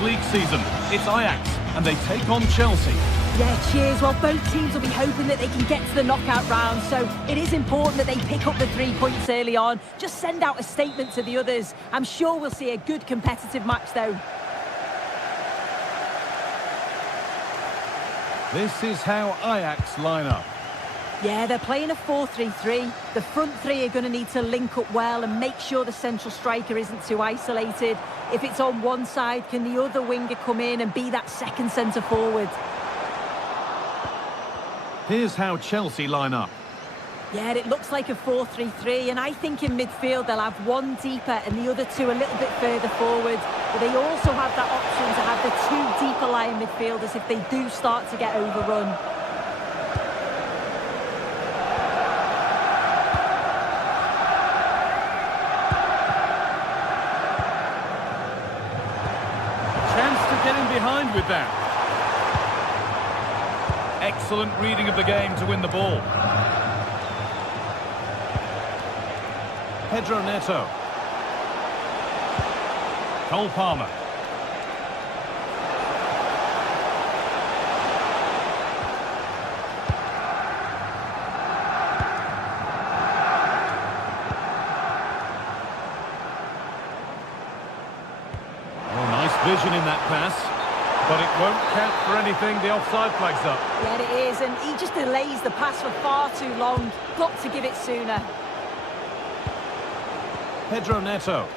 GTSports League season. It's Ajax, and they take on Chelsea. Yeah, cheers. Well, both teams will be hoping that they can get to the knockout round, so it is important that they pick up the 3 points early on. Just send out a statement to the others. I'm sure we'll see a good competitive match, though. This is how Ajax line up. Yeah, they're playing a 4-3-3. The front three are going to need to link up well and make sure the central striker isn't too isolated. If it's on one side, can the other winger come in and be that second centre forward? Here's how Chelsea line up. Yeah, it looks like a 4-3-3, and I think in midfield they'll have one deeper and the other two a little bit further forward. But they also have that option to have the 2 deeper lying midfielders if they do start to get overrun. Behind with that. Excellent reading of the game to win the ball. Pedro Neto. Cole Palmer. Oh, nice vision in that pass. But it won't count for anything, the offside flag's up. Yeah, it is, and he just delays the pass for far too long. Got to give it sooner. Pedro Neto.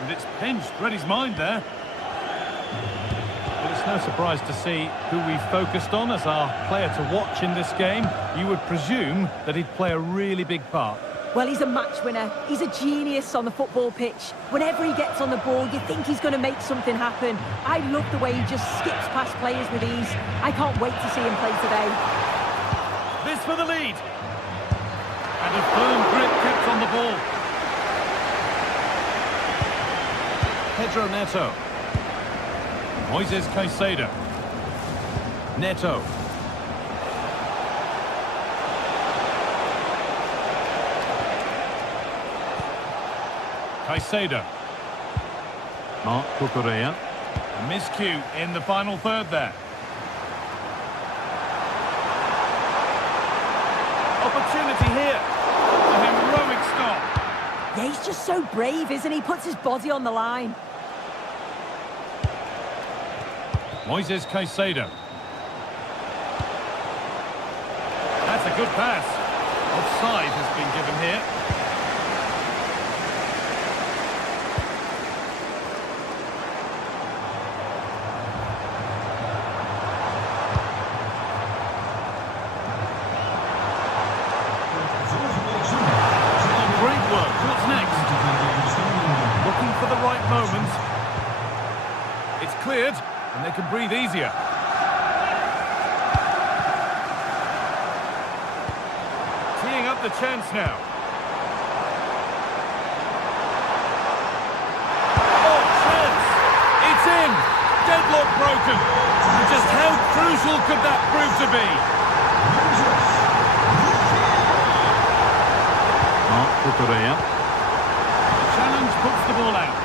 And it's pinched, read his mind there. But it's no surprise to see who we focused on as our player to watch in this game. You would presume that he'd play a really big part. Well, he's a match winner. He's a genius on the football pitch. Whenever he gets on the ball, you think he's going to make something happen. I love the way he just skips past players with ease. I can't wait to see him play today. This for the lead. And a firm grip kept on the ball. Pedro Neto. Moises Caicedo. Neto. Caicedo. Marc Cucurella. A miscue in the final third there. Opportunity here. A heroic stop. Yeah, he's just so brave, isn't he? Puts his body on the line. Moises Caicedo. That's a good pass. Offside has been given here. It's cleared, and they can breathe easier. Teeing up the chance now. Oh, chance! It's in! Deadlock broken! And just how crucial could that prove to be? Marc Cucurella. The challenge puts the ball out.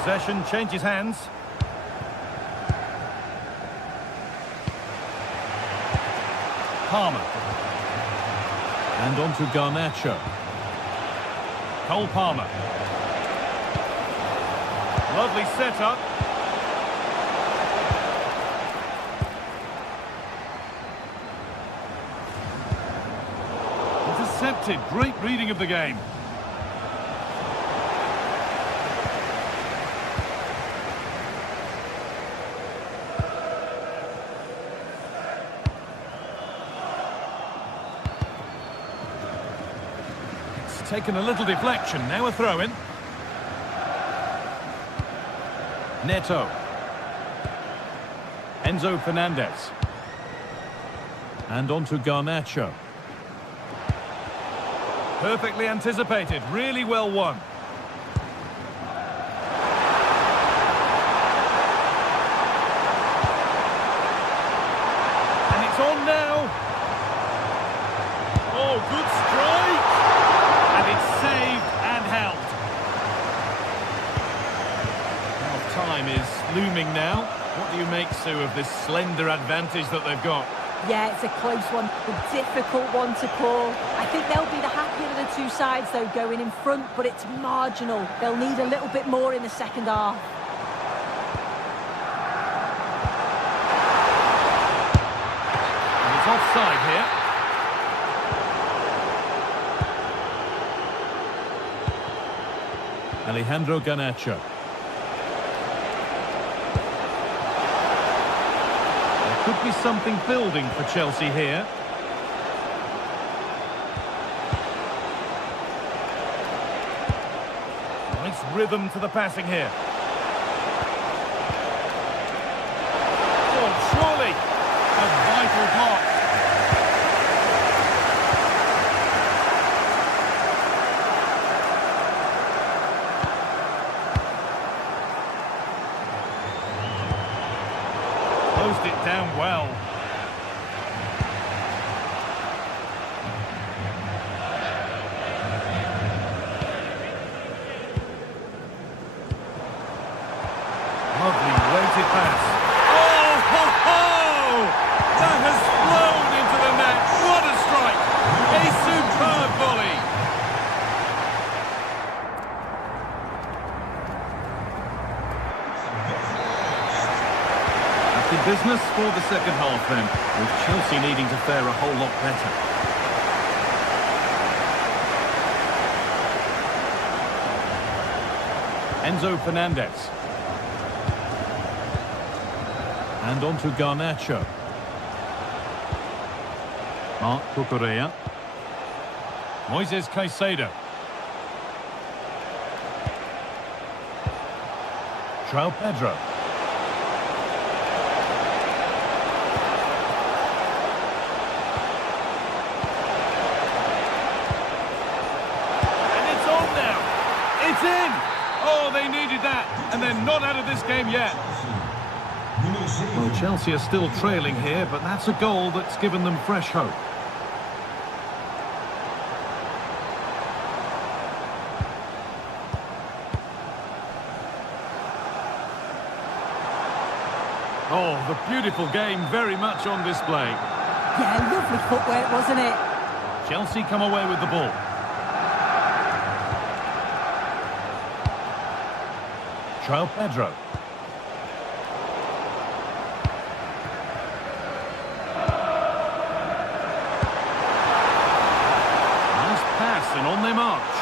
Possession changes hands. Palmer. And on to Garnacho. Cole Palmer. Lovely setup. Intercepted. Great reading of the game. Taken a little deflection, now a throw-in. Neto. Enzo Fernandez. And on to Garnacho. Perfectly anticipated, really well won. time is looming now. What do you make, Sue, of this slender advantage that they've got? Yeah, it's a close one, a difficult one to call. I think they'll be the happier of the two sides, though, going in front, but it's marginal. They'll need a little bit more in the second half. And it's offside here. Alejandro Garnacho. Could be something building for Chelsea here. Nice rhythm to the passing here. Oh, surely a vital block. Closed it down well. Lovely weighted pass. Oh, ho, ho! That has flown into the net. What a strike! A superb volley. Business for the second half then, with Chelsea needing to fare a whole lot better. Enzo Fernandez. And on to Garnacho. Marc Cucurella. Moises Caicedo. João Pedro. It's in! Oh, they needed that, and they're not out of this game yet. Well, Chelsea are still trailing here, but that's a goal that's given them fresh hope. Oh, the beautiful game very much on display. Yeah, lovely footwork, wasn't it? Chelsea come away with the ball. João Pedro. Nice pass and on they march.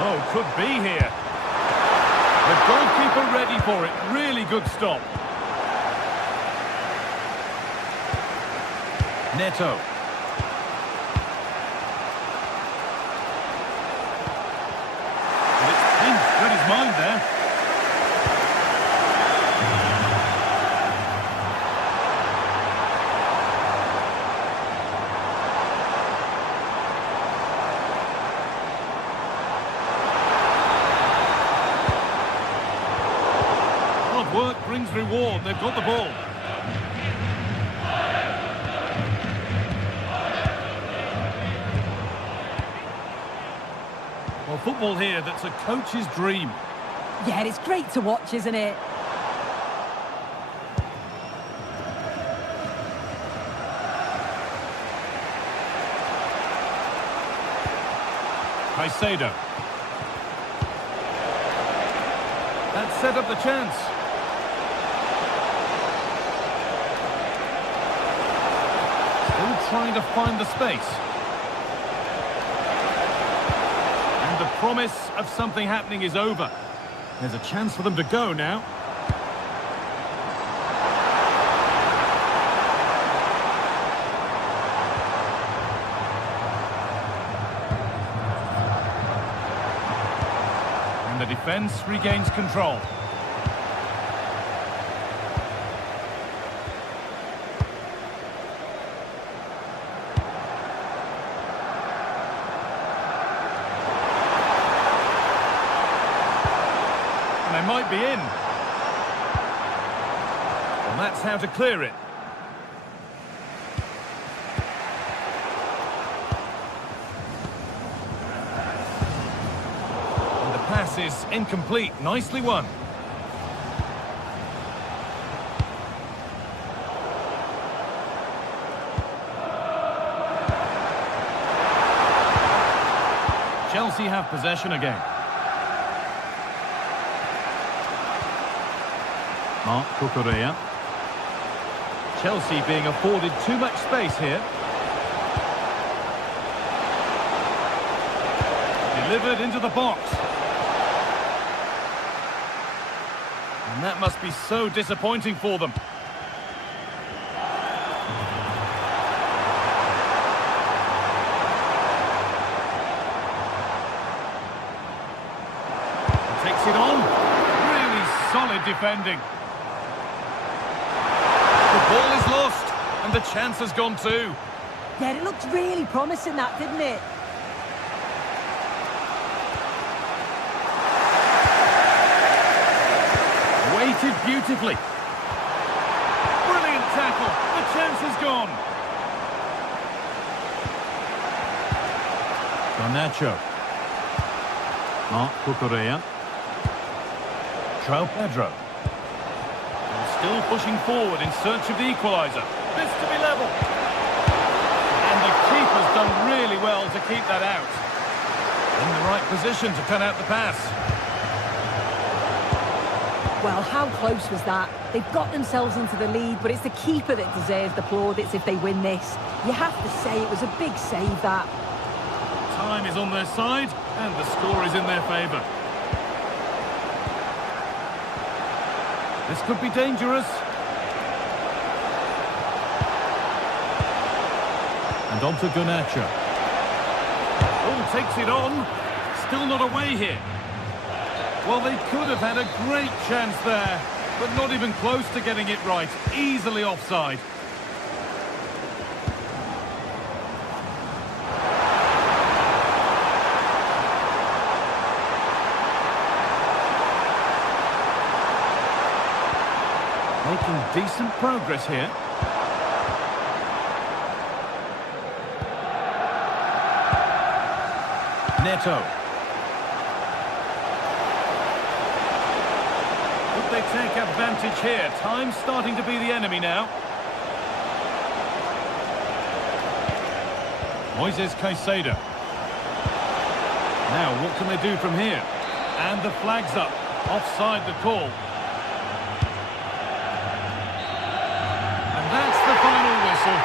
Oh, could be here. The goalkeeper ready for it. Really good stop. Neto. Read his mind there. Hard work brings reward. They've got the ball. Well, football here, that's a coach's dream. Yeah, it's great to watch, isn't it? Caicedo. That set up the chance. Still trying to find the space. The promise of something happening is over. There's a chance for them to go now. And the defence regains control. They might be in. And that's how to clear it. pass is incomplete. Nicely won. Chelsea have possession again. Mark Cucurella. Chelsea being afforded too much space here. Delivered into the box. And that must be so disappointing for them. Takes it on. Really solid defending. The ball is lost, and the chance has gone too. Yeah, it looked really promising, that, didn't it? Weighted beautifully. Brilliant tackle. The chance is gone. Garnacho. Mark Cucurella. Pedro. Still pushing forward in search of the equaliser. This to be level. And the keeper's done really well to keep that out. In the right position to cut out the pass. Well, how close was that? They've got themselves into the lead, but it's the keeper that deserves the plaudits if they win this. You have to say it was a big save, that. Time is on their side, and the score is in their favour. This could be dangerous. And on to Garnacho. Oh, takes it on. Still not away here. Well, they could have had a great chance there, but not even close to getting it right. Easily offside. Making decent progress here. Neto. Could they take advantage here? Time's starting to be the enemy now. Moises Caicedo. Now, what can they do from here? And the flag's up. Offside the call. That's the final whistle.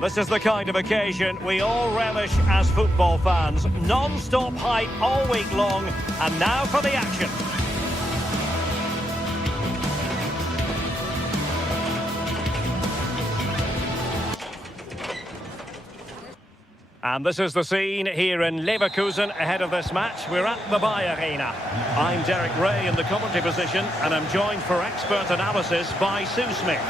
This is the kind of occasion we all relish as football fans. Non-stop hype all week long, and now for the action. And this is the scene here in Leverkusen ahead of this match. We're at the Bayer Arena. I'm Derek Ray in the commentary position, and I'm joined for expert analysis by Sue Smith.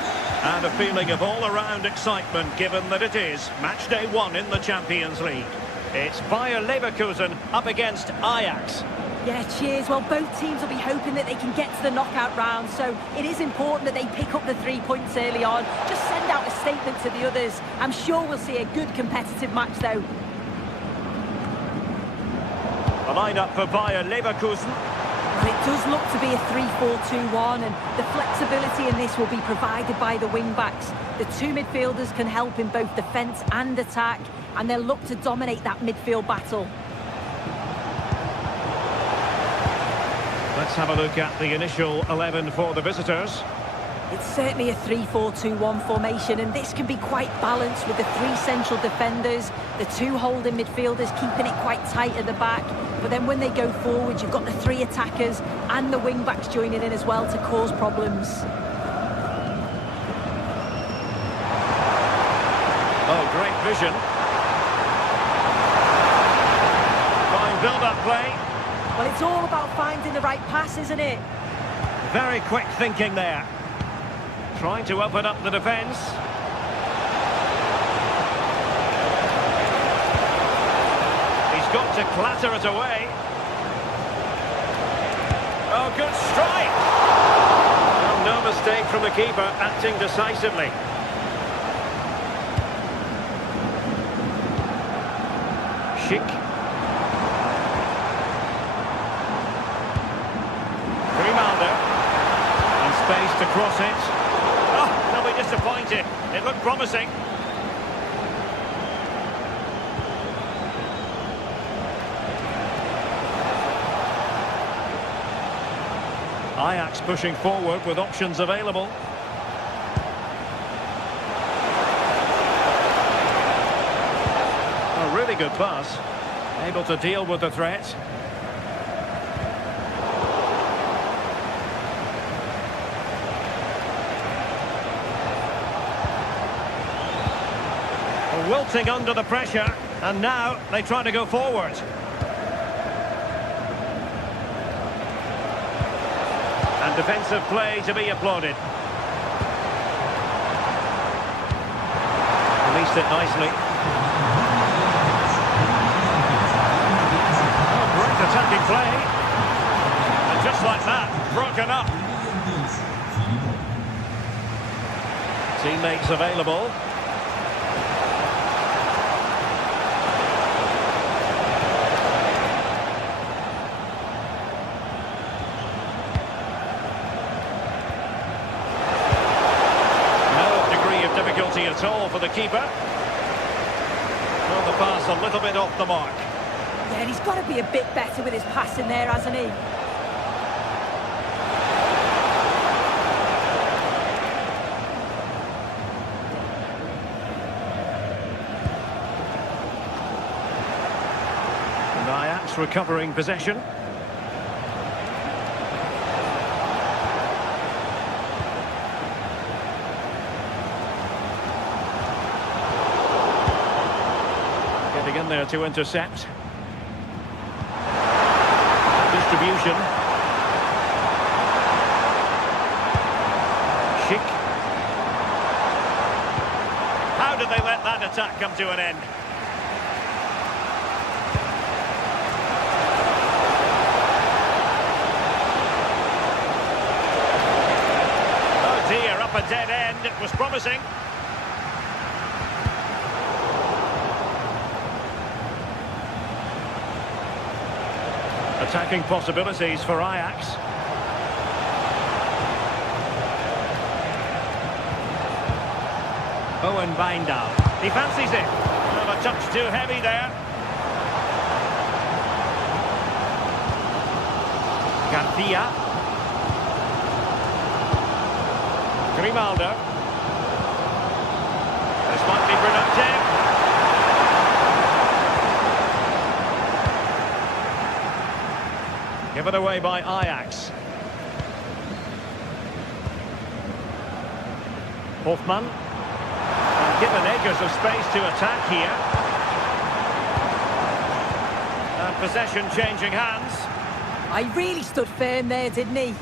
And a feeling of all-around excitement given that it is match day 1 in the Champions League. It's Bayer Leverkusen up against Ajax. Yeah, cheers. Well, both teams will be hoping that they can get to the knockout round, so it is important that they pick up the 3 points early on. Just send out a statement to the others. I'm sure we'll see a good competitive match, though. The line-up for Bayer Leverkusen. Well, it does look to be a 3-4-2-1, and the flexibility in this will be provided by the wing-backs. The two midfielders can help in both defence and attack, and they'll look to dominate that midfield battle. Let's have a look at the initial 11 for the visitors. It's certainly a 3-4-2-1 formation, and this can be quite balanced with the 3 central defenders, the 2 holding midfielders keeping it quite tight at the back. But then when they go forward, you've got the 3 attackers and the wing-backs joining in as well to cause problems. Oh, great vision. Fine build-up play. Well, it's all about finding the right pass, isn't it? Very quick thinking there. Trying to open up the defence. He's got to clatter it away. Oh, good strike! Well, no mistake from the keeper, acting decisively. Schick. Space to cross it. Oh, they'll be disappointed. It looked promising. Ajax pushing forward with options available. A really good pass. Able to deal with the threat. Wilting under the pressure, and now they try to go forward. And defensive play to be applauded. Released it nicely. Oh, great attacking play. And just like that, broken up. Teammates available. Difficulty at all for the keeper. Well, the pass a little bit off the mark. Yeah, he's got to be a bit better with his passing there, hasn't he? And Ajax recovering possession. In there to intercept. Distribution. Schick. How did they let that attack come to an end? Oh dear, up a dead end. It was promising. Attacking possibilities for Ajax. Owen Wijndal. He fancies it. Well, a touch too heavy there. Garcia. Grimaldo. This might be productive. Given away by Ajax. Hofmann. And given acres of space to attack here. possession changing hands. I really stood firm there, didn't he?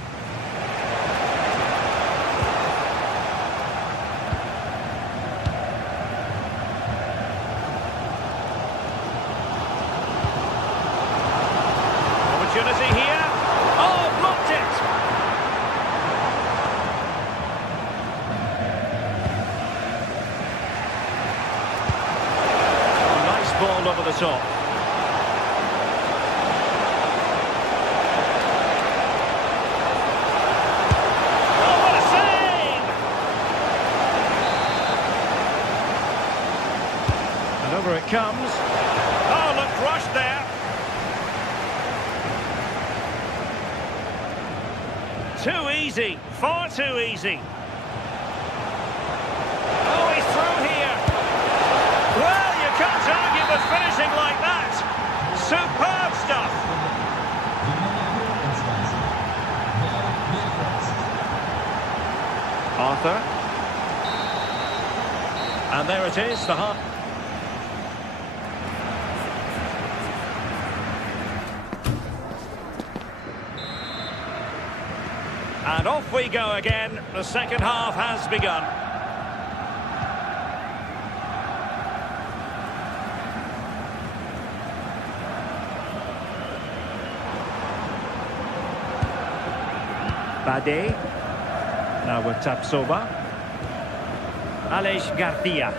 Opportunity here. Oh, blocked it. Nice ball over the top. Oh, what a save! And over it comes. Oh, looked rushed there. Too easy, far too easy. Oh, he's through here. Well, you can't argue with finishing like that. Superb stuff. Arthur. And there it is, the half. And off we go again. The second half has begun. Bade. Now with Tapsoba. Aleix Garcia.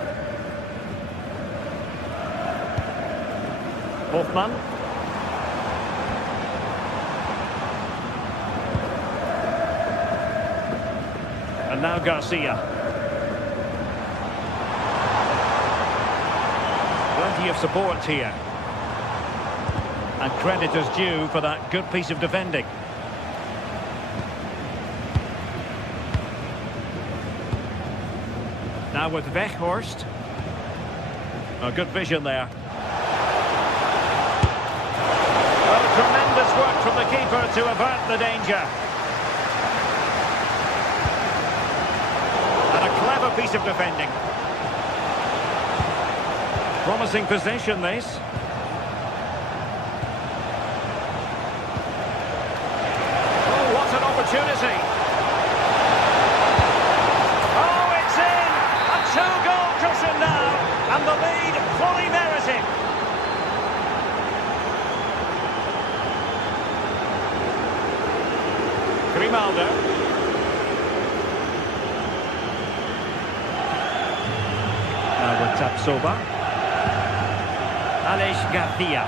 Hoffman. And now Garcia. Plenty of support here. And credit is due for that good piece of defending. Now with Weghorst. Oh, good vision there. Well, tremendous work from the keeper to avert the danger. Clever piece of defending. Promising possession, this. Oh, what an opportunity. Oh, it's in. A two-goal cushion now. And the lead fully merited. Grimaldo. Tapsoba. Aleix Garcia.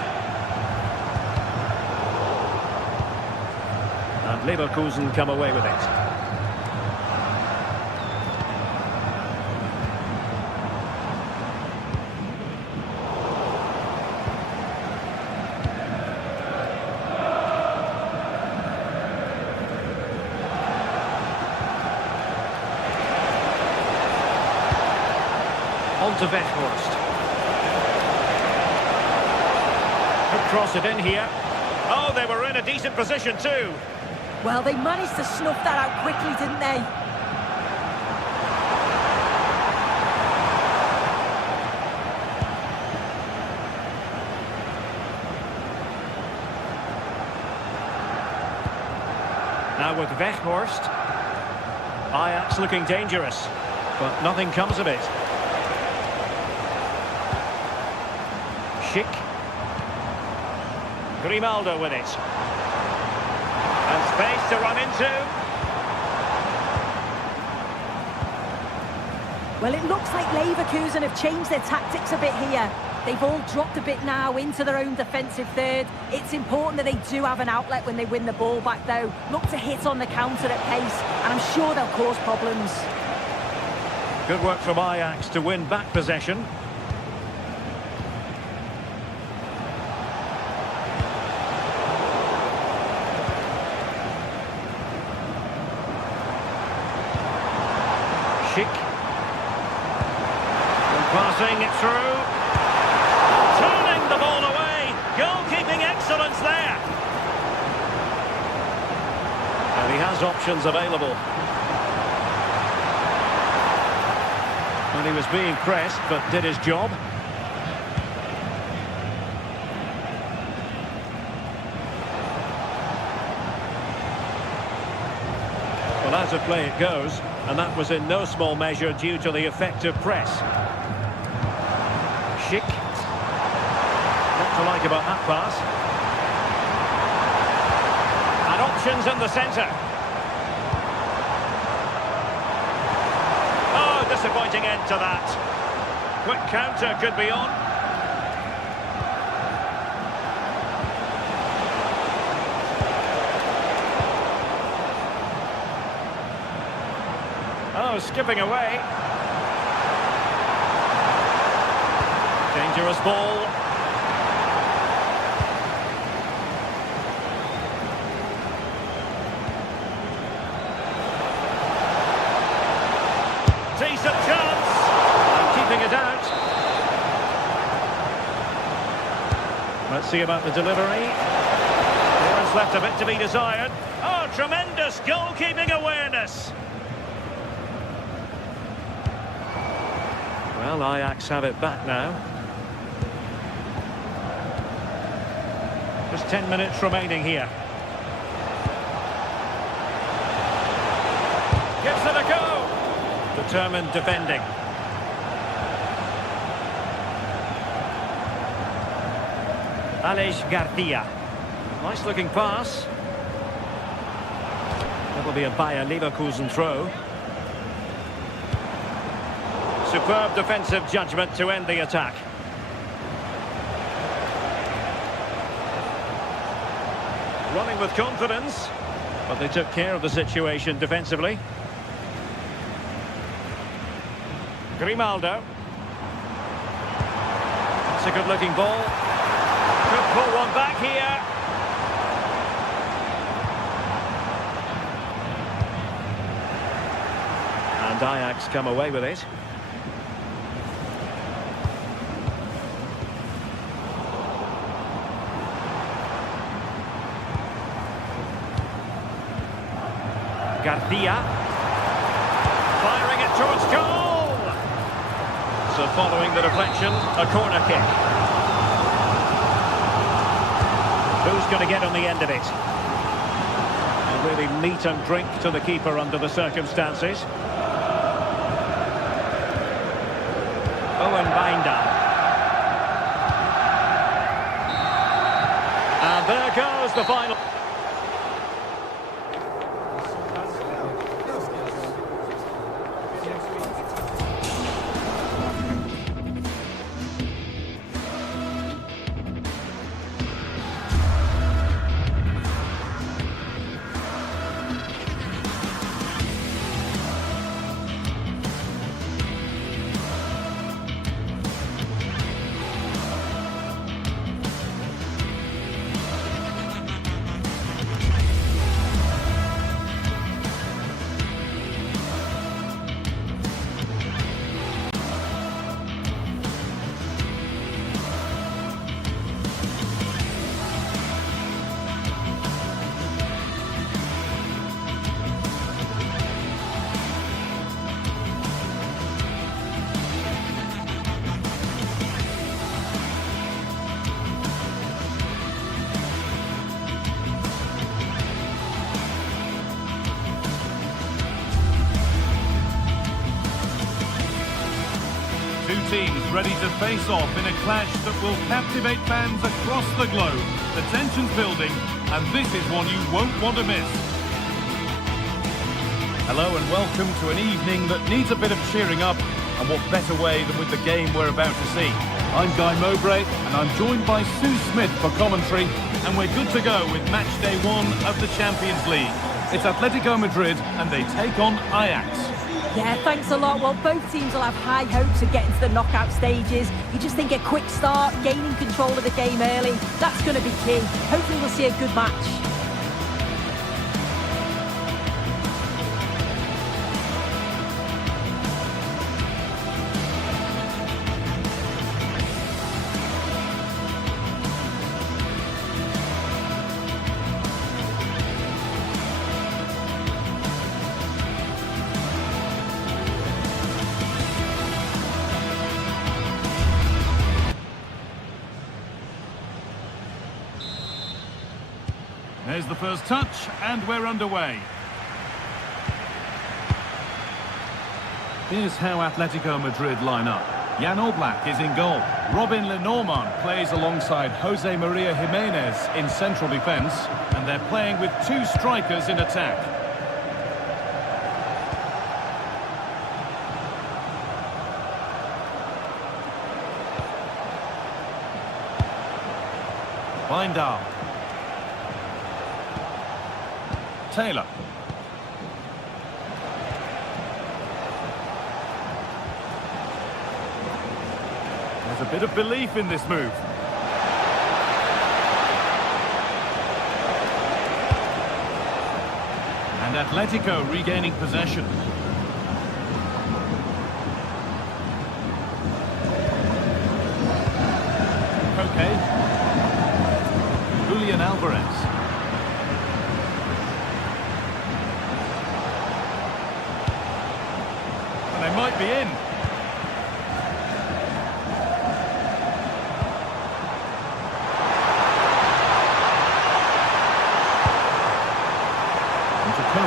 And Leverkusen come away with it. On to Weghorst. Could cross it in here. Oh, they were in a decent position too. Well, they managed to snuff that out quickly, didn't they? Now with Weghorst. Ajax looking dangerous, but nothing comes of it. Schick. Grimaldo with it. And space to run into. Well, it looks like Leverkusen have changed their tactics a bit here. They've all dropped a bit now into their own defensive third. It's important that they do have an outlet when they win the ball back, though. Look to hit on the counter at pace, and I'm sure they'll cause problems. Good work from Ajax to win back possession. Schick. And passing it through. Turning the ball away. Goalkeeping excellence there. And he has options available. And he was being pressed, but did his job. Well, out of play it goes, and that was in no small measure due to the effective press. Schick. What to like about that pass. And options in the centre. Oh, disappointing end to that. Quick counter could be on. Oh, skipping away. Dangerous ball. Decent chance. And keeping it out. Let's see about the delivery. There's left a bit to be desired. Oh, tremendous goalkeeping awareness. Well, Ajax have it back now. Just 10 minutes remaining here. Gives it a go. Determined defending. Aleix Garcia. Nice looking pass. That'll be a Bayer Leverkusen throw. Superb defensive judgment to end the attack. Running with confidence, but they took care of the situation defensively. Grimaldo. It's a good-looking ball. Could pull one back here. And Ajax come away with it. Garcia. Firing it towards goal. So following the deflection, a corner kick. Who's going to get on the end of it? And really meat and drink to the keeper under the circumstances. Owen Binder. And there goes the final. Two teams ready to face off in a clash that will captivate fans across the globe. The tension's building, and this is one you won't want to miss. Hello and welcome to an evening that needs a bit of cheering up, and what better way than with the game we're about to see. I'm Guy Mowbray, and I'm joined by Sue Smith for commentary, and we're good to go with match day 1 of the Champions League. It's Atletico Madrid, and they take on Ajax. Yeah, thanks a lot. Well, both teams will have high hopes of getting to the knockout stages. You just think a quick start, gaining control of the game early, that's going to be key. Hopefully we'll see a good match. There's the first touch, and we're underway. Here's how Atletico Madrid line up. Jan Oblak is in goal. Robin Lenormand plays alongside Jose Maria Jimenez in central defence. And they're playing with two strikers in attack. Wijndal. Taylor. There's a bit of belief in this move. And Atletico regaining possession. Okay. Julian Alvarez. And they might be in.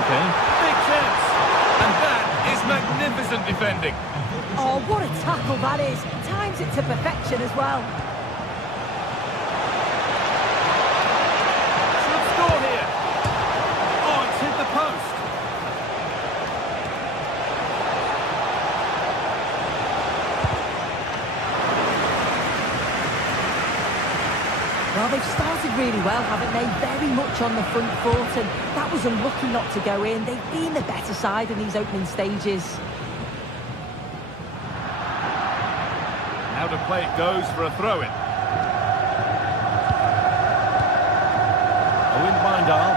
Big chance. And that is magnificent defending. Oh, what a tackle that is. Times it to perfection as well. Should score here. Oh, it's hit the post. Well, they've started really well, haven't they? Very much on the front foot, and that was unlucky not to go in. They've been the better side in these opening stages. Now the play it goes for a throw-in. Owen Wijndal.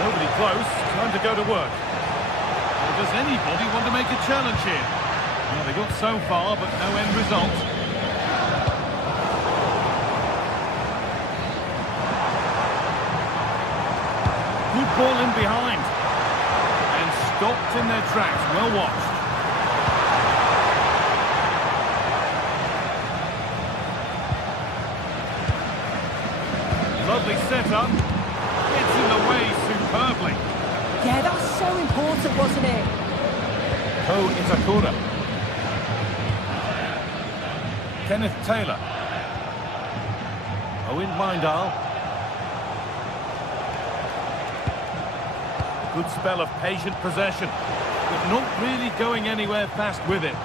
Nobody close. Time to go to work. Or does anybody want to make a challenge here? Well, they got so far, but no end result. Good ball in behind. And stopped in their tracks. Well watched. Lovely setup. It's in the way superbly. Yeah, that was so important, wasn't it? Ko Itakura. Kenneth Taylor. Owen Wijndal. Good spell of patient possession, but not really going anywhere fast with it.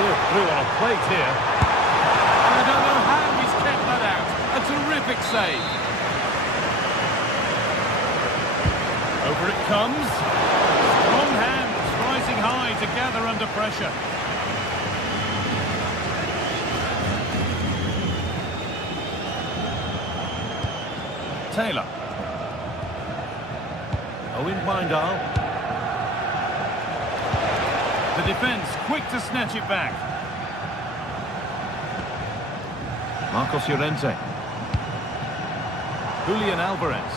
Served through on a plate here. And I don't know how he's kept that out. A terrific save. Over it comes. Strong hands rising high to gather under pressure. Taylor. Owen Wijndal. The defence quick to snatch it back. Marcos Llorente. Julian Alvarez.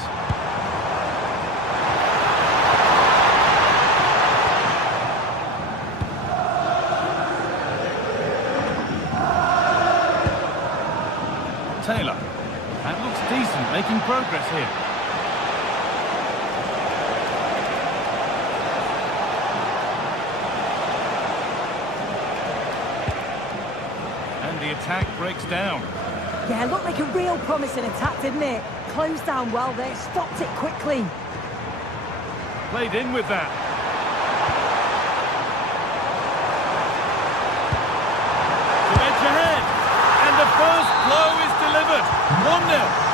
Taylor. That looks decent, making progress here. And the attack breaks down. Yeah, looked like a real promising attack, didn't it? Closed down well there, stopped it quickly. Played in with that. To edge ahead. And the first blow is delivered. 1-0.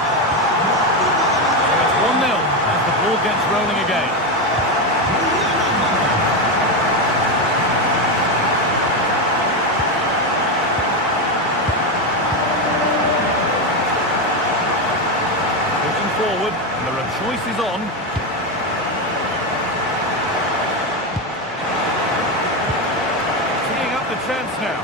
It's 1-0 as the ball gets rolling again. Pushing forward, and there are choices on. Teeing up the chance now.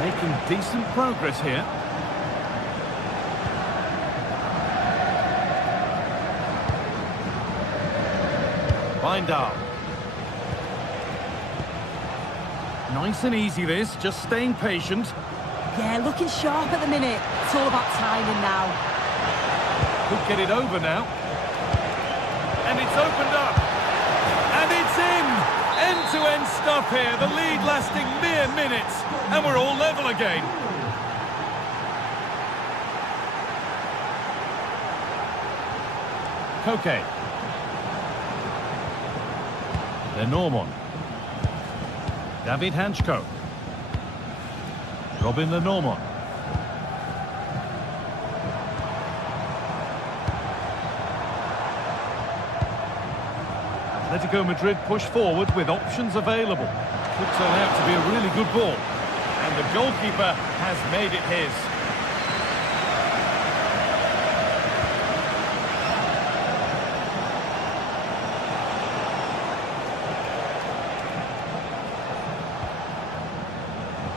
Making decent progress here. Wijndal. Nice and easy this, just staying patient. Yeah, looking sharp at the minute. It's all about timing now. Could get it over now. And it's opened up. And it's in! End-to-end stuff here. The lead lasting mere minutes. And we're all level again. Koke. They're Normand. David Hanchko. Robin Lenormand. Atletico Madrid push forward with options available. Could turn out to be a really good ball. And the goalkeeper has made it his.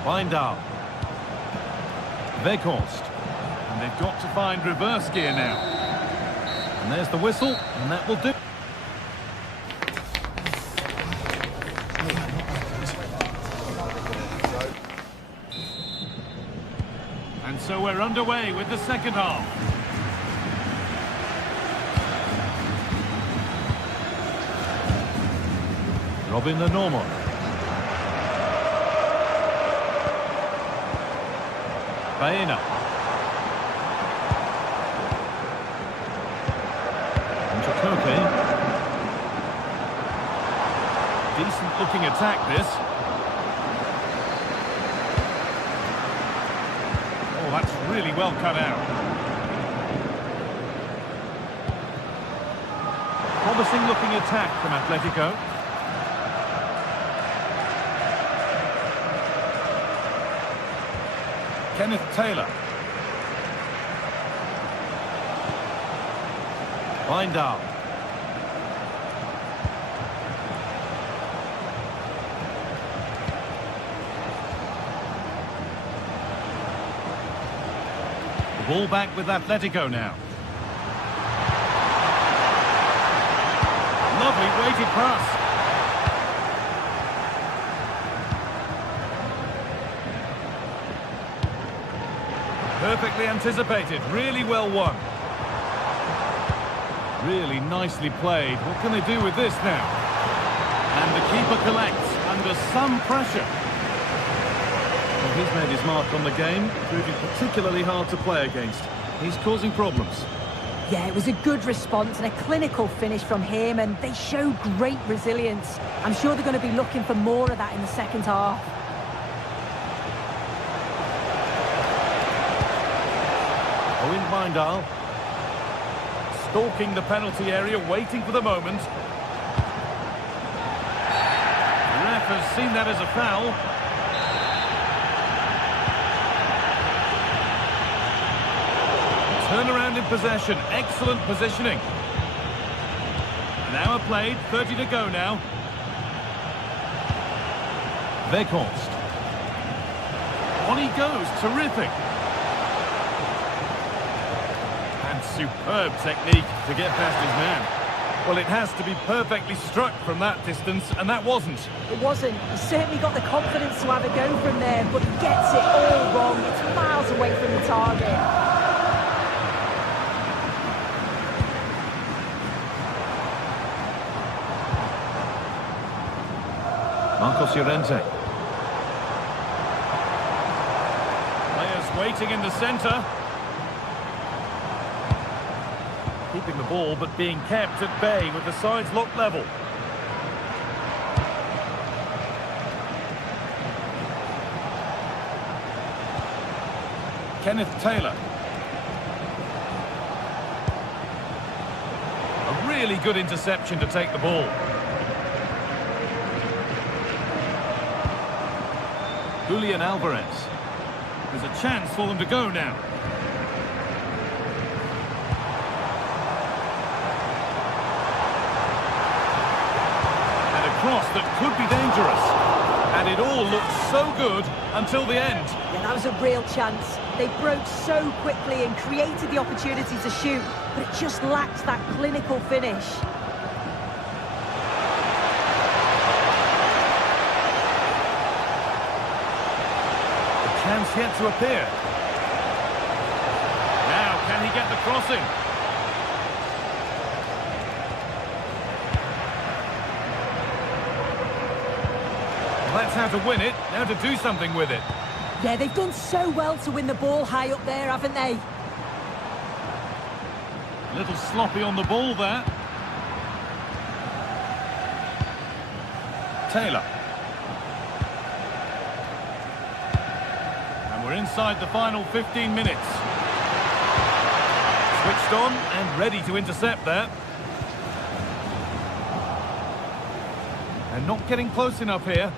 Wijndal. Weghorst. And they've got to find reverse gear now. And there's the whistle, and that will do. And so we're underway with the second half. Robin Lenormand. Baena. Into Koke. Decent looking attack this. Oh, that's really well cut out. Promising looking attack from Atletico. Kenneth Taylor. Wijndal. The ball back with Atletico now. Lovely weighted pass. Perfectly anticipated, really well won. Really nicely played. What can they do with this now? And the keeper collects under some pressure. Well, he's made his mark on the game, proving particularly hard to play against. He's causing problems. Yeah, it was a good response and a clinical finish from him, and they show great resilience. I'm sure they're going to be looking for more of that in the second half. Owen Wijndal. Stalking the penalty area, waiting for the moment. The ref has seen that as a foul. Turnaround in possession, excellent positioning. An hour played, 30 to go now. Weghorst. On he goes, terrific. And superb technique to get past his man. Well, it has to be perfectly struck from that distance, and that wasn't. It wasn't. He certainly got the confidence to have a go from there, but he gets it all wrong. It's miles away from the target. Marcos Llorente. Players waiting in the centre. Keeping the ball, but being kept at bay with the sides locked level. Kenneth Taylor. A really good interception to take the ball. Julian Alvarez. There's a chance for them to go now. And a cross that could be dangerous. And it all looked so good until the end. Yeah, that was a real chance. They broke so quickly and created the opportunity to shoot, but it just lacked that clinical finish. pass yet to appear. Now, can he get the crossing? Well, that's how to win it, now to do something with it. Yeah, they've done so well to win the ball high up there, haven't they? A little sloppy on the ball there. Taylor. And we're inside the final 15 minutes. Switched on and ready to intercept there. And not getting close enough here.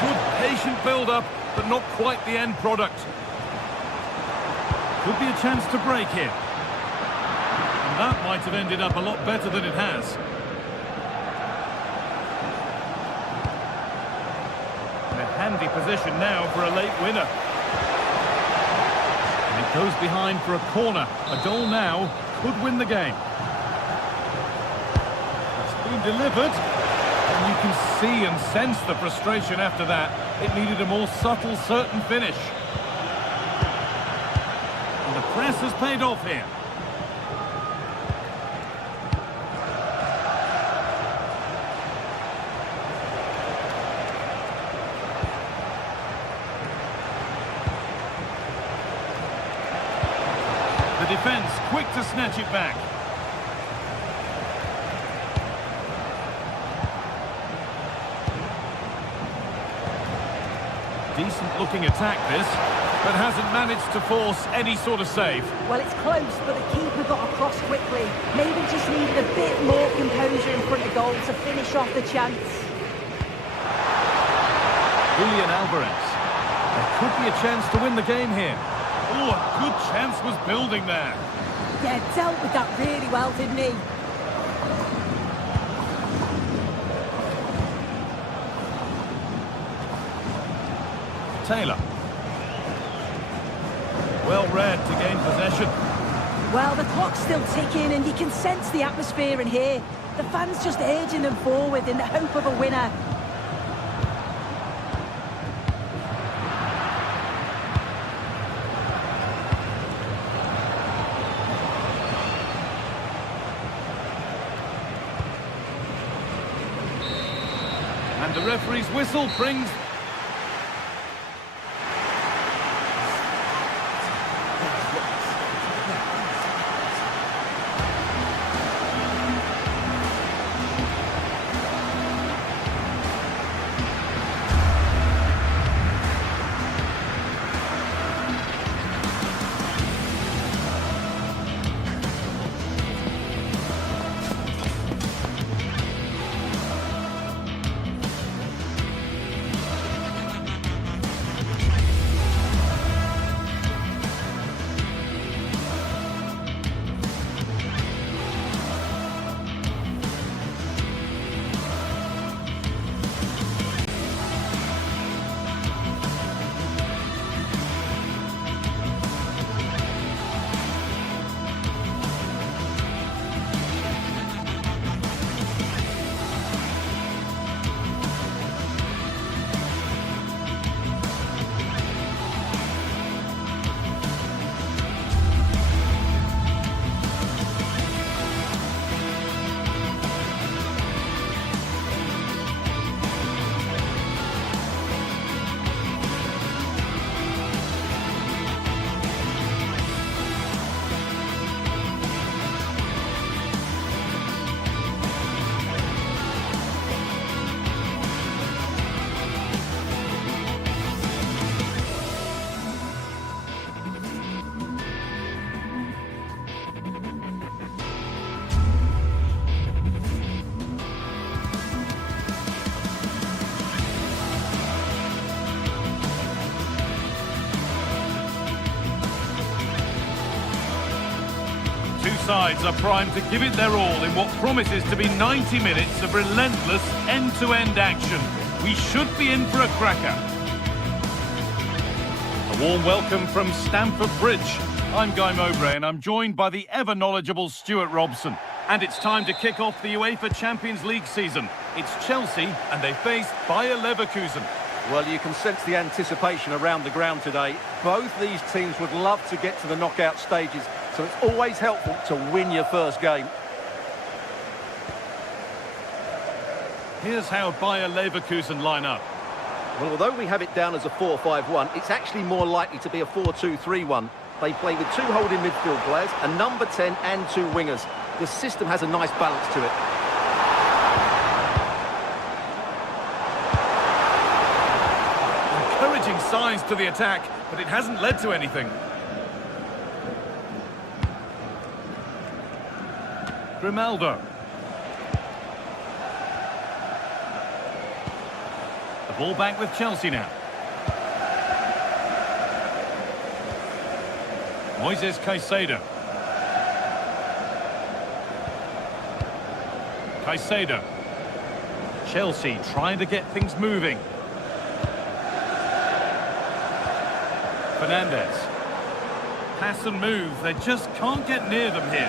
Good patient build-up, but not quite the end product. Could be a chance to break here. And that might have ended up a lot better than it has. In a handy position now for a late winner. And it goes behind for a corner. A goal now could win the game. It's been delivered. And you can see and sense the frustration after that. It needed a more subtle, certain finish. And the press has paid off here. The defence quick to snatch it back. Decent looking attack this, but hasn't managed to force any sort of save. Well, it's close, but the keeper got across quickly. Maybe just needed a bit more composure in front of goal to finish off the chance. Julian Alvarez. There could be a chance to win the game here. Oh, a good chance was building there. Yeah, dealt with that really well, didn't he? Taylor. Well read to gain possession. Well, the clock's still ticking and you can sense the atmosphere in here. The fans just urging them forward in the hope of a winner. And the referee's whistle brings... Two sides are primed to give it their all in what promises to be 90 minutes of relentless end-to-end action. We should be in for a cracker. A warm welcome from Stamford Bridge. I'm Guy Mowbray and I'm joined by the ever-knowledgeable Stuart Robson. And it's time to kick off the UEFA Champions League season. It's Chelsea and they face Bayer Leverkusen. Well, you can sense the anticipation around the ground today. Both these teams would love to get to the knockout stages, so it's always helpful to win your first game. Here's how Bayer Leverkusen line up. Well, although we have it down as a 4-5-1, it's actually more likely to be a 4-2-3-1. They play with 2 holding midfield players, a number 10 and 2 wingers. The system has a nice balance to it. Encouraging signs to the attack, but it hasn't led to anything. Grimaldo. The ball back with Chelsea now. Moises Caicedo. Caicedo. Chelsea trying to get things moving. Fernandes. Pass and move. They just can't get near them here.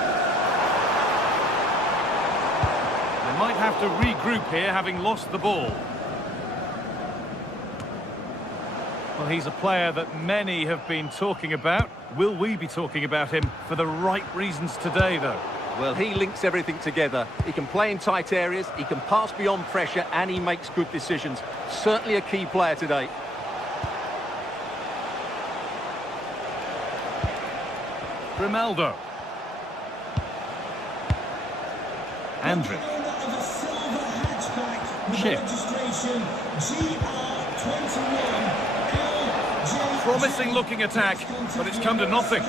They might have to regroup here, having lost the ball. Well, he's a player that many have been talking about. Will we be talking about him for the right reasons today, though? Well, he links everything together. He can play in tight areas, he can pass beyond pressure, and he makes good decisions. Certainly a key player today. Grimaldo. Andrew. Chip. Promising looking attack, but it's come to nothing.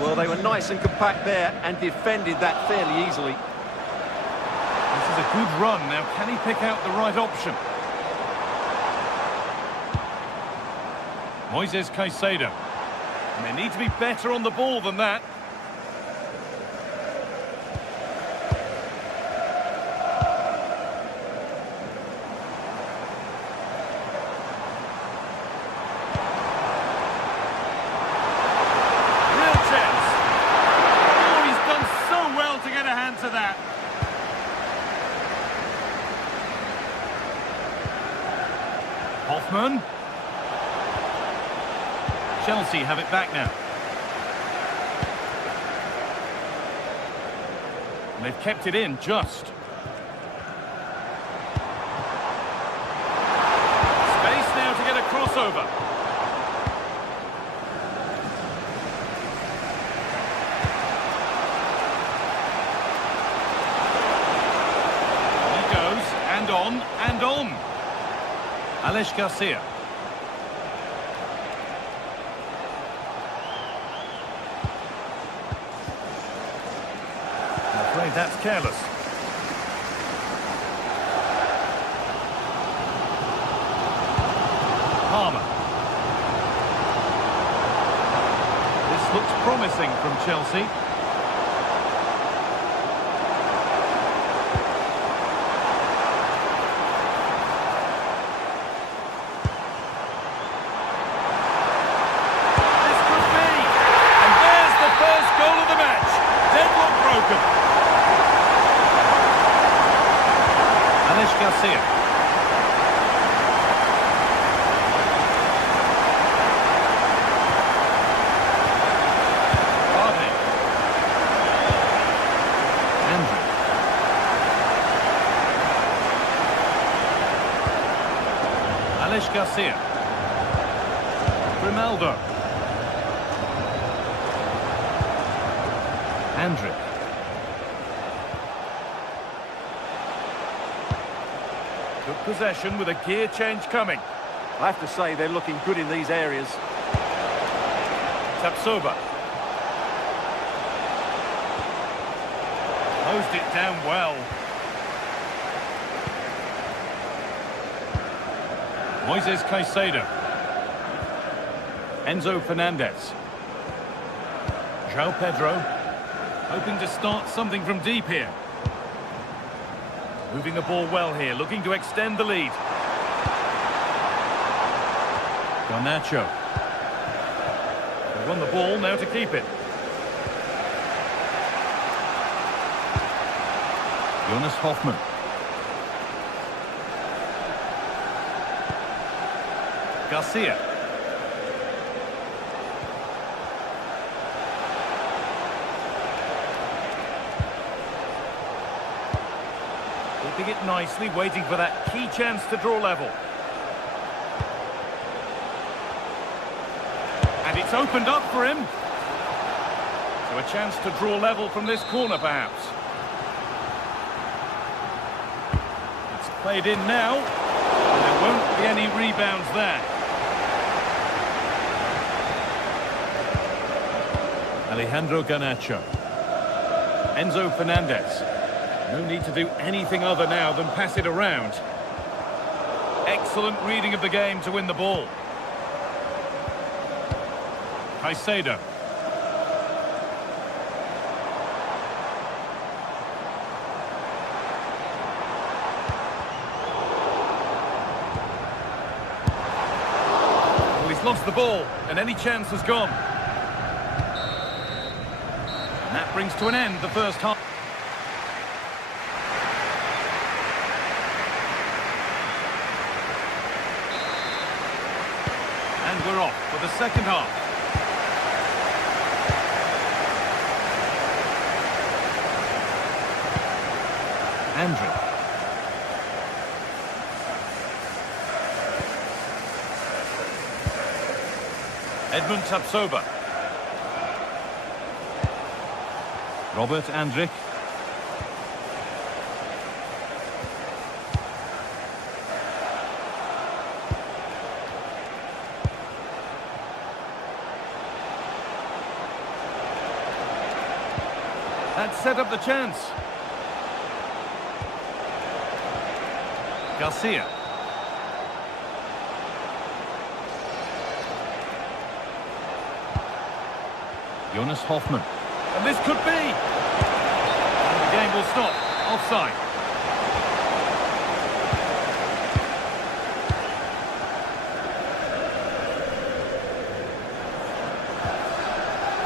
Well, they were nice and compact there and defended that fairly easily. This is a good run. Now, can he pick out the right option? Moises Caicedo. And they need to be better on the ball than that. Hoffman. Chelsea have it back now. And they've kept it in just. Space now to get a crossover. He goes, and on, and on. Alex Garcia. I'm afraid that's careless. Palmer. This looks promising from Chelsea. Garcia. Vardy. Andrew. Alex Garcia. Grimaldo. Andrew. Good possession with a gear change coming. I have to say they're looking good in these areas. Tapsoba. Closed it down well. Moises Caicedo. Enzo Fernandez. João Pedro. Hoping to start something from deep here. Moving the ball well here, looking to extend the lead. Garnacho. They won the ball, now to keep it. Jonas Hoffman. Garcia. Keeping it nicely, waiting for that key chance to draw level. And it's opened up for him. So a chance to draw level from this corner, perhaps. It's played in now. And there won't be any rebounds there. Alejandro Garnacho. Enzo Fernandez. No need to do anything other now than pass it around. Excellent reading of the game to win the ball. Caicedo. Well, he's lost the ball, and any chance has gone. And that brings to an end the first half. And we're off for the second half. Andrew. Edmund Tapsoba. Robert Andrik. That set up the chance. Garcia. Jonas Hoffmann. And this could be. And the game will stop. Offside.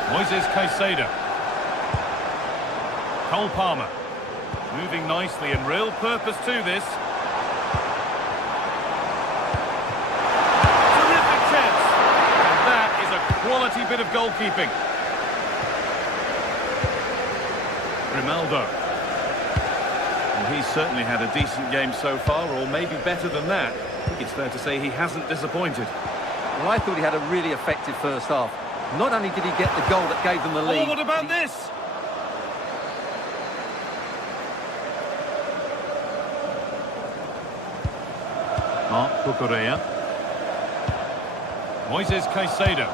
Moises Caicedo. Cole Palmer. Moving nicely and real purpose to this. Terrific chance. And that is a quality bit of goalkeeping. Grimaldo. Well, he's certainly had a decent game so far, or maybe better than that. I think it's fair to say he hasn't disappointed. Well, I thought he had a really effective first half. Not only did he get the goal that gave them the lead... Oh, what about this? Marc Cucurella. Moises Caicedo.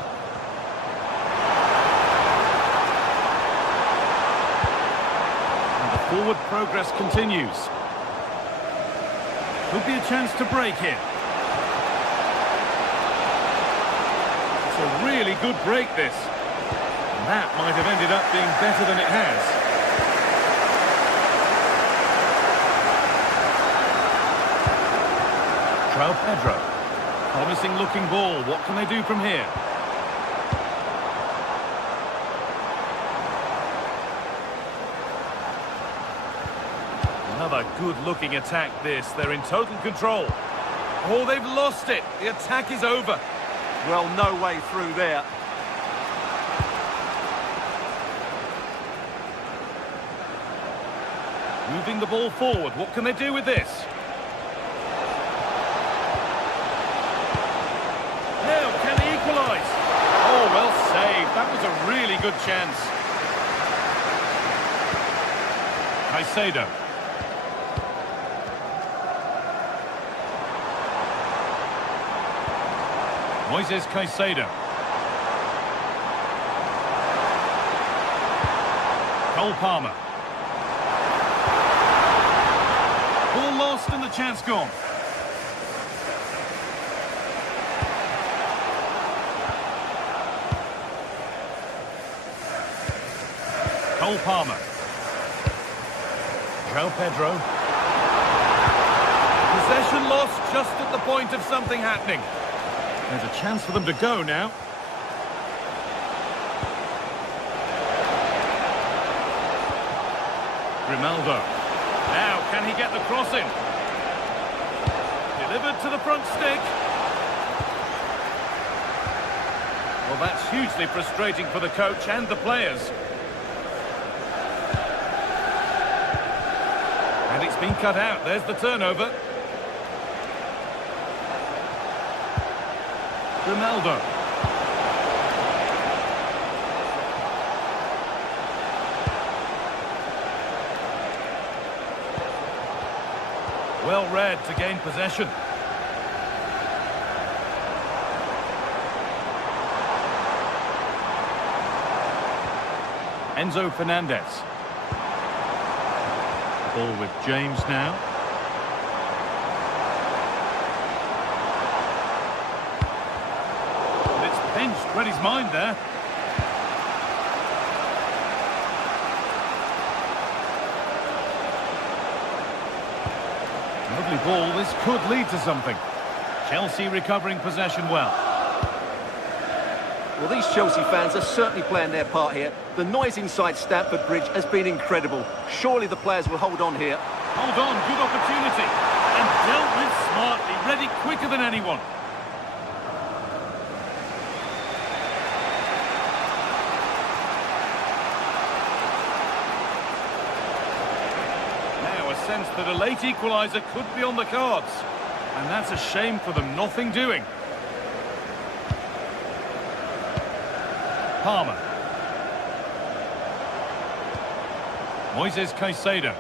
And the forward progress continues. Could be a chance to break here. It's a really good break, this. And that might have ended up being better than it has. João Pedro. Promising looking ball. What can they do from here? Another good looking attack this. They're in total control. Oh, they've lost it. The attack is over. Well, no way through there. Moving the ball forward. What can they do with this? Now, can they equalise? Oh, well saved. That was a really good chance. Caicedo. Moises Caicedo. Cole Palmer. Ball lost and the chance gone. Cole Palmer. João Pedro. Possession lost just at the point of something happening. There's a chance for them to go now. Grimaldo. Now, can he get the cross in? Delivered to the front stick. Well, that's hugely frustrating for the coach and the players. And it's been cut out. There's the turnover. Ronaldo. Well read to gain possession. Enzo Fernandez. Ball with James now. And it's pinched, read his mind there. Lovely ball, this could lead to something. Chelsea recovering possession well. Well, these Chelsea fans are certainly playing their part here. The noise inside Stamford Bridge has been incredible. Surely the players will hold on here. Hold on, good opportunity. And dealt with smartly, read it quicker than anyone. Now a sense that a late equaliser could be on the cards. And that's a shame for them, nothing doing. Palmer. Moises Caicedo.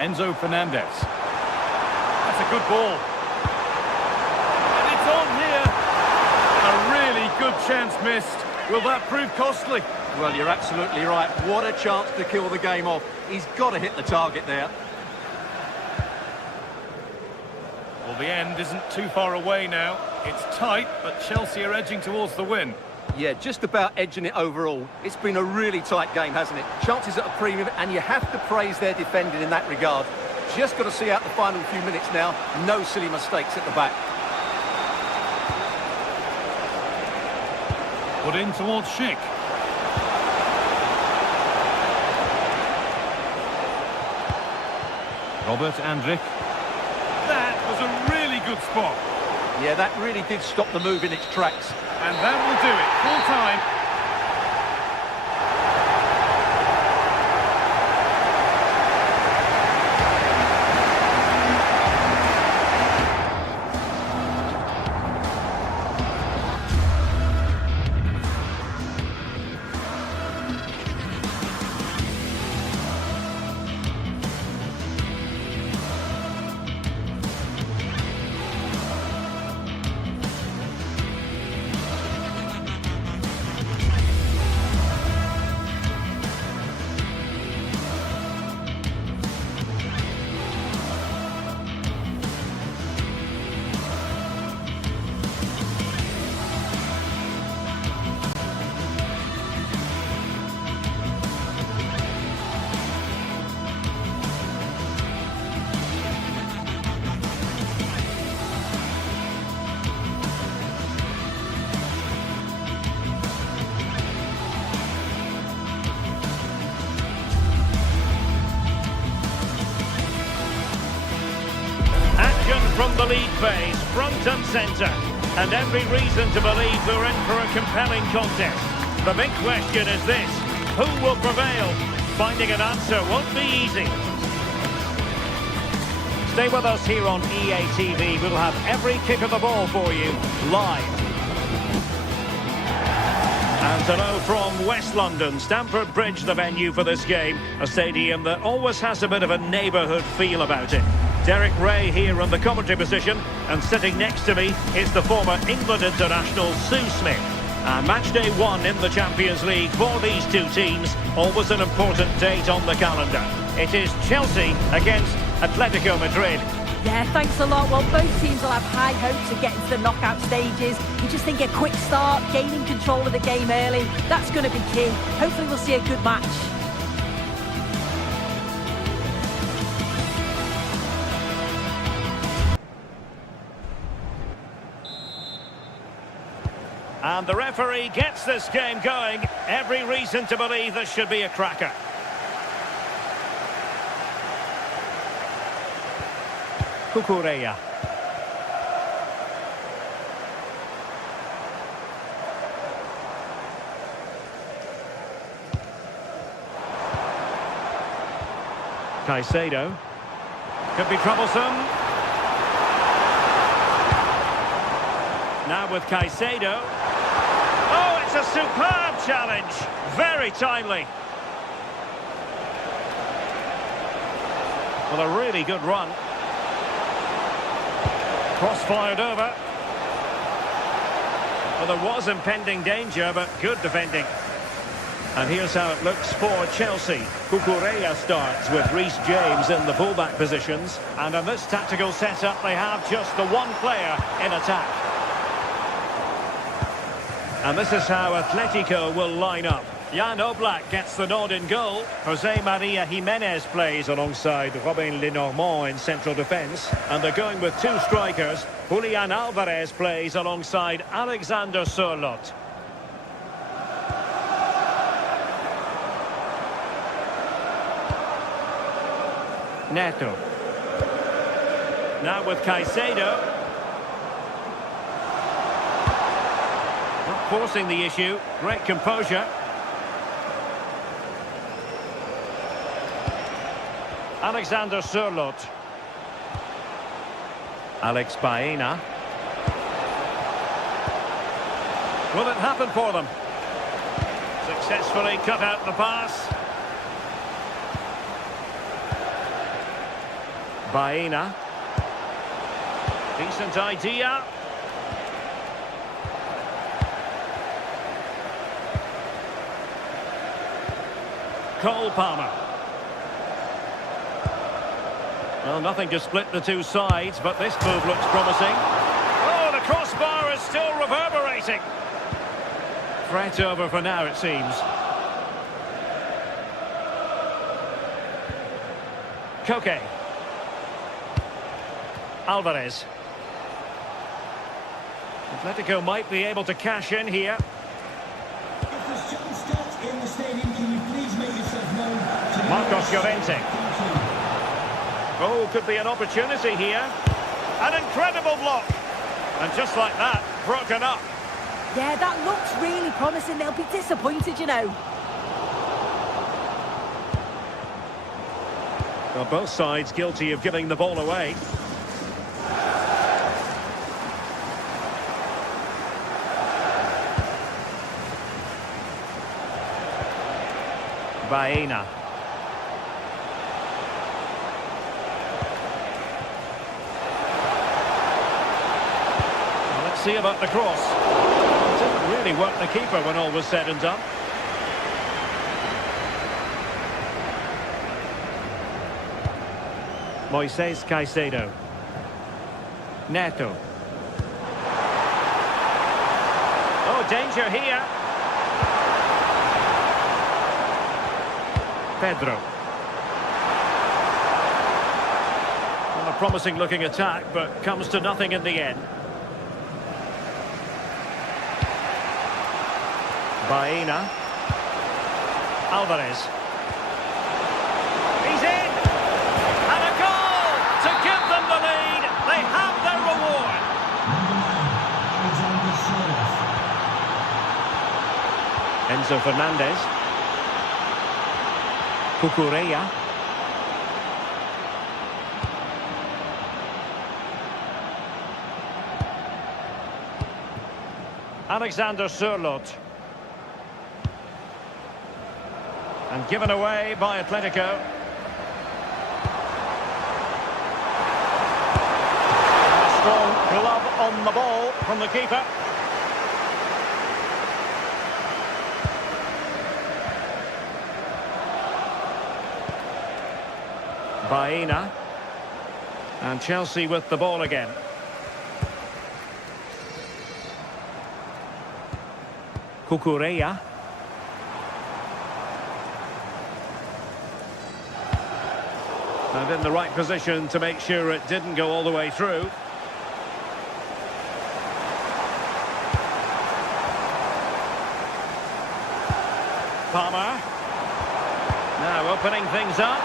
Enzo Fernandez. That's a good ball. And it's on here. A really good chance missed. Will that prove costly? Well, you're absolutely right. What a chance to kill the game off. He's got to hit the target there. Well, the end isn't too far away now. It's tight, but Chelsea are edging towards the win. Yeah, just about edging it overall. It's been a really tight game, hasn't it? Chances at a premium, and you have to praise their defending in that regard. Just got to see out the final few minutes now. No silly mistakes at the back. Put in towards Schick. Robert Andrich. That was a really good spot. Yeah, that really did stop the move in its tracks. And that will do it. Full time. From the lead phase, front and centre, and every reason to believe we're in for a compelling contest. The big question is this: who will prevail? Finding an answer won't be easy. Stay with us here on EA TV. We'll have every kick of the ball for you live. And hello from West London, Stamford Bridge, the venue for this game. A stadium that always has a bit of a neighbourhood feel about it. Derek Ray here in the commentary position, and sitting next to me is the former England international Sue Smith. And match day 1 in the Champions League for these two teams, always an important date on the calendar. It is Chelsea against Atletico Madrid. Yeah, thanks a lot. Well, both teams will have high hopes of getting to the knockout stages. You just think a quick start, gaining control of the game early, that's going to be key. Hopefully we'll see a good match. And the referee gets this game going. Every reason to believe this should be a cracker. Cucurella. Caicedo. Could be troublesome. Now with Caicedo. Oh, it's a superb challenge. Very timely. Well, a really good run. Cross fired over. Well, there was impending danger, but good defending. And here's how it looks for Chelsea. Cucurella starts with Reece James in the fullback positions. And in this tactical setup, they have just the one player in attack. And this is how Atletico will line up. Jan Oblak gets the nod in goal. Jose Maria Jimenez plays alongside Robin Lenormand in central defence. And they're going with two strikers. Julian Alvarez plays alongside Alexander Sørloth. Neto. Now with Caicedo. Not forcing the issue. Great composure. Alexander Sørloth. Alex Baena. Will it happen for them? Successfully cut out the pass. Baena. Decent idea. Cole Palmer. Well, nothing to split the two sides, but this move looks promising. Oh, the crossbar is still reverberating. Threat over for now, it seems. Koke. Alvarez. Atletico might be able to cash in here. Marcos Llorente. Oh, could be an opportunity here. An incredible block. And just like that, broken up. Yeah, that looks really promising. They'll be disappointed, you know. Well, both sides guilty of giving the ball away. Baena. Well, let's see about the cross. It didn't really work the keeper when all was said and done. Moises Caicedo. Neto. Oh, danger here. Pedro. Well, a promising looking attack, but comes to nothing in the end. Baena. Alvarez. He's in! And a goal to give them the lead. They have their reward. Enzo Fernandez. Cucurella. Alexander Sørloth. And given away by Atletico. A strong glove on the ball from the keeper. Baena. And Chelsea with the ball again. Cucurella. And in the right position to make sure it didn't go all the way through. Palmer. Now opening things up.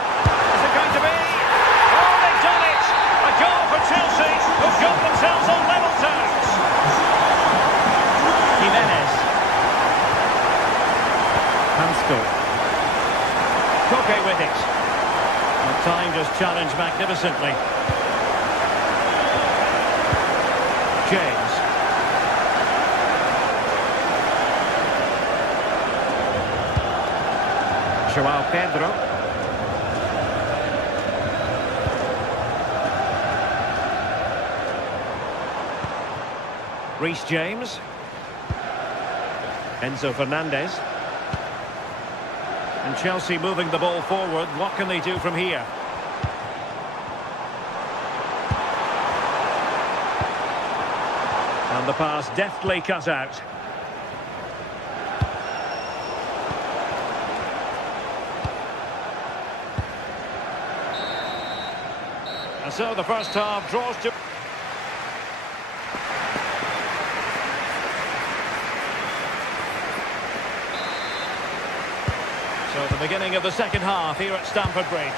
Is it going to be? Oh, they've done it! A goal for Chelsea, who've got themselves on level terms. Jimenez. Hansel. Koke with it. And time challenged magnificently. James. João Pedro. Reece James. Enzo Fernandez. And Chelsea moving the ball forward. What can they do from here? And the pass deftly cut out. And so the first half draws to... So the beginning of the second half here at Stamford Bridge.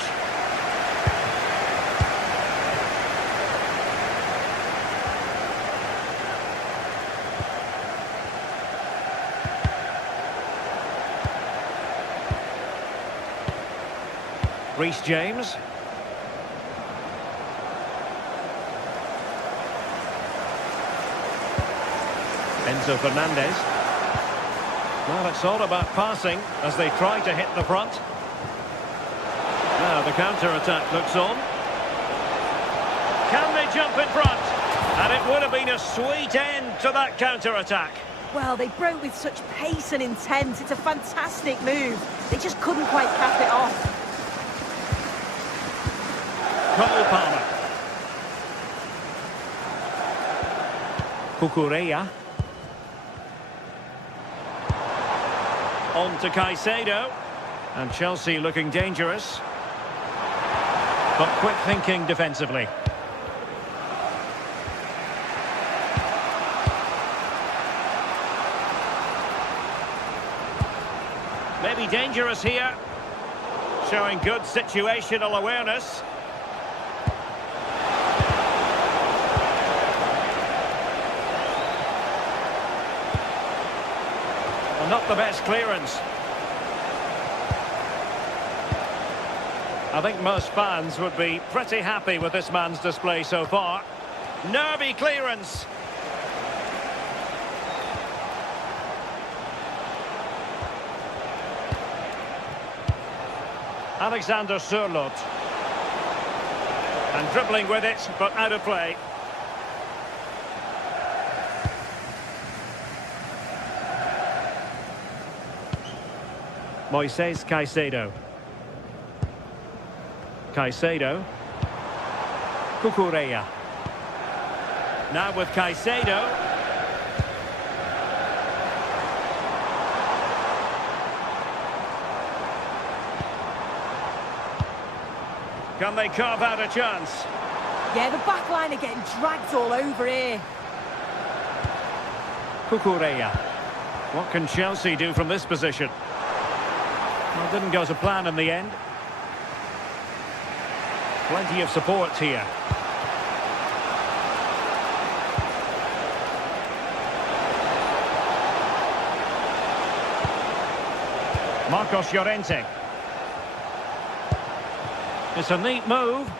Reece James. Enzo Fernandez. Well, it's all about passing as they try to hit the front. Now the counter-attack looks on. Can they jump in front? And it would have been a sweet end to that counter-attack. Well, they broke with such pace and intent. It's a fantastic move. They just couldn't quite cap it off. Cole Palmer. Cucurella. On to Caicedo. And Chelsea looking dangerous. But quick thinking defensively. Maybe dangerous here. Showing good situational awareness. Well, not the best clearance. I think most fans would be pretty happy with this man's display so far. Nervy clearance. Alexander Sørloth. And dribbling with it, but out of play. Moises Caicedo. Caicedo. Cucurella. Now with Caicedo. Can they carve out a chance? Yeah, the back line are getting dragged all over here. Cucurella. What can Chelsea do from this position? Well, didn't go to plan in the end. Plenty of support here. Marcos Llorente. It's a neat move.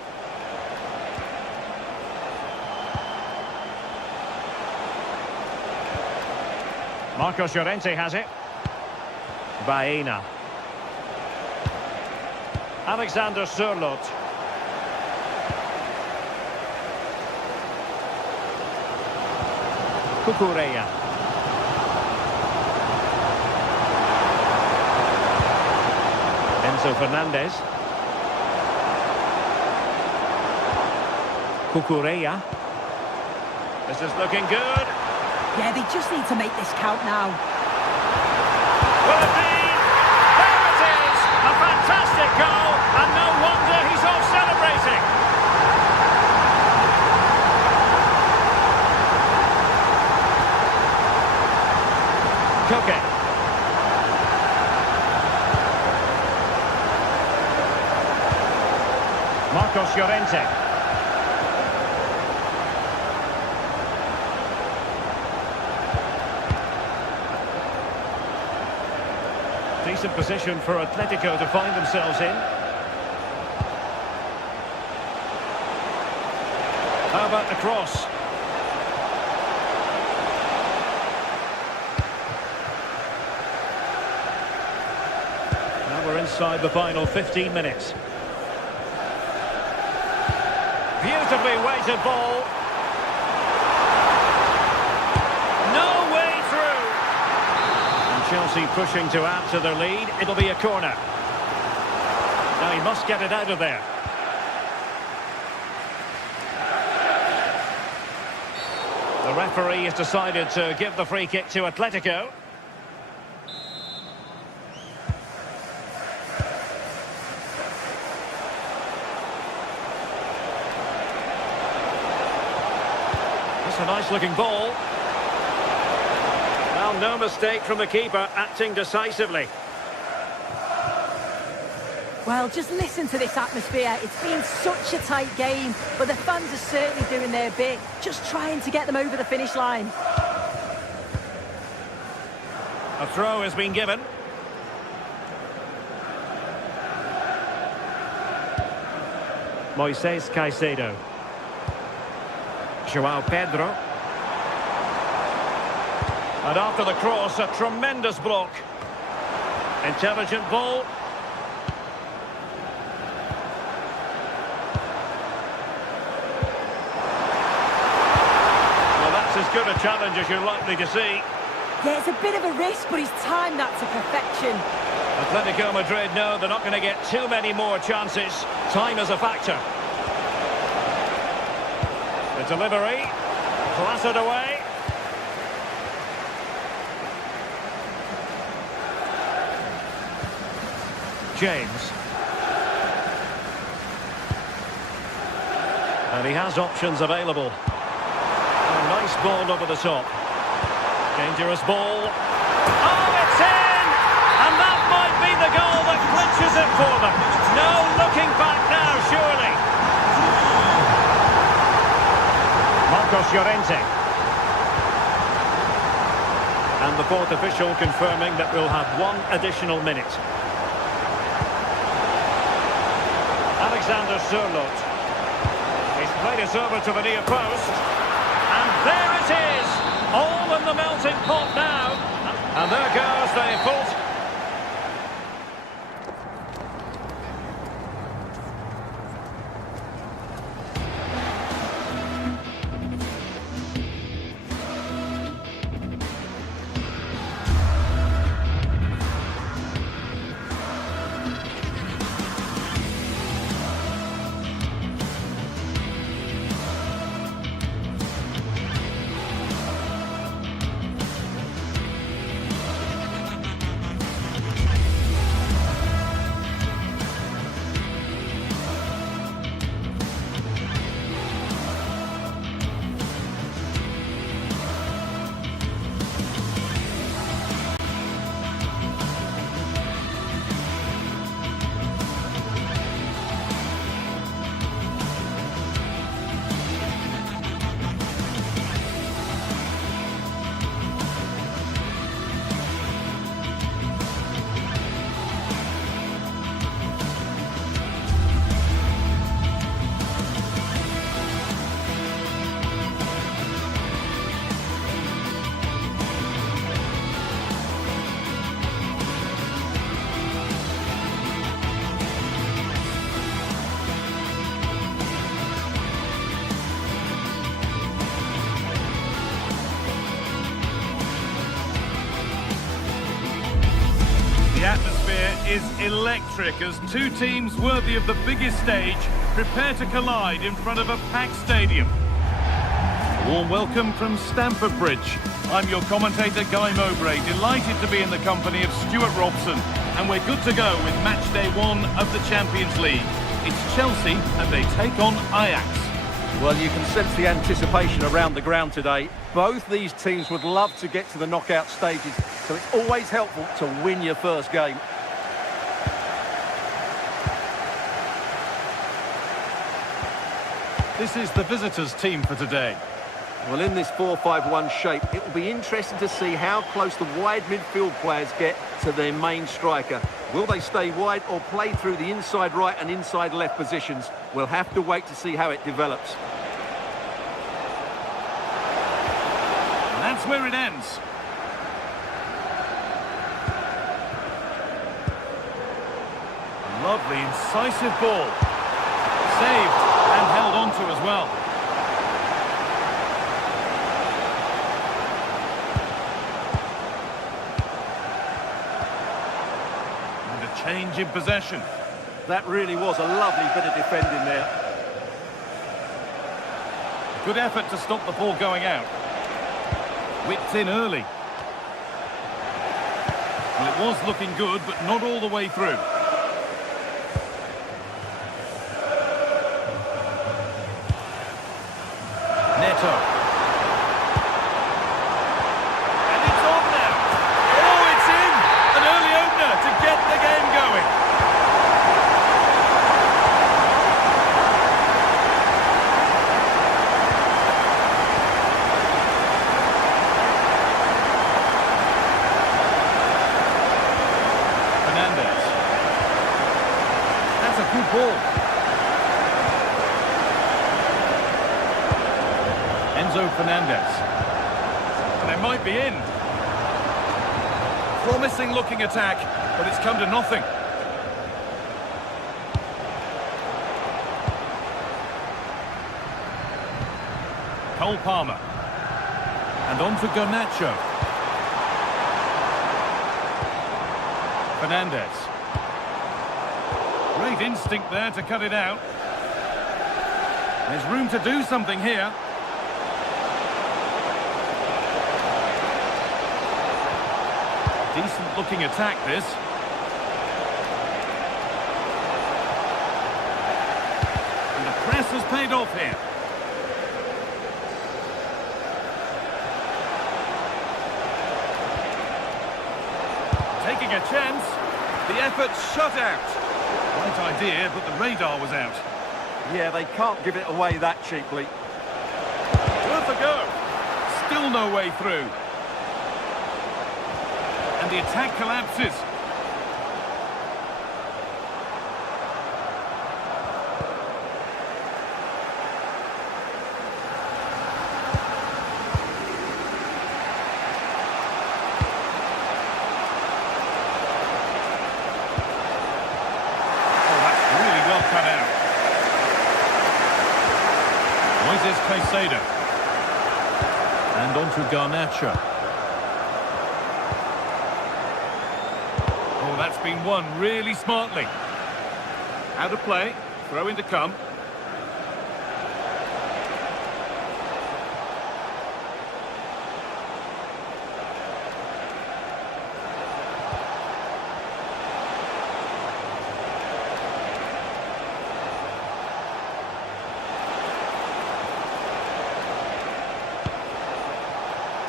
Marcos Llorente has it. Baena. Alexander Sørloth. Cucurella. Enzo Fernandez. Cucurella. This is looking good. Yeah, they just need to make this count now. Will it be? There it is! A fantastic goal, and no wonder he's off celebrating. Koke. Marcos Llorente. Decent position for Atletico to find themselves in. How about the cross? Now we're inside the final 15 minutes. Beautifully weighted ball. No way through. And Chelsea pushing to add to their lead. It'll be a corner. Now he must get it out of there. The referee has decided to give the free kick to Atletico. That's a nice looking ball. Well, no mistake from the keeper, acting decisively. Well, just listen to this atmosphere. It's been such a tight game, but the fans are certainly doing their bit, just trying to get them over the finish line. A throw has been given. Moises Caicedo. João Pedro. And after the cross, a tremendous block. Intelligent ball. As good a challenge as you're likely to see. Yeah, it's a bit of a risk, but he's timed that to perfection. Atletico Madrid know they're not going to get too many more chances. Time is a factor. The delivery, clattered away. James. And he has options available. Nice ball over the top. Dangerous ball. Oh, it's in! And that might be the goal that clinches it for them. No looking back now, surely. Marcos Llorente. And the fourth official confirming that we'll have one additional minute. Alexander Sørloth. He's played it over to the near post. And there it is, all in the melting pot now. And there goes the full... The atmosphere is electric as two teams worthy of the biggest stage prepare to collide in front of a packed stadium. A warm welcome from Stamford Bridge. I'm your commentator Guy Mowbray, delighted to be in the company of Stuart Robson, and we're good to go with match day one of the Champions League. It's Chelsea and they take on Ajax. Well, you can sense the anticipation around the ground today. Both these teams would love to get to the knockout stages, so it's always helpful to win your first game. This is the visitors' team for today. Well, in this 4-5-1 shape, it will be interesting to see how close the wide midfield players get to their main striker. Will they stay wide or play through the inside right and inside left positions? We'll have to wait to see how it develops. That's where it ends. Lovely, incisive ball. Saved and held onto as well. And a change in possession. That really was a lovely bit of defending there. Good effort to stop the ball going out. Whipped in early. Well, it was looking good, but not all the way through. Neto. And it's on now. Oh, it's in! An early opener to get the game going. That's a good ball. Enzo Fernandez. And they might be in. Promising looking attack, but it's come to nothing. Cole Palmer. And on to Garnacho. Fernandez. Great instinct there to cut it out. There's room to do something here. Decent looking attack, this. And the press has paid off here. Taking a chance. The effort's shut out. Right idea, but the radar was out. Yeah, they can't give it away that cheaply. Worth a go. Still no way through. And the attack collapses. Moises Caicedo. And on to Garnacho. Oh, that's been won really smartly. Out of play, throw in to come.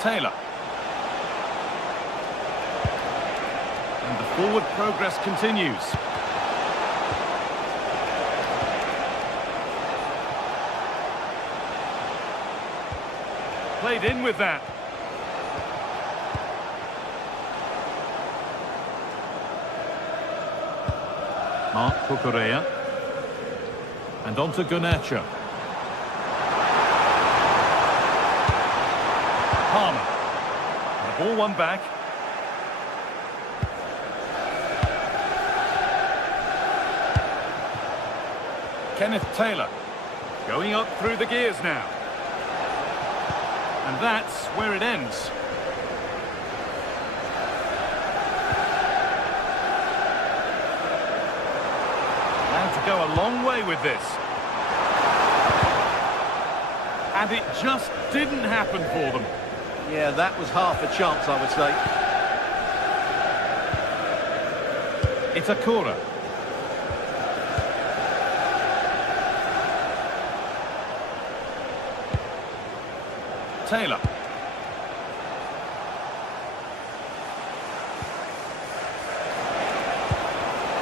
Taylor. And the forward progress continues. Played in with that. Mark Cucurella. And on to Garnacho. Palmer. The ball won back. Kenneth Taylor. Going up through the gears now. And that's where it ends. And to go a long way with this. And it just didn't happen for them. Yeah, that was half a chance, I would say. It's Akura. Taylor.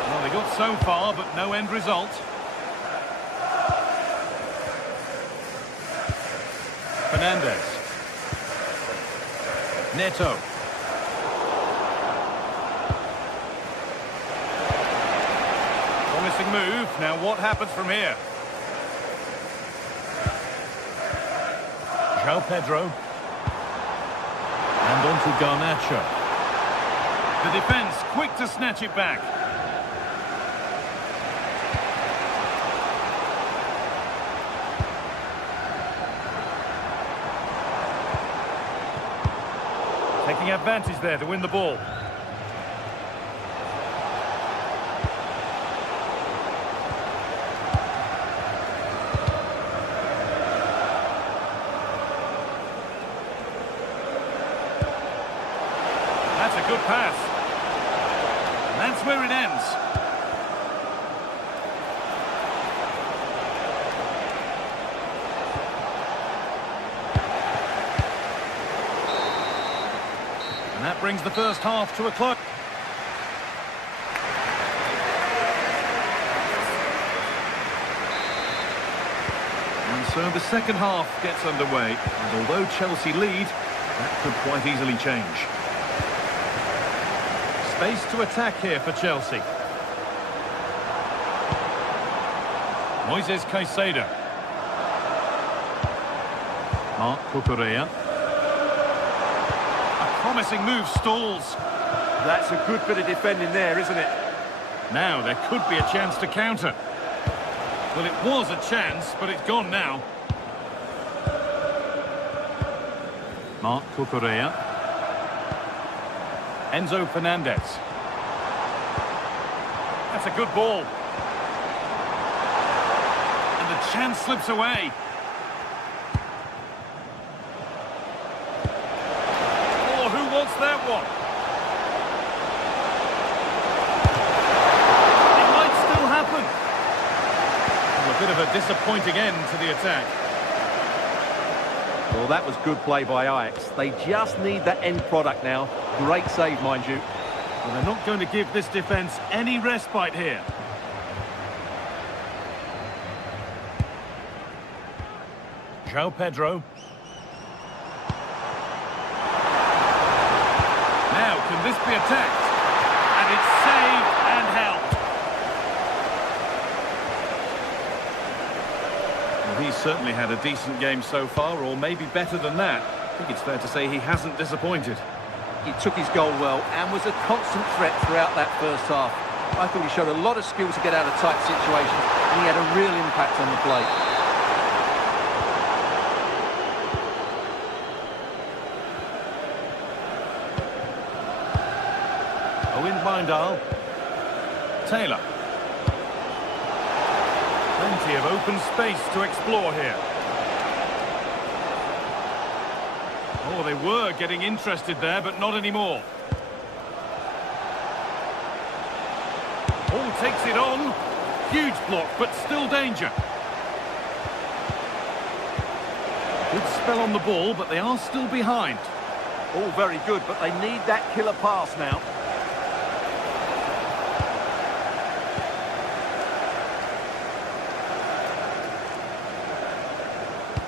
Well, they got so far, but no end result. Fernandez. Neto. Promising move. Now what happens from here? João Pedro. And on to Garnacho. The defence quick to snatch it back. Taking advantage there to win the ball. That's a good pass. And that's where it ends. And that brings the first half to a close. And so the second half gets underway. And although Chelsea lead, that could quite easily change. Space to attack here for Chelsea. Moises Caicedo. Marc Cucurella. A promising move stalls. That's a good bit of defending there, isn't it? Now there could be a chance to counter. Well, it was a chance, but it's gone now. Marc Cucurella. Enzo Fernandez. That's a good ball. And the chance slips away. Oh, who wants that one? It might still happen. Well, a bit of a disappointing end to the attack. Well, that was good play by Ajax. They just need that end product now. Great save, mind you. Well, they're not going to give this defence any respite here. João Pedro. Now, can this be attacked? And it's saved and held. Well, he's certainly had a decent game so far, or maybe better than that. I think it's fair to say he hasn't disappointed. He took his goal well and was a constant threat throughout that first half. I thought he showed a lot of skill to get out of tight situations, and he had a real impact on the play. Owen Bindal. Taylor. Plenty of open space to explore here. Oh, they were getting interested there, but not anymore. Oh, takes it on. Huge block, but still danger. Good spell on the ball, but they are still behind. All very good, but they need that killer pass now.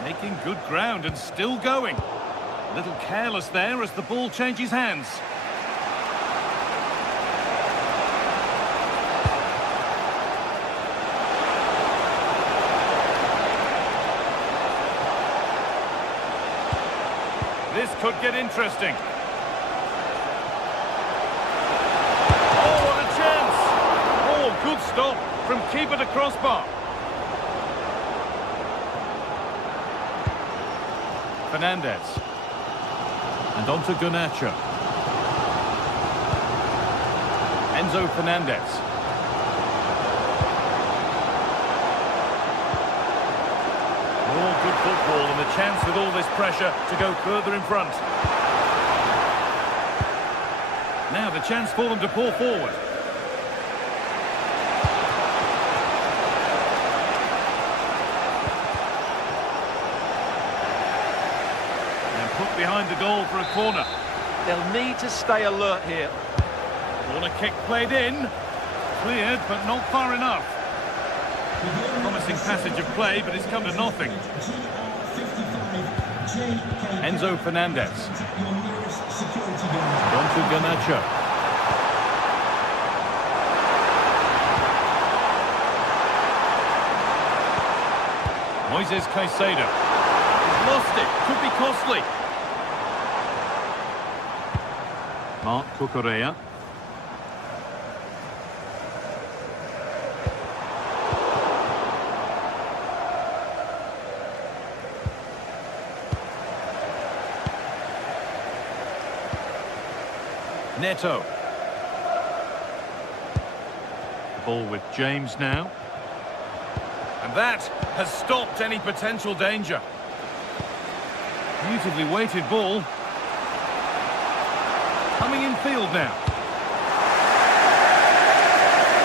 Making good ground and still going. A little careless there as the ball changes hands. This could get interesting. Oh, what a chance! Oh, good stop from keeper to crossbar. Fernandez. And on to Garnacho. Enzo Fernandez. Oh, good football and a chance with all this pressure to go further in front. Now the chance for them to pull forward. Put behind the goal for a corner. They'll need to stay alert here. Corner kick played in. Cleared, but not far enough. Promising passage of play, but it's come to nothing. Enzo Fernandez. On to Garnacho. Moises Caicedo. He's lost it. Could be costly. Mark Cucurella. Neto. Ball with James now. And that has stopped any potential danger. Beautifully weighted ball. Coming in field now.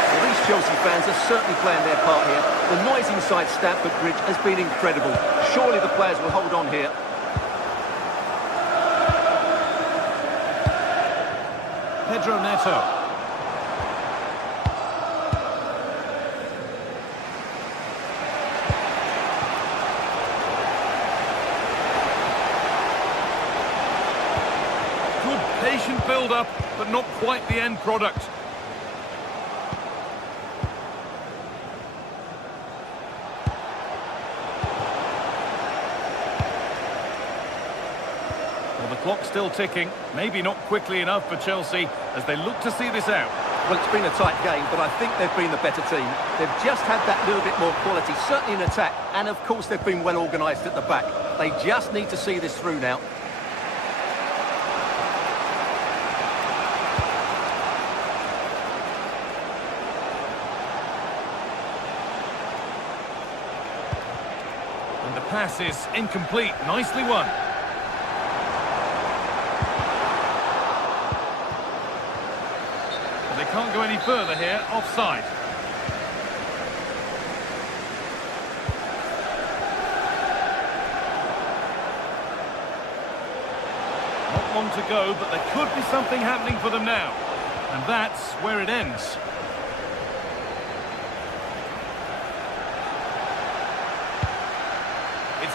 Well, these Chelsea fans are certainly playing their part here. The noise inside Stamford Bridge has been incredible. Surely the players will hold on here. Pedro Neto. Patient build-up, but not quite the end product. Well, the clock's still ticking. Maybe not quickly enough for Chelsea as they look to see this out. Well, it's been a tight game, but I think they've been the better team. They've just had that little bit more quality, certainly in attack, and of course they've been well organised at the back. They just need to see this through now. Pass is incomplete. Nicely won. But they can't go any further here. Offside. Not long to go, but there could be something happening for them now. And that's where it ends.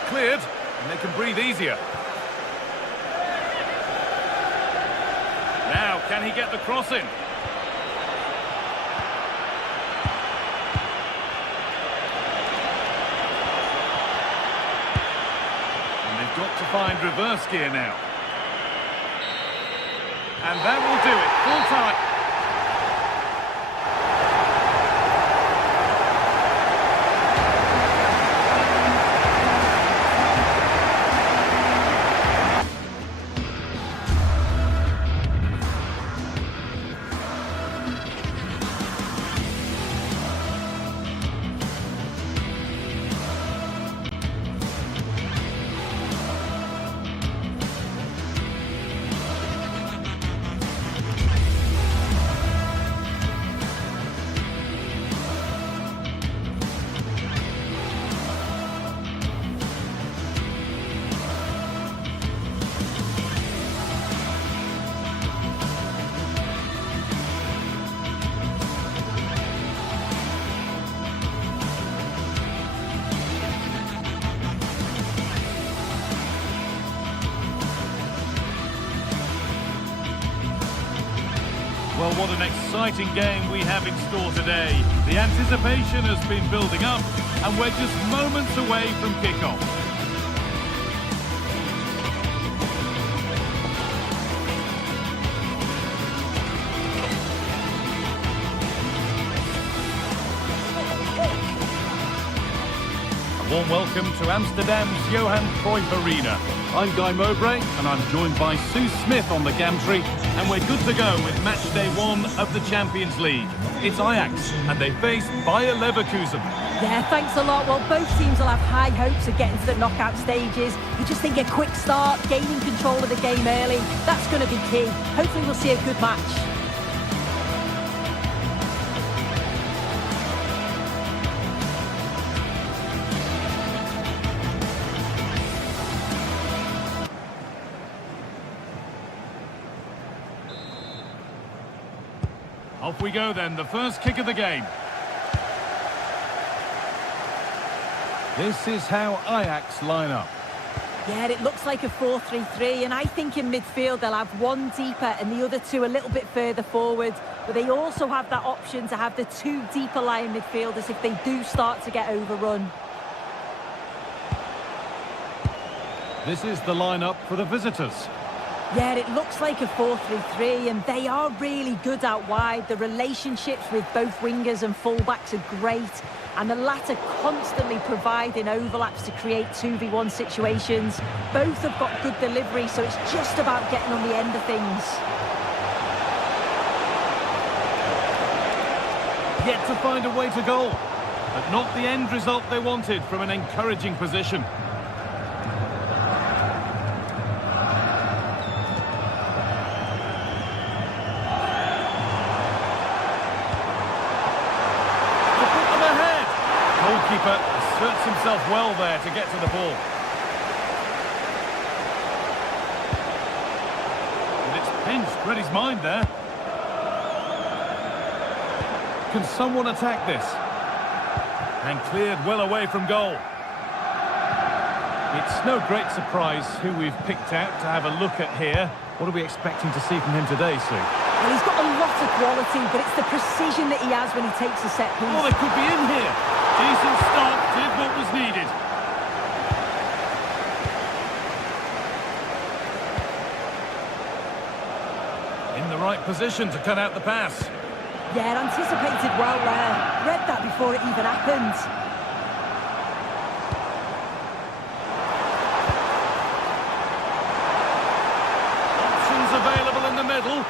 Cleared, and they can breathe easier. Now, can he get the cross in? And they've got to find reverse gear now. And that will do it, full time. Well, what an exciting game we have in store today. The anticipation has been building up, and we're just moments away from kickoff. A warm welcome to Amsterdam's Johan Cruyff Arena. I'm Guy Mowbray, and I'm joined by Sue Smith on the gantry, and we're good to go with match day 1 of the Champions League. It's Ajax, and they face Bayer Leverkusen. Yeah, thanks a lot. Well, both teams will have high hopes of getting to the knockout stages. You just think a quick start, gaining control of the game early, that's going to be key. Hopefully we'll see a good match. Off we go then, the first kick of the game. This is how Ajax line up. Yeah, it looks like a 4-3-3, and I think in midfield they'll have one deeper and the other two a little bit further forward. But they also have that option to have the two deeper lying midfielders if they do start to get overrun. This is the lineup for the visitors. Yeah, it looks like a 4-3-3, and they are really good out wide. The relationships with both wingers and fullbacks are great, and the latter constantly providing overlaps to create 2v1 situations. Both have got good delivery, so it's just about getting on the end of things. Yet to find a way to goal, but not the end result they wanted from an encouraging position. Goalkeeper asserts himself well there to get to the ball. And it's pinched, read his mind there. Can someone attack this? And cleared well away from goal. It's no great surprise who we've picked out to have a look at here. What are we expecting to see from him today, Sue? Well, he's got a lot of quality, but it's the precision that he has when he takes a set piece. Oh, they could be in here. Decent start, did what was needed. In the right position to cut out the pass. Yeah, anticipated well there. Read that before it even happened. Options available in the middle.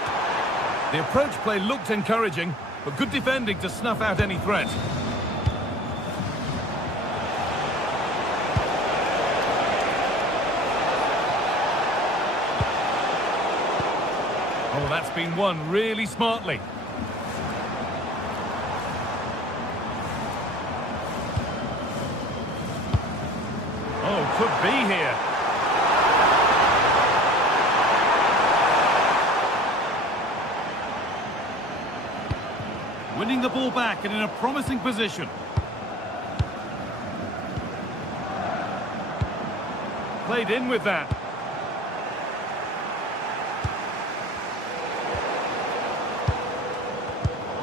The approach play looked encouraging, but good defending to snuff out any threat. Oh, that's been won really smartly. Oh, could be here. Winning the ball back and in a promising position. Played in with that.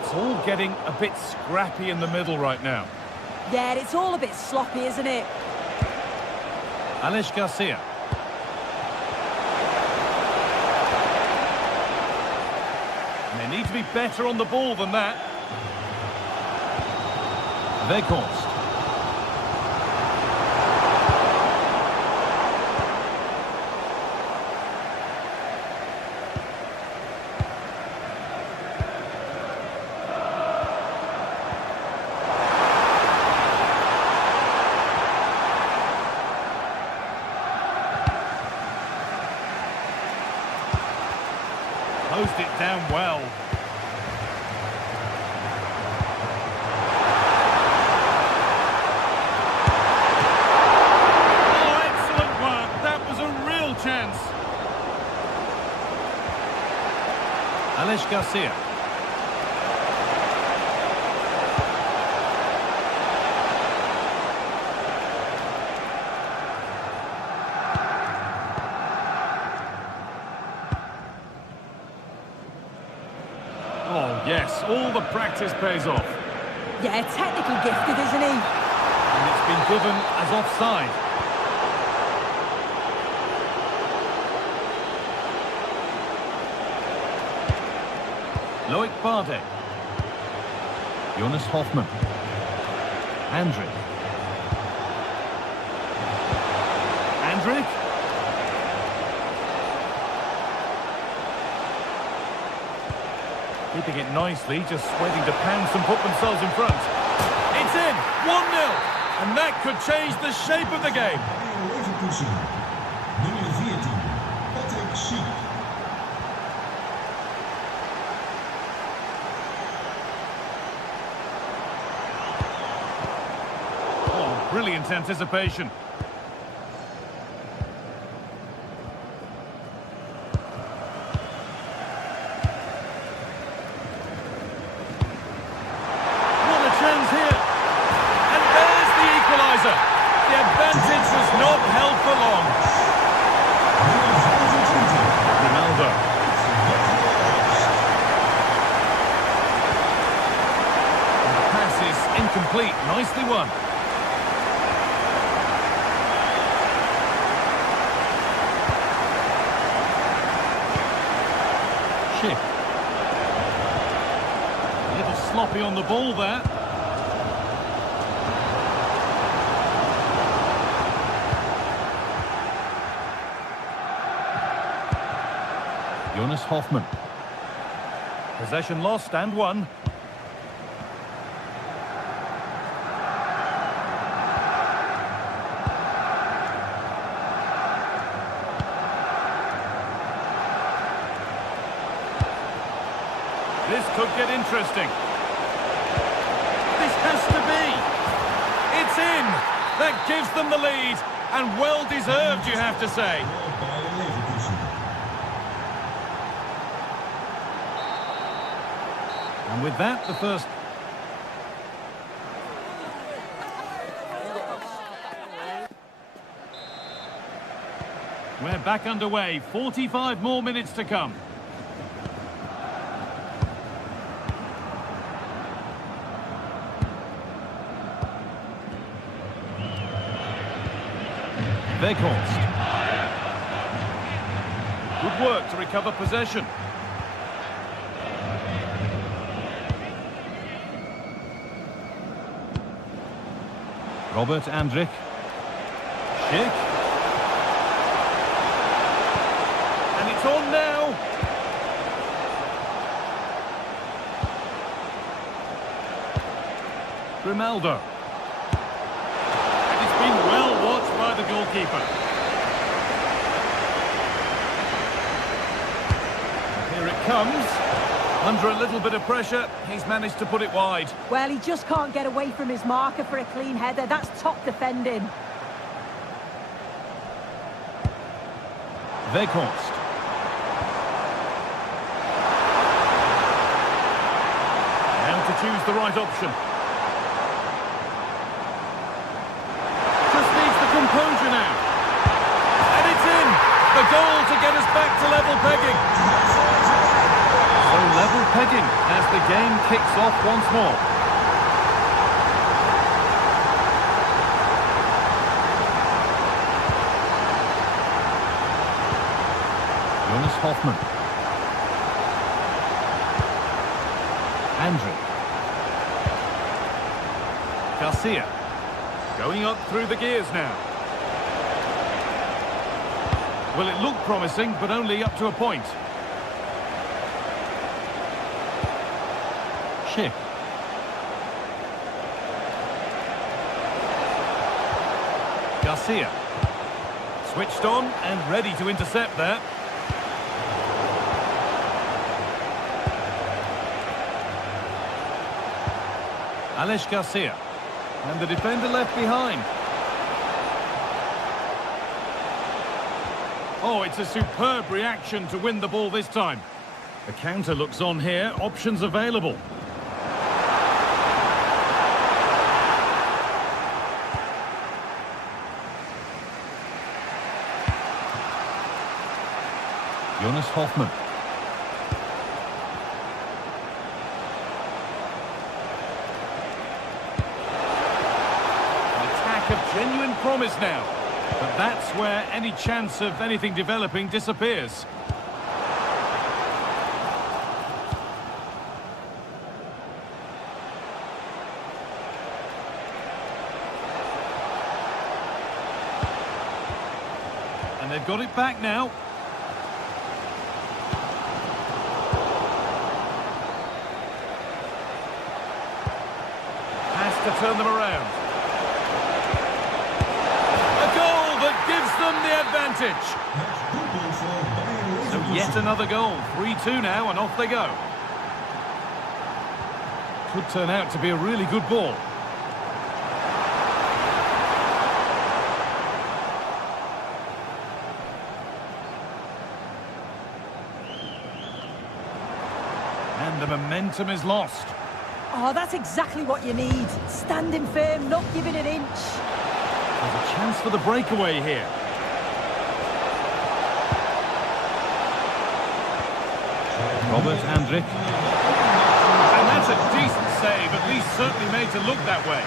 It's all getting a bit scrappy in the middle right now. Yeah, it's all a bit sloppy, isn't it? Alex Garcia. And they need to be better on the ball than that. Weghorst. Closed it down well. Oh, excellent work. That was a real chance. Alex Garcia. Oh, yes, all the practice pays off. Yeah, technically gifted, isn't he? And it's been given as offside. Loic Bardet. Jonas Hoffmann. Andrick. Andrick. Keeping it nicely, just waiting to pounce and put themselves in front. It's in! 1-0! And that could change the shape of the game. Oh, brilliant anticipation. The advantage was not held for long. Ronaldo. The pass is incomplete. Nicely won. Schick. A little sloppy on the ball there. Jonas Hoffmann. Possession lost and won. This could get interesting. This has to be. It's in. That gives them the lead. And well deserved, you have to say. And with that, the first... We're back underway. 45 more minutes to come. Weghorst. Good work to recover possession. Robert Andrich. Schick. And it's on now. Grimaldo. And it's been well watched by the goalkeeper. Here it comes. Under a little bit of pressure, he's managed to put it wide. Well, he just can't get away from his marker for a clean header. That's top defending. Weghorst. Now to choose the right option. Just needs the composure now. And it's in! The goal to get us back to level pegging. So level pegging as the game kicks off once more. Jonas Hoffmann. Andrew. Garcia. Going up through the gears now. Well, it looked promising, but only up to a point. Schick. Garcia. Switched on and ready to intercept there. Alex Garcia. And the defender left behind. Oh, it's a superb reaction to win the ball this time. The counter looks on here. Options available. Jonas Hoffmann. An attack of genuine promise now. But that's where any chance of anything developing disappears. And they've got it back now. To turn them around. A goal that gives them the advantage. So yet another goal. 3-2 now, and off they go. Could turn out to be a really good ball. And the momentum is lost. Oh, that's exactly what you need. Standing firm, not giving an inch. There's a chance for the breakaway here. Robert Andrich. And that's a decent save, at least certainly made to look that way.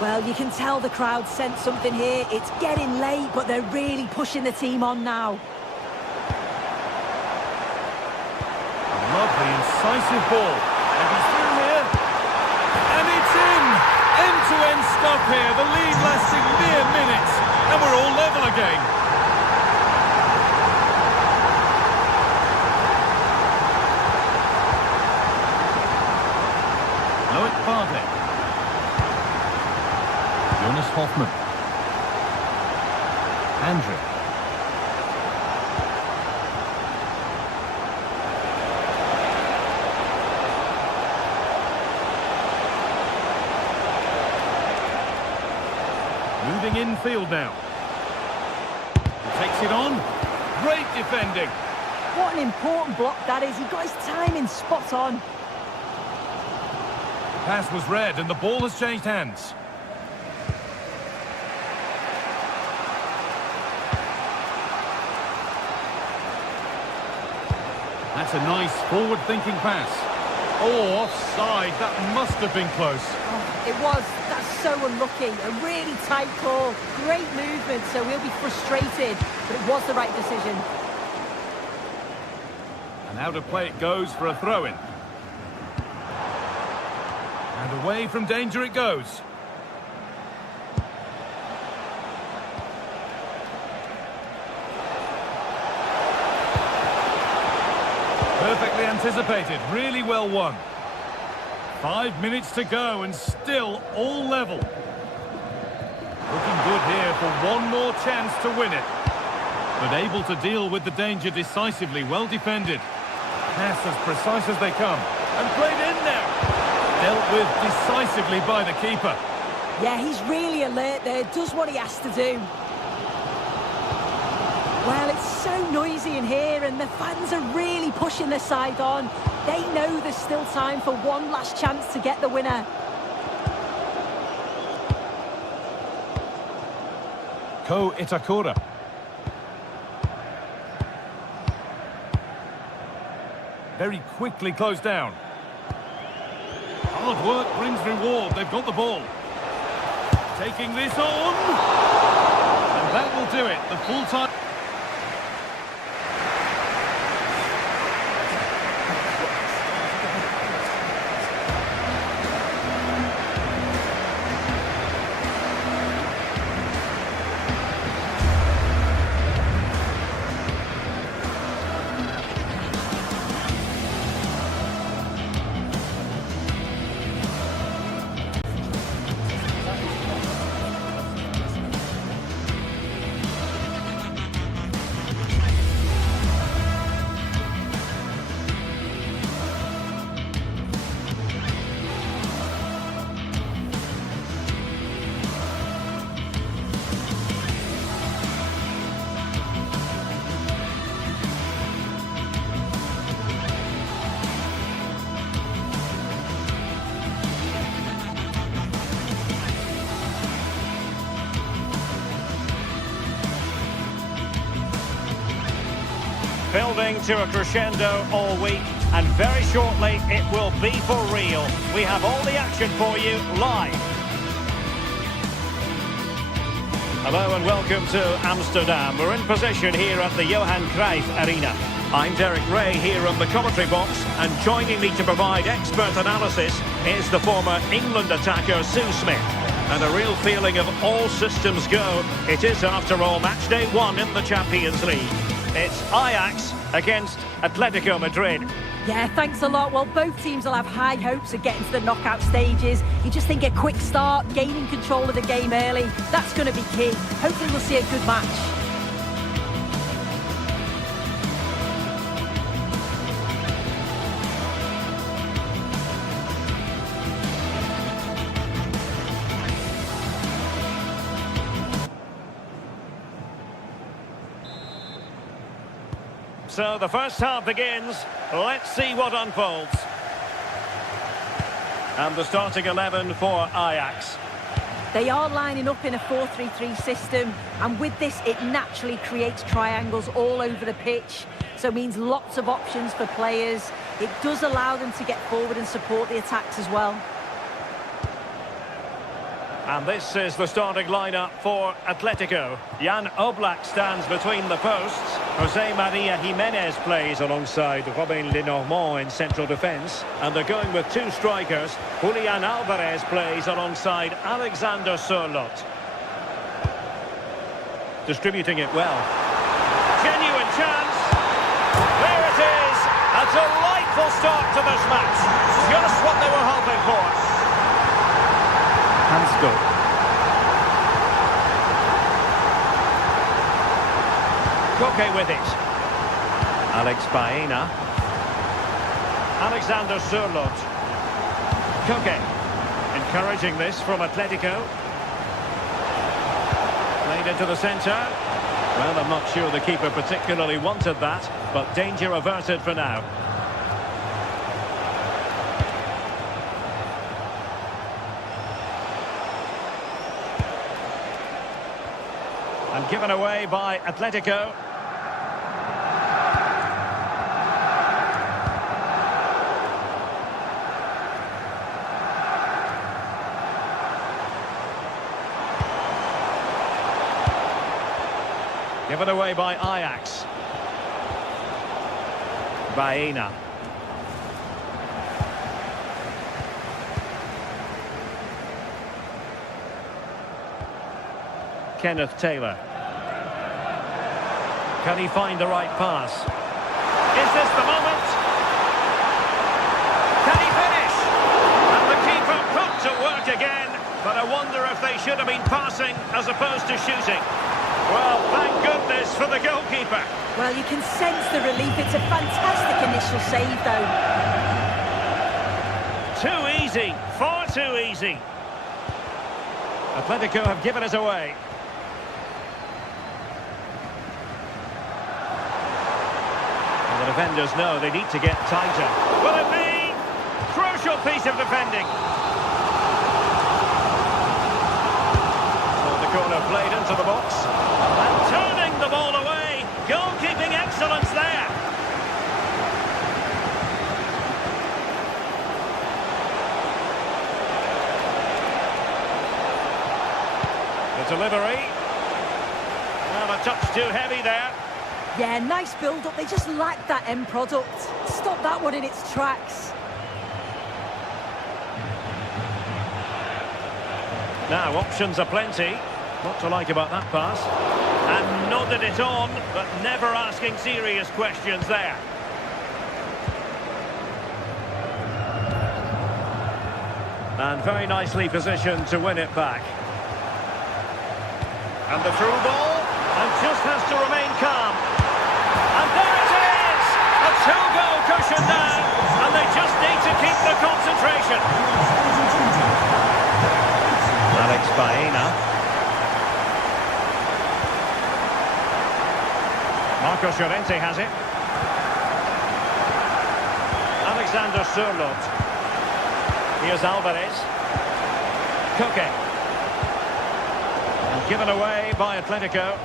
Well, you can tell the crowd sensed something here. It's getting late, but they're really pushing the team on now. A lovely, incisive ball. And he's through here. And it's in! End-to-end stop here. The lead lasting mere minutes. And we're all level again. Loic Bardet. Jonas Hoffman. Andrew. Moving infield now. Takes it on. Great defending. What an important block that is. He got his timing spot on. Pass was read and the ball has changed hands. That's a nice forward-thinking pass. Oh, offside. That must have been close. Oh, it was. That's so unlucky. A really tight call. Great movement, so he'll be frustrated. But it was the right decision. And out of play it goes for a throw-in. And away from danger it goes. Perfectly anticipated, really well won. 5 minutes to go and still all level. Looking good here for one more chance to win it. But able to deal with the danger decisively, well defended. Pass as precise as they come. And played in there. Dealt with decisively by the keeper. Yeah, he's really alert there, does what he has to do. Well, it's so noisy in here and the fans are really pushing their side on. They know there's still time for one last chance to get the winner. Ko Itakura. Very quickly closed down. Hard work brings reward. They've got the ball. Taking this on. And that will do it. The full time. Building to a crescendo all week, and very shortly it will be for real. We have all the action for you live. Hello and welcome to Amsterdam. We're in position here at the Johan Cruyff Arena. I'm Derek Ray here in the commentary box, and joining me to provide expert analysis is the former England attacker Sue Smith. And a real feeling of all systems go. It is, after all, match day 1 in the Champions League. It's Ajax against Atletico Madrid. Yeah, thanks a lot. Well, both teams will have high hopes of getting to the knockout stages. You just think a quick start, gaining control of the game early, that's going to be key. Hopefully we'll see a good match. So the first half begins. Let's see what unfolds. And the starting 11 for Ajax. They are lining up in a 4-3-3 system, and with this it naturally creates triangles all over the pitch, so it means lots of options for players. It does allow them to get forward and support the attacks as well. And this is the starting lineup for Atletico. Jan Oblak stands between the posts. Jose Maria Jimenez plays alongside Robin Lenormand in central defence. And they're going with two strikers. Julian Alvarez plays alongside Alexander Sørloth. Distributing it well. Genuine chance. There it is. A delightful start to this match. Just what they were hoping for. Hansko. Koke with it. Alex Baena. Alexander Sørloth. Koke. Encouraging this from Atletico. Played into the centre. Well, I'm not sure the keeper particularly wanted that, but danger averted for now. And given away by Atletico. Given away by Ajax. Baena. Kenneth Taylor. Can he find the right pass? Is this the moment? Can he finish? And the keeper put to work again. But I wonder if they should have been passing as opposed to shooting. Well, thank goodness for the goalkeeper. Well, you can sense the relief. It's a fantastic initial save, though. Too easy. Far too easy. Atletico have given us away. The defenders know they need to get tighter. Will it be? Crucial piece of defending. So the corner played into the box. And turning the ball away. Goalkeeping excellence there. The delivery. Well, a touch too heavy there. Yeah, nice build-up. They just lacked that end product. Stop that one in its tracks. Now, options are plenty. What to like about that pass. And nodded it on, but never asking serious questions there. And very nicely positioned to win it back. And the through ball, and just has to remain calm. And there it is! A two-goal cushion now, and they just need to keep the concentration. Alex Baena. Marco Llorente has it. Alexander Sørloth. Here's Alvarez. Koke. And given away by Atletico.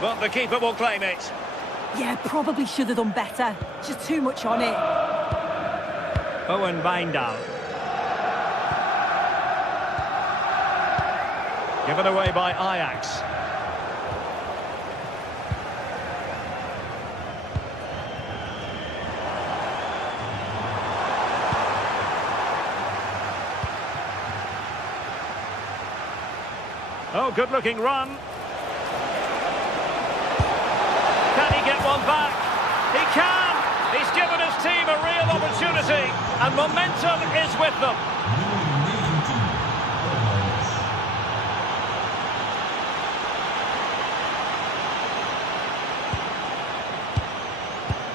But the keeper will claim it. Yeah, probably should have done better. Just too much on it. Owen Wijndal. Given away by Ajax. Oh, good-looking run. Can he get one back? He can! He's given his team a real opportunity, and momentum is with them.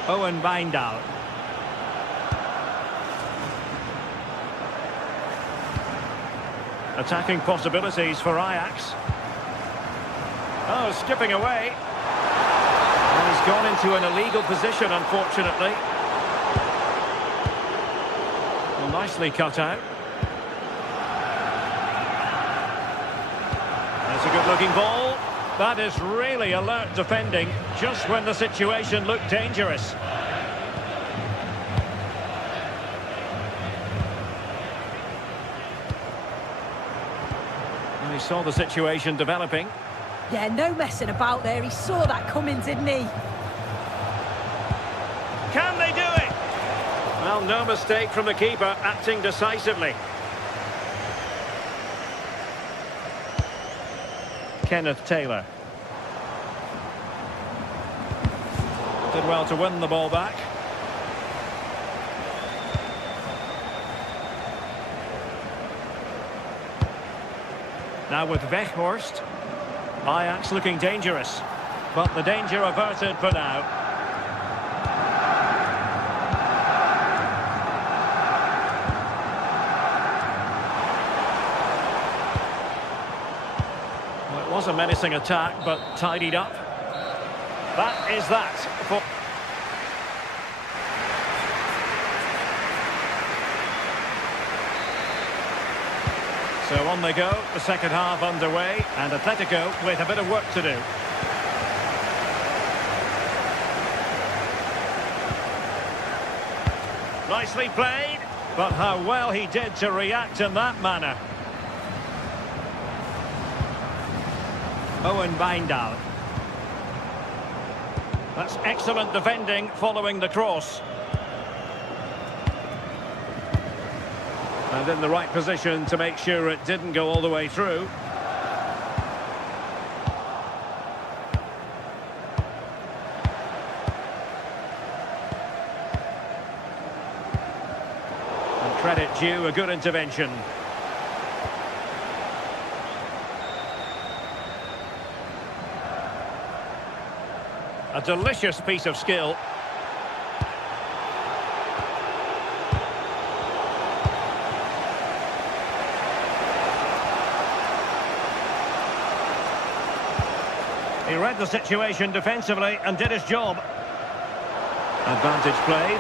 Owen Wijndal. Attacking possibilities for Ajax. Oh, skipping away. And he's gone into an illegal position, unfortunately. Well, nicely cut out. That's a good-looking ball. That is really alert defending. just when the situation looked dangerous. And he saw the situation developing. Yeah, no messing about there. He saw that coming, didn't he? Can they do it? Well, no mistake from the keeper, acting decisively. Kenneth Taylor. Did well to win the ball back. Now with Weghorst. Ajax looking dangerous, but the danger averted for now. Well, it was a menacing attack, but tidied up. That is that. So on they go, the second half underway, and Atletico with a bit of work to do. Nicely played, but how well he did to react in that manner. Owen Wijndal. That's excellent defending following the cross. And in the right position to make sure it didn't go all the way through. And credit due, a good intervention. A delicious piece of skill. He read the situation defensively and did his job. Advantage played.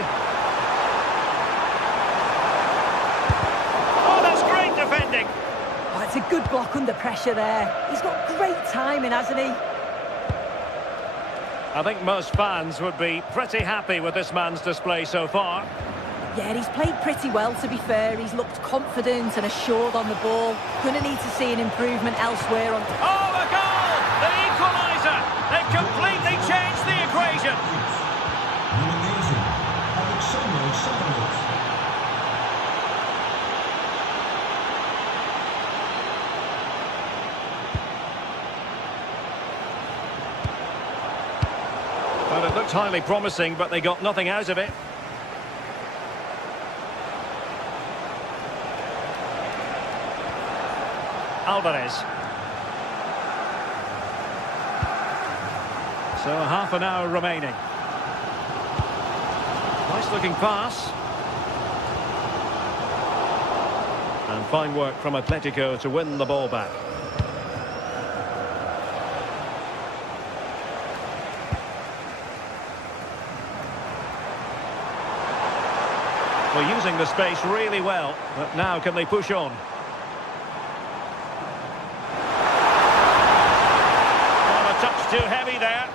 Oh, that's great defending. Oh, it's a good block under pressure there. He's got great timing, hasn't he? I think most fans would be pretty happy with this man's display so far. Yeah, he's played pretty well, to be fair. He's looked confident and assured on the ball. Gonna need to see an improvement elsewhere on... Oh, a goal! The equaliser! They've completely changed the equation! Well, it looked highly promising, but they got nothing out of it. Alvarez. So half an hour remaining. Nice looking pass. And fine work from Atletico to win the ball back. Well, using the space really well, but now can they push on? Well, a touch too heavy there.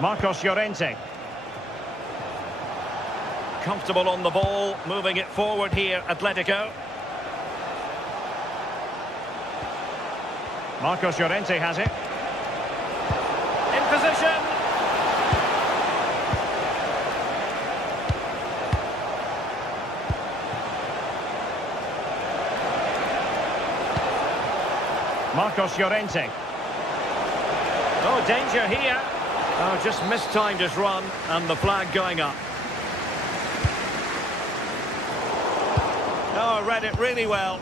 Marcos Llorente. Comfortable on the ball, moving it forward here, Atletico. Marcos Llorente has it. In position. Marcos Llorente. Oh, danger here. Oh, just mistimed his run, and the flag going up. Oh, read it really well.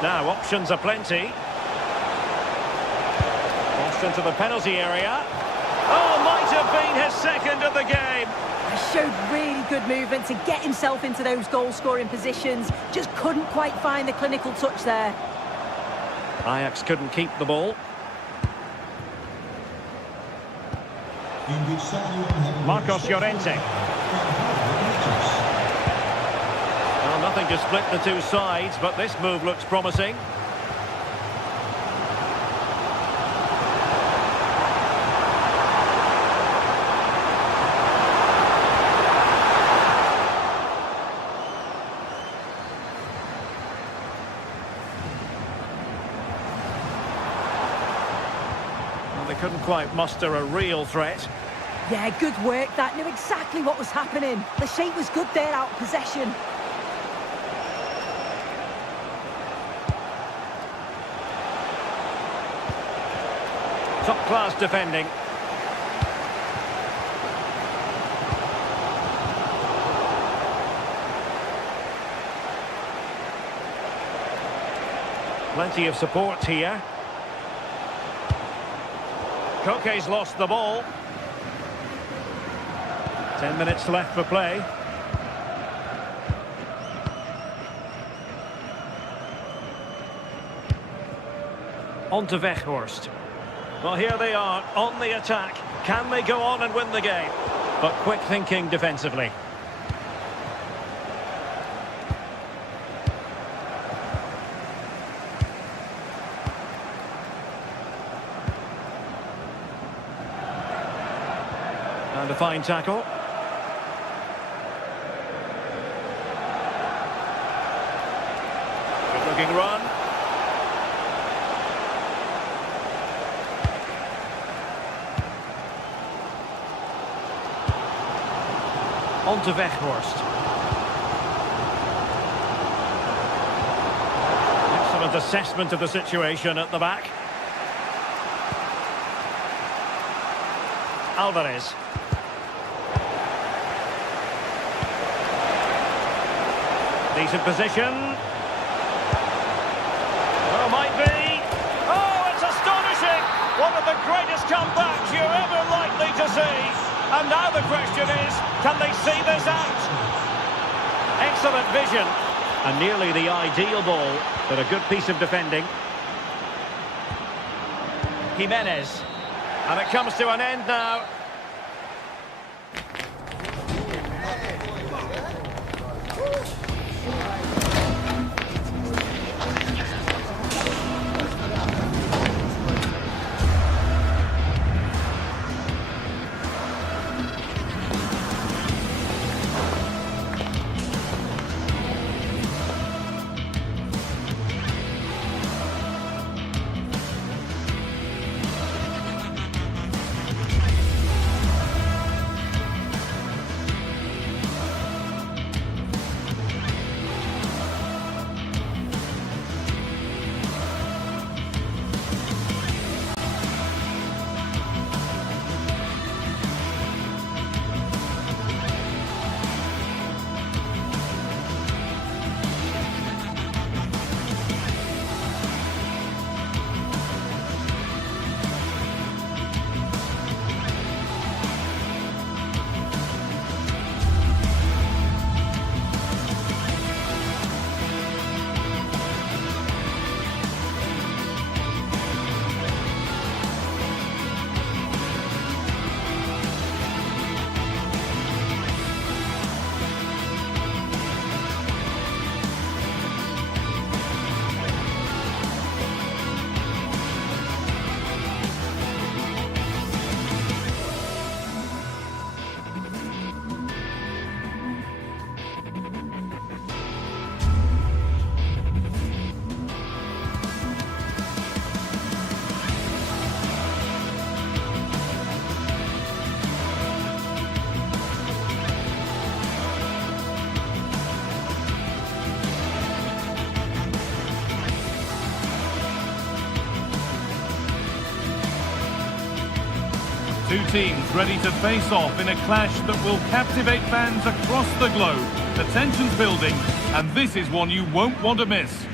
Now, options are plenty. Crossed into the penalty area. Oh, might have been his second of the game. He showed really good movement to get himself into those goal-scoring positions. Just couldn't quite find the clinical touch there. Ajax couldn't keep the ball. Marcos Llorente. Well, nothing to split the two sides, but this move looks promising. They couldn't quite muster a real threat. Yeah, good work. That knew exactly what was happening. The shape was good there, out of possession. Top-class defending. Plenty of support here. Koke's lost the ball. 10 minutes left for play. On to Weghorst. Well, here they are on the attack. Can they go on and win the game? But quick thinking defensively. And a fine tackle. Good looking run. On to Weghorst. Excellent assessment of the situation at the back. Alvarez. Decent position. Oh, might be. Oh, it's astonishing! One of the greatest comebacks you're ever likely to see. And now the question is, can they see this out? Excellent vision. And nearly the ideal ball, but a good piece of defending. Jimenez. And it comes to an end now. Two teams ready to face off in a clash that will captivate fans across the globe. The tension's building, and this is one you won't want to miss.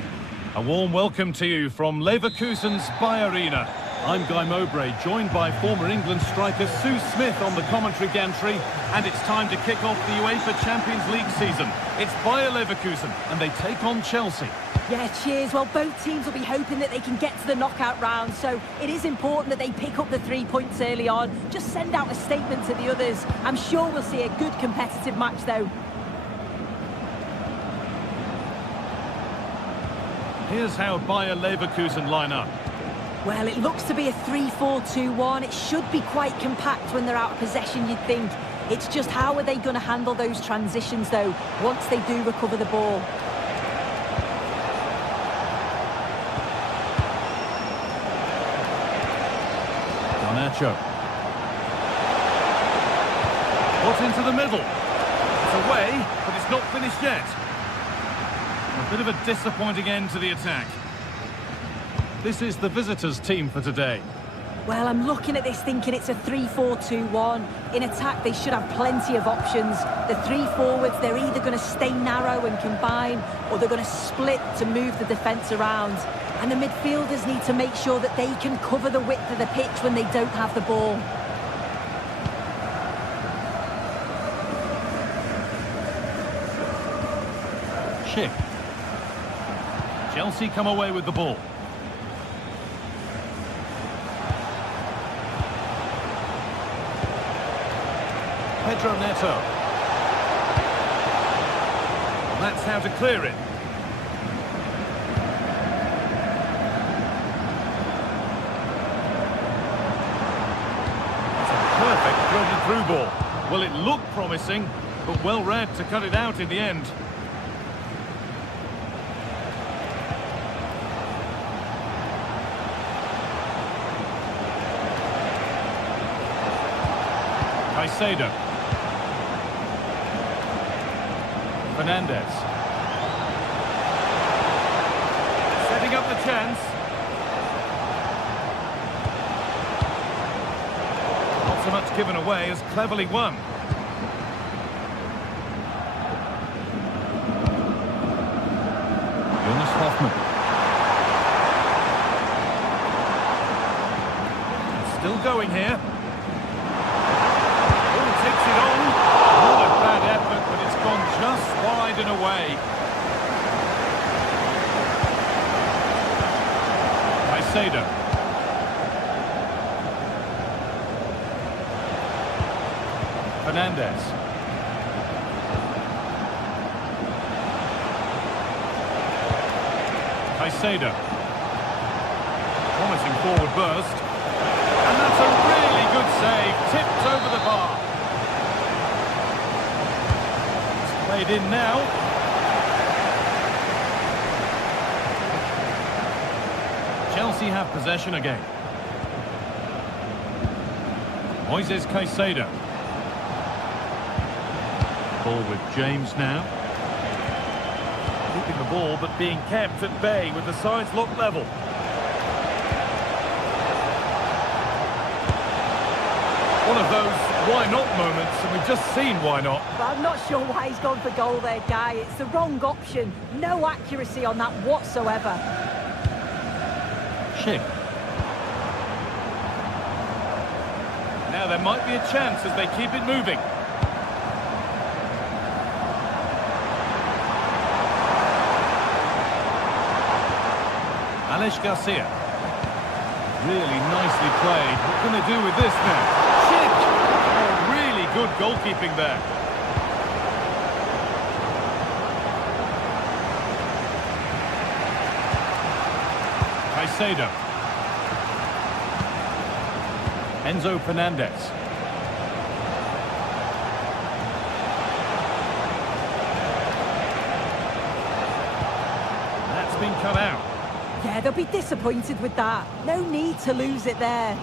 A warm welcome to you from Leverkusen's Arena. I'm Guy Mowbray, joined by former England striker Sue Smith on the commentary gantry, and it's time to kick off the UEFA Champions League season. It's Bayer Leverkusen, and they take on Chelsea. Yeah, cheers. Well, both teams will be hoping that they can get to the knockout round, so it is important that they pick up the 3 points early on. Just send out a statement to the others. I'm sure we'll see a good competitive match, though. Here's how Bayer Leverkusen line up. Well, it looks to be a 3-4-2-1. It should be quite compact when they're out of possession, you'd think. It's just how are they going to handle those transitions, though, once they do recover the ball. Garnacho. Put into the middle. It's away, but it's not finished yet. A bit of a disappointing end to the attack. This is the visitors' team for today. Well, I'm looking at this thinking it's a 3-4-2-1. In attack, they should have plenty of options. The three forwards, they're either going to stay narrow and combine, or they're going to split to move the defence around. And the midfielders need to make sure that they can cover the width of the pitch when they don't have the ball. Schick. Chelsea come away with the ball. Pedro Neto. That's how to clear it. It's a perfect threaded through ball. Well, it looked promising, but well read to cut it out in the end. Caicedo. Fernandez. Setting up the chance. Not so much given away as cleverly won. Jonas Hoffman. It's still going here. Takes it on. Not a bad effort, but it's gone just wide and away. Caicedo. Fernandez. Caicedo. Promising forward burst. And that's a really good save. Tipped over the bar. Played in now. Chelsea have possession again. Moises Caicedo. Ball with James now. Keeping the ball but being kept at bay with the sides locked level. One of those why not moments, and we've just seen why not. Well, I'm not sure why he's gone for goal there, Guy. It's the wrong option. No accuracy on that whatsoever. Schick. Now there might be a chance as they keep it moving. Alex Garcia. Really nicely played. What can they do with this now? Oh, really good goalkeeping there. Caicedo. Enzo Fernandez. That's been cut out. Yeah, they'll be disappointed with that. No need to lose it there.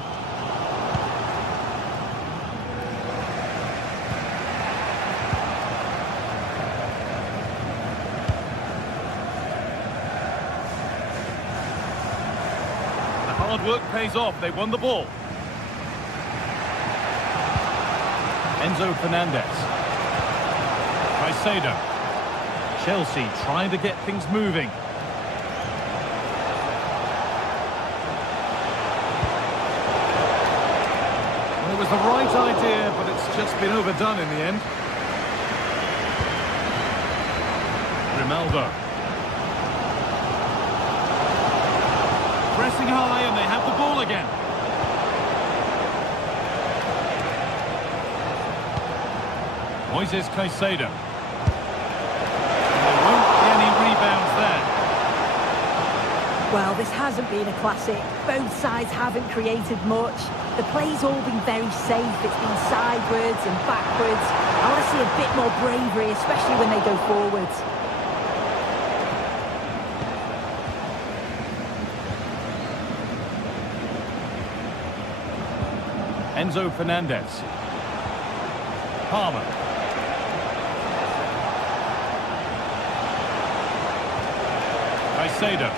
The hard work pays off. They won the ball. Enzo Fernandez. Caicedo. Chelsea trying to get things moving. It was the right idea, but it's just been overdone in the end. Grimaldo. pressing high and they have the ball again. Moises Caicedo. There won't be any rebounds there. Well, this hasn't been a classic. Both sides haven't created much. The play's all been very safe. It's been sidewards and backwards. I want to see a bit more bravery, especially when they go forwards. Enzo Fernandez. Palmer. Caicedo.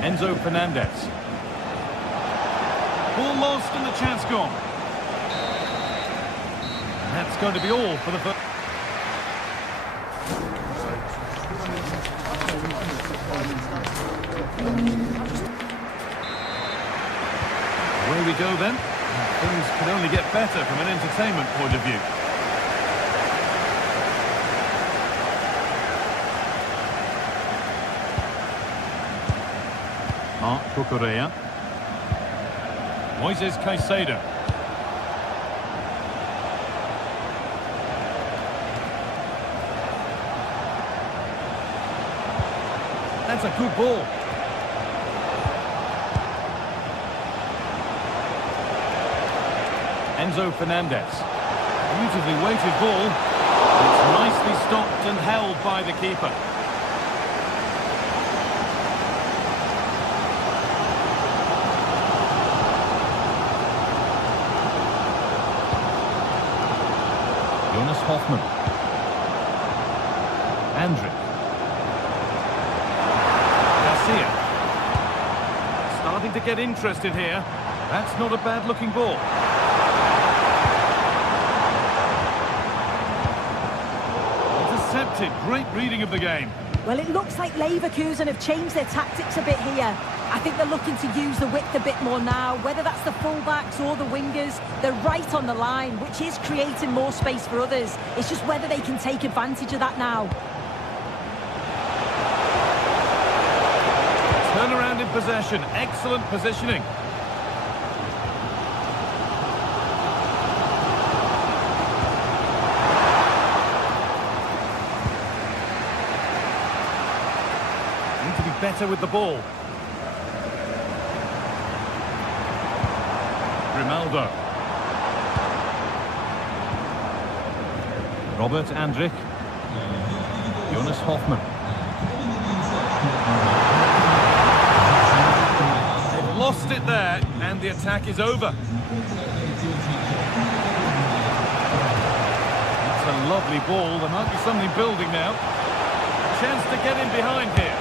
Enzo Fernandez. Ball lost and the chance gone. That's going to be all for the first. Away we go then. Things can only get better from an entertainment point of view. Marc Cucurella. Moises Caicedo. That's a good ball. Enzo Fernandez. Beautifully weighted ball. It's nicely stopped and held by the keeper. Jonas Hoffmann. Andrick. Garcia. Starting to get interested here. That's not a bad looking ball. Intercepted. Great reading of the game. Well, it looks like Leverkusen have changed their tactics a bit here. I think they're looking to use the width a bit more now, whether that's the fullbacks or the wingers. They're right on the line, which is creating more space for others. It's just whether they can take advantage of that now. Turn around in possession. Excellent positioning. Need to be better with the ball. Grimaldo. Robert Andrick. Jonas Hoffmann. They've lost it there, and the attack is over. It's a lovely ball. There might be something building now. A chance to get in behind here.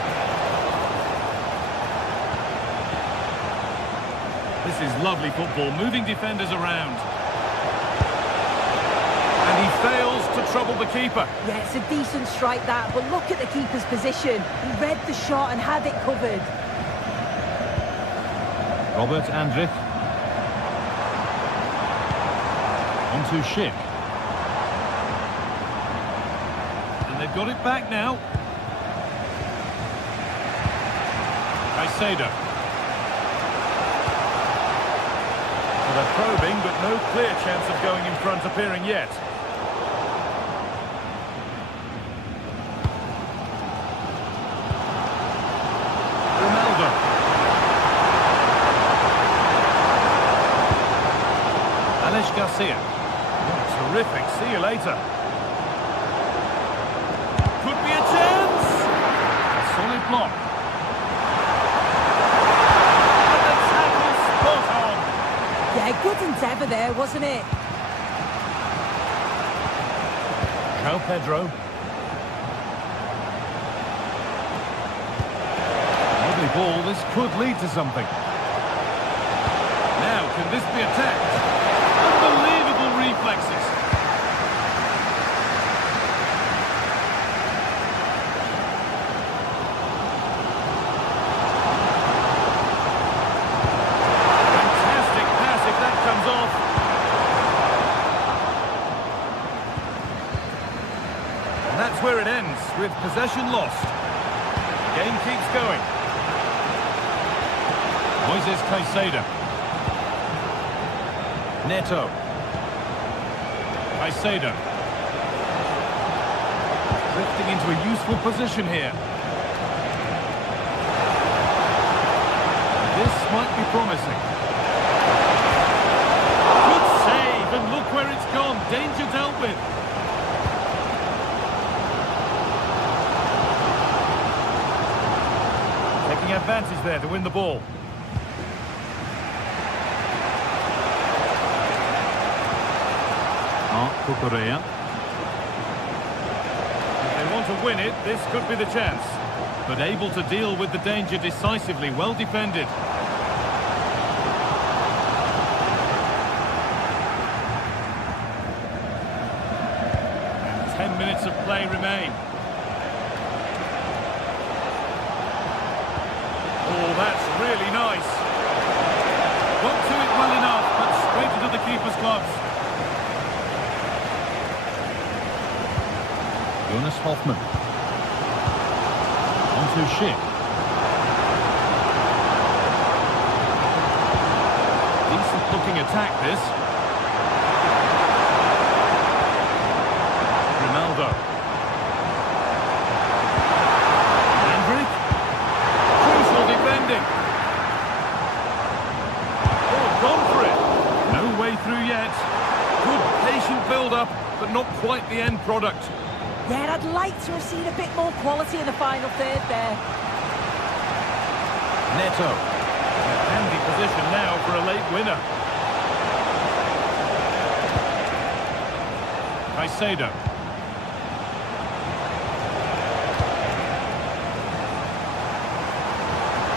This is lovely football, moving defenders around. And he fails to trouble the keeper. Yeah, it's a decent strike that, but look at the keeper's position. He read the shot and had it covered. Robert Andrick. On to Schick. And they've got it back now. Caicedo. They're probing, but no clear chance of going in front appearing yet. Ronaldo. Alex Garcia. Oh, terrific. See you later. Could be a chance. A solid block. Yeah, good endeavour there, wasn't it? João Pedro. Lovely ball. This could lead to something. Now, can this be attacked? Unbelievable reflexes. That's where it ends, with possession lost. Game keeps going. Moises Caicedo. Neto. Caicedo. Drifting into a useful position here. This might be promising. Good save, and look where it's gone. Danger dealt with. Taking advantage there to win the ball. Cucurella. If they want to win it, this could be the chance. But able to deal with the danger decisively, well defended. And 10 minutes of play remain. Oh, that's really nice. Got to it well enough, but straight into the keeper's gloves. Jonas Hoffman. Onto Schick. Decent looking attack this. Ronaldo. Hendrick. Crucial defending. Oh, gone for it. No way through yet. Good patient build-up, but not quite the end product. Yeah, I'd like to have seen a bit more quality in the final third there. Neto. A handy position now for a late winner. Caicedo.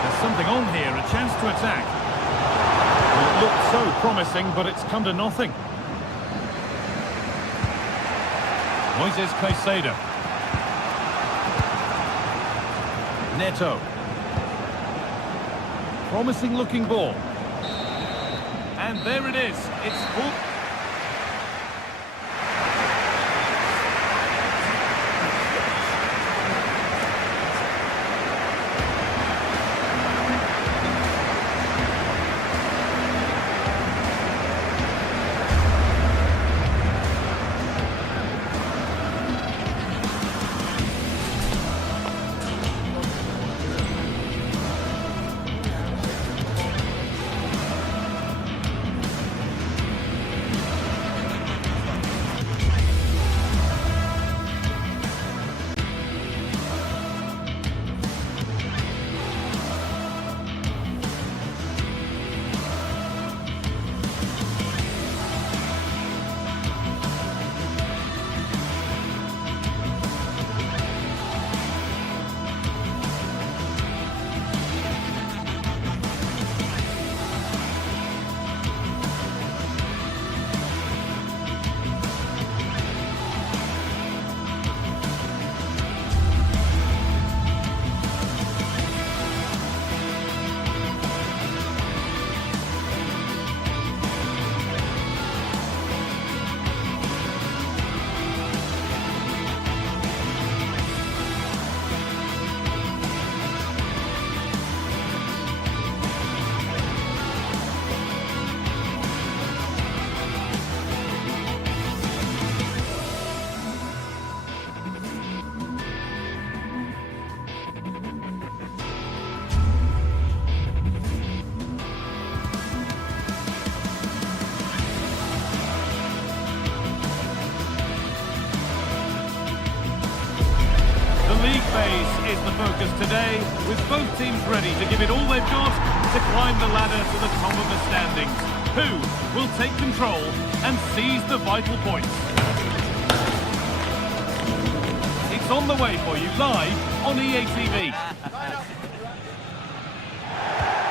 There's something on here, a chance to attack. It looked so promising, but it's come to nothing. Moises Caicedo. Neto. Promising looking ball. And there it is. It's full. Phase is the focus today, with both teams ready to give it all they've got to climb the ladder to the top of the standings. Who will take control and seize the vital points? It's on the way for you live on EA TV.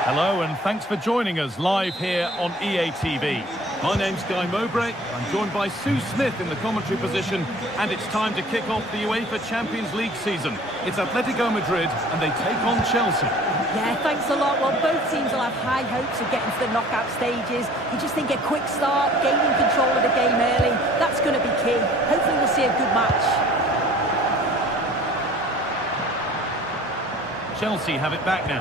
Hello and thanks for joining us live here on EA TV. My name's Guy Mowbray, I'm joined by Sue Smith in the commentary position, and it's time to kick off the UEFA Champions League season. It's Atletico Madrid and they take on Chelsea. Yeah, thanks a lot. Well, both teams will have high hopes of getting to the knockout stages. You just think a quick start, gaining control of the game early, that's going to be key. Hopefully we'll see a good match. Chelsea have it back now.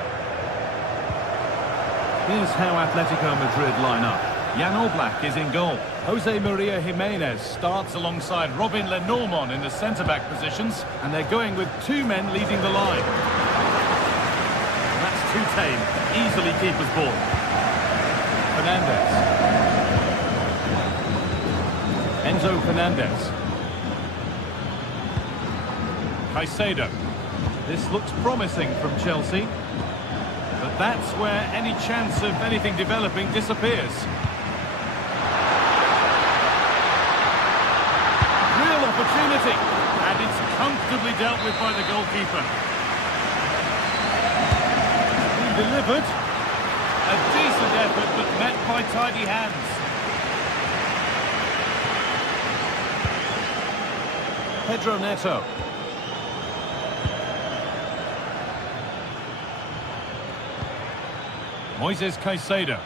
Here's how Atletico Madrid line up. Jan Oblak is in goal. Jose Maria Jimenez starts alongside Robin Lenormand in the centre-back positions, and they're going with two men leading the line. That's too tame. Easily keeper's ball. Fernandez. Enzo Fernandez. Caicedo. This looks promising from Chelsea, but that's where any chance of anything developing disappears. Real opportunity, and it's comfortably dealt with by the goalkeeper. He delivered. A decent effort, but met by tidy hands. Pedro Neto. Moises Caicedo.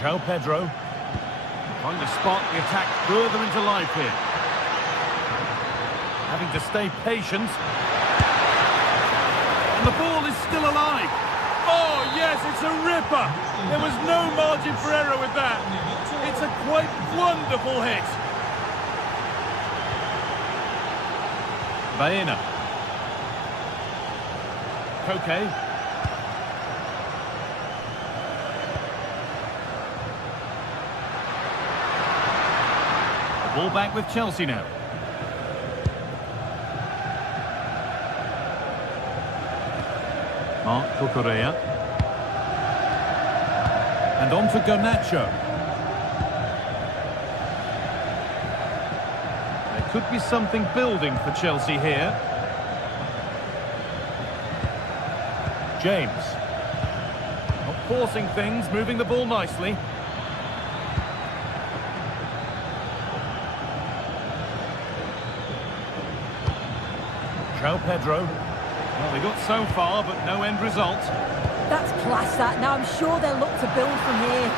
João Pedro. Trying to spark the attack further into life here. Having to stay patient. And the ball is still alive. Oh, yes, it's a ripper. There was no margin for error with that. It's a quite wonderful hit. Baena. Koke. Ball back with Chelsea now. Marc Cucurella. And on for Garnacho. There could be something building for Chelsea here. James. Not forcing things, moving the ball nicely. João Pedro. Well, they got so far, but no end result. That's class, that. Now, I'm sure they'll look to build from here.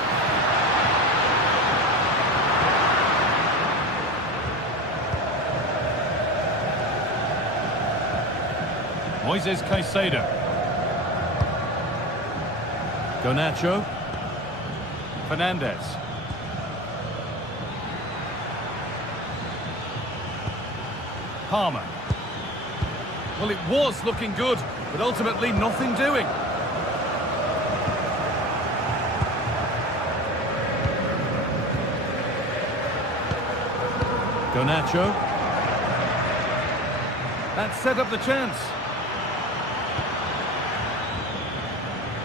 Moises Caicedo. Garnacho. Fernandez. Palmer. Well, it was looking good, but ultimately nothing doing. Garnacho. That set up the chance.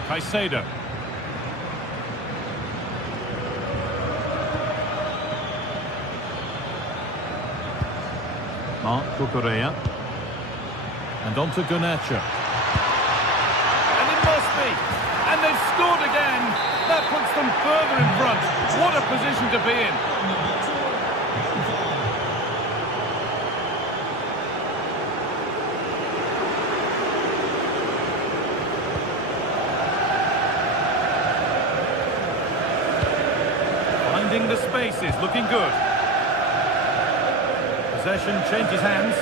Caicedo. Marc Cucurella. And on to Garnacho. And it must be. And they've scored again. That puts them further in front. What a position to be in. Finding the spaces, looking good. Possession changes hands.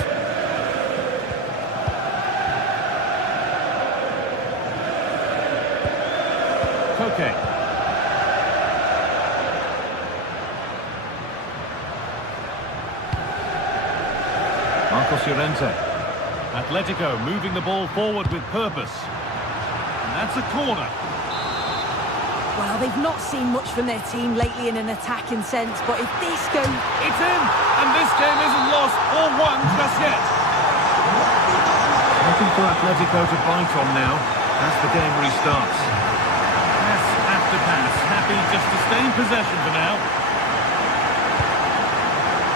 Koke. Marcos Llorente. Atletico moving the ball forward with purpose. And that's a corner. Well, they've not seen much from their team lately in an attacking sense, but if this goes... It's in! And this game isn't lost or won just yet. Nothing for Atletico to bite on now as the game restarts. Pass after pass, happy just to stay in possession for now.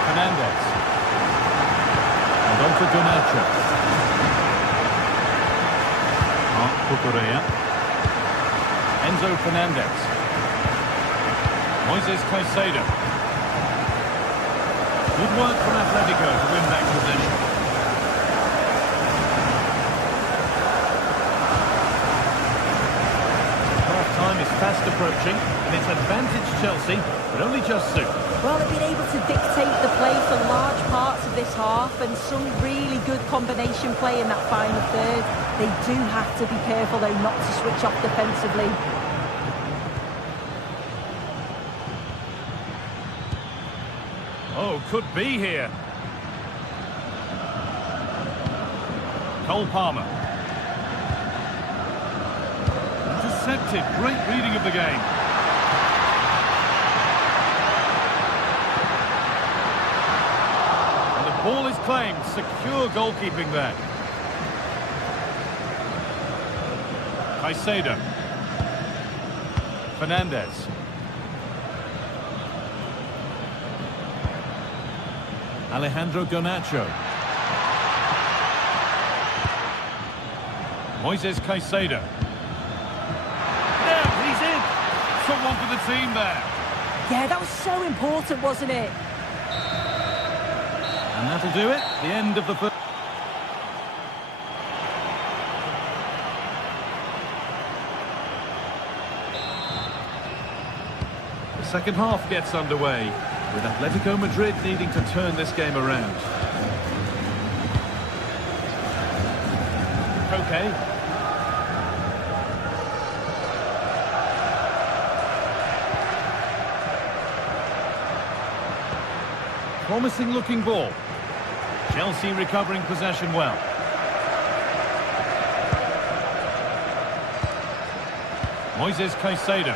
Fernandez. And on to Garnacho. Marc Cucurella. Enzo Fernandez. Moises Caicedo. Good work from Atletico to win back possession. Half-time is fast approaching, and it's advantage Chelsea, but only just soon. Well, they've been able to dictate the play for large parts of of this half and some really good combination play in that final third. They do have to be careful, though, not to switch off defensively. Oh, could be here. Cole Palmer. Intercepted. Great reading of the game. And the ball is claimed. Secure goalkeeping there. Caicedo. Fernandez. Alejandro Garnacho. Moises Caicedo. Now he's in. Someone for the team there. Yeah, that was so important, wasn't it? And that'll do it. The end of the first. The second half gets underway, with Atletico Madrid needing to turn this game around. Okay. Promising looking ball. Chelsea recovering possession well. Moises Caicedo.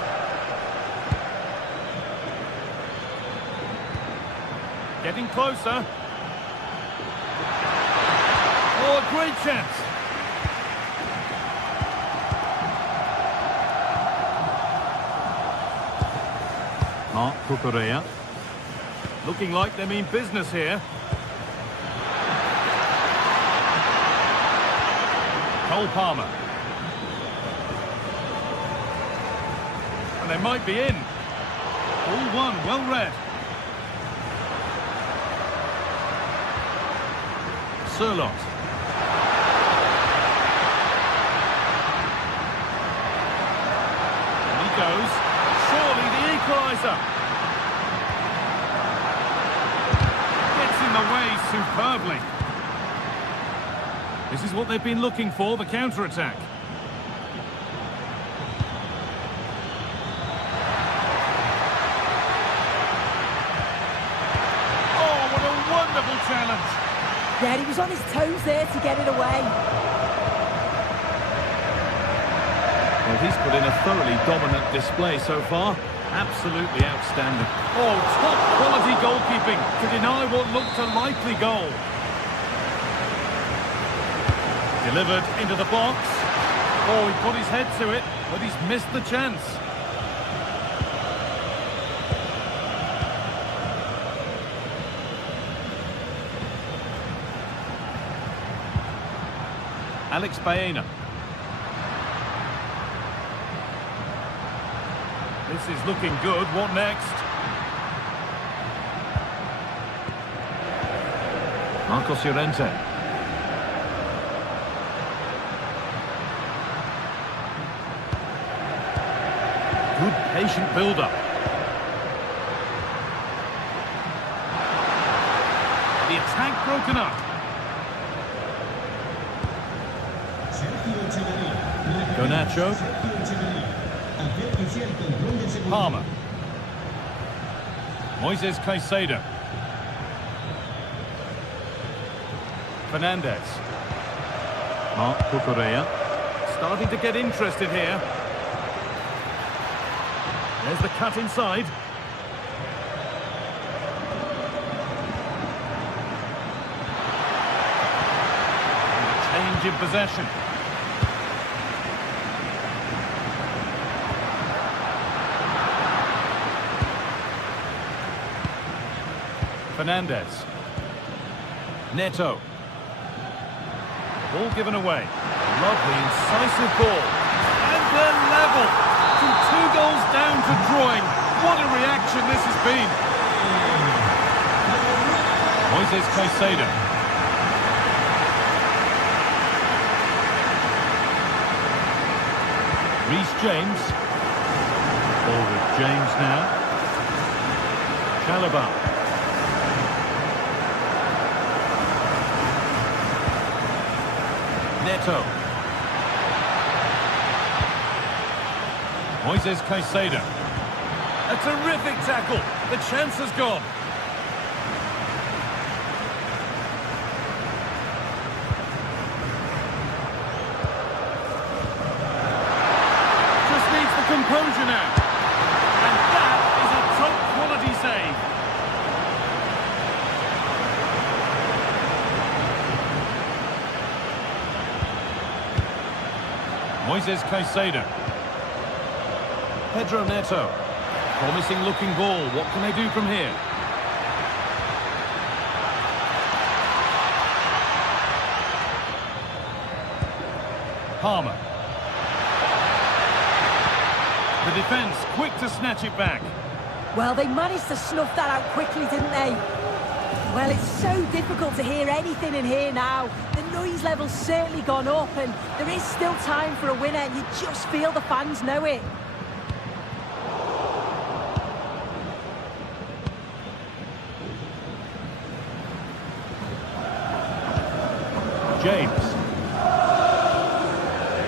Getting closer. Oh, a great chance. Marc Cucurella. Looking like they mean business here. Cole Palmer. And they might be in. All one, well read. Surlot. And he goes. Surely the equaliser. Gets in the way superbly. This is what they've been looking for, the counter-attack. Oh, what a wonderful challenge. Yeah, he was on his toes there to get it away. Well, he's put in a thoroughly dominant display so far. Absolutely outstanding. Oh, top quality goalkeeping to deny what looked a likely goal. Delivered into the box. Oh, he put his head to it, but he's missed the chance. Alex Baena. This is looking good. What next? Marcos Llorente. Good patient build-up. The attack broken up. Garnacho. Palmer. Moises Caicedo. Fernandez. Marc Cucurella. Starting to get interested here. There's the cut inside. Change in possession. Fernandez. Neto. Ball given away. Lovely, incisive ball. And they're level. From 2 goals down to drawing. What a reaction this has been. Moises Caicedo. Reece James. Ball with James now. Chalobah. Neto. Moises Caicedo. A terrific tackle. The chance has gone. Just needs the composure now. And that is a top quality save. Moises Caicedo. Pedro Neto. Promising looking ball. What can they do from here? Palmer. The defence quick to snatch it back. Well, they managed to snuff that out quickly, didn't they? Well, it's so difficult to hear anything in here now. The noise level's certainly gone up, and there is still time for a winner. You just feel the fans know it. James.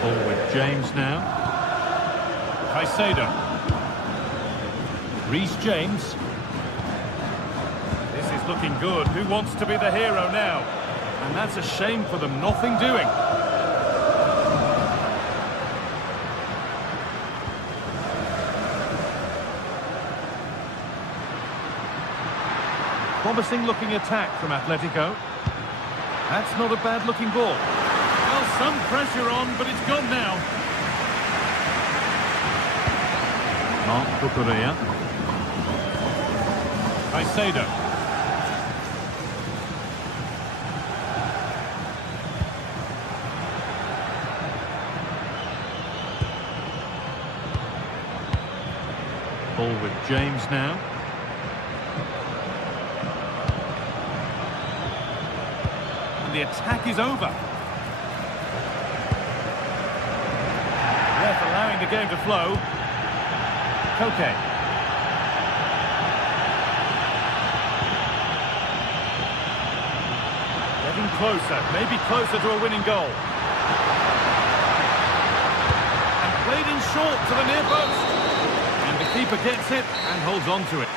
Ball with James now. Caicedo. Reece James. This is looking good. Who wants to be the hero now? And that's a shame for them. Nothing doing. Promising looking attack from Atletico. That's not a bad looking ball. Well, some pressure on, but it's gone now. Mark Cucurella. Caicedo. Ball with James now. The attack is over. Ref allowing the game to flow. Koke. Getting closer, maybe closer to a winning goal. And played in short to the near post. And the keeper gets it and holds on to it.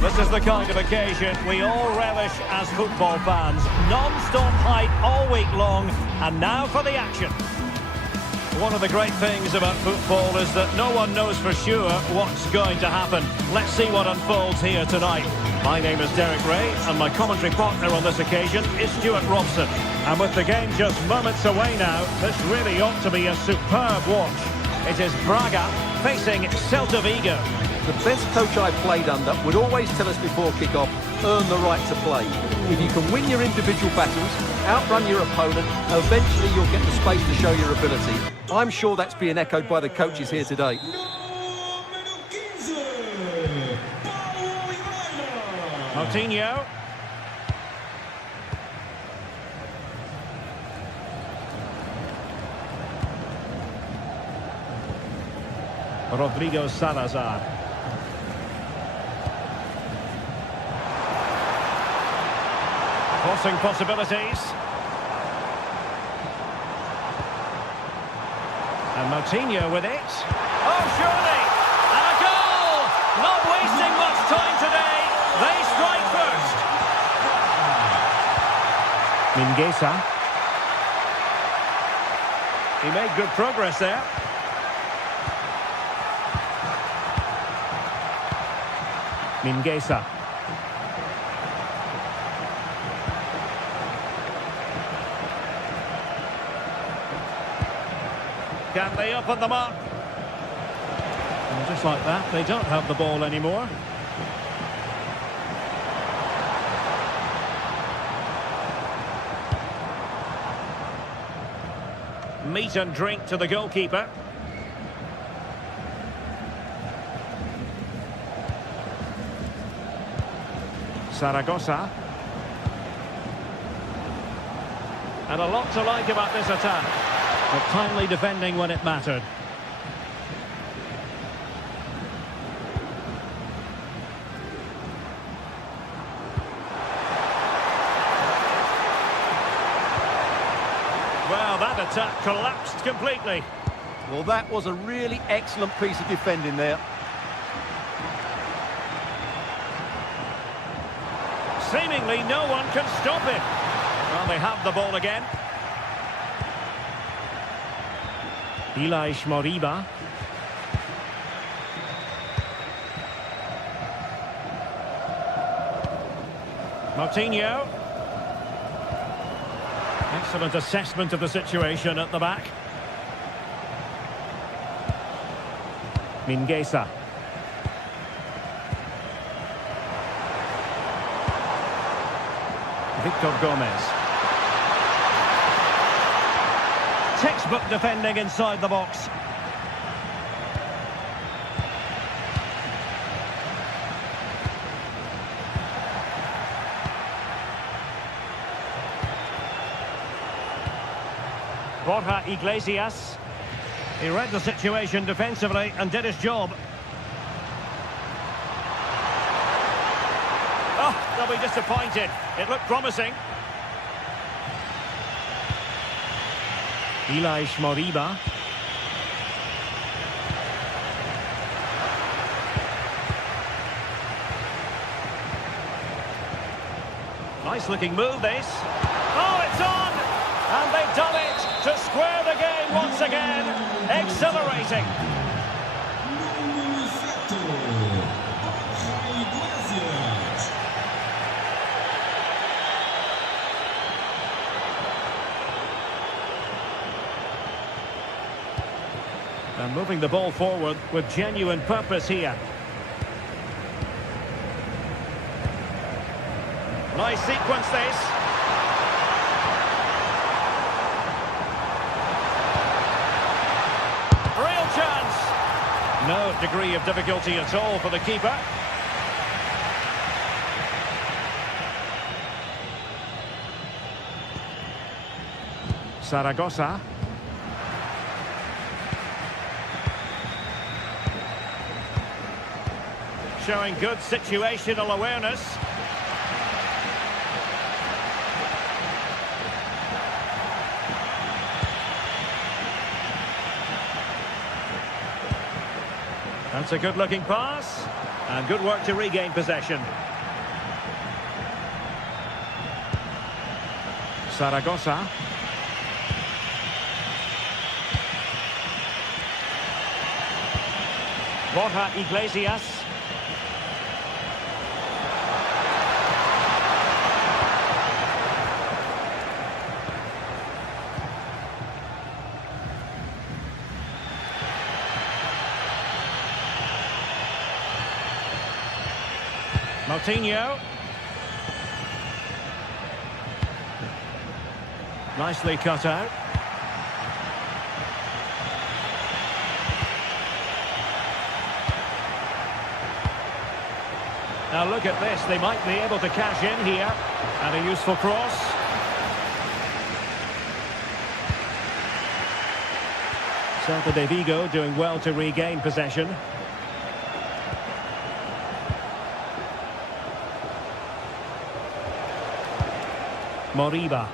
This is the kind of occasion we all relish as football fans. Non-stop hype all week long, and now for the action. One of the great things about football is that no one knows for sure what's going to happen. Let's see what unfolds here tonight. My name is Derek Ray, and my commentary partner on this occasion is Stuart Robson. And with the game just moments away now, this really ought to be a superb watch. It is Braga facing Celta Vigo. The best coach I've played under would always tell us before kick-off, earn the right to play. If you can win your individual battles, outrun your opponent, eventually you'll get the space to show your ability. I'm sure that's being echoed by the coaches here today. Coutinho. Rodrigo Salazar. Crossing possibilities. And Moutinho with it. Oh, surely! And a goal! Not wasting much time today. They strike first. Mingueza. He made good progress there. Mingueza. Can they open them up? And just like that, they don't have the ball anymore. Meat and drink to the goalkeeper. Zaragoza. And a lot to like about this attack. But timely defending when it mattered. Well, that attack collapsed completely. Well, that was a really excellent piece of defending there. Seemingly no one can stop him. Well, they have the ball again. Ilaix Moriba. Moutinho. Excellent assessment of the situation at the back. Mingueza. Victor Gomez. Textbook defending inside the box. Borja Iglesias. He read the situation defensively and did his job. Oh, they'll be disappointed. It looked promising. Ilaix Moriba. Nice looking move this. Oh, it's on! And they've done it to square the game once again. Exhilarating. And moving the ball forward with genuine purpose here. Nice sequence this. Real chance. No degree of difficulty at all for the keeper. Zaragoza. Showing good situational awareness. That's a good-looking pass. And good work to regain possession. Zaragoza. Borja Iglesias. Moutinho. Nicely cut out. Now look at this, they might be able to cash in here. And a useful cross. Celta de Vigo doing well to regain possession. Moriba.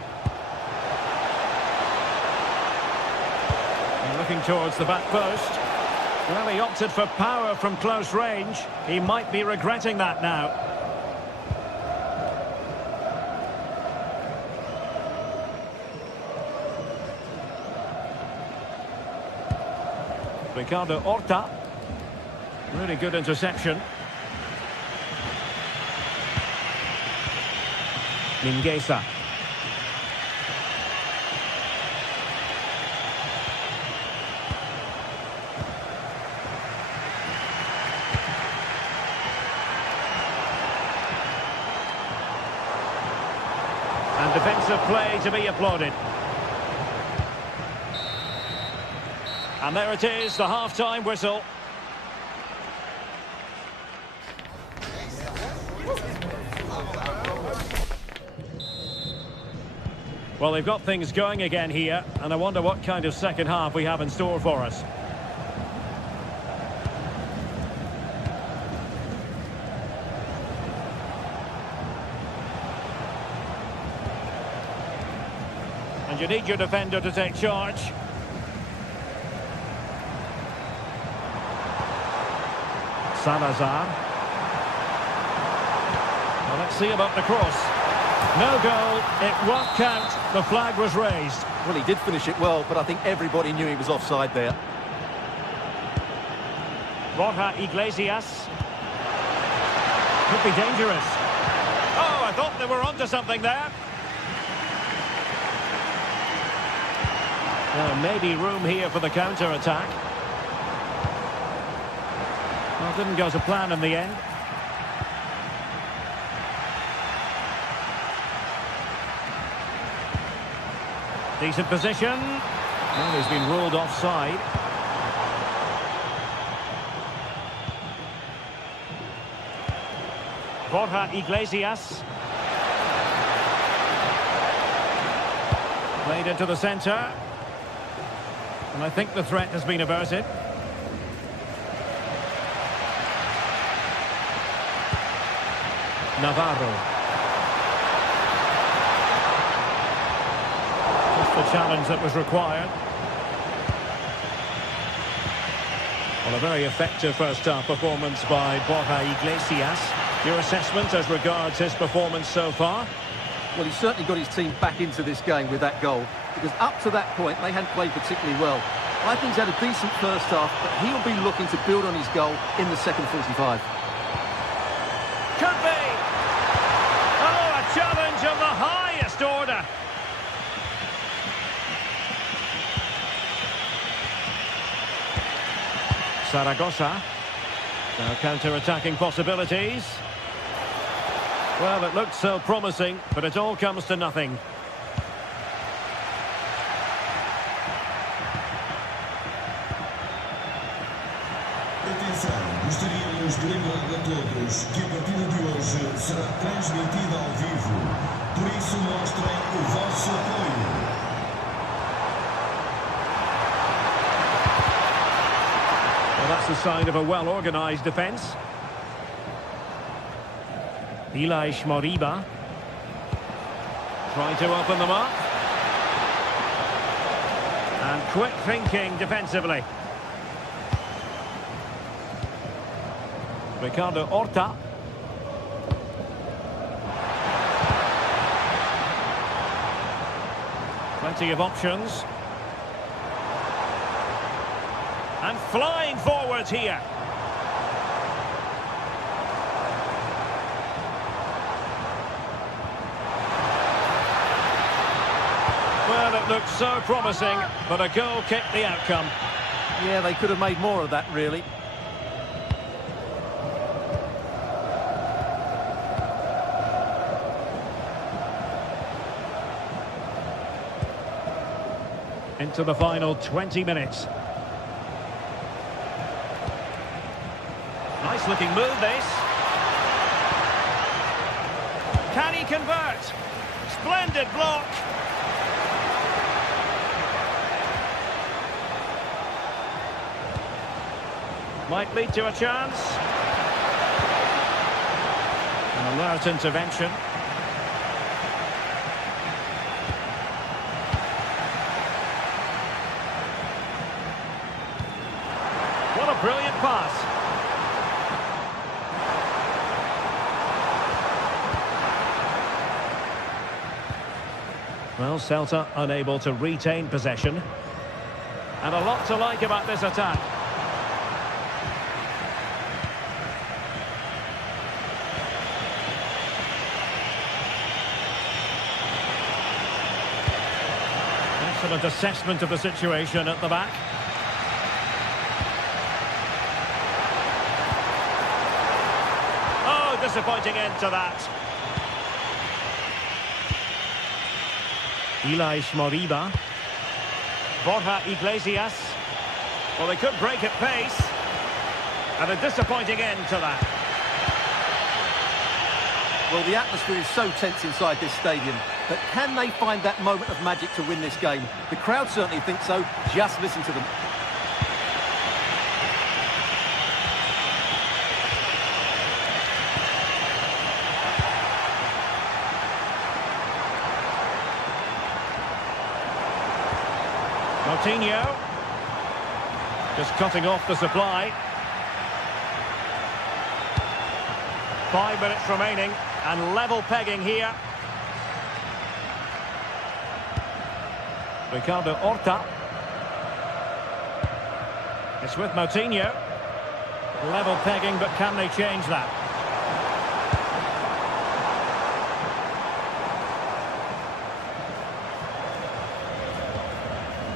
And looking towards the back post. Well, he opted for power from close range. He might be regretting that now. Ricardo Horta. Really good interception. Mingueza. And defensive play to be applauded. And there it is, the half-time whistle. Well, they've got things going again here, and I wonder what kind of second half we have in store for us. And you need your defender to take charge. Salazar. Well, let's see about the cross. No goal, it won't count. The flag was raised. Well, he did finish it well, but I think everybody knew he was offside there. Borja Iglesias. Could be dangerous. Oh, I thought they were onto something there. Well, maybe room here for the counter-attack. Well, didn't go to plan in the end. Decent position. Well, he's been ruled offside. Borja Iglesias. Played into the centre. And I think the threat has been averted. Navarro. Just the challenge that was required. Well, a very effective first-half performance by Borja Iglesias. Your assessment as regards his performance so far? Well, he's certainly got his team back into this game with that goal, because up to that point, they hadn't played particularly well. I think he's had a decent first half, but he'll be looking to build on his goal in the second 45. Could be! Oh, a challenge of the highest order! Zaragoza. Now counter-attacking possibilities. Well, it looked so promising, but it all comes to nothing. Atenção, gostaríamos de lembrar a todos que a partida de hoje será transmitida ao vivo. Por isso, mostrem o vosso apoio. Well, that's the sign of a well-organised defence. Moriba. Trying to open them up. And quick thinking defensively. Ricardo Horta. Plenty of options. And flying forwards here. Well, it looked so promising, but a goal kicked the outcome. Yeah, they could have made more of that, really. Into the final 20 minutes. Nice looking move, this. Can he convert? Splendid block. Might lead to a chance. An alert intervention. What a brilliant pass. Well, Celta unable to retain possession. And a lot to like about this attack. Excellent assessment of the situation at the back. Oh, disappointing end to that. Elias Moriba. Borja Iglesias. Well, they could break at pace. And a disappointing end to that. Well, the atmosphere is so tense inside this stadium, but can they find that moment of magic to win this game? The crowd certainly think so. Just listen to them. Coutinho, just cutting off the supply. 5 minutes remaining, and level pegging here. Ricardo Horta. It's with Coutinho. Level pegging, but can they change that?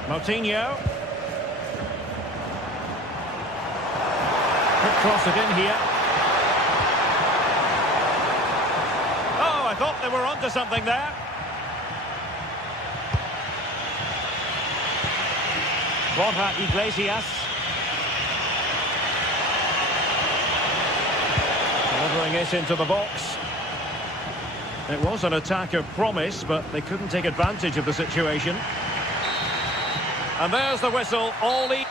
Coutinho. Could cross it in here. Oh, I thought they were onto something there. Borja Iglesias. Delivering it into the box. It was an attack of promise, but they couldn't take advantage of the situation. And there's the whistle, all the...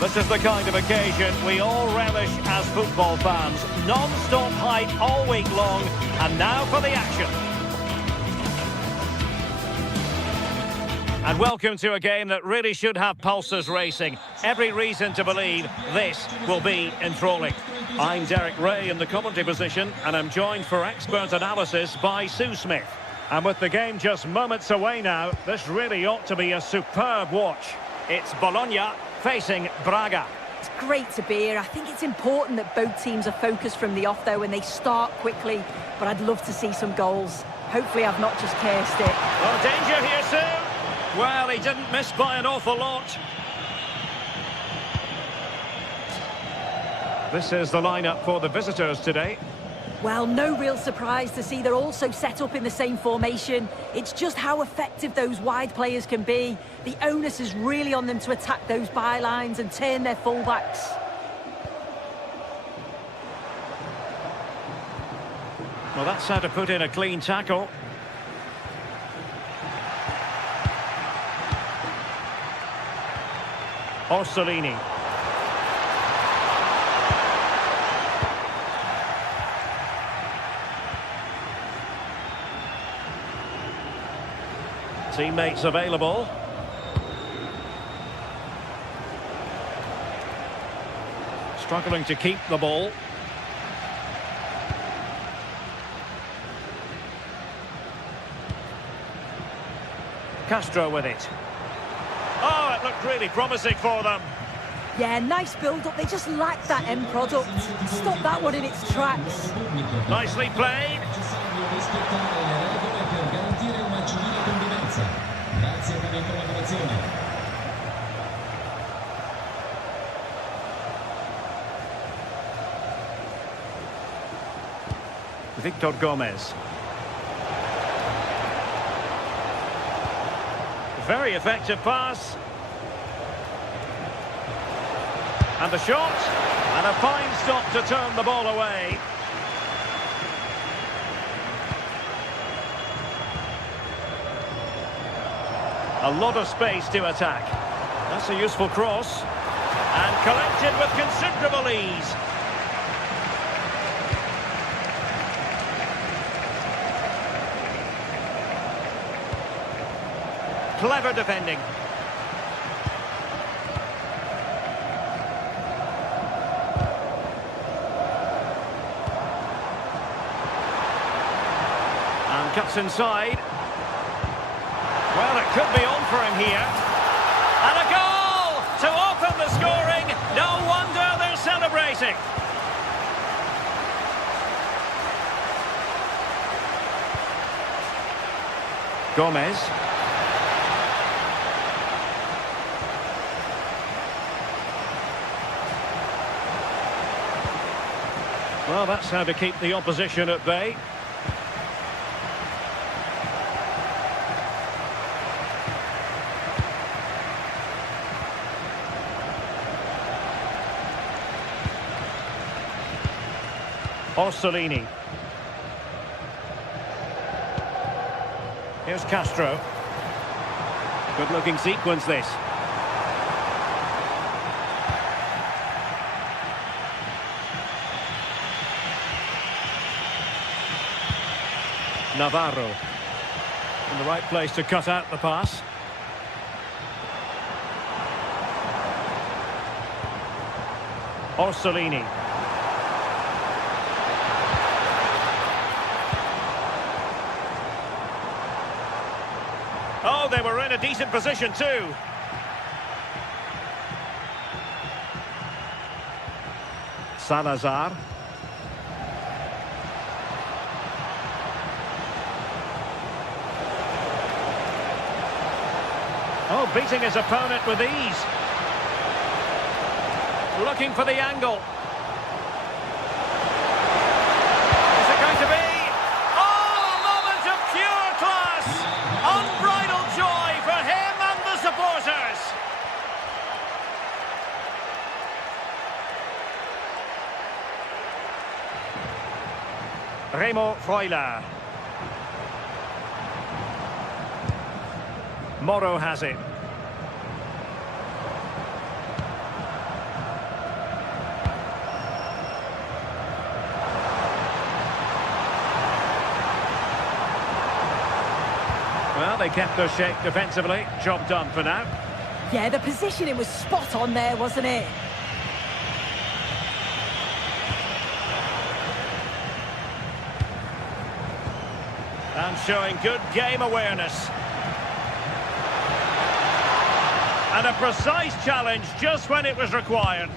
This is the kind of occasion we all relish as football fans. Non-stop hype all week long, and now for the action. And welcome to a game that really should have pulses racing. Every reason to believe this will be enthralling. I'm Derek Ray in the commentary position, and I'm joined for expert analysis by Sue Smith. And with the game just moments away now, this really ought to be a superb watch. It's Bologna facing Braga. It's great to be here. I think it's important that both teams are focused from the off, though, and they start quickly. But I'd love to see some goals. Hopefully I've not just cursed it. Oh, danger here, Sue. Well, he didn't miss by an awful lot. This is the lineup for the visitors today. Well, no real surprise to see they're also set up in the same formation. It's just how effective those wide players can be. The onus is really on them to attack those bylines and turn their fullbacks. Well, that's how to put in a clean tackle. Orsolini. Teammates available. Struggling to keep the ball. Castro with it. Oh, it looked really promising for them. Yeah, nice build-up. They just lack that end product. Stop that one in its tracks. Nicely played. Victor Gomez. Very effective pass. And the shot. And a fine stop to turn the ball away. A lot of space to attack. That's a useful cross. And collected with considerable ease. Clever defending. And cuts inside. Well, it could be on for him here. And a goal to open the scoring. No wonder they're celebrating. Gomez. Well, that's how to keep the opposition at bay. Orsolini. Here's Castro. Good-looking sequence, this. Navarro. In the right place to cut out the pass. Orsolini. Oh, they were in a decent position too. Salazar. Oh, beating his opponent with ease. Looking for the angle. Is it going to be? Oh, a moment of pure class. Unbridled joy for him and the supporters. Remo Freuler. Moro has it. Well, they kept their shape defensively. Job done for now. Yeah, the positioning was spot on there, wasn't it? And showing good game awareness. And a precise challenge just when it was required.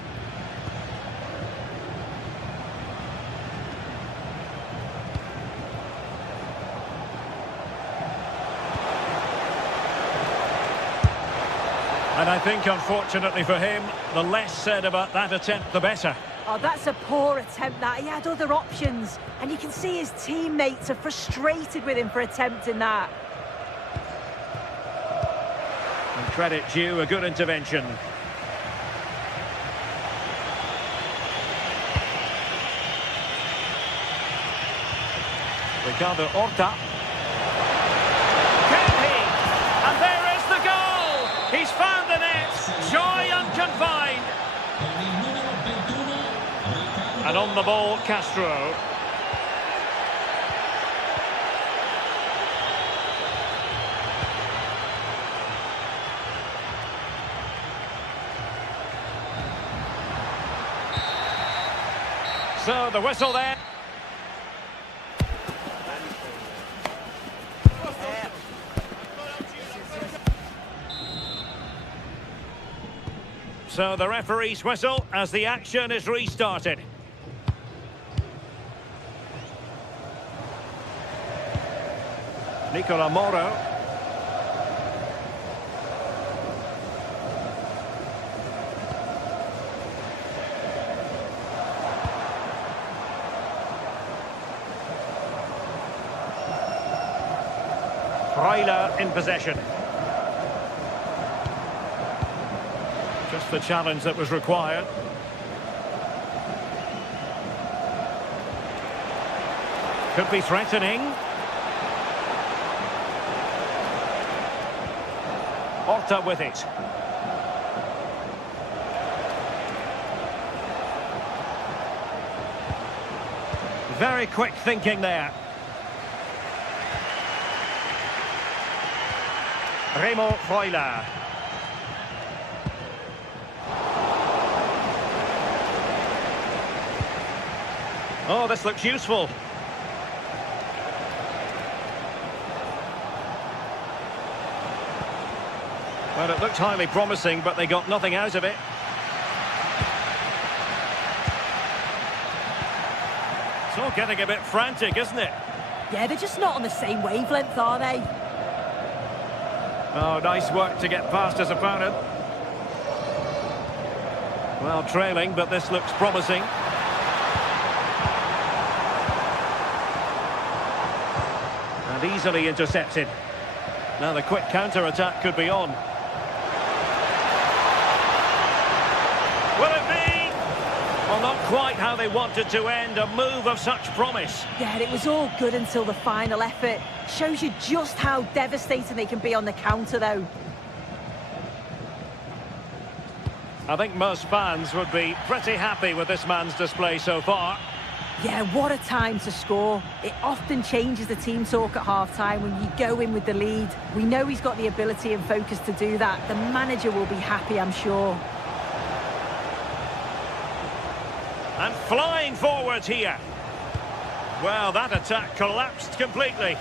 And I think, unfortunately for him, the less said about that attempt, the better. Oh, that's a poor attempt, that. He had other options, and you can see his teammates are frustrated with him for attempting that. And credit due, a good intervention. Ricardo Horta. Can he? And there is the goal! He's found the net! Joy unconfined! And on the ball, Castro. So the whistle there. So the referee's whistle as the action is restarted. Nicola Moro. Freuler in possession. Just the challenge that was required. Could be threatening. Horta with it. Very quick thinking there. Remo Freuler. Oh, this looks useful. Well, it looked highly promising, but they got nothing out of it. It's all getting a bit frantic, isn't it? Yeah, they're just not on the same wavelength, are they? Oh, nice work to get past his opponent. Well, trailing, but this looks promising. And easily intercepted. Now the quick counter-attack could be on. Will it be? Well, not quite how they wanted to end a move of such promise. Yeah, it was all good until the final effort. Shows you just how devastating they can be on the counter, though. I think most fans would be pretty happy with this man's display so far. Yeah, what a time to score. It often changes the team talk at half-time when you go in with the lead. We know he's got the ability and focus to do that. The manager will be happy, I'm sure. And flying forwards here. Well, that attack collapsed completely.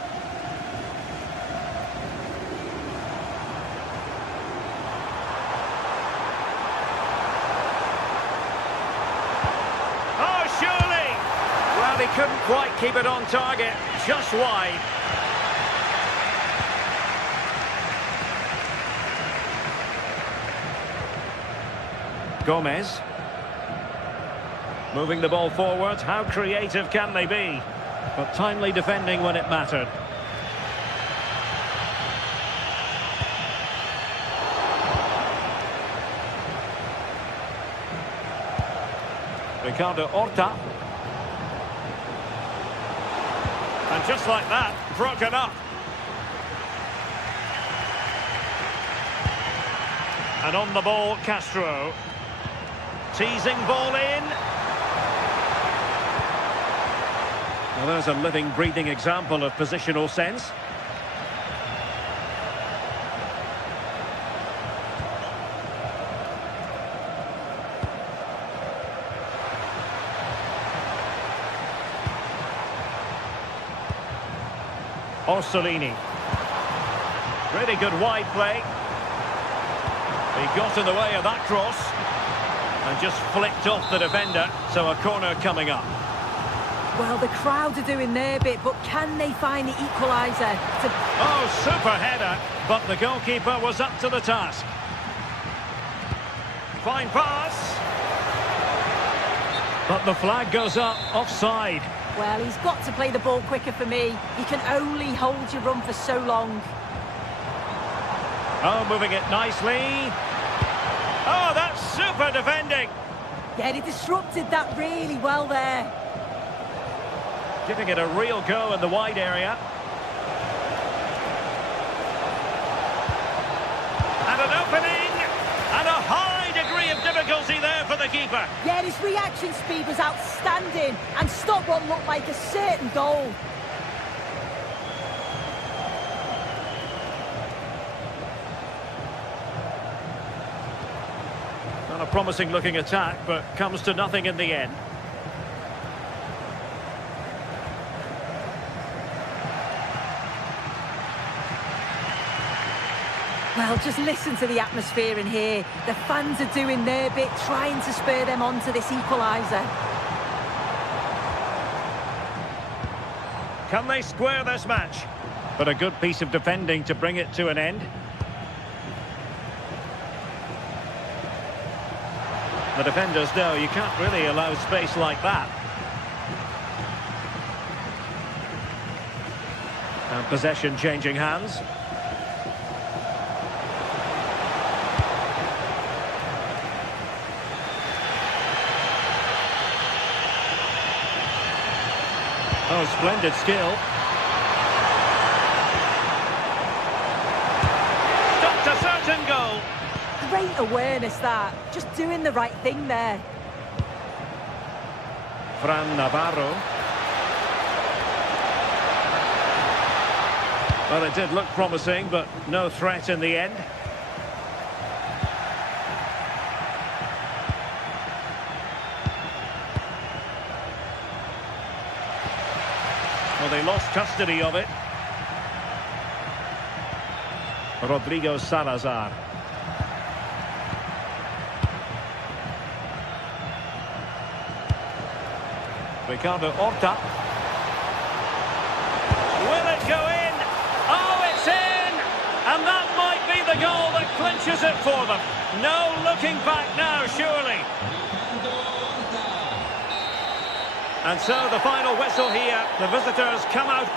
Oh, surely! Well, he couldn't quite keep it on target, just wide. Gomez. Moving the ball forward, how creative can they be? But timely defending when it mattered. Ricardo Horta. And just like that, broken up. And on the ball, Castro. Teasing ball in. Well, there's a living, breathing example of positional sense. Orsolini. Really good wide play. He got in the way of that cross and just flicked off the defender, so a corner coming up. Well, the crowd are doing their bit, but can they find the equaliser? Oh, super header, but the goalkeeper was up to the task. Fine pass. But the flag goes up, offside. Well, he's got to play the ball quicker for me. You can only hold your run for so long. Oh, moving it nicely. Oh, that's super defending. Yeah, he disrupted that really well there. Giving it a real go in the wide area. And an opening. And a high degree of difficulty there for the keeper. Yeah, his reaction speed was outstanding and stopped what looked like a certain goal. Not a promising looking attack, but comes to nothing in the end. Well, just listen to the atmosphere in here. The fans are doing their bit, trying to spur them on to this equaliser. Can they square this match? But a good piece of defending to bring it to an end. The defenders know you can't really allow space like that. And possession changing hands. Oh, splendid skill. Stopped a certain goal. Great awareness, that. Just doing the right thing there. Fran Navarro. Well, it did look promising, but no threat in the end. Well, they lost custody of it. Rodrigo Salazar. Ricardo Horta. Will it go in? Oh, it's in! And that might be the goal that clinches it for them. No looking back now, surely. And so the final whistle here. The visitors come out.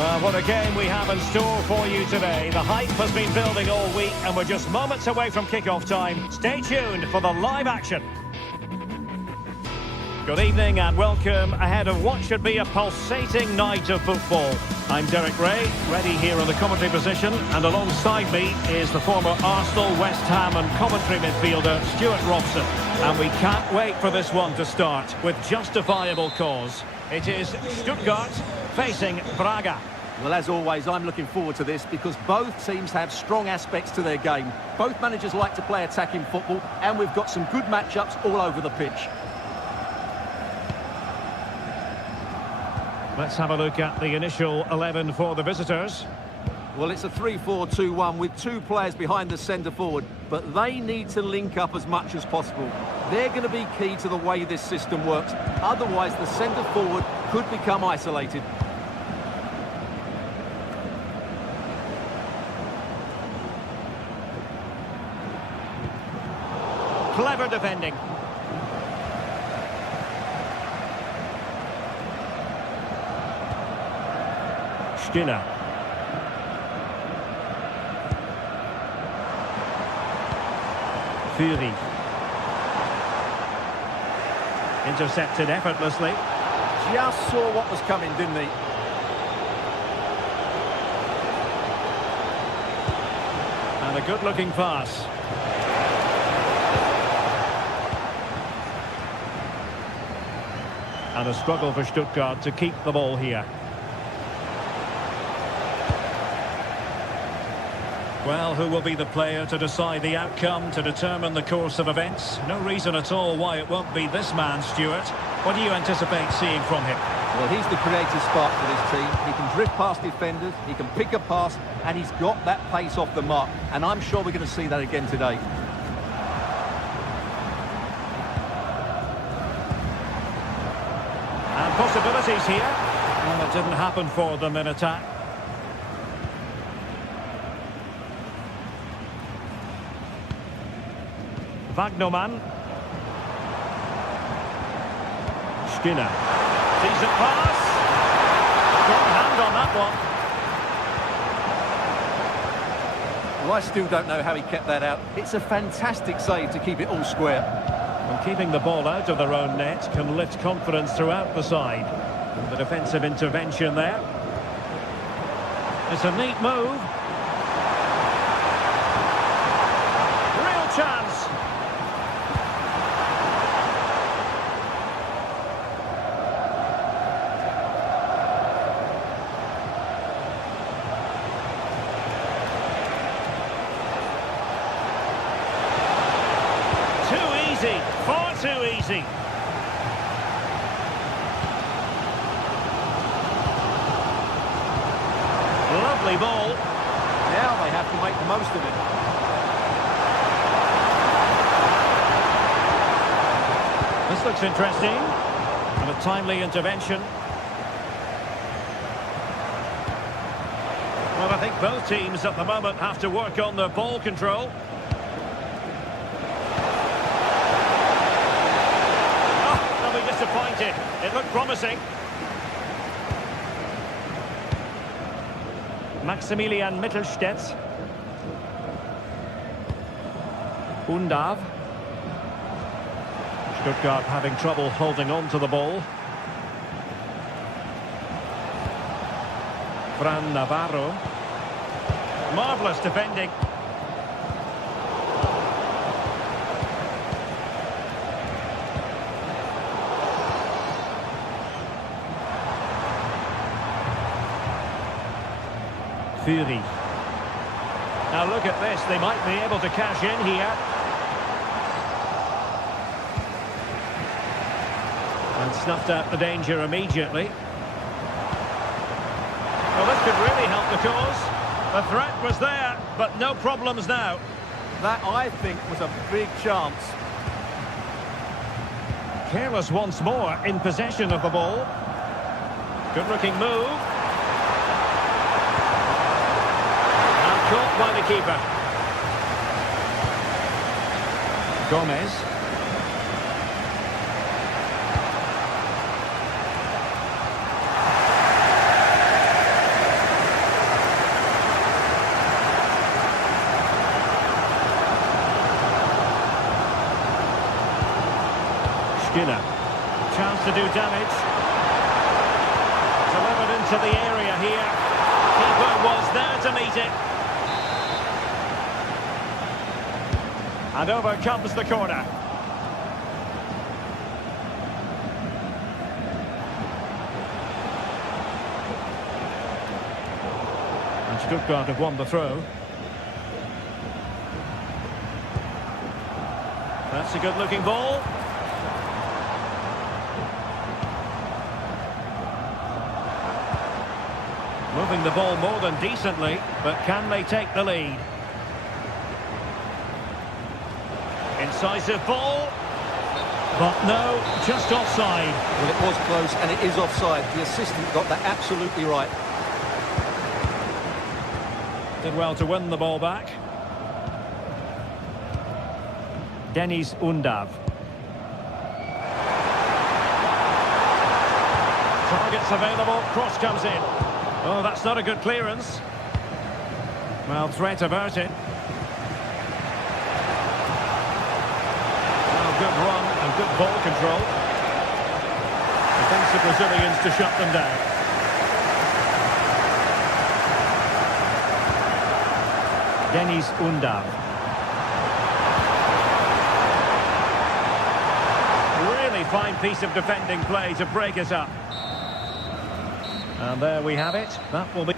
Well, what a game we have in store for you today. The hype has been building all week and we're just moments away from kick-off time. Stay tuned for the live action. Good evening and welcome ahead of what should be a pulsating night of football. I'm Derek Ray, ready here in the commentary position, and alongside me is the former Arsenal, West Ham and commentary midfielder Stuart Robson. And we can't wait for this one to start with justifiable cause. It is Stuttgart facing Braga. Well, as always, I'm looking forward to this because both teams have strong aspects to their game. Both managers like to play attacking football, and we've got some good matchups all over the pitch. Let's have a look at the initial 11 for the visitors. Well, it's a 3-4-2-1 with two players behind the centre forward, but they need to link up as much as possible. They're going to be key to the way this system works. Otherwise, the centre forward could become isolated. Clever defending. Skinner. Fury. Intercepted effortlessly. Just saw what was coming, didn't he? And a good-looking pass. And a struggle for Stuttgart to keep the ball here. Well, who will be the player to decide the outcome, to determine the course of events? No reason at all why it won't be this man, Stuart. What do you anticipate seeing from him? Well, he's the creative spark for this team. He can drift past defenders, he can pick a pass, and he's got that pace off the mark. And I'm sure we're going to see that again today. And possibilities here. Well, it didn't happen for them in attack. Wagnerman. Skinner. Decent pass. Strong hand on that one. Well, I still don't know how he kept that out. It's a fantastic save to keep it all square. And keeping the ball out of their own net can lift confidence throughout the side. And the defensive intervention there. It's a neat move. Real chance. Far too easy. Lovely ball. Now they have to make the most of it. This looks interesting. And a timely intervention. Well, I think both teams at the moment have to work on their ball control. Disappointed. It looked promising. Maximilian Mittelstädt. Undav. Stuttgart having trouble holding on to the ball. Fran Navarro. Marvellous defending. Fury. Now look at this, they might be able to cash in here. And snuffed out the danger immediately. Well, this could really help the cause. The threat was there, but no problems now. That, I think, was a big chance. Careless once more in possession of the ball. Good-looking move. Caught by the keeper. Gomez. Skinner. Chance to do damage. Delivered into the area here. Keeper was there to meet it. And over comes the corner. And Stuttgart have won the throw. That's a good-looking ball. Moving the ball more than decently, but can they take the lead? Incisive ball, but no, just offside. Well, it was close, and it is offside. The assistant got that absolutely right. Did well to win the ball back. Deniz Undav. Targets available, cross comes in. Oh, that's not a good clearance. Well, threat averted. Well, good run and good ball control. Defensive Brazilians to shut them down. Deniz Undav. Really fine piece of defending play to break it up. And there we have it. That will be...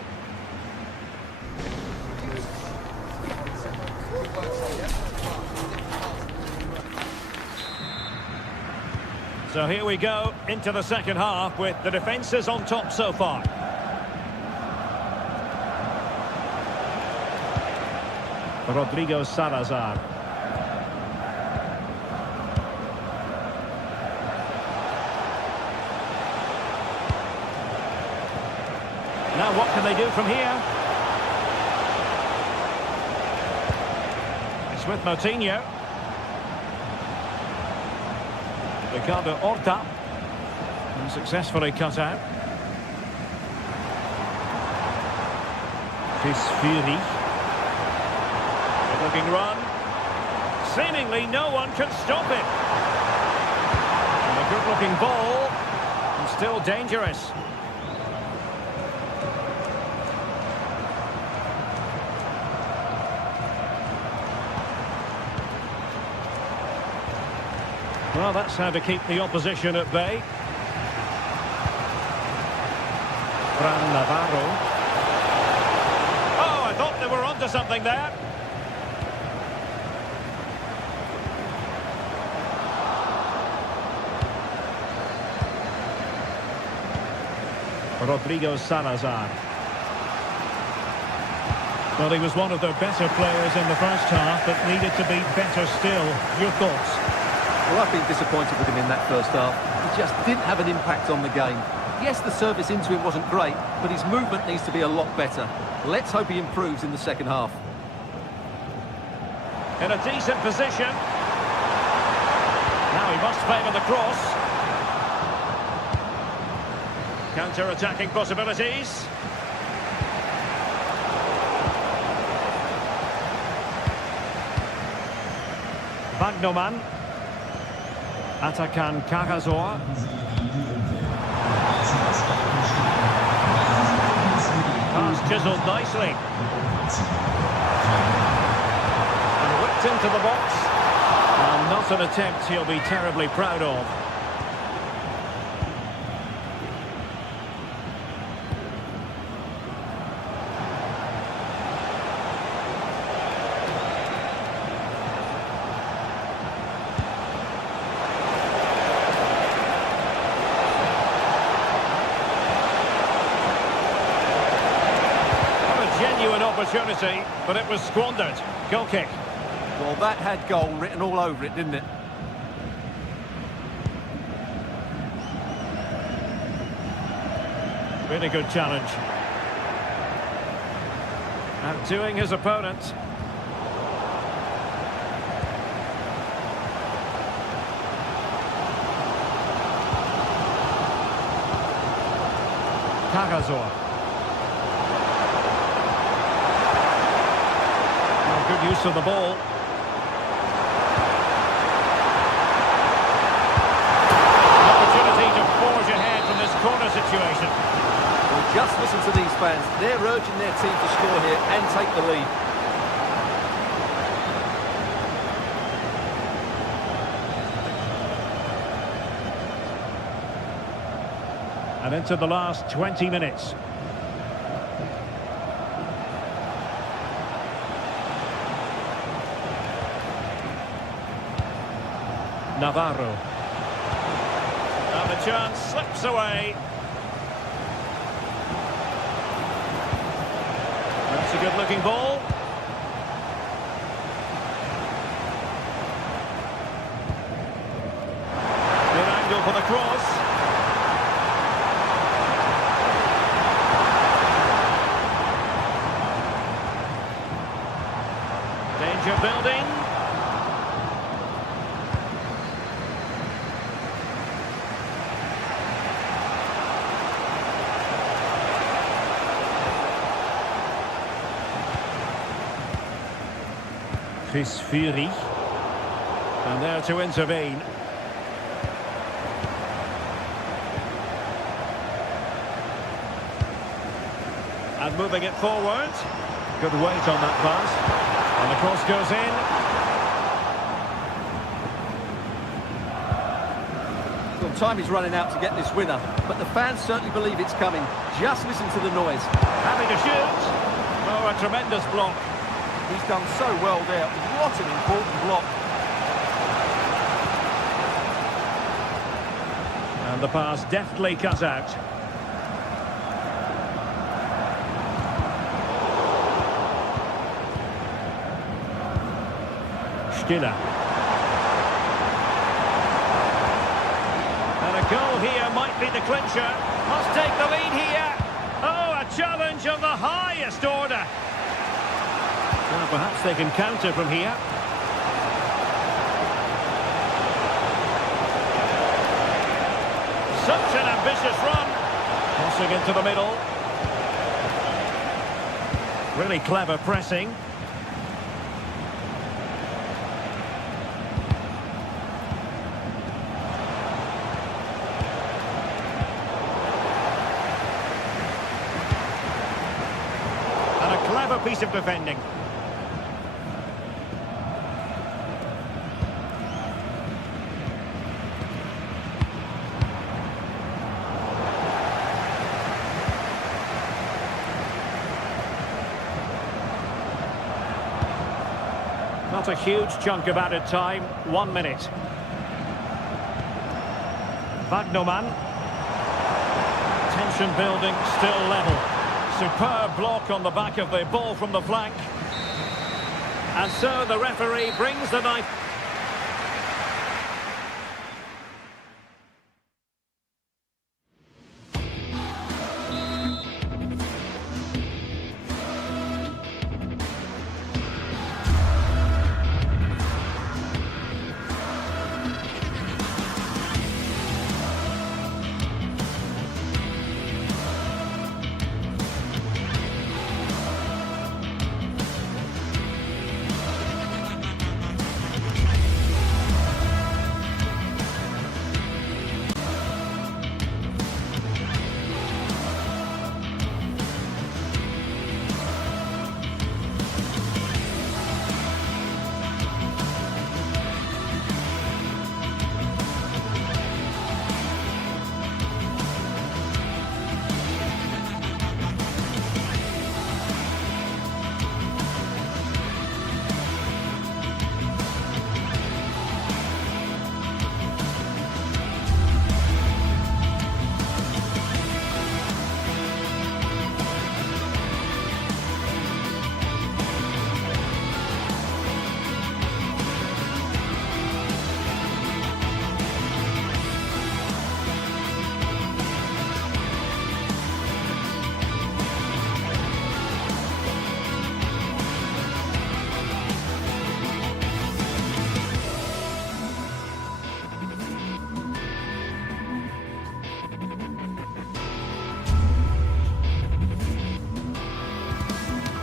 So here we go into the second half with the defences on top so far. Rodrigo Salazar. Now what can they do from here? It's with Moutinho. Ricardo Horta, unsuccessfully cut out. This Fury. Good looking run. Seemingly no one can stop it. And a good looking ball. And still dangerous. Well, that's how to keep the opposition at bay. Fran Navarro. Oh, I thought they were onto something there. Rodrigo Salazar. Well, he was one of their better players in the first half, but needed to be better still. Your thoughts? Well, I've been disappointed with him in that first half. He just didn't have an impact on the game. Yes, the service into him wasn't great, but his movement needs to be a lot better. Let's hope he improves in the second half. In a decent position. Now he must favour the cross. Counter-attacking possibilities. Wagnerman. Atakan Karasor. Pass chiselled nicely. And whipped into the box. And not an attempt he'll be terribly proud of. Genuine opportunity, but it was squandered. Goal kick. Well, that had goal written all over it, didn't it? Really good challenge. Outdoing his opponent. Karasor. Good use of the ball. Opportunity to forge ahead from this corner situation. Well, just listen to these fans. They're urging their team to score here and take the lead. And into the last 20 minutes. Navarro. And the chance slips away. That's a good-looking ball. Good angle for the cross. Danger building. Chris Fury. And there to intervene. And moving it forward. Good weight on that pass. And the cross goes in. Well, time is running out to get this winner, but the fans certainly believe it's coming. Just listen to the noise. Happy to shoot. Oh, a tremendous block. He's done so well there. What an important block. And the pass deftly cut out. Stiller. And a goal here might be the clincher. Must take the lead here. Oh, a challenge of the highest order. Well, perhaps they can counter from here. Such an ambitious run. Crossing into the middle. Really clever pressing. And a clever piece of defending. Not a huge chunk of added time, 1 minute. Wagnerman. Tension building, still level. Superb block on the back of the ball from the flank. And so the referee brings the knife.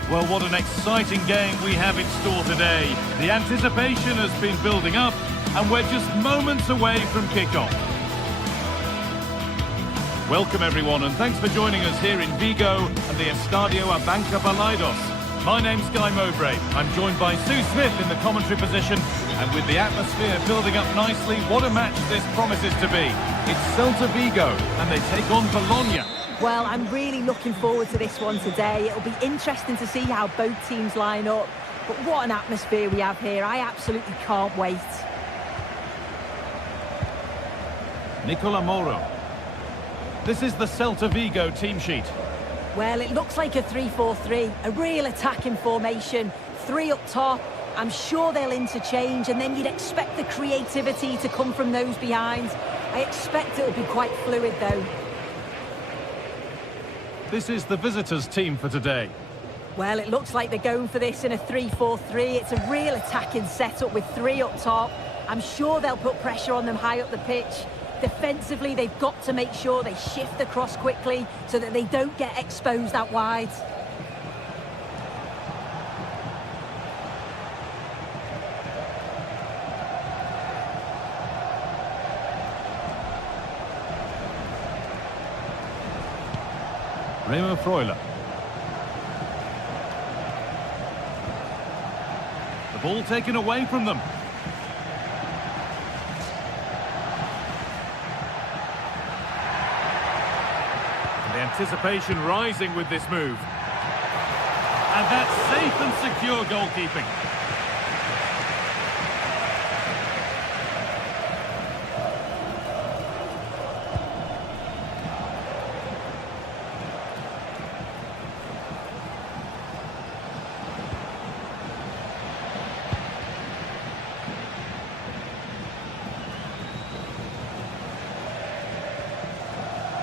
Well, what an exciting game we have in store today. The anticipation has been building up, and we're just moments away from kickoff. Welcome everyone, and thanks for joining us here in Vigo and the Estadio Abanca Balaidos. My name's Guy Mowbray. I'm joined by Sue Smith in the commentary position, and with the atmosphere building up nicely, what a match this promises to be. It's Celta Vigo, and they take on Bologna. Well, I'm really looking forward to this one today. It'll be interesting to see how both teams line up. But what an atmosphere we have here. I absolutely can't wait. Nicola Moro. This is the Celta Vigo team sheet. Well, it looks like a 3-4-3, a real attacking formation. 3 up top. I'm sure they'll interchange, and then you'd expect the creativity to come from those behind. I expect it'll be quite fluid, though. This is the visitors' team for today. Well, it looks like they're going for this in a 3-4-3. It's a real attacking setup with 3 up top. I'm sure they'll put pressure on them high up the pitch. Defensively, they've got to make sure they shift the cross quickly so that they don't get exposed out wide. Remo Freuler. The ball taken away from them. And the anticipation rising with this move. And that's safe and secure goalkeeping.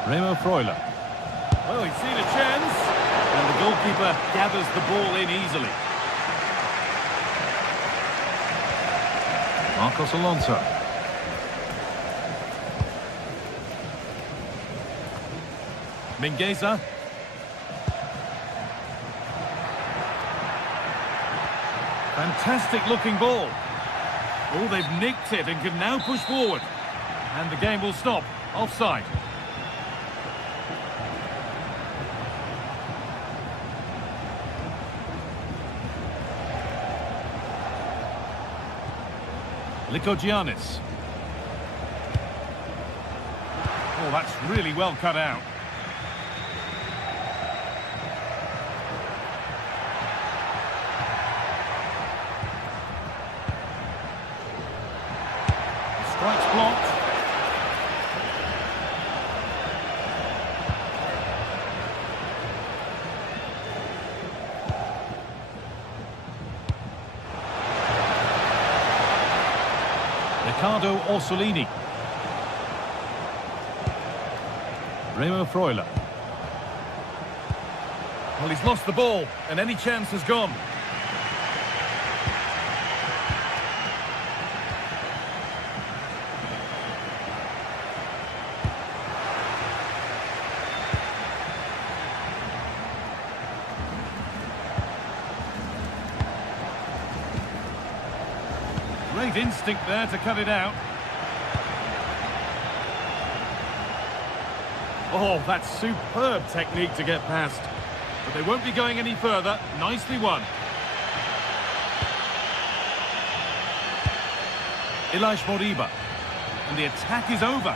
Remo Freuler. Well, he's seen a chance, and the goalkeeper gathers the ball in easily. Marcos Alonso. Mingueza. Fantastic looking ball. Oh, they've nicked it and can now push forward. And the game will stop. Offside. Lykogiannis. Oh, that's really well cut out. Strikes blocked. Riccardo Orsolini. Remo Freuler. Well, he's lost the ball, and any chance has gone. Great instinct there to cut it out. Oh, that's superb technique to get past. But they won't be going any further. Nicely won. Elias Moriba. And the attack is over.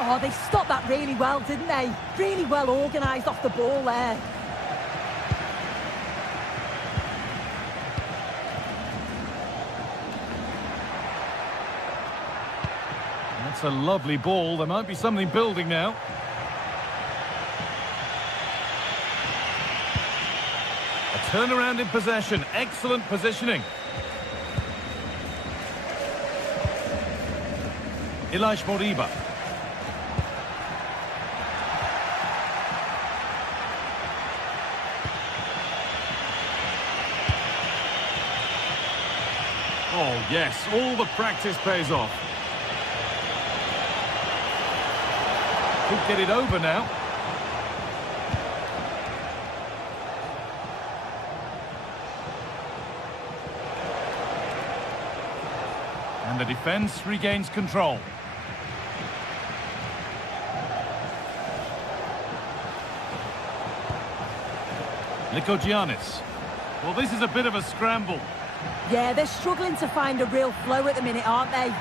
Oh, they stopped that really well, didn't they? Really well organised off the ball there. That's a lovely ball. There might be something building now. A turnaround in possession. Excellent positioning. Elias Moriba. Oh, yes. All the practice pays off. Could get it over now. And the defence regains control. Lykogiannis. Well, this is a bit of a scramble. Yeah, they're struggling to find a real flow at the minute, aren't they?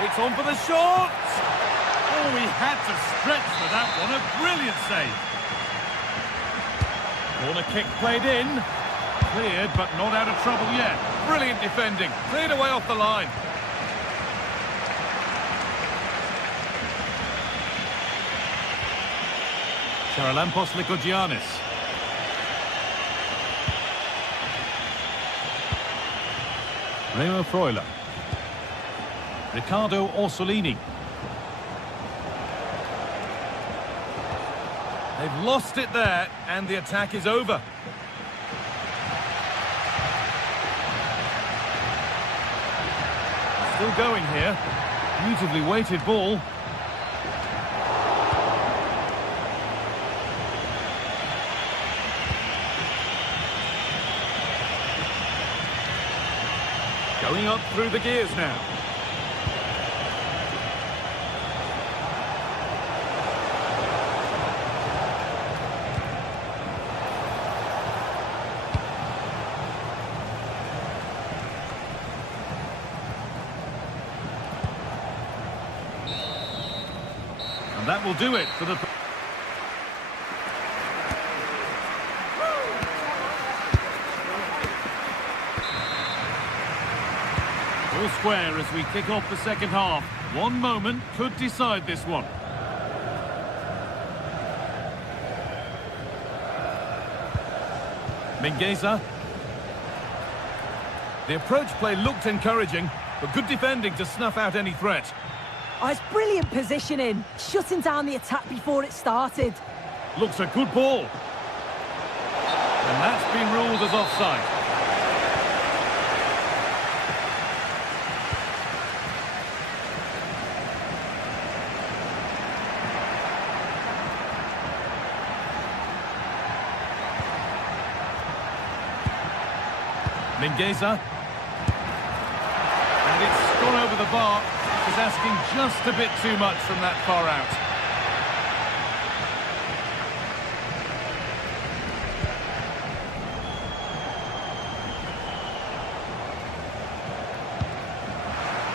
It's on for the shot! Oh, he had to stretch for that one. A brilliant save. Corner kick played in. Cleared, but not out of trouble yet. Brilliant defending. Cleared away off the line. Charalampos Lykogiannis. Remo Freuler. Riccardo Orsolini. They've lost it there, and the attack is over. Still going here. Beautifully weighted ball. Going up through the gears now. That will do it for the... All square as we kick off the second half. One moment could decide this one. Mingueza. The approach play looked encouraging, but good defending to snuff out any threat. Oh, it's brilliant positioning, shutting down the attack before it started. Looks a good ball. And that's been ruled as offside. Mingueza. And it's gone over the bar. He's asking just a bit too much from that far out.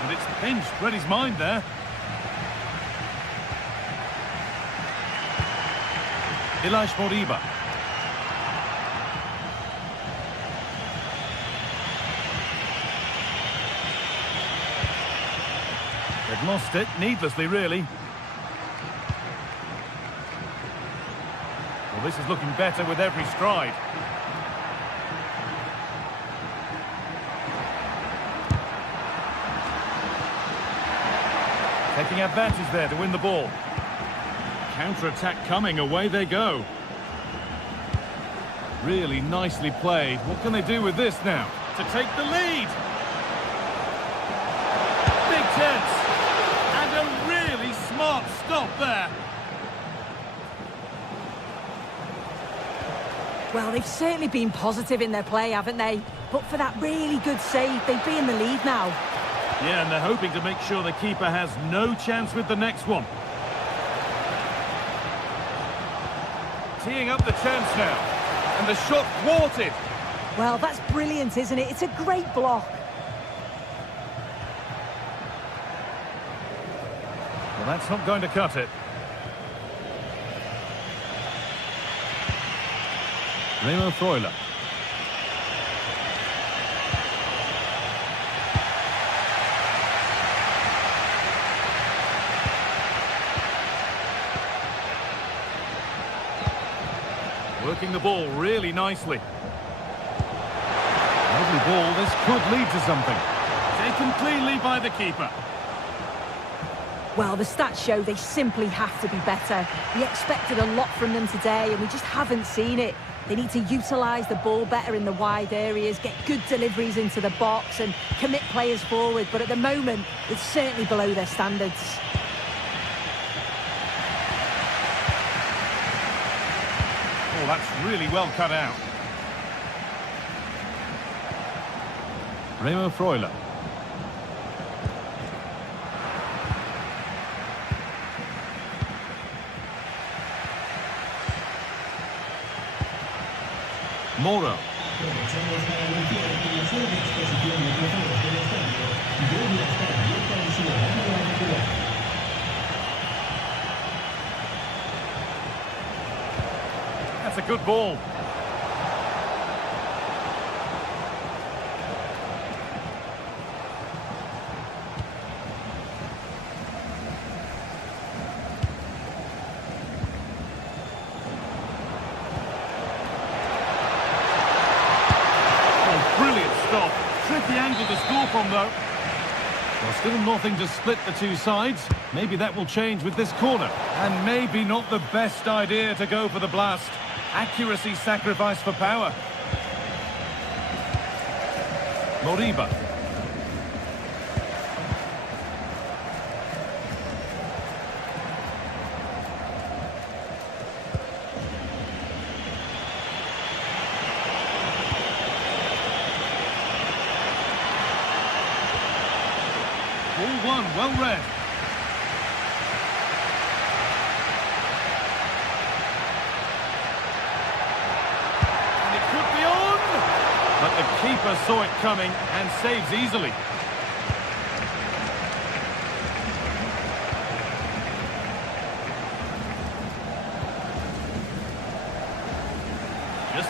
And it's pinched, read his mind there. Moriba. They've lost it, needlessly, really. Well, this is looking better with every stride. Taking advantage there to win the ball. Counter-attack coming, away they go. Really nicely played. What can they do with this now? To take the lead! Big chance! And a really smart stop there. Well, they've certainly been positive in their play, haven't they? But for that really good save, they'd be in the lead now. Yeah, and they're hoping to make sure the keeper has no chance with the next one. Teeing up the chance now. And the shot thwarted. Well, that's brilliant, isn't it? It's a great block. Well, that's not going to cut it. Remo Freuler. Working the ball really nicely. Lovely ball, this could lead to something. Taken cleanly by the keeper. Well, the stats show they simply have to be better. We expected a lot from them today, and we just haven't seen it. They need to utilise the ball better in the wide areas, get good deliveries into the box and commit players forward. But at the moment, it's certainly below their standards. Oh, that's really well cut out. Remo Freuler. Moro. That's a good ball. Tricky angle to score from, though. Well, still nothing to split the two sides. Maybe that will change with this corner. And maybe not the best idea to go for the blast. Accuracy sacrificed for power. Moriba. Ball one, well read. And it could be on! But the keeper saw it coming and saves easily.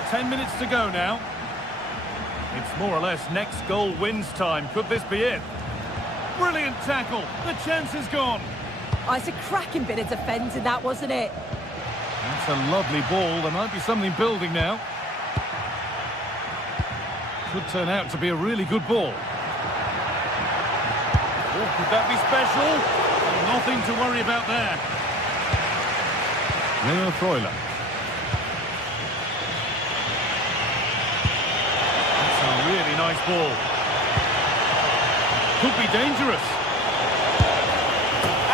10 minutes to go now. It's more or less next goal wins time. Could this be it? Brilliant tackle. The chance is gone. Oh, it's a cracking bit of defending, that, wasn't it? That's a lovely ball. There might be something building now. Could turn out to be a really good ball. Oh, could that be special? Nothing to worry about there. Leo Freuler. That's a really nice ball. Could be dangerous.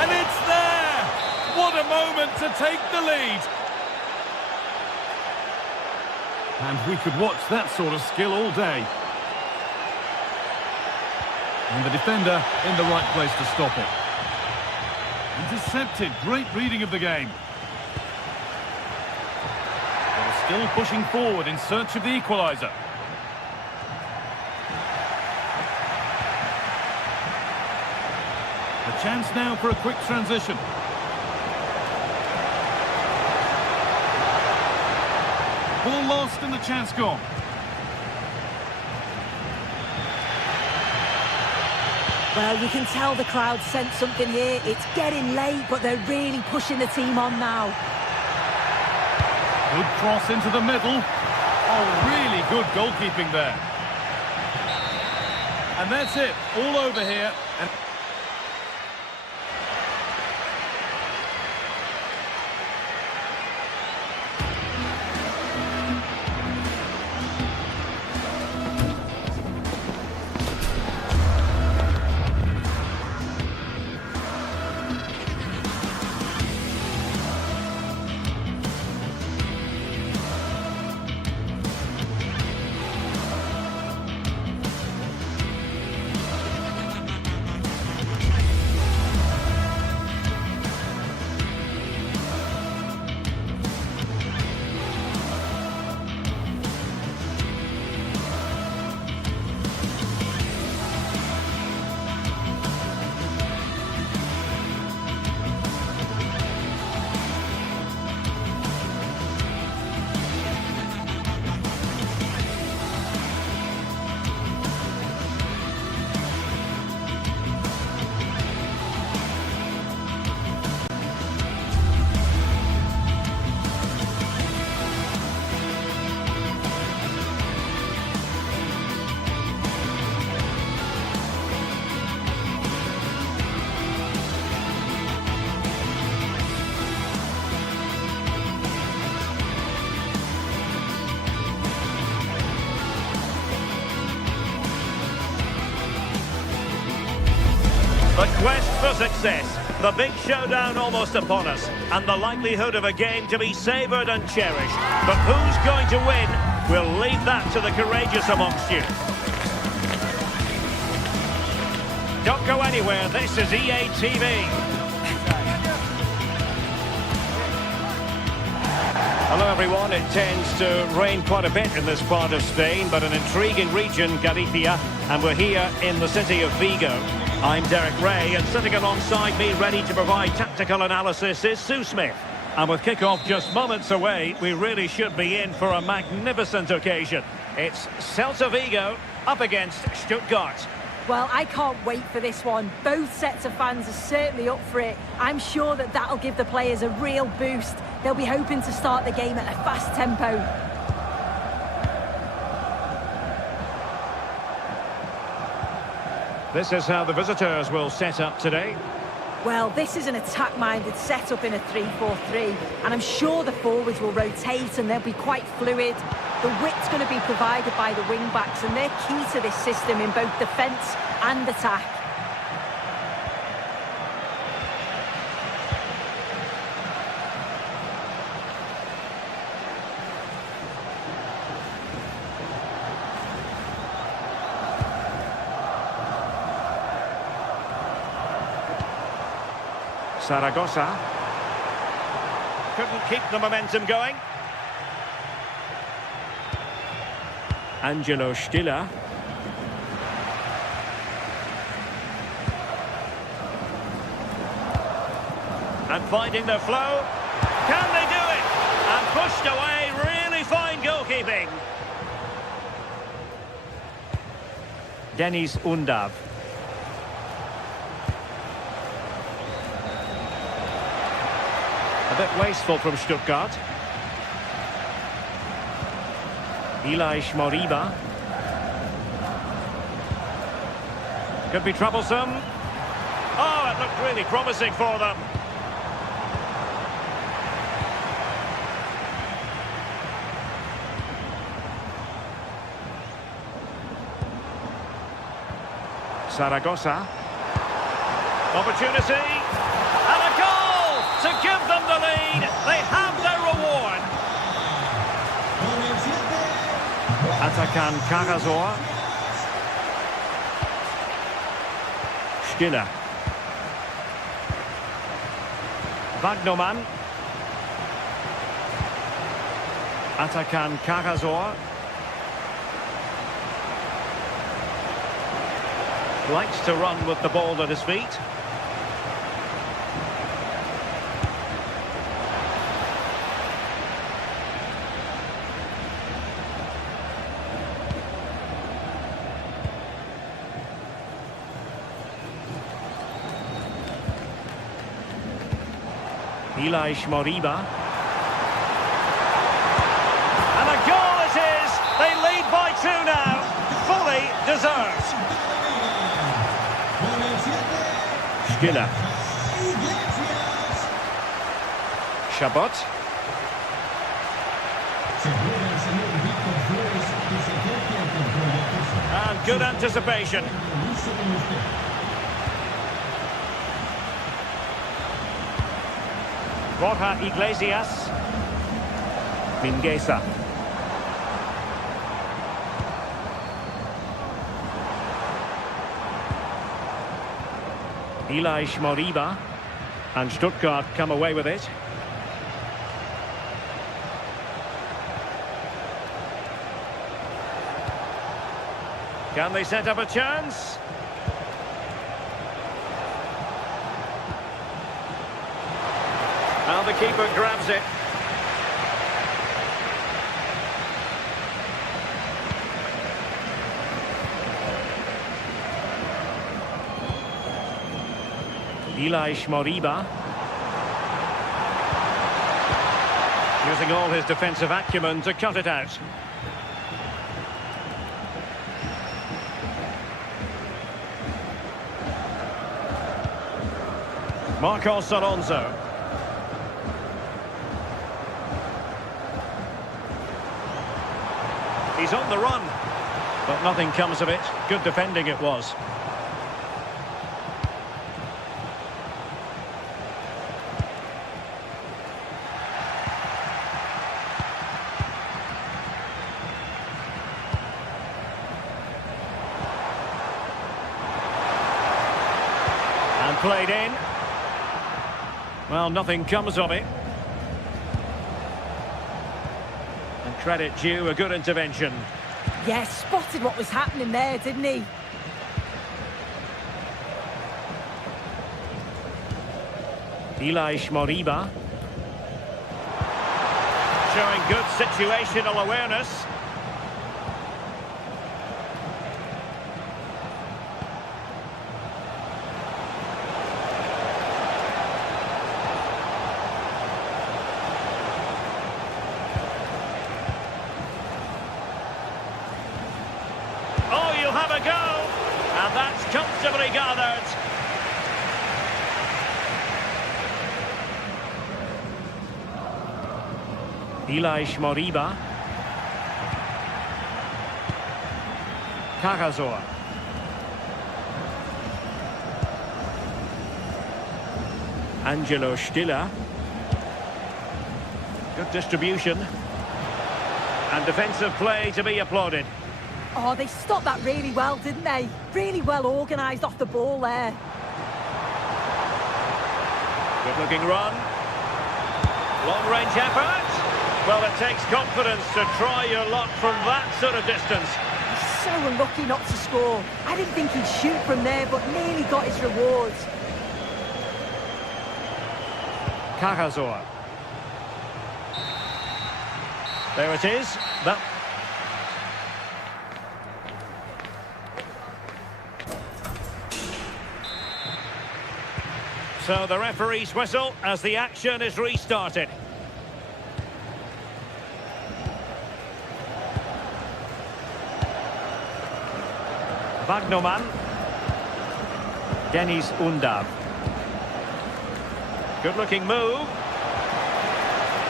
And it's there! What a moment to take the lead. And we could watch that sort of skill all day. And the defender in the right place to stop it. Intercepted. Great reading of the game. They're still pushing forward in search of the equaliser. A chance now for a quick transition. Ball lost and the chance gone. Well, you can tell the crowd sensed something here. It's getting late, but they're really pushing the team on now. Good cross into the middle. Oh, really good goalkeeping there. And that's it. All over here. And The quest for success, the big showdown almost upon us, and the likelihood of a game to be savoured and cherished. But who's going to win? We'll leave that to the courageous amongst you. Don't go anywhere, this is EA TV. Hello everyone, it tends to rain quite a bit in this part of Spain, but an intriguing region, Galicia, and we're here in the city of Vigo. I'm Derek Ray, and sitting alongside me, ready to provide tactical analysis, is Sue Smith. And with kick-off just moments away, we really should be in for a magnificent occasion. It's Celta Vigo up against Stuttgart. Well, I can't wait for this one. Both sets of fans are certainly up for it. I'm sure that that'll give the players a real boost. They'll be hoping to start the game at a fast tempo. This is how the visitors will set up today. Well, this is an attack-minded setup in a 3-4-3, and I'm sure the forwards will rotate and they'll be quite fluid. The width's going to be provided by the wing-backs, and they're key to this system in both defence and attack. Zaragoza couldn't keep the momentum going. Angelo Stiller. And finding the flow. Can they do it? And pushed away, really fine goalkeeping. saving. Denis Undav. A bit wasteful from Stuttgart. Eli Moriba. Could be troublesome. Oh, it looked really promising for them. Zaragoza. Opportunity. And a goal to give them the lead. They have their reward. Atakan Karazor. Stiller. Wagnermann. Atakan Karazor. Likes to run with the ball at his feet. Eli Moriba. And a goal it is! They lead by 2 now. Fully deserved. Stiller. Chabot. And good anticipation. Borja Iglesias. Mingueza. Eli Moriba. And Stuttgart come away with it. Can they set up a chance? Now the keeper grabs it. Eli Moriba. Using all his defensive acumen to cut it out. Marcos Alonso. He's on the run, but nothing comes of it. Good defending it was. And played in. Well, nothing comes of it. And credit due, a good intervention. Yes, spotted what was happening there, didn't he? Eli Moriba. Showing good situational awareness. Have a go, and that's comfortably gathered. Eli Moriba. Karazor. Angelo Stiller. Good distribution. And defensive play to be applauded. Oh, they stopped that really well, didn't they? Really well organised off the ball there. Good-looking run. Long-range effort. Well, it takes confidence to try your luck from that sort of distance. He's so unlucky not to score. I didn't think he'd shoot from there, but nearly got his rewards. Karazor. There it is. That... So the referee's whistle as the action is restarted. Wagnerman. Dennis Undav. Good-looking move.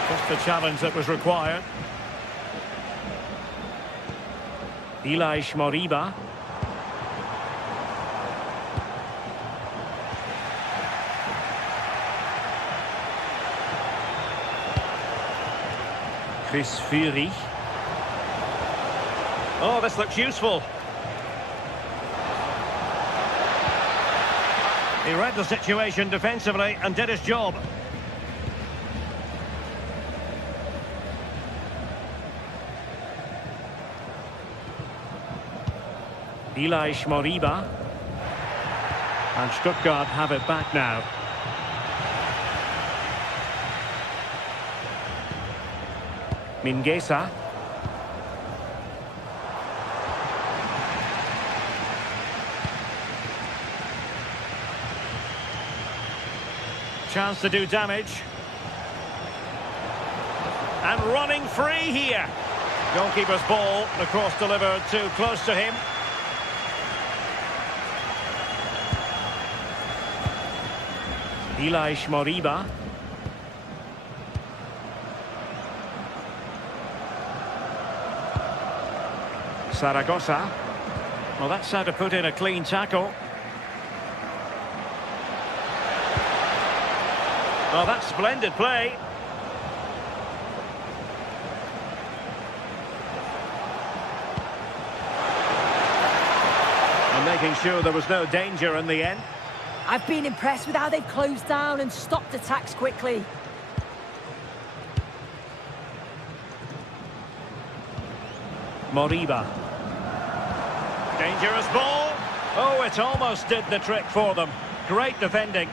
Just the challenge that was required. Ilaix Moriba. Chris Fury. Oh, this looks useful. He read the situation defensively and did his job. Ilaix Moriba. And Stuttgart have it back now. Mingueza. Chance to do damage. And running free here. Goalkeeper's ball, the cross delivered too close to him. Ilaix Moriba. Zaragoza. Well, that's how to put in a clean tackle. Oh, that's splendid play. And making sure there was no danger in the end. I've been impressed with how they've closed down and stopped attacks quickly. Moriba. Dangerous ball. Oh, it almost did the trick for them. Great defending.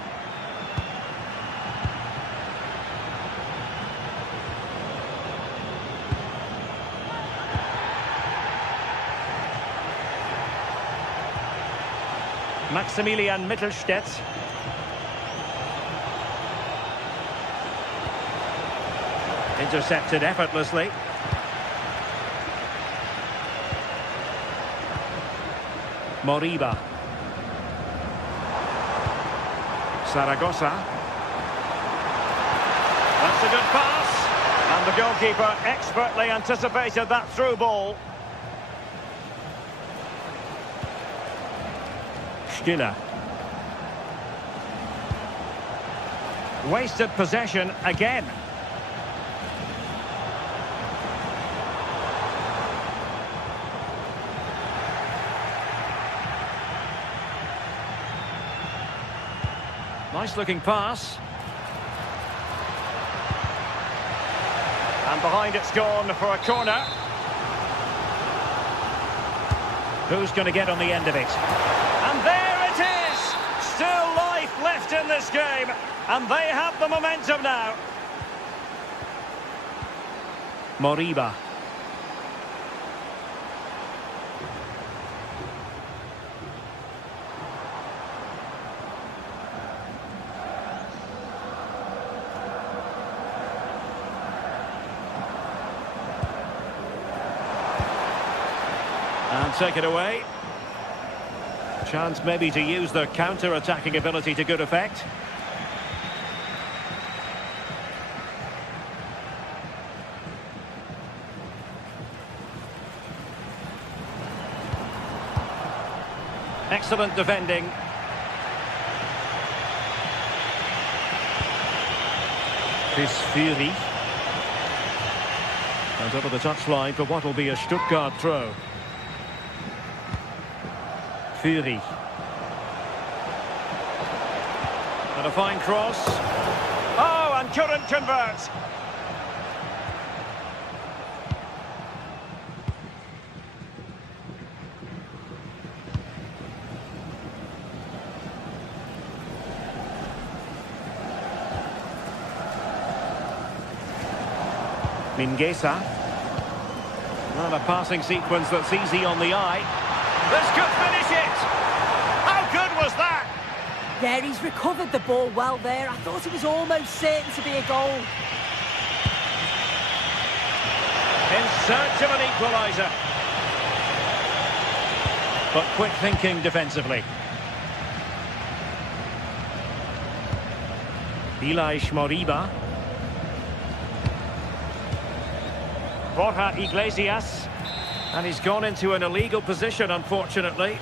Maximilian Mittelstädt. Intercepted effortlessly. Moriba. Zaragoza. That's a good pass. And the goalkeeper expertly anticipated that through ball. Stiller. Wasted possession again. Nice looking pass. And behind it's gone for a corner. Who's going to get on the end of it? And there it is! Still life left in this game. And they have the momentum now. Moriba. And take it away. Chance maybe to use their counter-attacking ability to good effect. Excellent defending. Chris Fury. And over the touchline for what will be a Stuttgart throw. Fury. And a fine cross. Oh, and couldn't convert. Mingueza. Well, a passing sequence that's easy on the eye. This could finish it! How good was that? Yeah, he's recovered the ball well there. I thought it was almost certain to be a goal. In search of an equaliser. But quick thinking defensively. Ilaix Moriba. Borja Iglesias. And he's gone into an illegal position, unfortunately.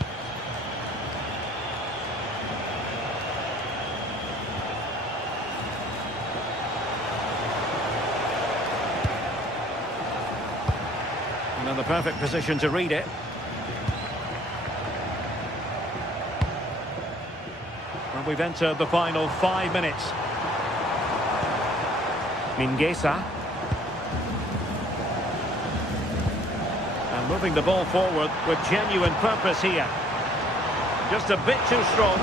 And in the perfect position to read it. And we've entered the final 5 minutes. Mingueza. And moving the ball forward with genuine purpose here. Just a bit too strong.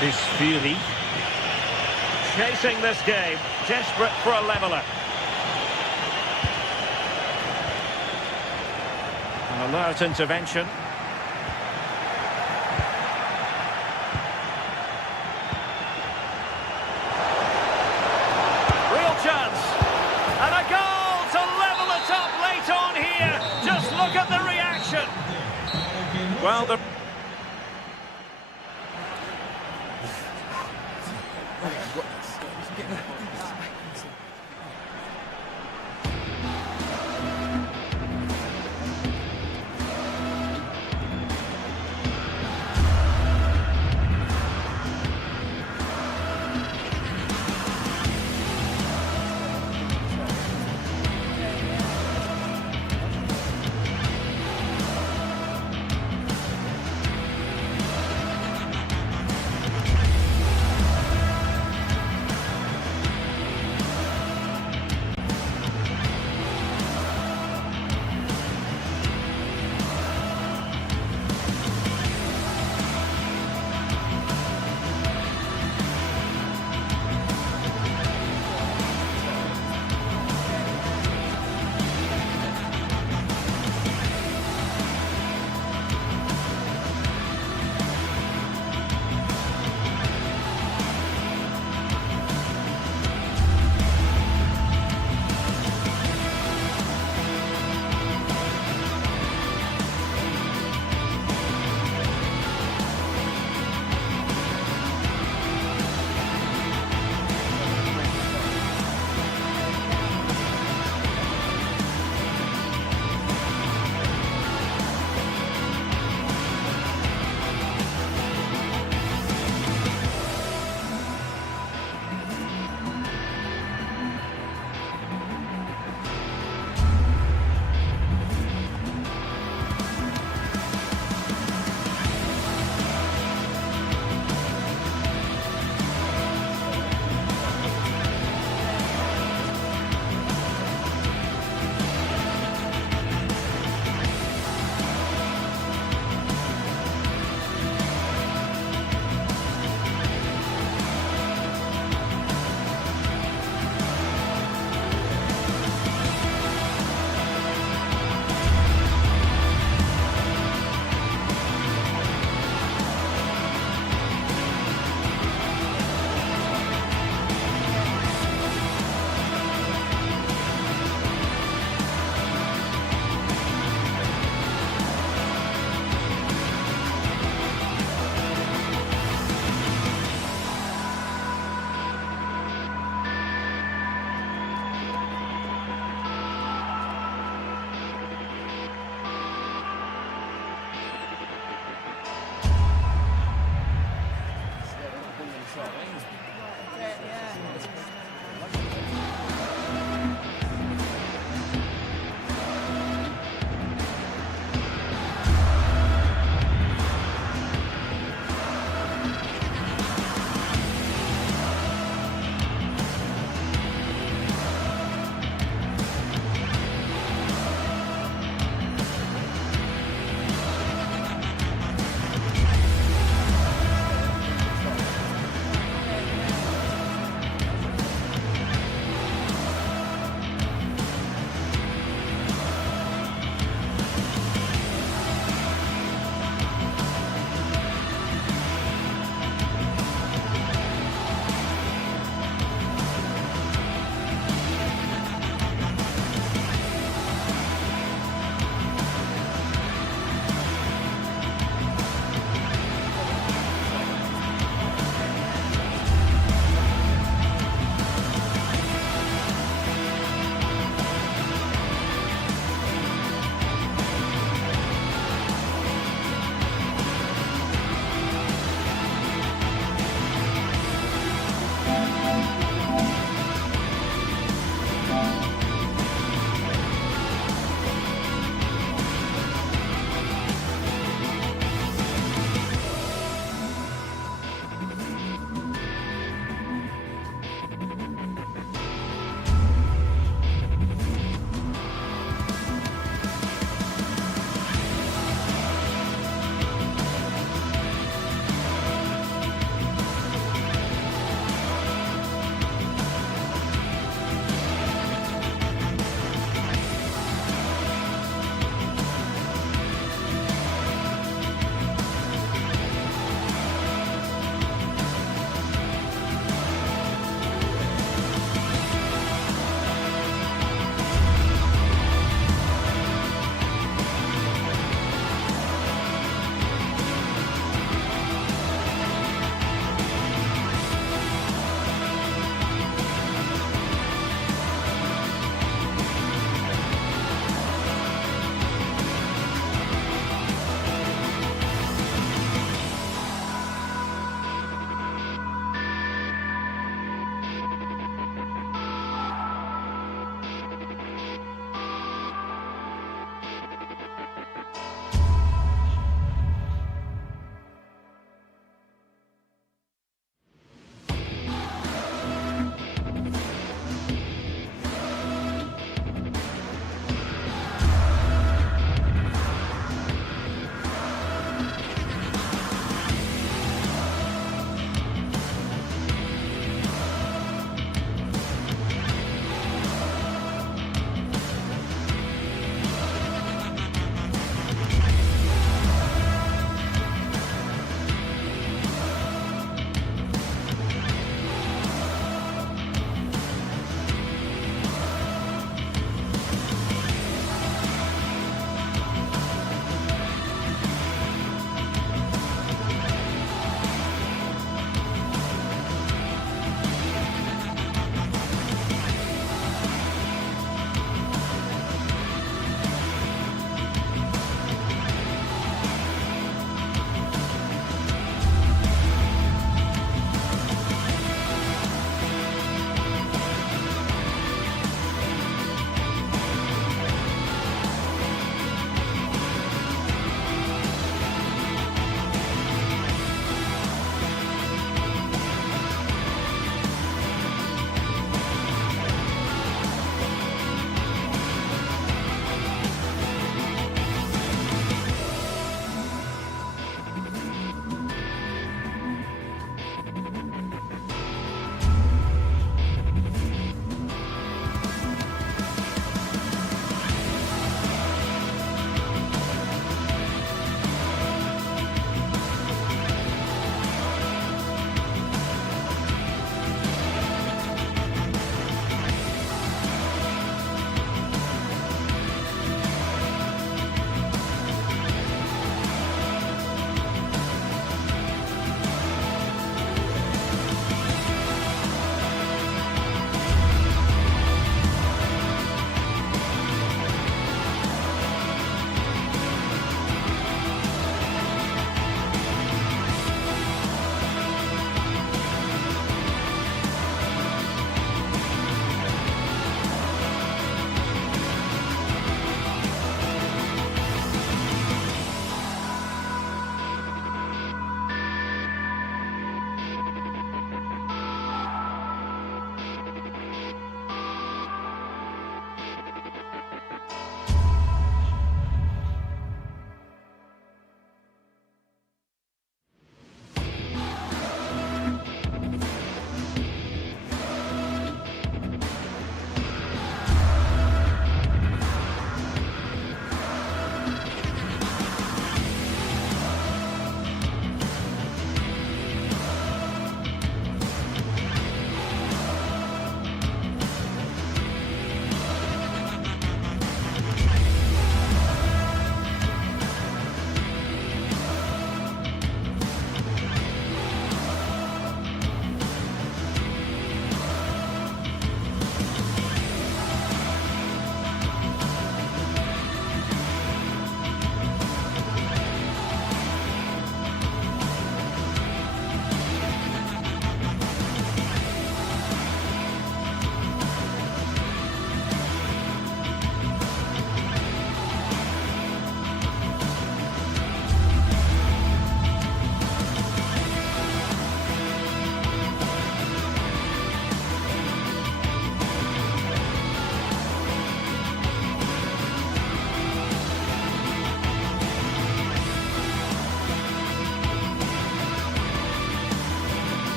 This Fury. Chasing this game, desperate for a leveller. An alert intervention. Real chance. And a goal to level it up late on here. Just look at the reaction. Well, the...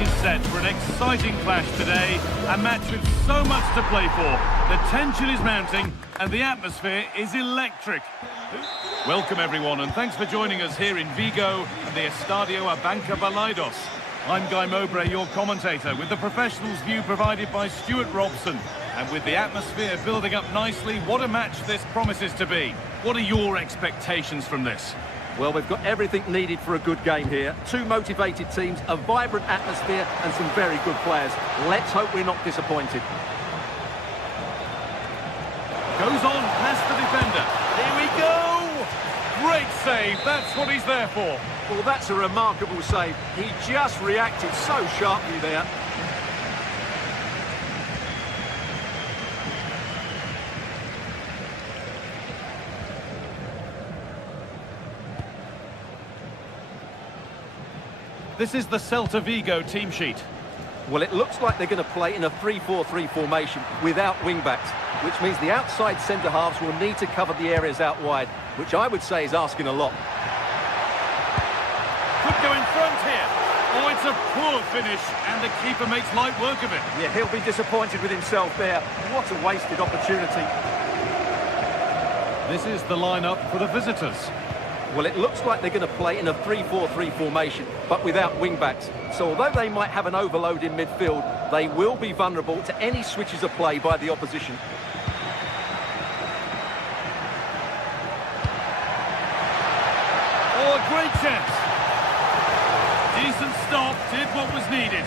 stage is set for an exciting clash today. A match with so much to play for. The tension is mounting and the atmosphere is electric. Welcome everyone and thanks for joining us here in Vigo and the Estadio Abanca Balaidos. I'm Guy Mowbray, your commentator, with the professionals' view provided by Stuart Robson. And with the atmosphere building up nicely, what a match this promises to be. What are your expectations from this? Well, we've got everything needed for a good game here. Two motivated teams, a vibrant atmosphere and some very good players. Let's hope we're not disappointed. Goes on past the defender. Here we go! Great save, that's what he's there for. Well, that's a remarkable save. He just reacted so sharply there. This is the Celta Vigo team sheet. Well, it looks like they're going to play in a 3-4-3 formation without wing-backs, which means the outside centre-halves will need to cover the areas out wide, which I would say is asking a lot. Could go in front here. Oh, it's a poor finish, and the keeper makes light work of it. Yeah, he'll be disappointed with himself there. What a wasted opportunity. This is the lineup for the visitors. Well, it looks like they're going to play in a 3-4-3 formation, but without wing-backs. So although they might have an overload in midfield, they will be vulnerable to any switches of play by the opposition. Oh, a great chance. Decent stop, did what was needed.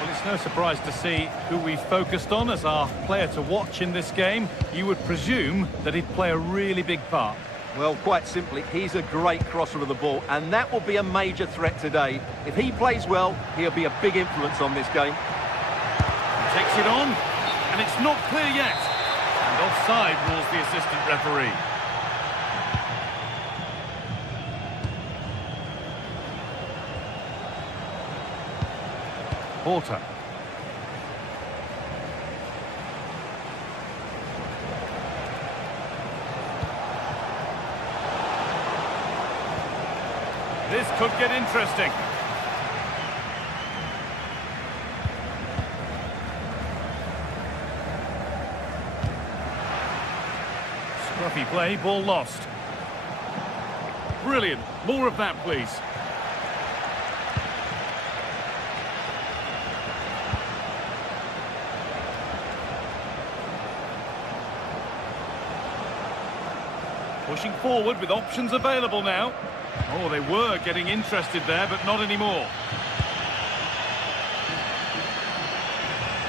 Well, it's no surprise to see who we focused on as our player to watch in this game. You would presume that he'd play a really big part. Well, quite simply, he's a great crosser of the ball, and that will be a major threat today. If he plays well, he'll be a big influence on this game. Takes it on, and it's not clear yet. And offside rules the assistant referee. Porter. This could get interesting. Scruffy play, ball lost. Brilliant. More of that, please. Pushing forward with options available now. Oh, they were getting interested there, but not anymore.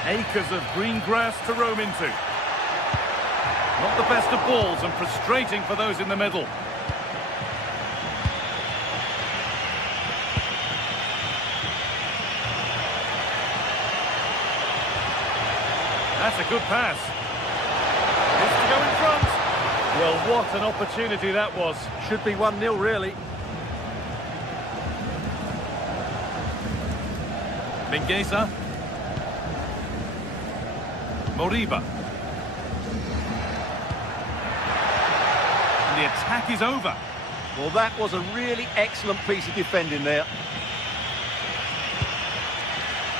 Acres of green grass to roam into. Not the best of balls and frustrating for those in the middle. That's a good pass. Needs to go in front. Well, what an opportunity that was. Should be 1-0, really. Mingueza. Moriba. And the attack is over. Well, that was a really excellent piece of defending there.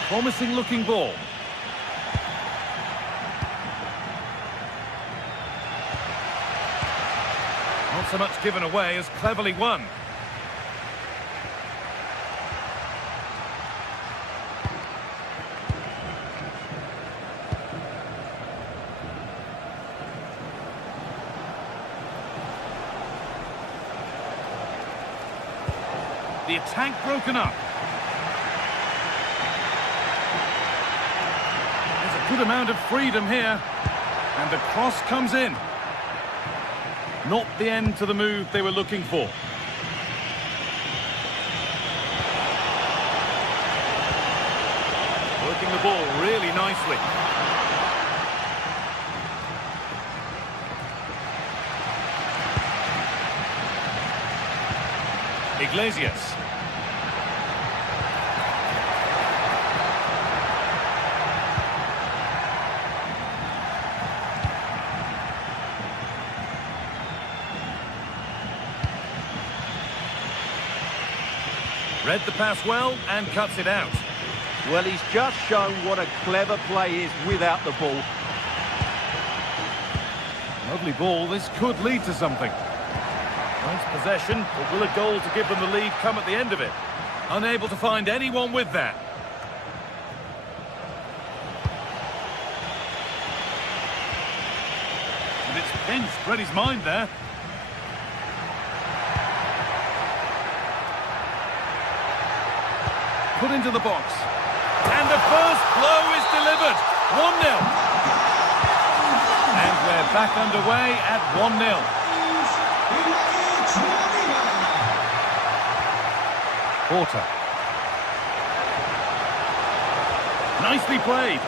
Promising looking ball. Not so much given away as cleverly won. The attack broken up. There's a good amount of freedom here. And the cross comes in. Not the end to the move they were looking for. Working the ball really nicely. Iglesias. Read the pass well and cuts it out. Well, he's just shown what a clever play is without the ball. Lovely ball. This could lead to something. Nice possession, but will a goal to give them the lead come at the end of it? Unable to find anyone with that. And it's pinched, read his mind there. Put into the box. And the first blow is delivered. 1-0. And we're back underway at 1-0. Porter. Nicely played.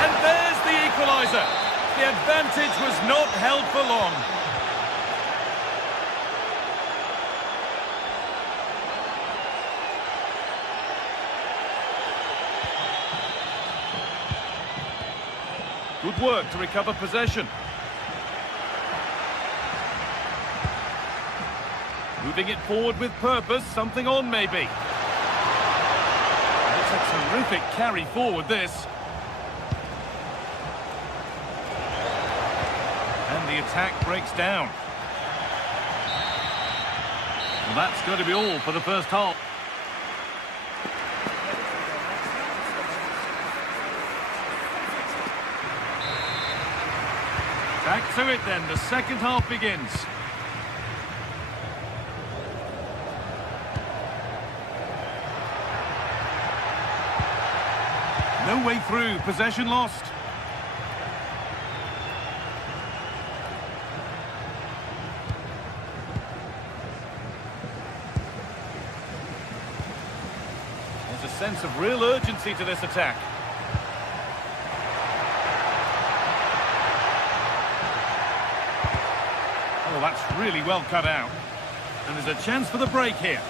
And there's the equaliser. The advantage was not held for long. Good work to recover possession. Moving it forward with purpose, something on maybe. It's a terrific carry forward, this. And the attack breaks down. Well, that's going to be all for the first half. Back to it then, the second half begins. No way through, possession lost. There's a sense of real urgency to this attack. Oh, that's really well cut out. And there's a chance for the break here.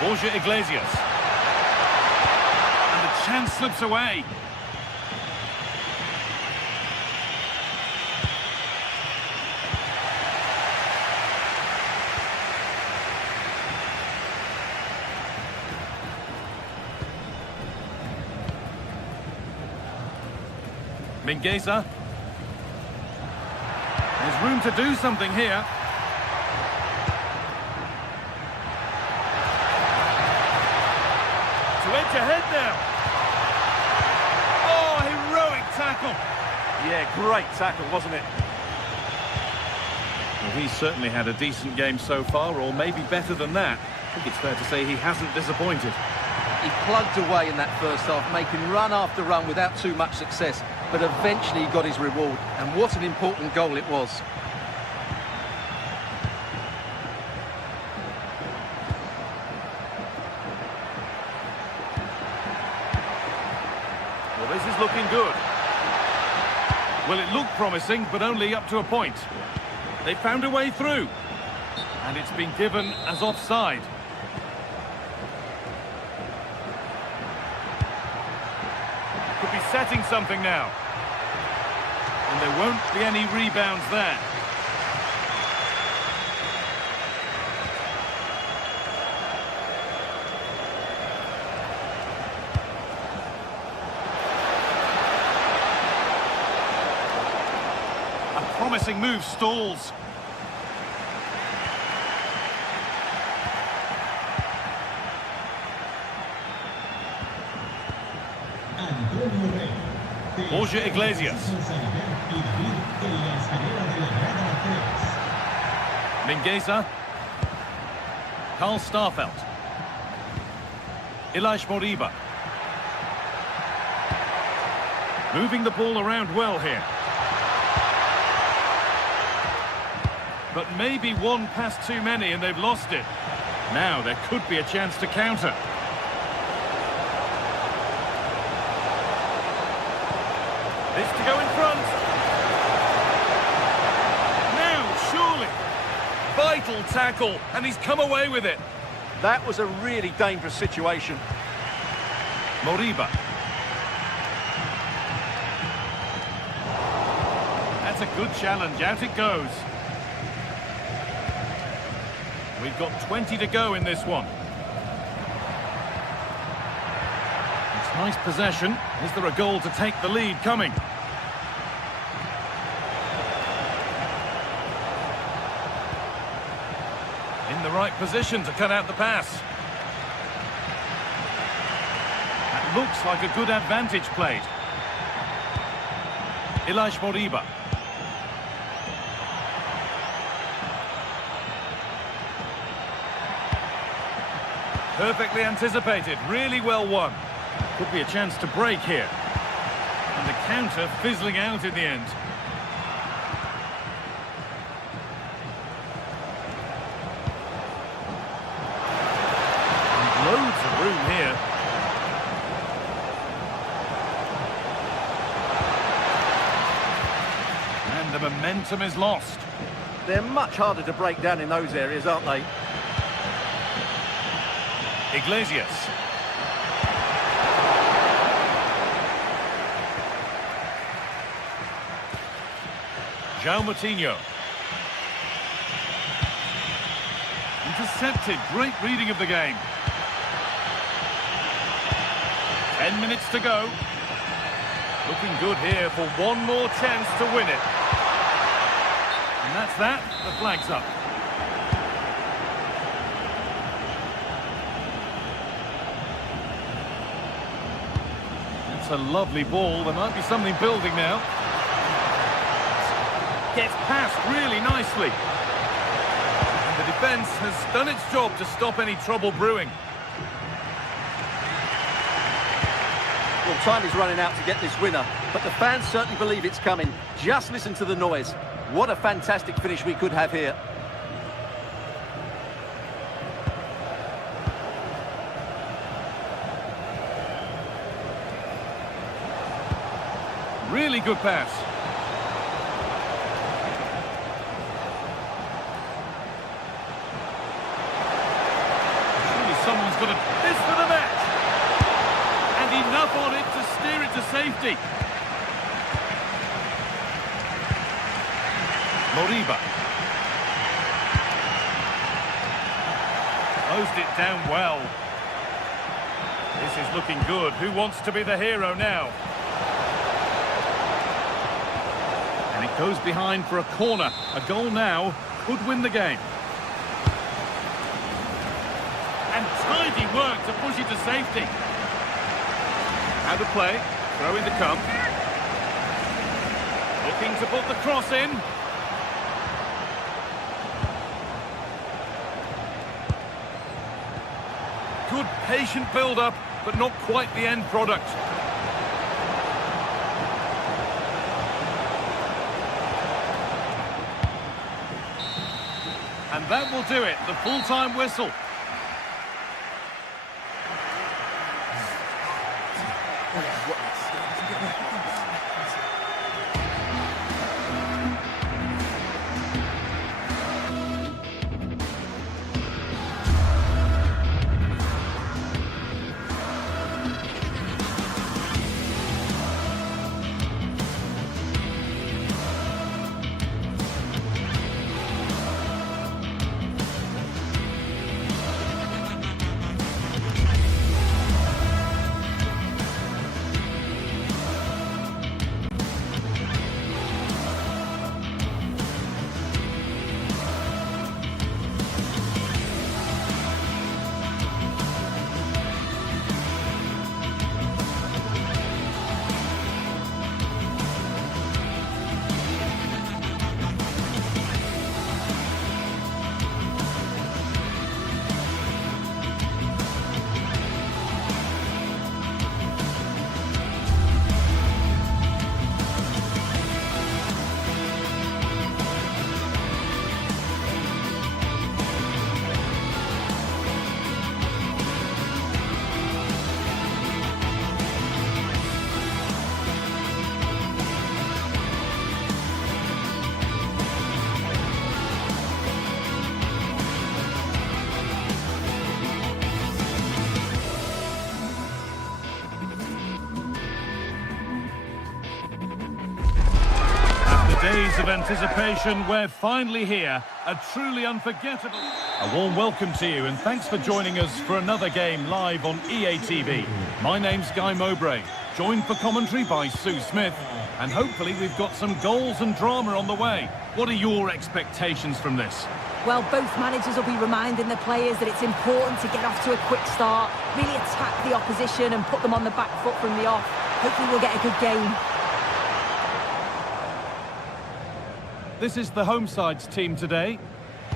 Borja Iglesias. And the chance slips away. Mingueza. There's room to do something here. To edge ahead now. Oh, heroic tackle. Yeah, great tackle, wasn't it? Well, he's certainly had a decent game so far, or maybe better than that. I think it's fair to say he hasn't disappointed. He plugged away in that first half, making run after run without too much success, but eventually he got his reward, and what an important goal it was. Well, this is looking good. Well, it looked promising, but only up to a point. They found a way through, and it's been given as offside. Could be setting something now. And there won't be any rebounds there. A promising move stalls. Borja Iglesias. Mingueza. Karl Starfelt. Ilaix Moriba. Moving the ball around well here. But maybe one pass too many and they've lost it. Now there could be a chance to counter. This to go in front. Now, surely. Vital tackle, and he's come away with it. That was a really dangerous situation. Moriba. That's a good challenge. Out it goes. We've got 20 to go in this one. It's nice possession. Is there a goal to take the lead coming? In the right position to cut out the pass. That looks like a good advantage played. Moriba. Perfectly anticipated, really well won. Could be a chance to break here. And the counter fizzling out in the end. And loads of room here. And the momentum is lost. They're much harder to break down in those areas, aren't they? Iglesias. João Moutinho. Intercepted. Great reading of the game. 10 minutes to go. Looking good here for one more chance to win it. And that's that. The flag's up. It's a lovely ball. There might be something building now. Gets past really nicely. And the defence has done its job to stop any trouble brewing. Well, time is running out to get this winner, but the fans certainly believe it's coming. Just listen to the noise. What a fantastic finish we could have here. Really good pass. Surely someone's got this for the match. And enough on it to steer it to safety. Moriba. Closed it down well. This is looking good. Who wants to be the hero now? And it goes behind for a corner. A goal now could win the game. And tidy work to push it to safety. Out of play. Throw in to come. Looking to put the cross in. Good patient build-up, but not quite the end product. And that will do it, the full-time whistle. days of anticipation, we're finally here. A truly unforgettable... A warm welcome to you and thanks for joining us for another game live on EA TV. My name's Guy Mowbray, joined for commentary by Sue Smith, and hopefully we've got some goals and drama on the way. What are your expectations from this? Well, both managers will be reminding the players that it's important to get off to a quick start, really attack the opposition and put them on the back foot from the off. Hopefully we'll get a good game. This is the home side's team today.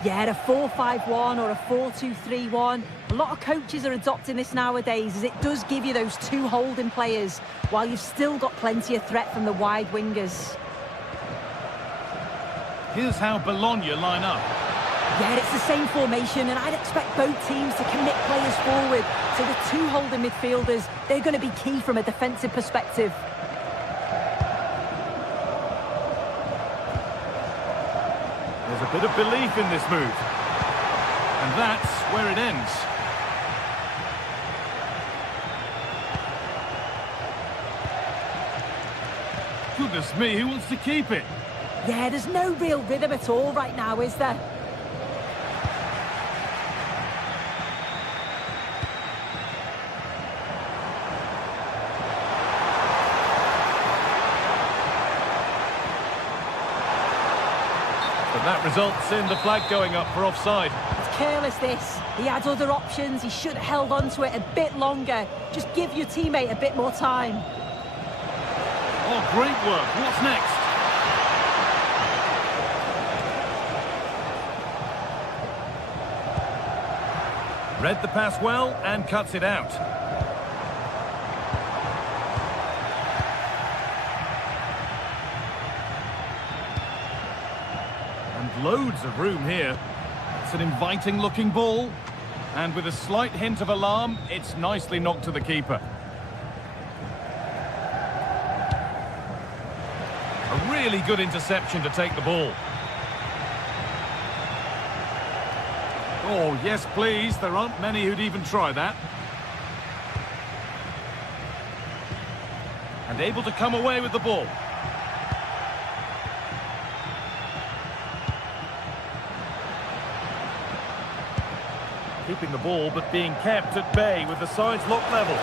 Yeah, a 4-5-1 or a 4-2-3-1. A lot of coaches are adopting this nowadays as it does give you those two holding players while you've still got plenty of threat from the wide wingers. Here's how Bologna line up. Yeah, it's the same formation and I'd expect both teams to commit players forward. So the two holding midfielders, they're going to be key from a defensive perspective. There's a bit of belief in this move. And that's where it ends. Goodness me, who wants to keep it? Yeah, there's no real rhythm at all right now, is there? But that results in the flag going up for offside. It's careless, this. He had other options. He should have held on to it a bit longer. Just give your teammate a bit more time. Oh, great work. What's next? Read the pass well and cuts it out. And loads of room here. It's an inviting looking ball. And with a slight hint of alarm, it's nicely knocked to the keeper. A really good interception to take the ball. Oh, yes, please. There aren't many who'd even try that. And able to come away with the ball. Keeping the ball, but being kept at bay with the sides locked level.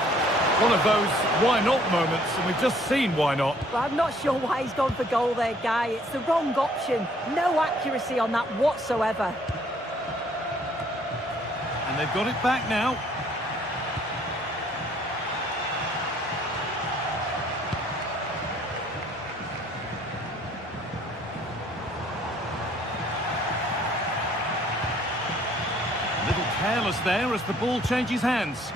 One of those why not moments, and we've just seen why not. Well, I'm not sure why he's gone for goal there, Guy. It's the wrong option. No accuracy on that whatsoever. And they've got it back now. A little careless there as the ball changes hands.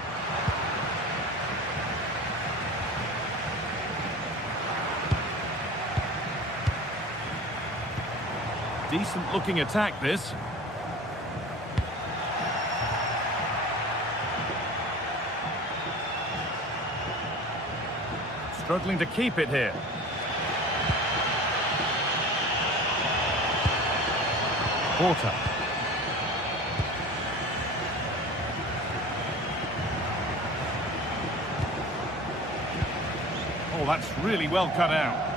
Decent looking attack, this. Struggling to keep it here. Porter. Oh, that's really well cut out.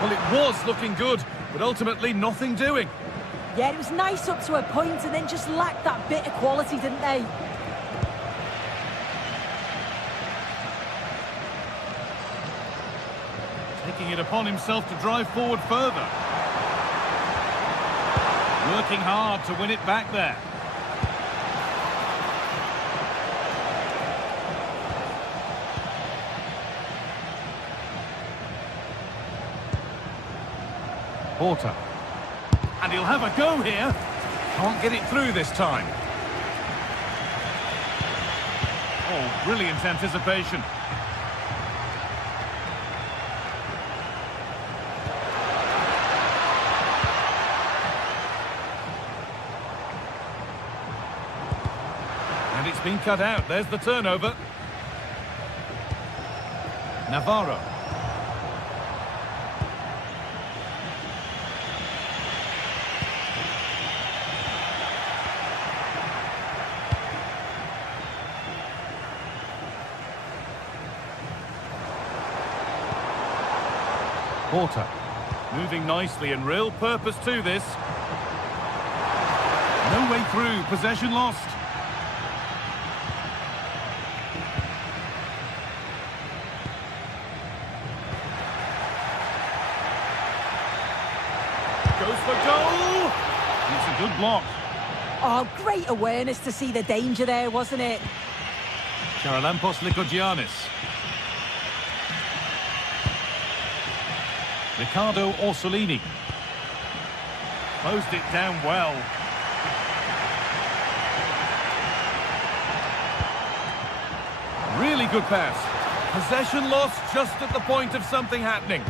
Well, it was looking good, but ultimately nothing doing. Yeah, it was nice up to a point and then just lacked that bit of quality, didn't they? Taking it upon himself to drive forward further. Working hard to win it back there. Porter. And he'll have a go here. Can't get it through this time. Oh, brilliant anticipation. And it's been cut out. There's the turnover. Navarro. Porter. Moving nicely and real purpose to this. No way through, possession lost. Goes for goal! It's a good block. Oh, great awareness to see the danger there, wasn't it? Charalampos Lykogiannis. Ricardo Orsolini. Closed it down well. Really good pass. Possession lost just at the point of something happening.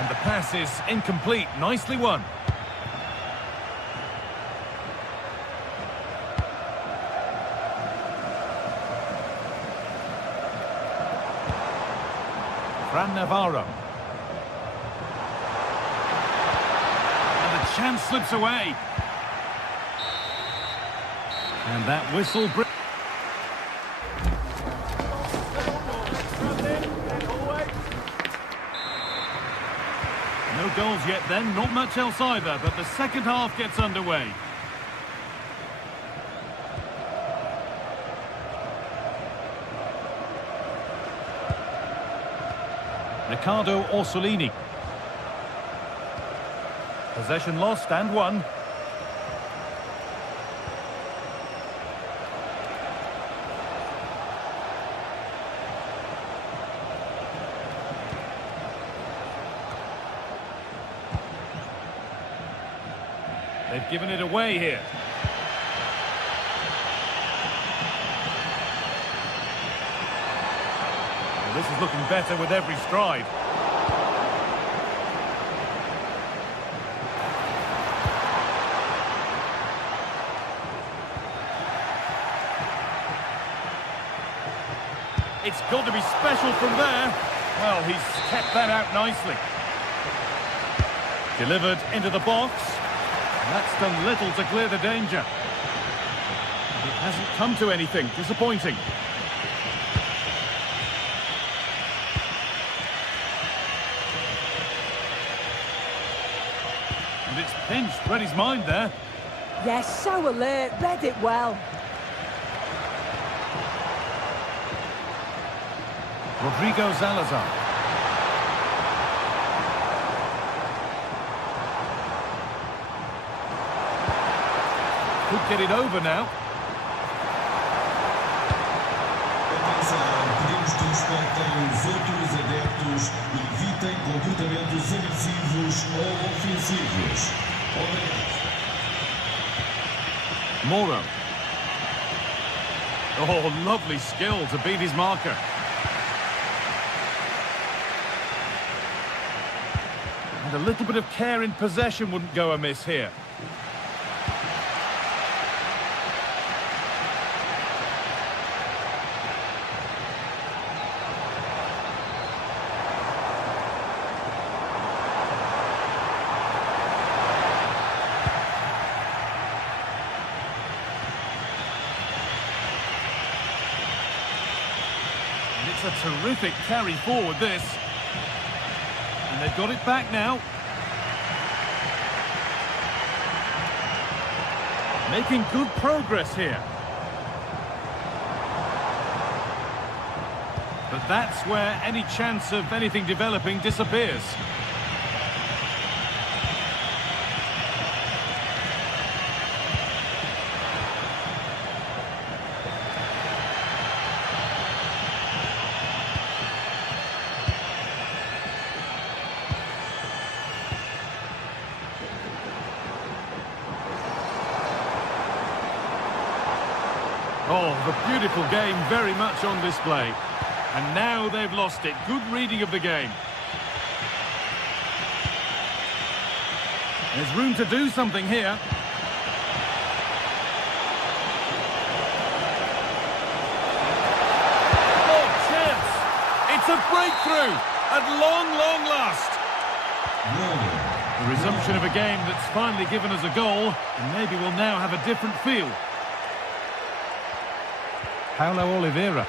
And the pass is incomplete. Nicely won. Fran Navarro. And the chance slips away. And that whistle... No goals yet then, not much else either, but the second half gets underway. Ricardo Orsolini. Possession lost and won. They've given it away here. Well, this is looking better with every stride. It's got to be special from there. Well, he's kept that out nicely. Delivered into the box. And that's done little to clear the danger. It hasn't come to anything. Disappointing. And it's pinched. Read his mind there. Yes, so alert. Read it well. Rodrigo Salazar. Could get it over now. Atenção, pedimos que respeitem os outros adeptos e evitem comportamentos agressivos ou ofensivos. Obrigado. Moro. Oh, lovely skill to beat his marker. And a little bit of care in possession wouldn't go amiss here. And it's a terrific carry forward, this. And they've got it back now. Making good progress here. But that's where any chance of anything developing disappears. Oh, the beautiful game very much on display. And now they've lost it. Good reading of the game. There's room to do something here. Oh, chance! It's a breakthrough at long, long last. Gol. The resumption of a game that's finally given us a goal, and maybe we'll now have a different feel. Paulo Oliveira.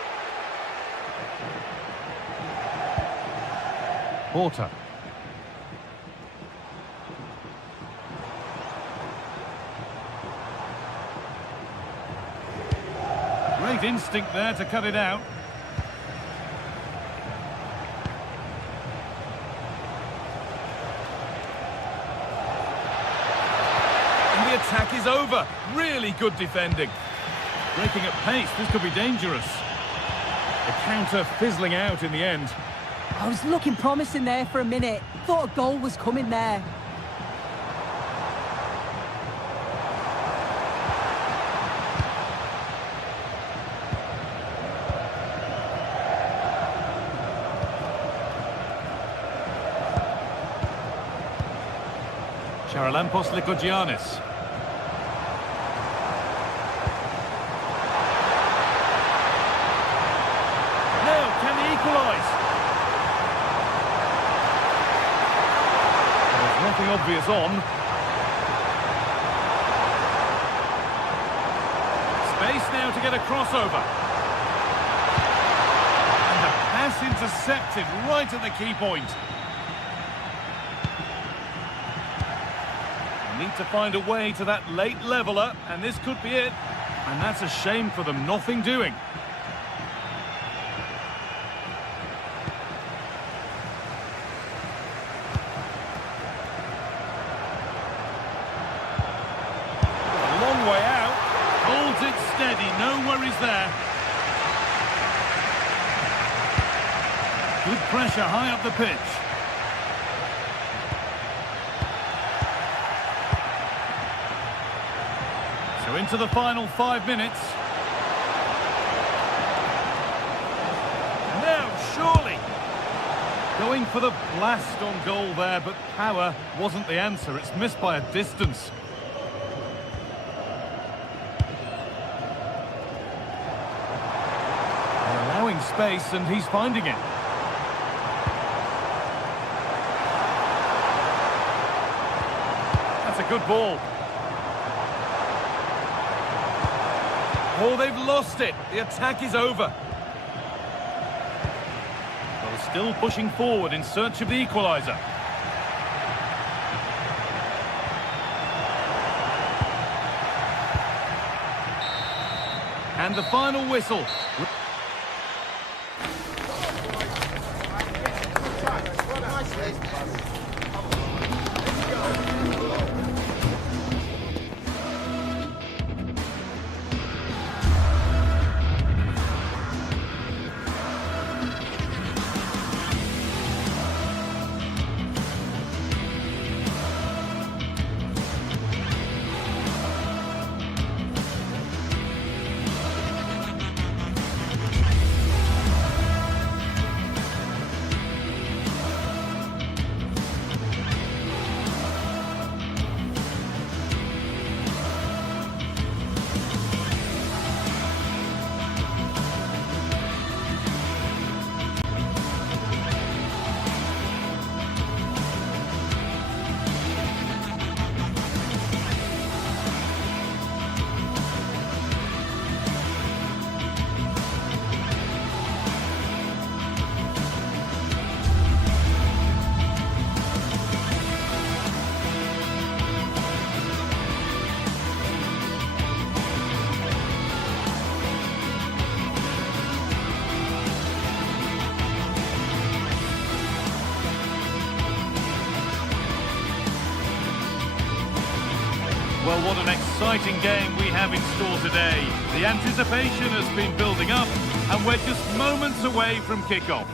Porter. Great instinct there to cut it out. And the attack is over. Really good defending. Breaking at pace, this could be dangerous. The counter fizzling out in the end. I was looking promising there for a minute. Thought a goal was coming there. Charalampos Lykogiannis. Now, can he equalise? There's nothing obvious on. Space now to get a crossover. And the pass intercepted right at the key point. Need to find a way to that late leveller, and this could be it. And that's a shame for them, nothing doing. A long way out, holds it steady, no worries there. Good pressure high up the pitch. So into the final 5 minutes. Now, surely. Going for the blast on goal there, but power wasn't the answer. It's missed by a distance. They're allowing space, and he's finding it. That's a good ball. Oh, they've lost it. The attack is over. Well, still pushing forward in search of the equaliser. And the final whistle. Well, what an exciting game we have in store today. The anticipation has been building up, and we're just moments away from kickoff.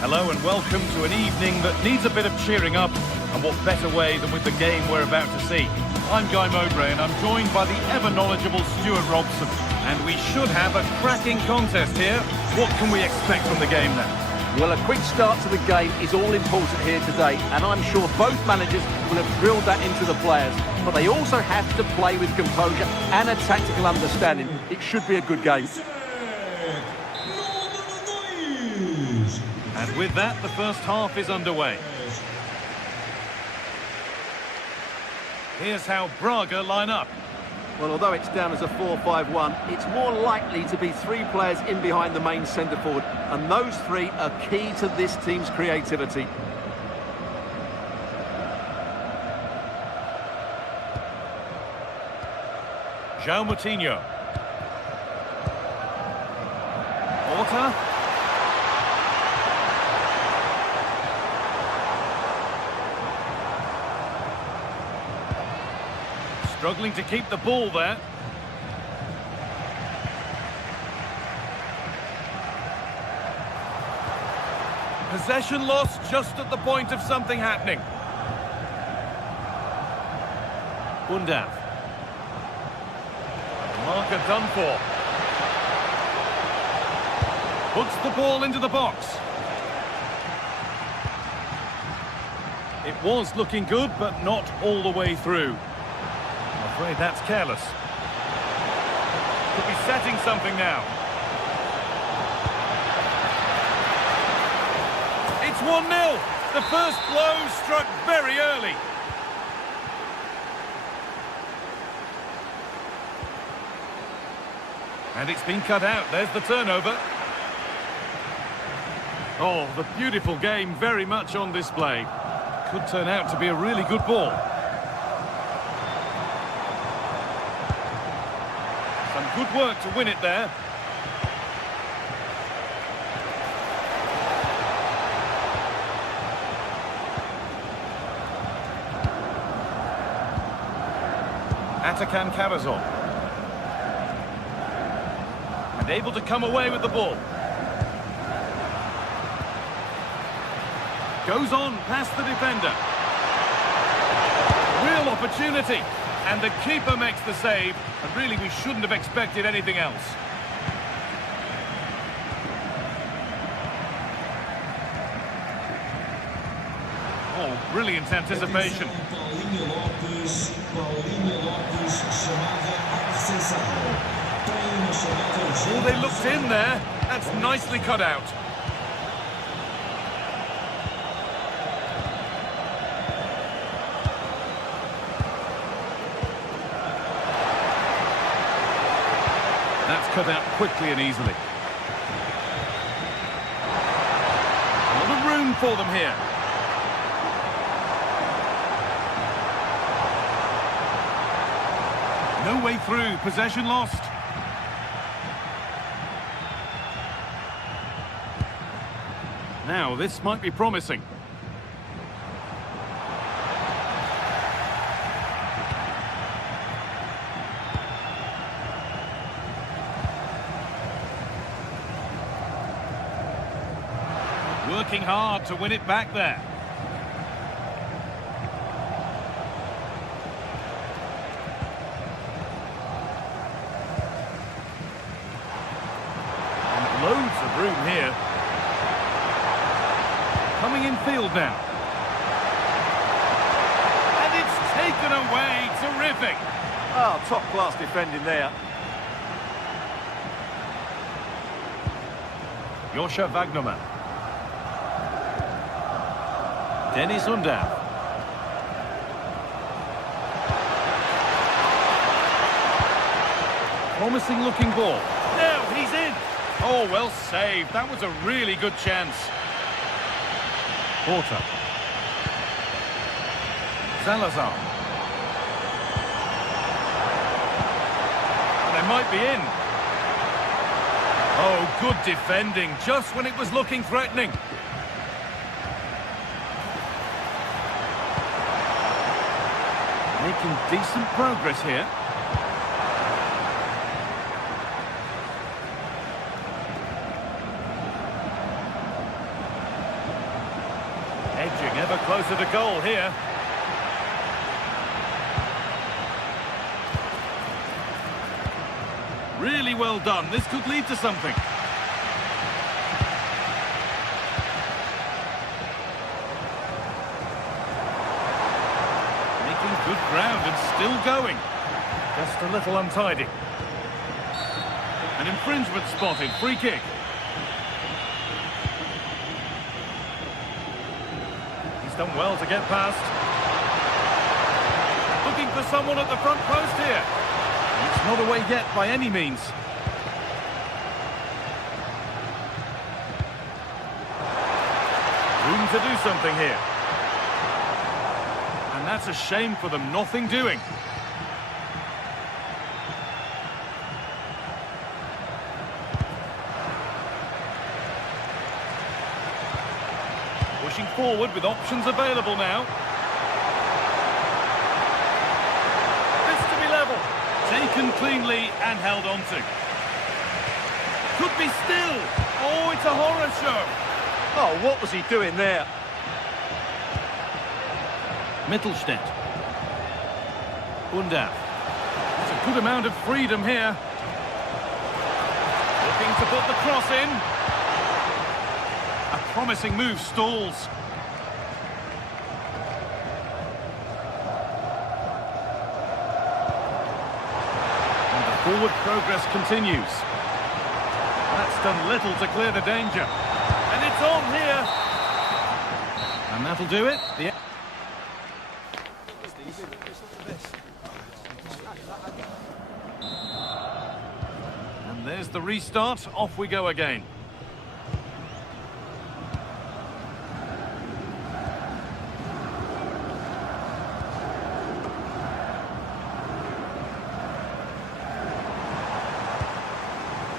Hello and welcome to an evening that needs a bit of cheering up, and what better way than with the game we're about to see. I'm Guy Mowbray, and I'm joined by the ever-knowledgeable Stuart Robson. And we should have a cracking contest here. What can we expect from the game now? Well, a quick start to the game is all important here today, and I'm sure both managers will have drilled that into the players. but they also have to play with composure and a tactical understanding. It should be a good game. And with that, the first half is underway. Here's how Braga line up. Well, although it's down as a 4-5-1, it's more likely to be 3 players in behind the main centre-forward, and those 3 are key to this team's creativity. João Moutinho. Horta. Struggling to keep the ball there. Possession lost just at the point of something happening. Undav. Marker done for. Puts the ball into the box. It was looking good, but not all the way through. I'm afraid that's careless. Could be setting something now. It's 1-0. The first blow struck very early. And it's been cut out. There's the turnover. Oh, the beautiful game very much on display. Could turn out to be a really good ball. Some good work to win it there. Atakan Cavazon. And able to come away with the ball. Goes on past the defender. Real opportunity. And the keeper makes the save. And really, we shouldn't have expected anything else. Oh, brilliant anticipation. Oh, they looked in there. That's nicely cut out. That's cut out quickly and easily. A lot of room for them here. No way through, possession lost. Now, this might be promising. Working hard to win it back there. And loads of room here. Coming in field now. And it's taken away. Terrific. Oh, top-class defending there. Joscha Wagnerman. Dennis Undav. Promising looking ball. Now he's in. Oh, well saved. That was a really good chance. Porter. Salazar. They might be in. Oh, good defending, just when it was looking threatening. Making decent progress here. Edging ever closer to goal here. Really well done. This could lead to something. Making good ground and He's still going. Just a little untidy. An infringement spotted. Free kick. He's done well to get past. Looking for someone at the front post here. It's not away yet by any means. Room to do something here. And that's a shame for them. Nothing doing. Pushing forward with options available now. This to be level. Taken cleanly and held on to. Could be still. Oh, it's a horror show. Oh, what was he doing there? Mittelstädt. Undav. There's a good amount of freedom here. Looking to put the cross in. A promising move stalls. And the forward progress continues. That's done little to clear the danger. And it's on here. And that'll do it. And there's the restart. Off we go again.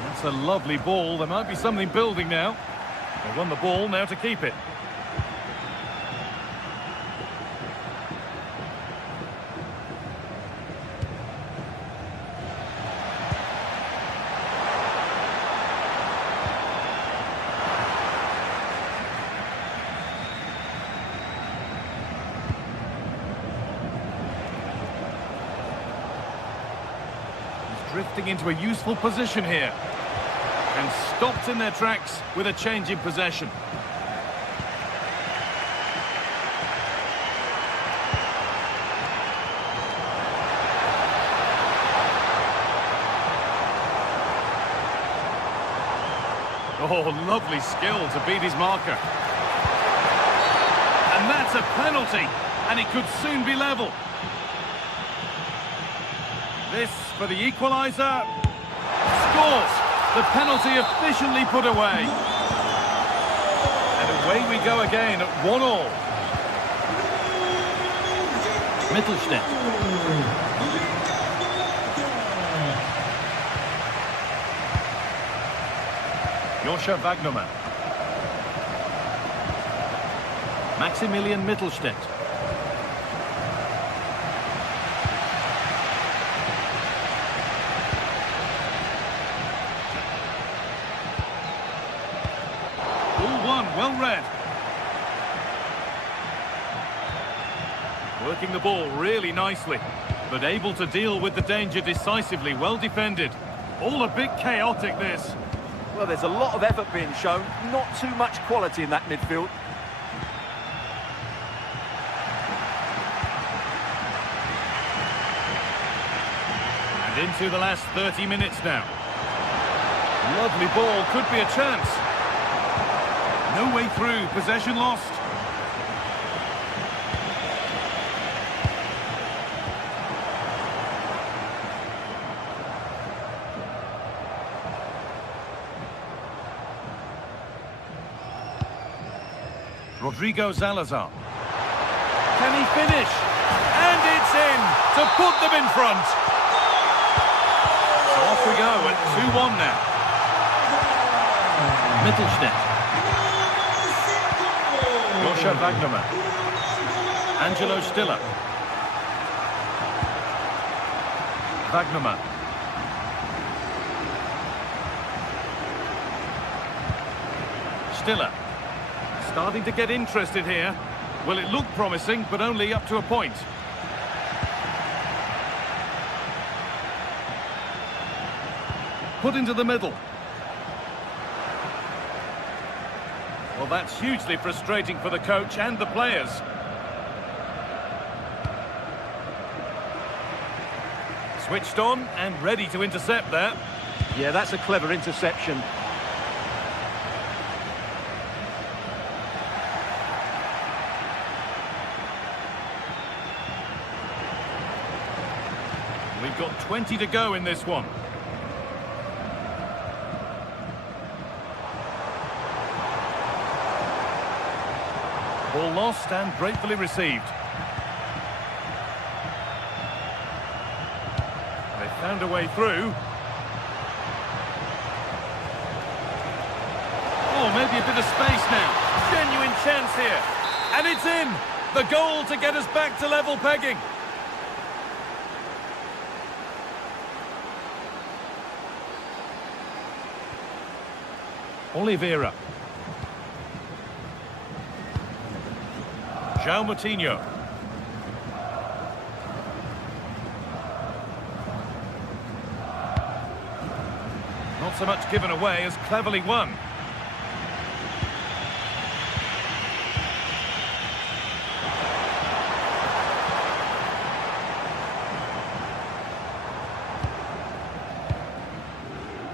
That's a lovely ball. There might be something building now. They won the ball, now to keep it. He's drifting into a useful position here. And stopped in their tracks with a change in possession. Oh, lovely skill to beat his marker. And that's a penalty, and it could soon be level. This for the equaliser. Scores! The penalty efficiently put away. And away we go again at 1-1. Mittelstädt. Joscha Wagnermann. Maximilian Mittelstädt. Well read. Working the ball really nicely, but able to deal with the danger decisively. Well defended. All a bit chaotic, this. Well, there's a lot of effort being shown, not too much quality in that midfield. And into the last 30 minutes now. Lovely ball, could be a chance. No way through, possession lost. Rodrigo Salazar. Can he finish? And it's in to put them in front. So off we go at 2-1 now. Mittelstädt. Joscha Wagnermann. Angelo Stiller. Wagnermann. Stiller. Starting to get interested here. Well, it looked promising, but only up to a point. Put into the middle. Well, that's hugely frustrating for the coach and the players. Switched on and ready to intercept that. Yeah, that's a clever interception. We've got 20 to go in this one. Ball lost and gratefully received. They found a way through. Oh, maybe a bit of space now. Genuine chance here. And it's in! The goal to get us back to level pegging. Oliveira. João Moutinho. Not so much given away as cleverly won.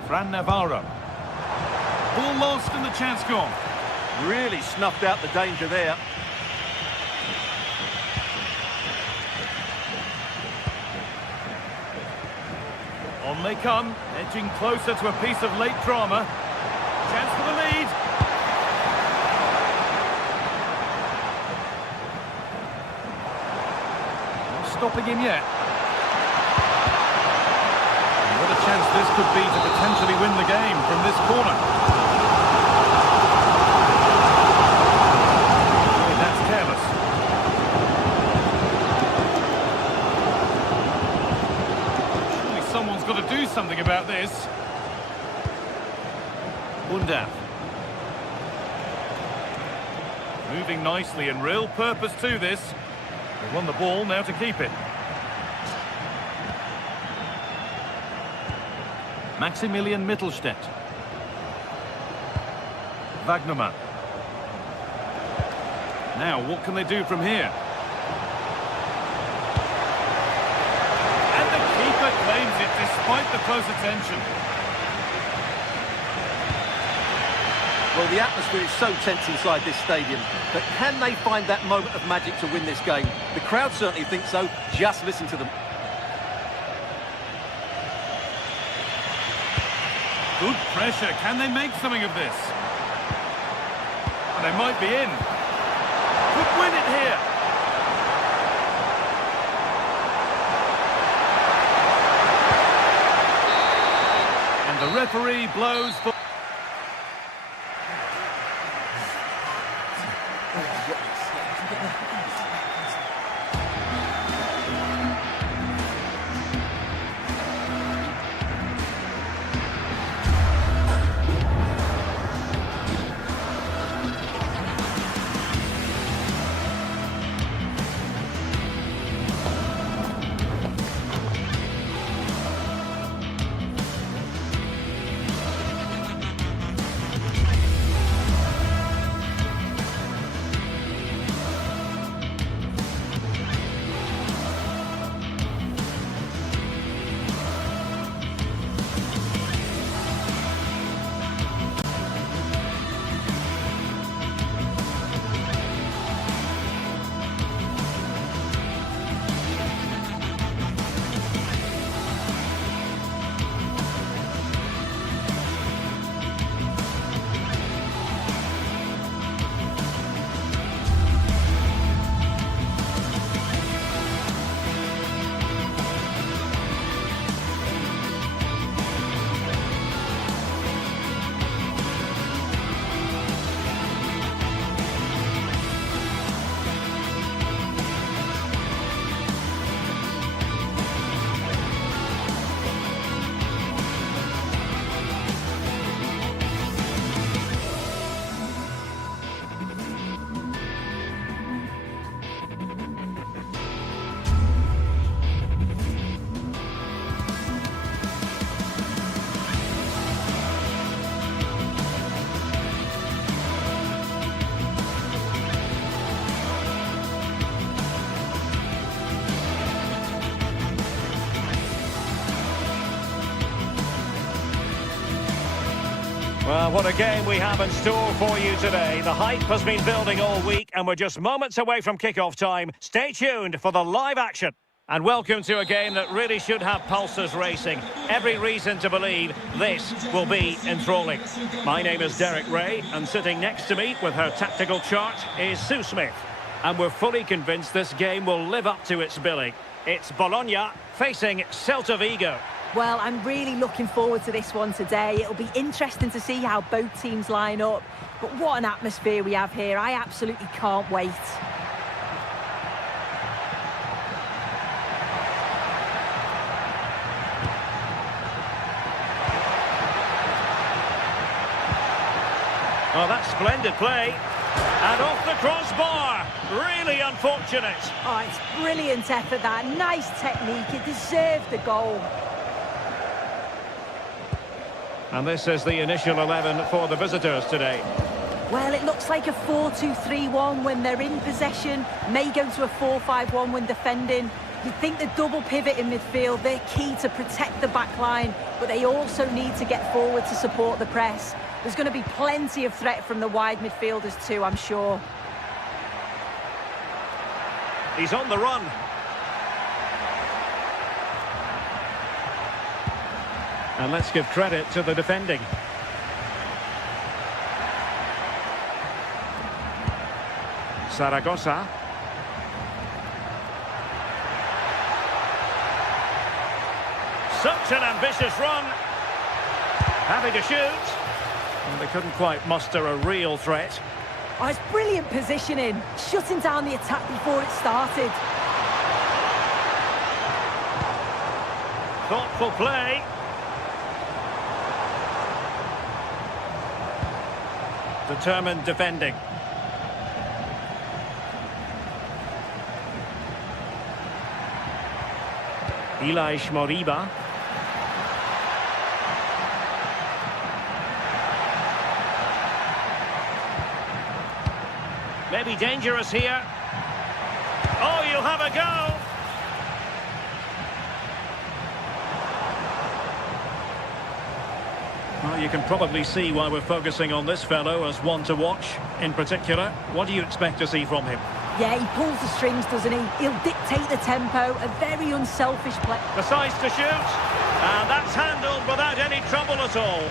Fran Navarro. Ball lost and the chance gone. Really snuffed out the danger there. On they come, edging closer to a piece of late drama. Chance for the lead. Not stopping him yet. And what a chance this could be to potentially win the game from this corner. Oh, that's careless. Someone's got to do something about this. Undav. Moving nicely and real purpose to this. They won the ball, now to keep it. Maximilian Mittelstädt. Wagnerman. Now, what can they do from here? Claims it despite the close attention. Well, the atmosphere is so tense inside this stadium, but can they find that moment of magic to win this game? The crowd certainly think so. Just listen to them. Good pressure. Can they make something of this? They might be in. Could win it here. The referee blows for... Well, what a game we have in store for you today. The hype has been building all week and we're just moments away from kick-off time. Stay tuned for the live action. And welcome to a game that really should have pulses racing. Every reason to believe this will be enthralling. My name is Derek Ray, and sitting next to me with her tactical chart is Sue Smith. And we're fully convinced this game will live up to its billing. It's Bologna facing Celta Vigo. Well, I'm really looking forward to this one today. It'll be interesting to see how both teams line up. But what an atmosphere we have here. I absolutely can't wait. Well, that's splendid play. And off the crossbar. Really unfortunate. Oh, it's brilliant effort, that. Nice technique. It deserved the goal. And this is the initial 11 for the visitors today. Well, it looks like a 4-2-3-1 when they're in possession. May go to a 4-5-1 when defending. You'd think the double pivot in midfield, they're key to protect the back line, but they also need to get forward to support the press. There's going to be plenty of threat from the wide midfielders too, I'm sure. He's on the run. And let's give credit to the defending. Zaragoza. Such an ambitious run. Having to shoot. And they couldn't quite muster a real threat. Oh, it's brilliant positioning. Shutting down the attack before it started. Thoughtful play. Determined defending. Ilaix Moriba. Maybe dangerous here. Oh, you'll have a go. Well, you can probably see why we're focusing on this fellow as one to watch in particular. What do you expect to see from him? Yeah, he pulls the strings, doesn't he? He'll dictate the tempo, a very unselfish play. The size to shoot, and that's handled without any trouble at all.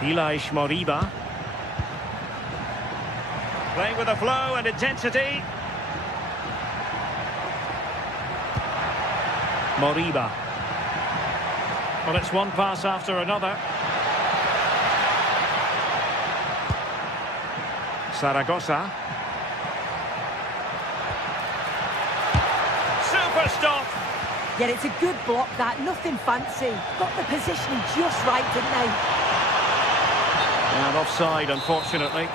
Ilaix Moriba. Playing with a flow and intensity. Moriba. Well, it's one pass after another. Zaragoza. Super stop. Yeah, it's a good block, that. Nothing fancy. Got the positioning just right, didn't they? And offside, unfortunately.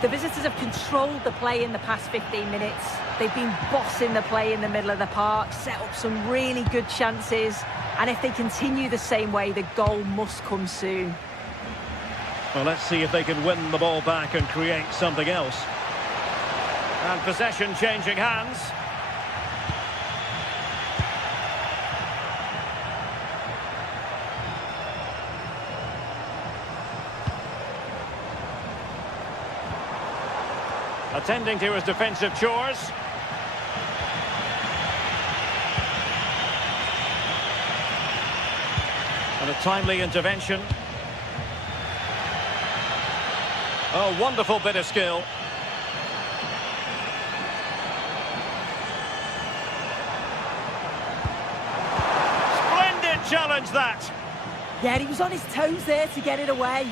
The visitors have controlled the play in the past 15 minutes. They've been bossing the play in the middle of the park, set up some really good chances. And if they continue the same way, the goal must come soon. Well, let's see if they can win the ball back and create something else. And possession changing hands. Attending to his defensive chores. And a timely intervention. Oh, wonderful bit of skill. Splendid challenge, that. Yeah, he was on his toes there to get it away.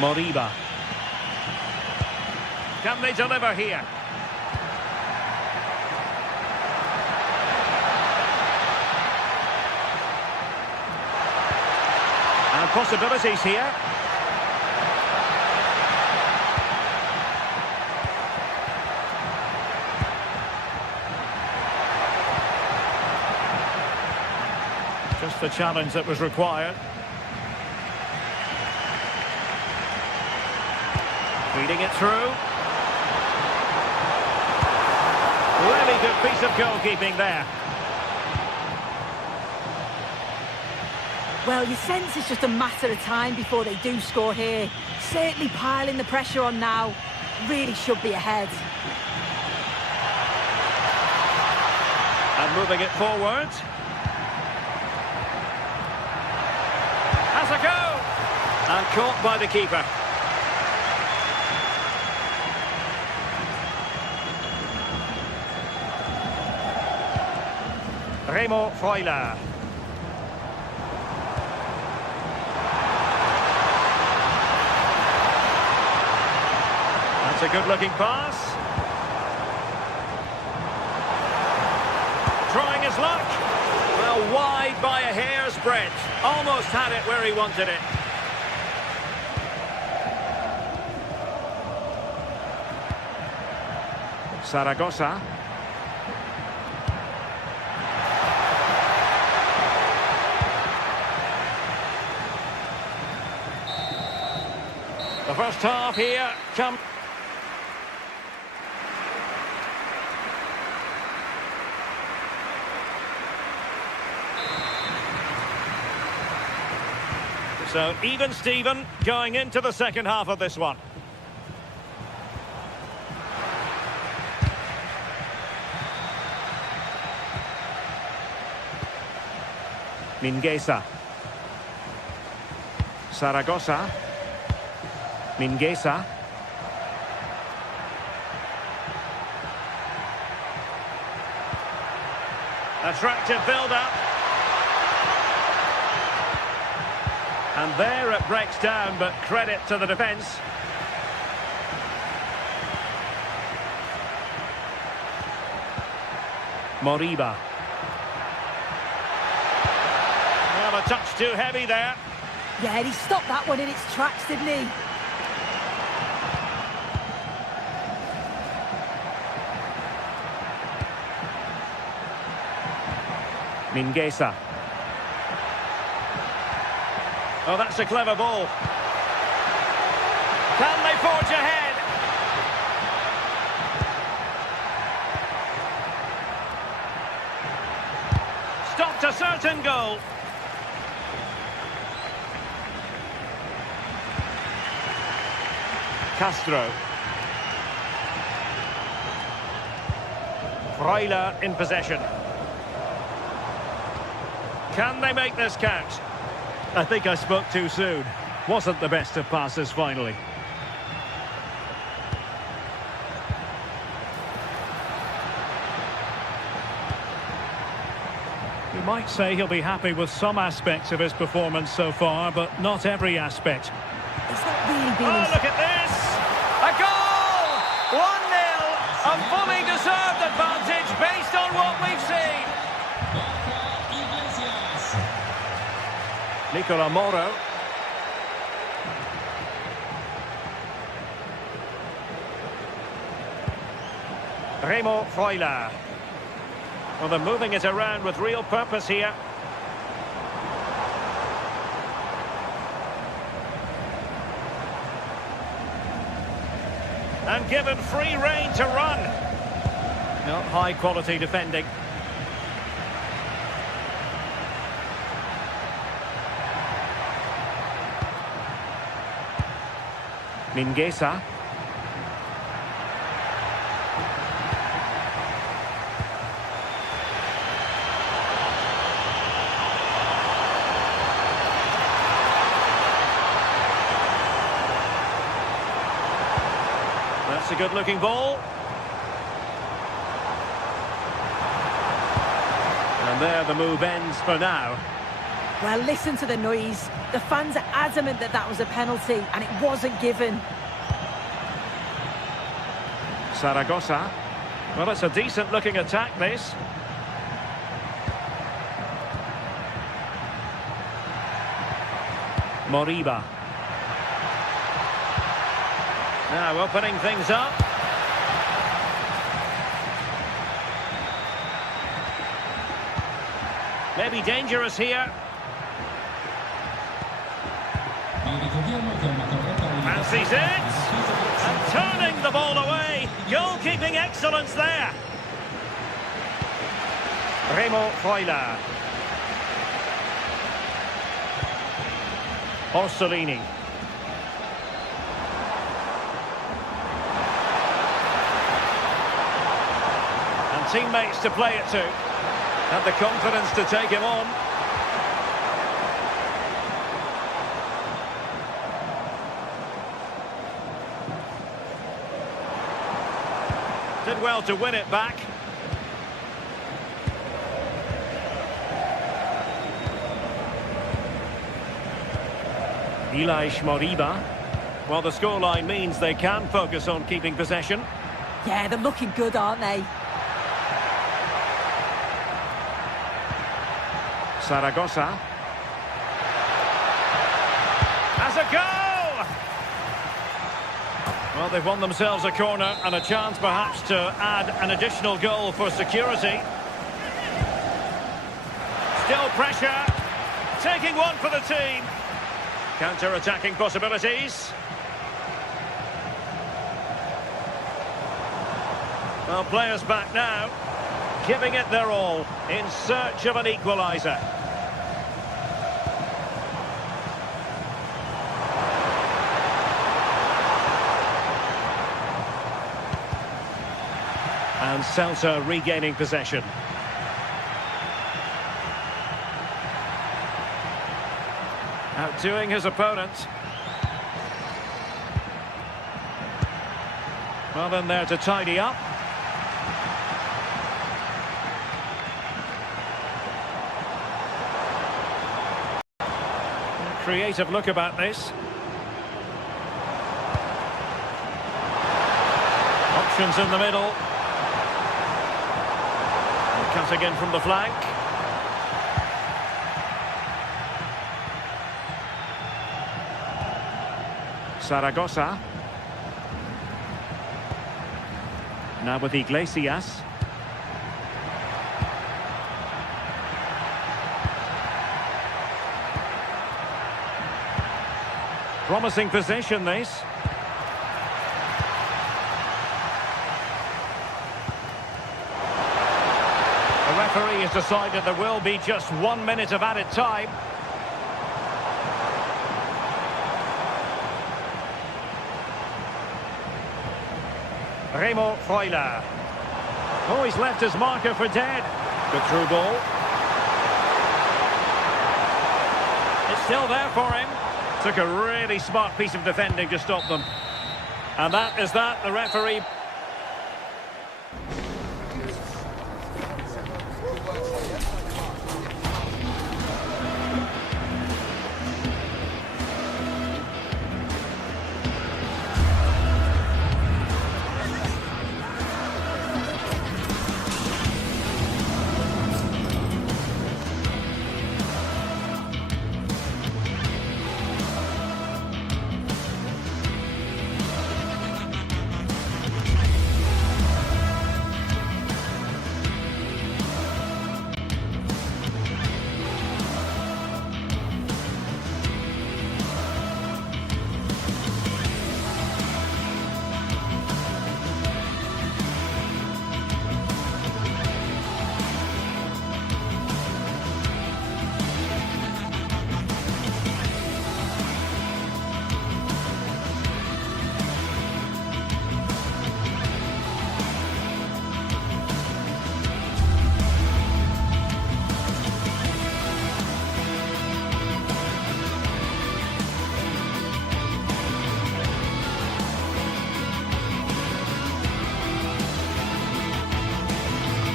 Moriba. Can they deliver here? And possibilities here. just the challenge that was required. Feeding it through. Really good piece of goalkeeping there. Well, you sense it's just a matter of time before they do score here. Certainly piling the pressure on now. Really should be ahead. And moving it forward. Has a go! And caught by the keeper. Remo Freuler. That's a good-looking pass. Trying his luck. Well, wide by a hair's breadth. Almost had it where he wanted it. Zaragoza. The first half here comes. So even Steven going into the second half of this one. Mingueza. Zaragoza. Mingueza. Attractive build-up. And there it breaks down, but credit to the defence. Moriba. Well, a touch too heavy there. Yeah, he stopped that one in its tracks, didn't he? Mingueza. Oh, that's a clever ball. Can they forge ahead? Stopped a certain goal. Castro. Freuler in possession. Can they make this count? I think I spoke too soon. Wasn't the best of passes finally. You might say he'll be happy with some aspects of his performance so far, but not every aspect. It's not really been... Oh, look at this! A goal! 1-0! A fully deserved advantage based on what we've seen. Nicola Moro. Remo Freuler. Well, they're moving it around with real purpose here. And given free rein to run. Not high quality defending. Mingueza. That's a good-looking ball. And there the move ends for now. Well, listen to the noise. The fans are adamant that that was a penalty, and it wasn't given. Zaragoza. Well, it's a decent-looking attack, this. Moriba. Now opening things up. Maybe dangerous here. Fancies it. And turning the ball away. Goalkeeping excellence there. Remo Freuler. Orsolini. And teammates to play it to. Had the confidence to take him on. Did well to win it back. Ilaix Moriba. Well, the scoreline means they can focus on keeping possession. Yeah, they're looking good, aren't they? Zaragoza. Has a go! Well, they've won themselves a corner and a chance perhaps to add an additional goal for security. Still pressure. Taking one for the team. Counter-attacking possibilities. Well, players back now, giving it their all in search of an equaliser. And Celta regaining possession. Outdoing his opponent. Well, in there to tidy up. Creative look about this. Options in the middle. Cutting in from the flank. Zaragoza. Now with Iglesias. Promising position, this. The referee has decided there will be just 1 minute of added time. Remo Freuler. Oh, he's left his marker for dead. Good through ball. It's still there for him. Took a really smart piece of defending to stop them. And that is that, the referee.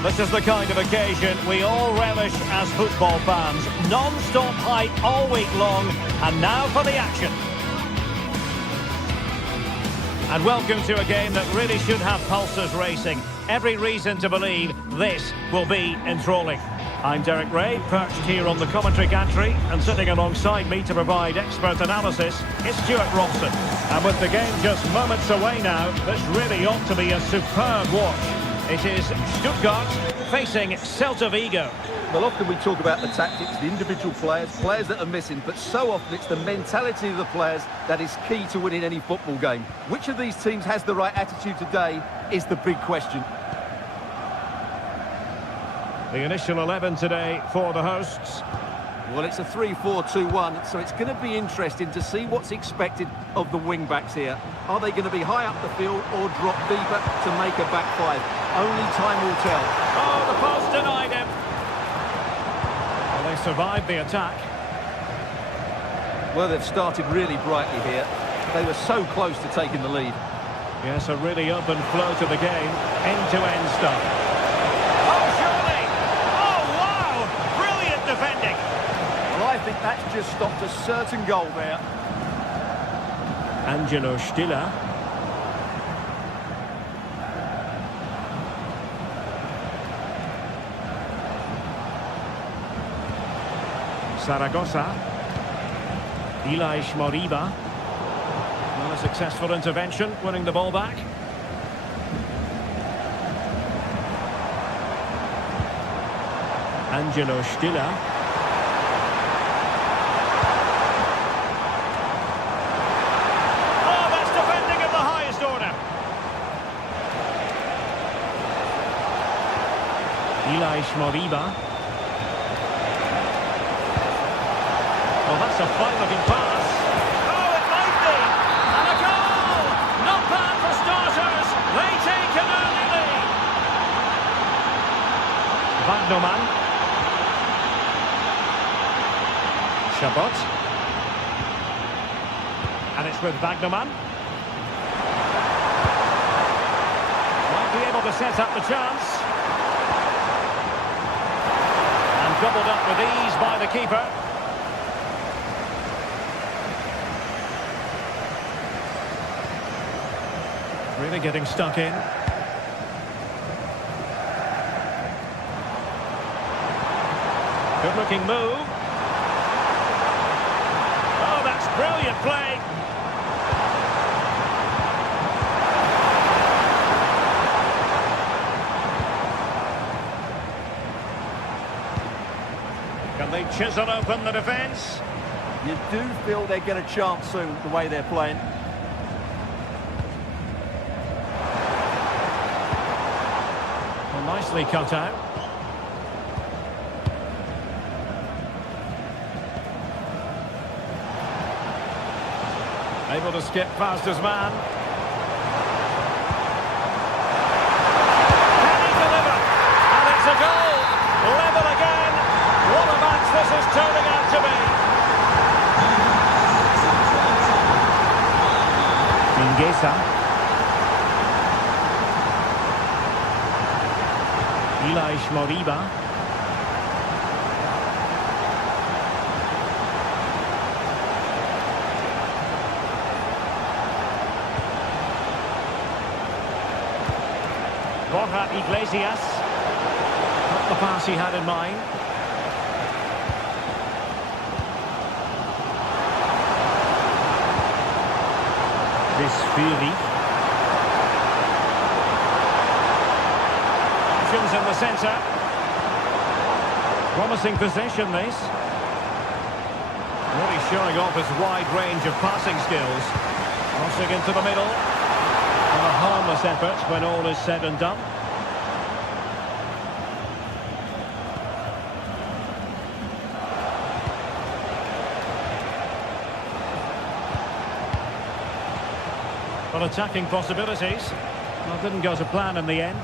This is the kind of occasion we all relish as football fans. Non-stop hype all week long, and now for the action. And welcome to a game that really should have pulses racing. Every reason to believe this will be enthralling. I'm Derek Ray, perched here on the commentary gantry, and sitting alongside me to provide expert analysis is Stuart Robson. And with the game just moments away now, this really ought to be a superb watch. It is Stuttgart facing Celta Vigo. Well, often we talk about the tactics, the individual players that are missing, but so often it's the mentality of the players that is key to winning any football game. Which of these teams has the right attitude today is the big question. The initial 11 today for the hosts. Well, it's a 3-4-2-1, so it's going to be interesting to see what's expected of the wing-backs here. Are they going to be high up the field or drop deeper to make a back five? Only time will tell. Oh, the post denied him. Well, they survived the attack. Well, they've started really brightly here. They were so close to taking the lead. Yes, a really open flow to the game. End-to-end stuff. Oh, surely! Oh, wow! Brilliant defending. Well, I think that's just stopped a certain goal there. Angelo Stiller. Zaragoza. Ilaix Moriba. Not a successful intervention, winning the ball back. Angelo Stiller. Oh, that's defending of the highest order. Ilaix Moriba. Well, that's a fine-looking pass. Oh, it might be! And a goal! Not bad for starters. They take an early lead. Wagnerman. Chabot. And it's with Wagnerman. Might be able to set up the chance. And gobbled up with ease by the keeper. Really getting stuck in. Good-looking move. Oh, that's brilliant play. Can they chisel open the defence? You do feel they get a chance soon, the way they're playing. Nicely cut out. Able to skip past his man. Can he deliver? And it's a goal! Level again! What a match this is turning out to be! Mingueza. Ilaix Moriba. Borja Iglesias. Not the pass he had in mind. This Fury. In the centre. Promising possession, this. Really showing off his wide range of passing skills. Crossing into the middle. And a harmless effort when all is said and done. Well, attacking possibilities. Well, didn't go to plan in the end.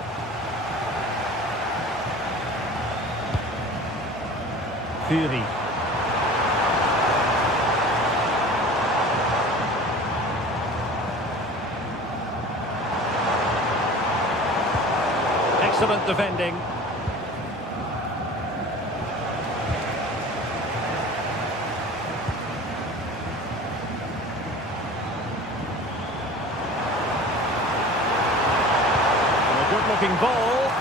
Fury. Excellent defending. And a good-looking ball.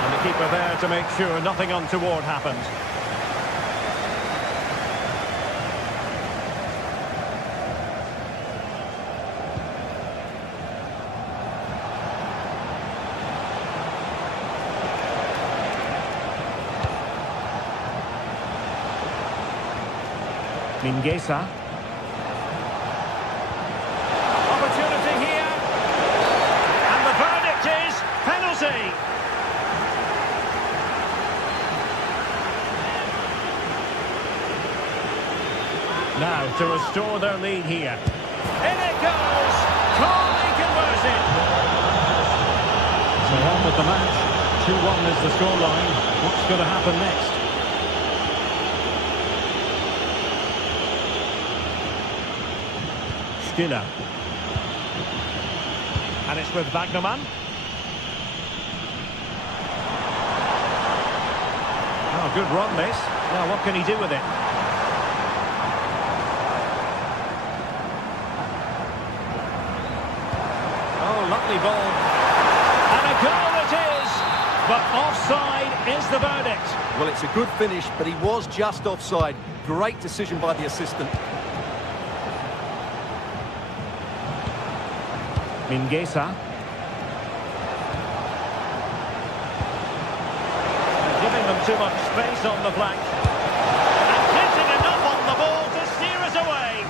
And the keeper there to make sure nothing untoward happened. Mingueza. Opportunity here. And the verdict is penalty. Now to restore their lead here. In it goes! Calmly converted. So on with the match. 2-1 is the scoreline. What's going to happen next? Stiller. And it's with Wagnerman. Oh, good run this. Now what can he do with it? Oh, lovely ball. And a goal it is! But offside is the verdict. Well, it's a good finish, but he was just offside. Great decision by the assistant. Mingueza. Giving them too much space on the flank. And getting enough on the ball to steer us away.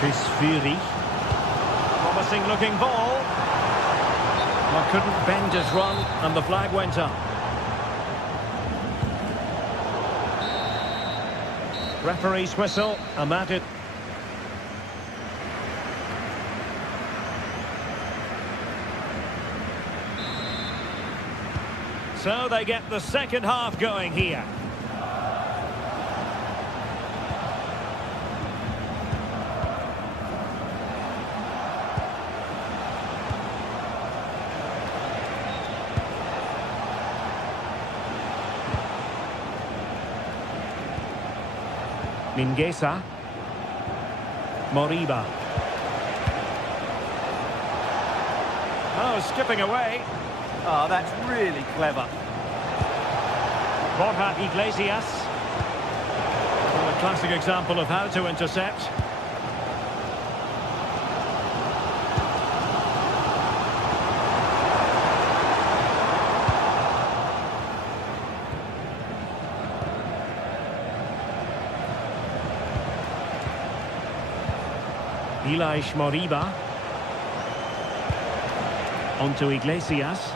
Fisfiri. Promising looking ball. Well, couldn't bend his run and the flag went up. Referee's whistle, and that it. So they get the second half going here. Mingueza. Moriba. Oh, skipping away. Oh, that's really clever. Borja Iglesias. Well, a classic example of how to intercept. Elias Moriba. Onto Iglesias.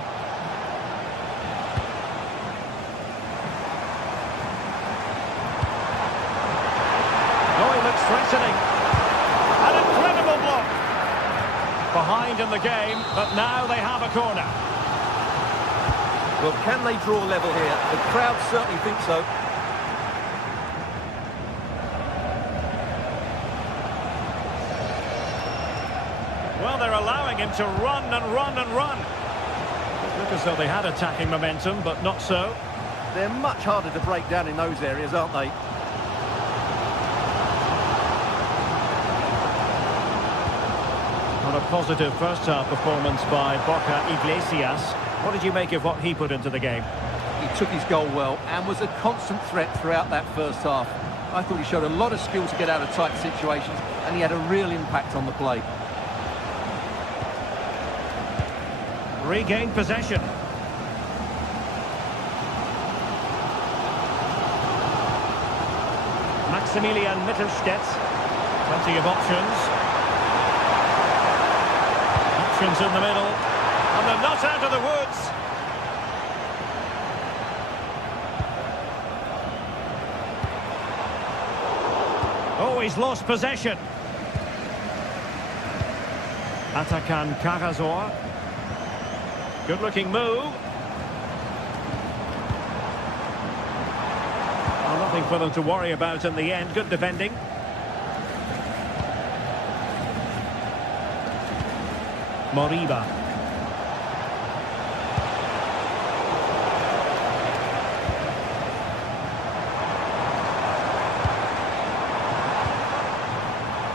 Oh, he looks threatening. An incredible block. Behind in the game, but now they have a corner. Well, can they draw level here? The crowd certainly think so. Well, they're allowing him to run and run and run. It looked as though they had attacking momentum, but not so. They're much harder to break down in those areas, aren't they? On a positive first-half performance by Borja Iglesias. What did you make of what he put into the game? He took his goal well and was a constant threat throughout that first half. I thought he showed a lot of skill to get out of tight situations, and he had a real impact on the play. Regained possession. Maximilian Mittelstädt. Plenty of options. Options in the middle. And they're not out of the woods. Oh, he's lost possession. Atakan Karazor. Good-looking move. Oh, nothing for them to worry about in the end. Good defending. Moriba.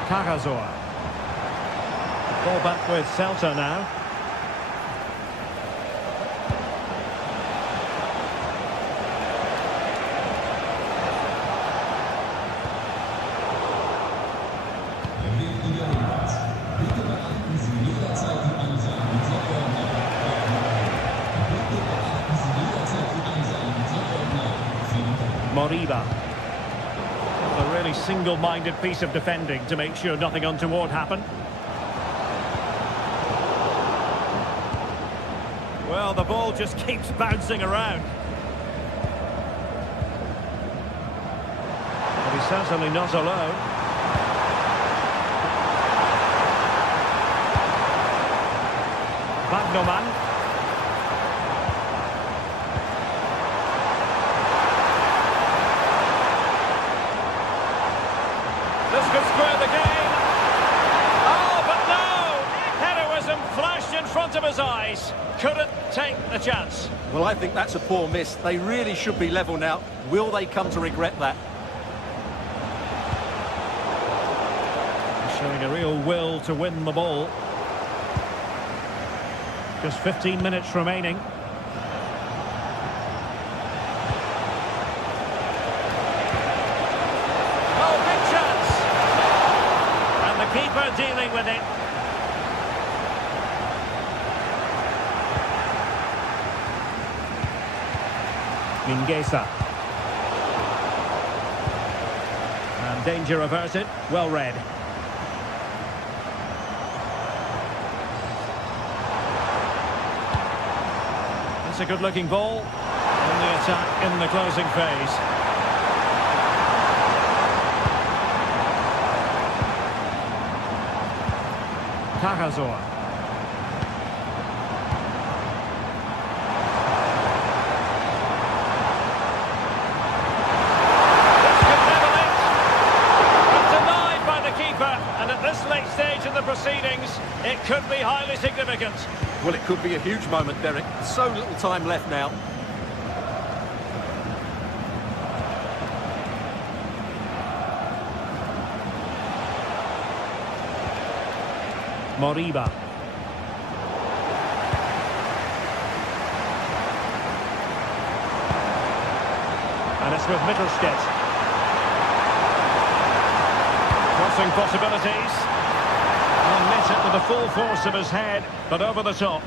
Karazor. Ball back with Celta now. Moriba. A really single-minded piece of defending to make sure nothing untoward happened. Well, the ball just keeps bouncing around. But he's certainly not alone. Magnoman. This could square the game. Oh, but no! Heroism flashed in front of his eyes. Couldn't take the chance. Well, I think that's a poor miss. They really should be level now. Will they come to regret that? Showing a real will to win the ball. Just 15 minutes remaining. Oh, big chance! And the keeper dealing with it. Mingueza. And danger averted. Well read. It's a good-looking ball. And the attack in the closing phase. Cajazor. This could level it. But denied by the keeper. And at this late stage in the proceedings, it could be highly significant. Well, it could be a huge moment, Derek. So little time left now. Moriba. And it's with Mittelstädt. Crossing possibilities. And met it with the full force of his head, but over the top.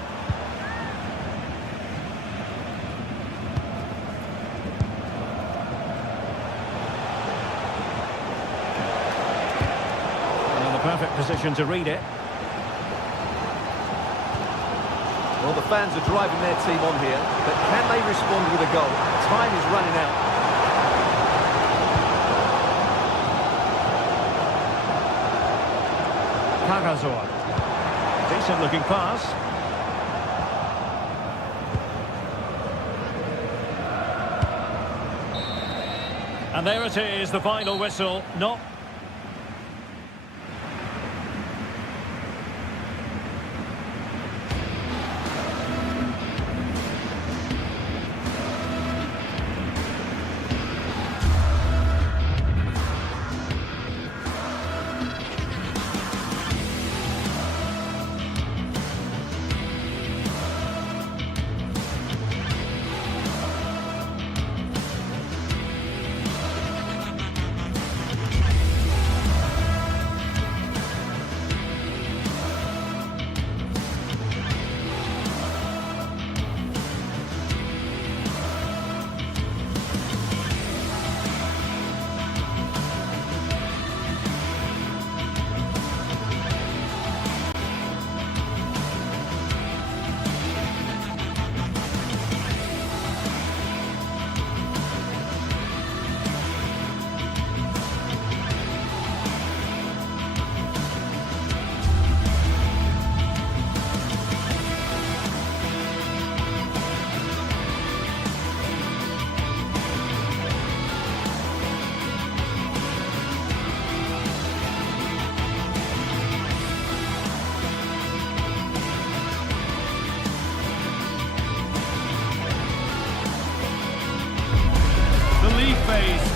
And in the perfect position to read it. Well, the fans are driving their team on here, but can they respond with a goal? Time is running out. Cajazor. Decent looking pass. And there it is, the final whistle. Not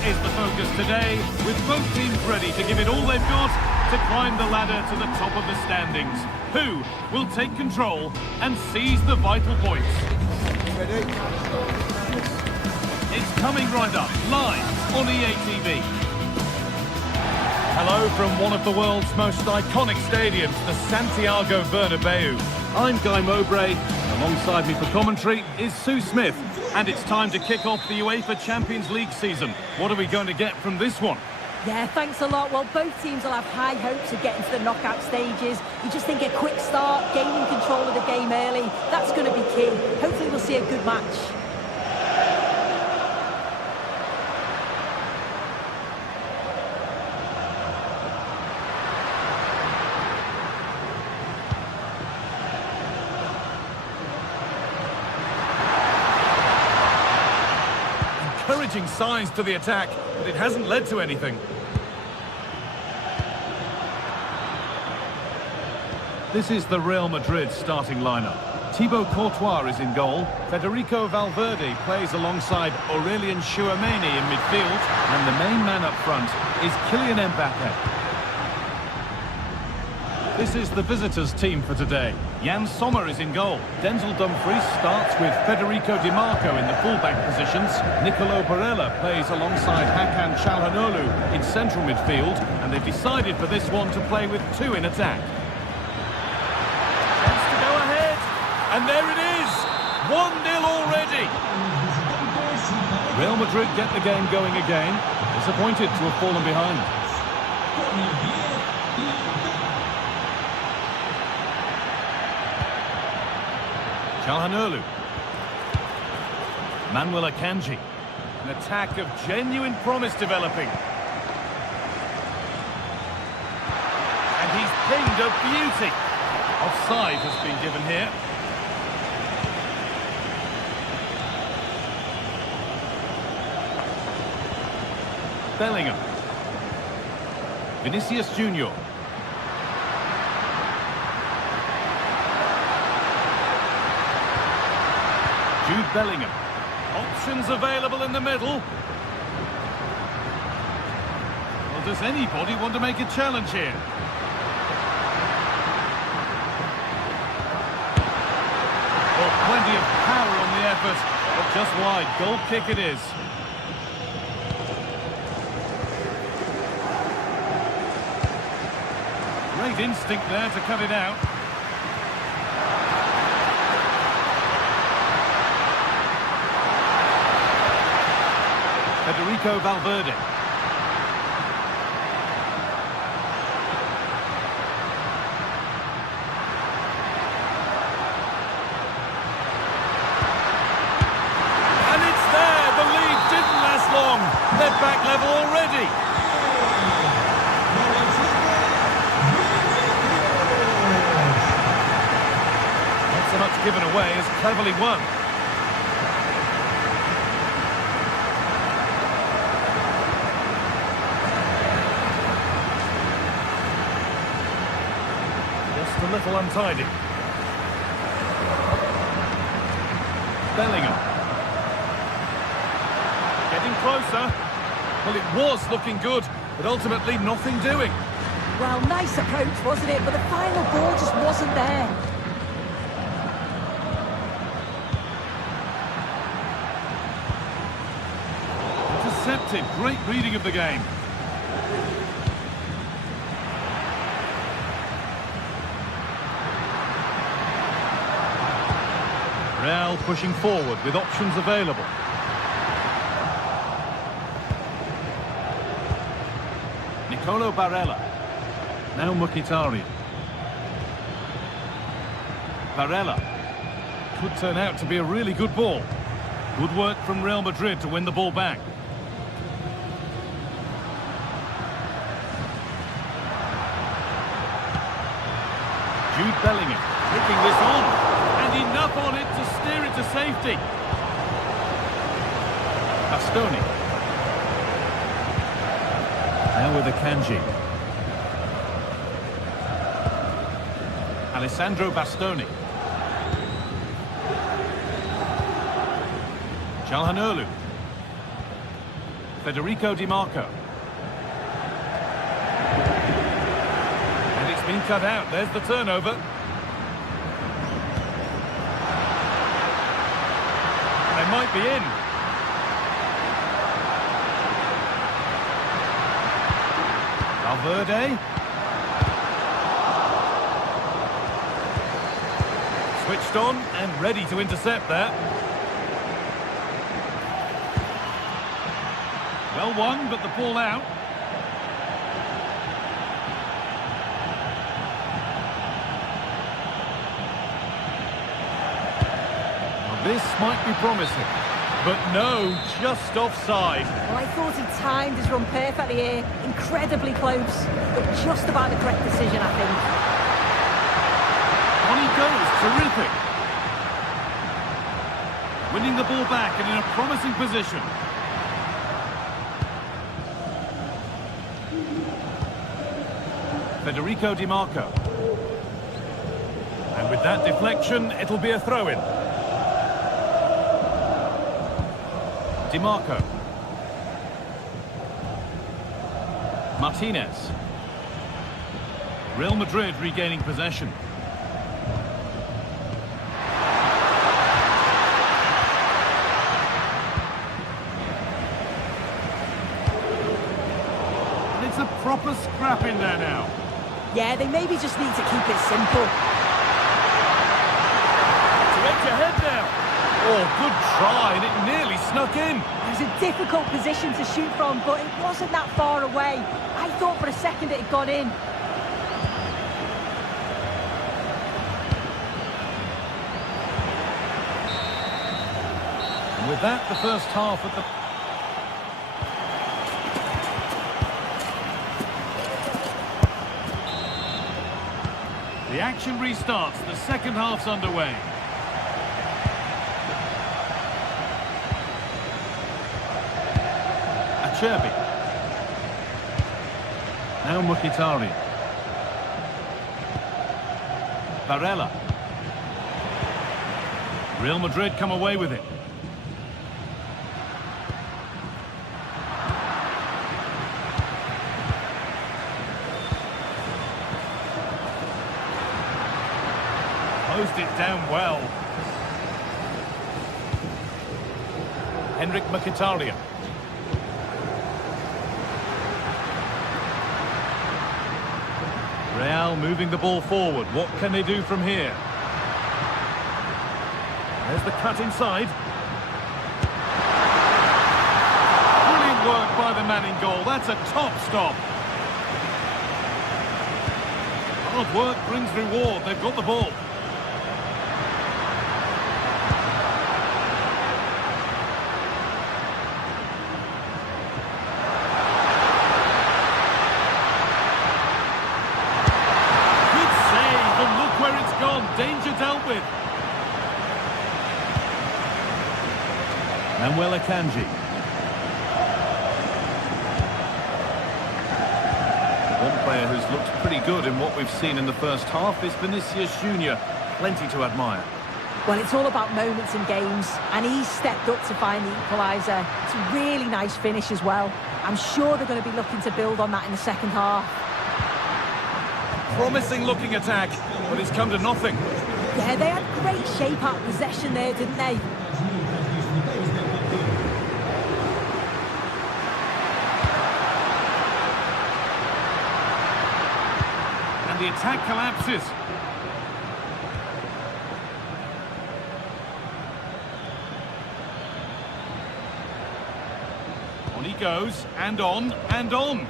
is the focus today, with both teams ready to give it all they've got to climb the ladder to the top of the standings. Who will take control and seize the vital points? Ready? It's coming right up, live on EA TV. Hello from one of the world's most iconic stadiums, the Santiago Bernabeu. I'm Guy Mowbray. Alongside me for commentary is Sue Smith. And it's time to kick off the UEFA Champions League season. What are we going to get from this one? Yeah, thanks a lot. Well, both teams will have high hopes of getting to the knockout stages. You just think a quick start, gaining control of the game early, that's going to be key. Hopefully we'll see a good match. Encouraging signs to the attack, but it hasn't led to anything. This is the Real Madrid starting lineup. Thibaut Courtois is in goal. Federico Valverde plays alongside Aurelien Tchouameni in midfield. And the main man up front is Kylian Mbappe. This is the visitors' team for today. Jan Sommer is in goal. Denzel Dumfries starts with Federico Di Marco in the full-back positions. Nicolo Barella plays alongside Hakan Çalhanoğlu in central midfield. And they've decided for this one to play with two in attack. Chance to go ahead. And there it is. 1-0 already. Real Madrid get the game going again. Disappointed to have fallen behind. Çalhanoğlu. Manuel Akanji. An attack of genuine promise developing. And he's pinged a beauty. Offside has been given here. Bellingham. Vinicius Junior. Jude Bellingham. Options available in the middle. Well, does anybody want to make a challenge here? Well, plenty of power on the effort, but just wide. Goal kick it is. Great instinct there to cut it out. Federico Valverde. And it's there! The lead didn't last long. They're back level already. Not so much given away as cleverly won. A little untidy. Bellingham. Getting closer. Well, it was looking good, but ultimately nothing doing. Well, nice approach, wasn't it? But the final ball just wasn't there. Intercepted. Great reading of the game. Real pushing forward with options available. Nicolo Barella. Now Mkhitaryan. Barella. Could turn out to be a really good ball. Good work from Real Madrid to win the ball back. Jude Bellingham picking this on. And enough on it to steer it to safety. Bastoni. Now with Akanji. Alessandro Bastoni. Çalhanoğlu. Federico Di Marco. And it's been cut out. There's the turnover. They might be in. Valverde. Switched on and ready to intercept there. Well won, but the ball out. Well, this might be promising. But no, just offside. Well, I thought he timed his run perfectly here. Incredibly close, but just about the correct decision, I think. On he goes, terrific. Winning the ball back and in a promising position. Federico Di Marco. And with that deflection, it'll be a throw-in. Di Marco. Martinez. Real Madrid regaining possession. And it's a proper scrap in there now. Yeah, they maybe just need to keep it simple. To edge ahead now. Oh, good try, and it nearly snuck in. It was a difficult position to shoot from, but it wasn't that far away. I thought for a second it had gone in. And with that, the first half at the... The action restarts. The second half's underway. Acerbi. Now Mkhitaryan. Barella. Real Madrid come away with it. Closed it down well. Henrik Mkhitaryan. Real moving the ball forward. What can they do from here? There's the cut inside. Brilliant work by the man in goal. That's a top stop. Hard work brings reward. They've got the ball. Danger dealt with. Manuel Akanji. One player who's looked pretty good in what we've seen in the first half is Vinicius Junior. Plenty to admire. Well, it's all about moments in games, and he's stepped up to find the equaliser. It's a really nice finish as well. I'm sure they're going to be looking to build on that in the second half. Promising looking attack, but it's come to nothing. Yeah, they had great shape out possession there, didn't they? And the attack collapses. On he goes, and on, and on.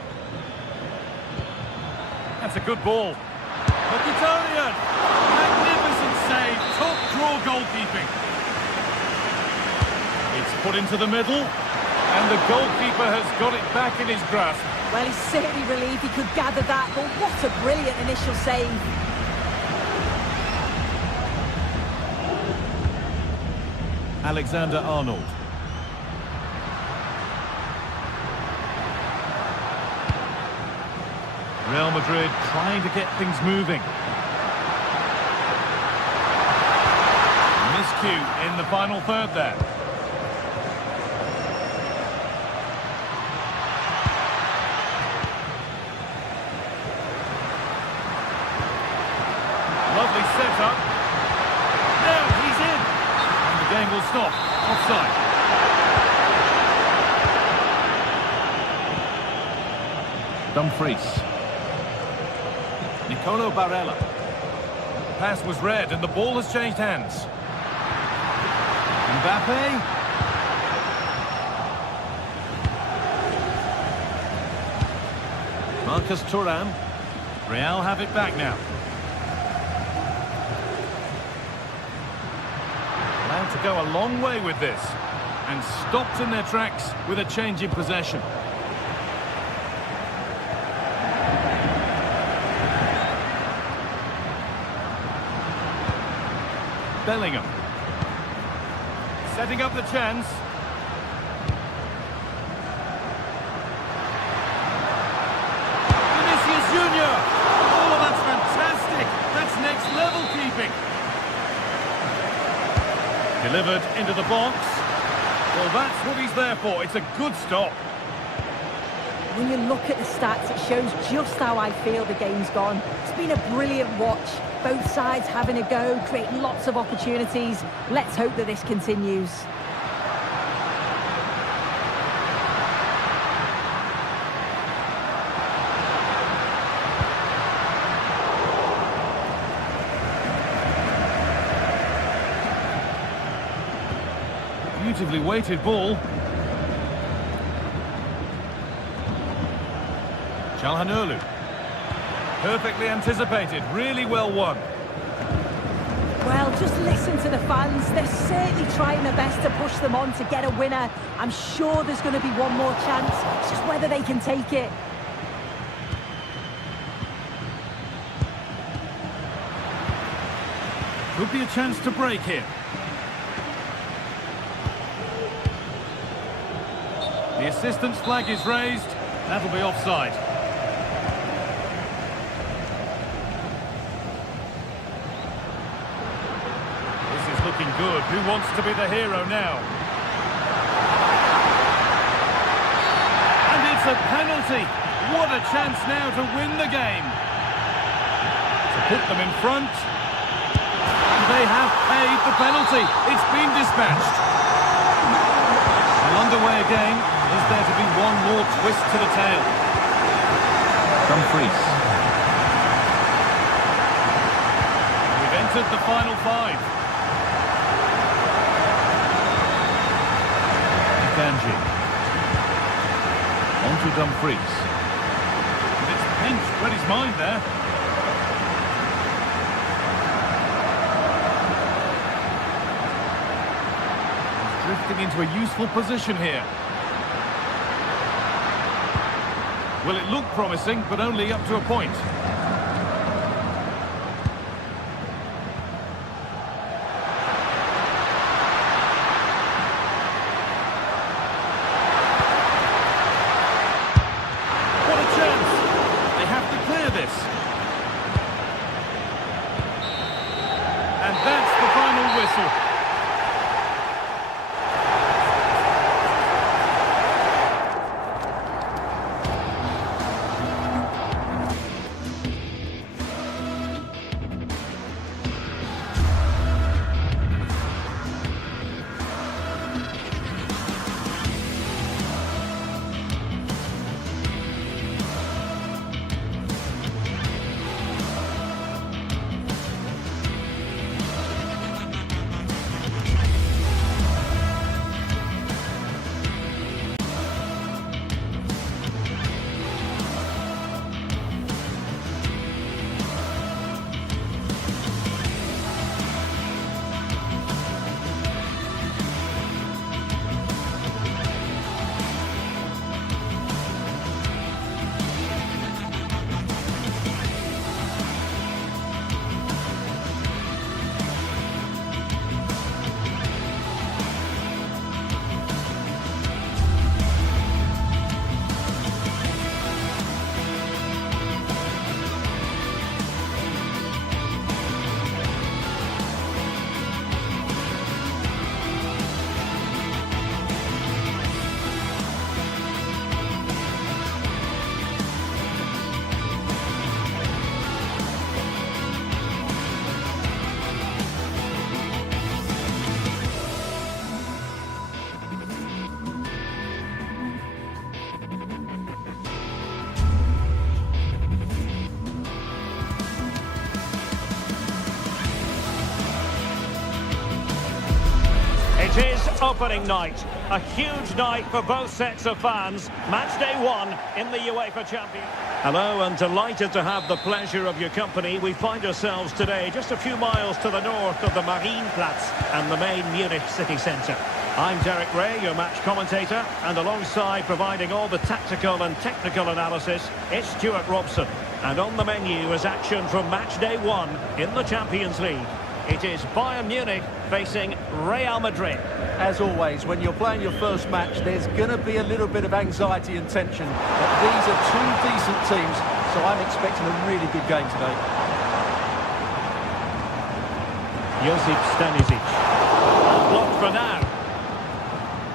That's a good ball. Mkhitaryan! Magnificent save, top draw goalkeeping. It's put into the middle, and the goalkeeper has got it back in his grasp. Well, he's certainly relieved he could gather that, but what a brilliant initial save. Alexander-Arnold. Real Madrid trying to get things moving. Miscue in the final third there. Lovely setup. Now he's in. And the game will stop. Offside. Dumfries. Nicolo Barella. The pass was read and the ball has changed hands. Mbappe. Marcus Thuram. Real have it back now. Allowed to go a long way with this. And stopped in their tracks with a change in possession. Bellingham. Setting up the chance. Vinicius Junior. Oh, that's fantastic. That's next level keeping. Delivered into the box. Well, that's what he's there for. It's a good stop. When you look at the stats, it shows just how I feel the game's gone. It's been a brilliant watch. Both sides having a go, creating lots of opportunities. Let's hope that this continues. Beautifully weighted ball. Çalhanoğlu. Perfectly anticipated, really well won. Well, just listen to the fans. They're certainly trying their best to push them on to get a winner. I'm sure there's going to be one more chance. It's just whether they can take it. Could be a chance to break here. The assistant's flag is raised. That'll be offside. This is looking good. Who wants to be the hero now? And it's a penalty. What a chance now to win the game. To put them in front. They have paid the penalty. It's been dispatched. Well, underway again. Is there to be one more twist to the tail? Dumfries. We've entered the final five. Kanji. On to Dumfries. And it's pinched, read his mind there. He's drifting into a useful position here. Well, it looked promising, but only up to a point. What a chance! They have to clear this. And that's the final whistle. It is opening night. A huge night for both sets of fans. Match day one in the UEFA Champions. Hello, and delighted to have the pleasure of your company. We find ourselves today just a few miles to the north of the Marienplatz and the main Munich city centre. I'm Derek Ray, your match commentator, and alongside providing all the tactical and technical analysis, it's Stuart Robson. And on the menu is action from match day 1 in the Champions League. It is Bayern Munich facing Real Madrid. As always, when you're playing your first match, there's going to be a little bit of anxiety and tension. But these are two decent teams, so I'm expecting a really good game today. Josip Stanisic. Blocked for now.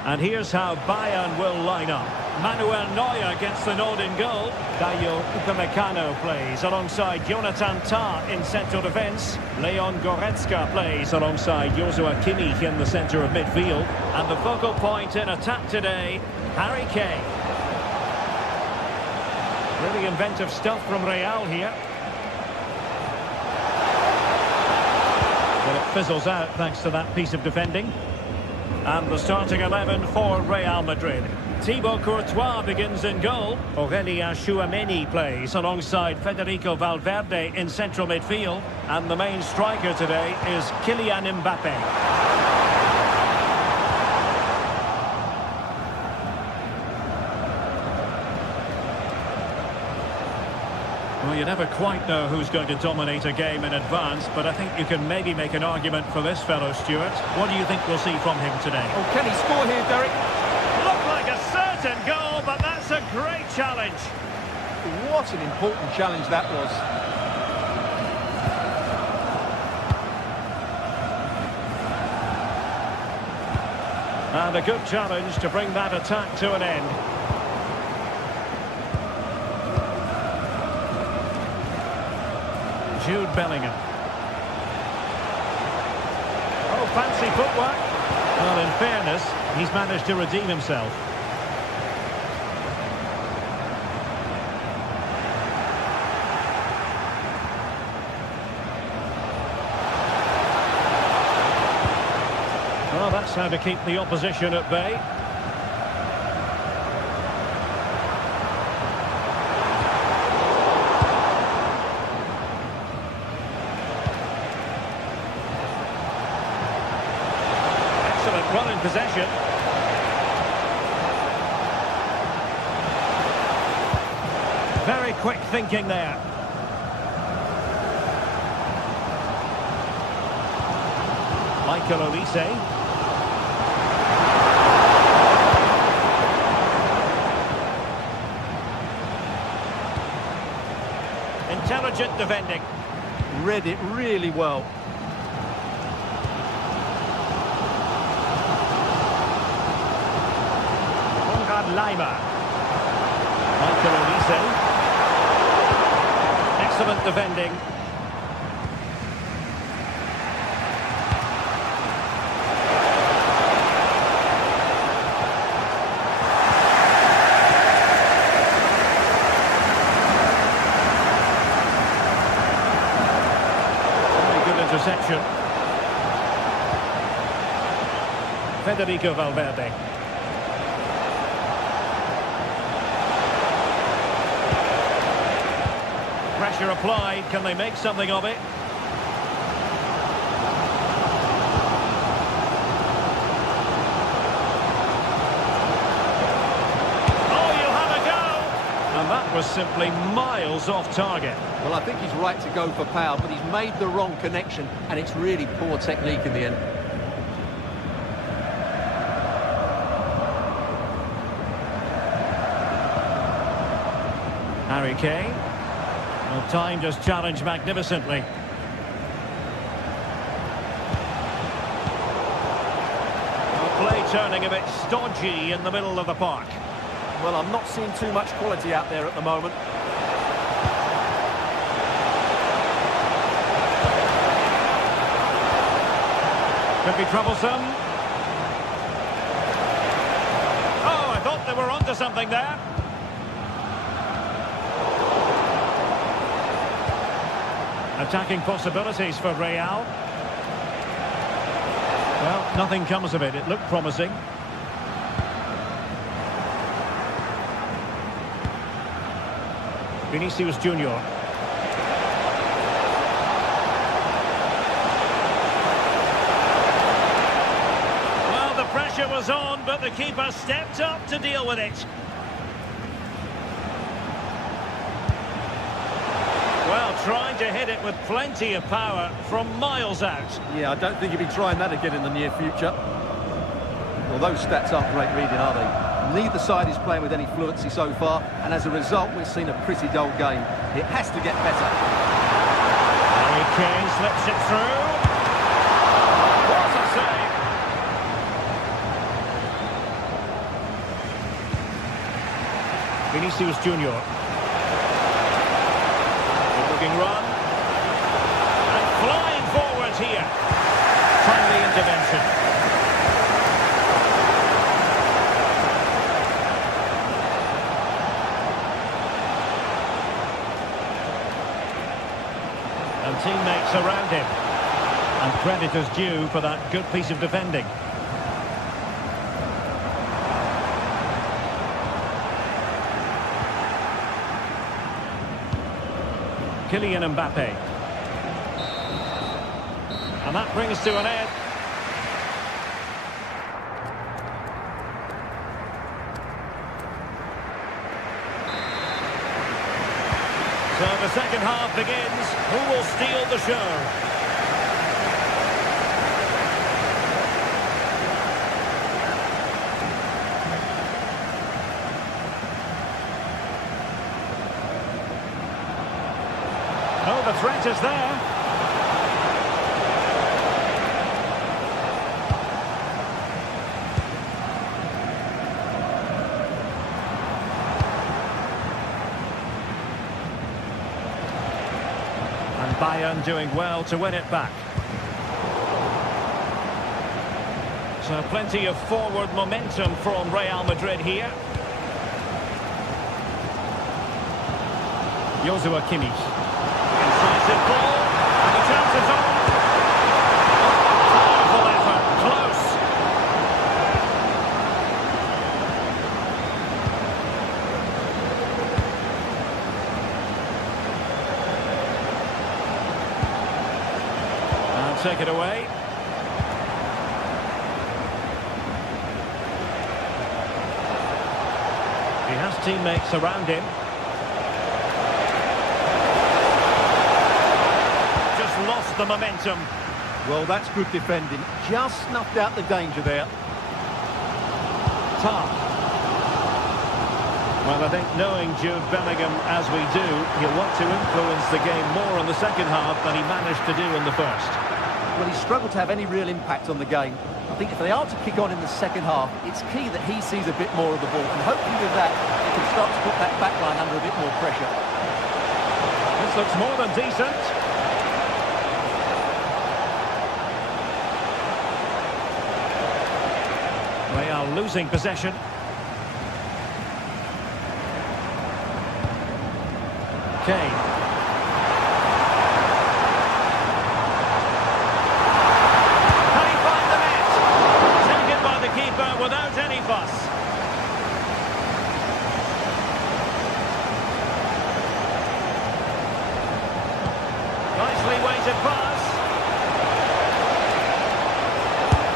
And here's how Bayern will line up. Manuel Neuer gets the nod in goal. Dayo Upamecano plays alongside Jonathan Tah in central defence. Leon Goretzka plays alongside Joshua Kimmich in the centre of midfield. And the focal point in attack today, Harry Kane. Really inventive stuff from Real here. But it fizzles out thanks to that piece of defending. And the starting 11 for Real Madrid. Thibaut Courtois begins in goal. Aurélien Tchouameni plays alongside Federico Valverde in central midfield. And the main striker today is Kylian Mbappe. Well, you never quite know who's going to dominate a game in advance, but I think you can maybe make an argument for this fellow, Stuart. What do you think we'll see from him today? Oh, can he score here, Derek? Looked like a certain goal, but that's a great challenge. What an important challenge that was. And a good challenge to bring that attack to an end. Jude Bellingham. Oh, fancy footwork. Well, in fairness, he's managed to redeem himself. Well, that's how to keep the opposition at bay. Well in possession. Very quick thinking there. Michael Olise. Intelligent defending. Read it really well. Lima. Michael Olise. Excellent defending. Very good interception. Federico Valverde. Pressure applied. Can they make something of it? Oh, you'll have a go! And that was simply miles off target. Well, I think he's right to go for power, but he's made the wrong connection, and it's really poor technique in the end. Harry Kane. Well, timed his challenge magnificently. Well, play turning a bit stodgy in the middle of the park. Well, I'm not seeing too much quality out there at the moment. Could be troublesome. Oh, I thought they were onto something there. Attacking possibilities for Real. Well, nothing comes of it. It looked promising. Vinicius Junior. Well, the pressure was on, but the keeper stepped up to deal with it. Well, trying to hit it with plenty of power from miles out. Yeah, I don't think he'll be trying that again in the near future. Well, those stats aren't great reading, are they? Neither side is playing with any fluency so far, and as a result, we've seen a pretty dull game. It has to get better. Harry Kane slips it through. What a save! Vinicius Junior. Good looking run. And flying forwards here. Timely intervention. And teammates around him. And credit is due for that good piece of defending. Kylian Mbappe. And that brings to an end. So the second half begins. Who will steal the show? Oh, the threat is there. Bayern doing well to win it back. So plenty of forward momentum from Real Madrid here. Joshua Kimmich. Incisive ball. And the chance is on. Powerful effort. Close. Take it away. He has teammates around him. Just lost the momentum. Well, that's good defending. Just snuffed out the danger there. Tar. Well, I think knowing Jude Bellingham as we do, he'll want to influence the game more in the second half than he managed to do in the first. Well, he struggled to have any real impact on the game. I think if they are to kick on in the second half, it's key that he sees a bit more of the ball. And hopefully with that, he can start to put that back line under a bit more pressure. This looks more than decent. They are losing possession. Kane. Without any fuss. Nicely weighted pass.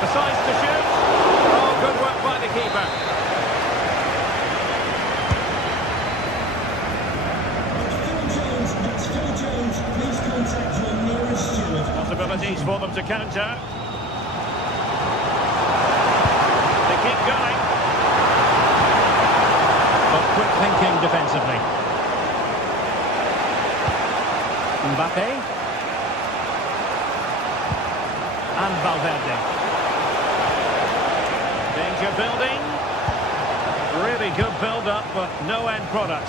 Decides to shoot. Oh, good work by the keeper. Phil Jones, please contact your nearest steward. Possibilities for them to counter. Keep going. But quick thinking defensively. Mbappe. And Valverde. Danger building. Really good build-up, but no end product.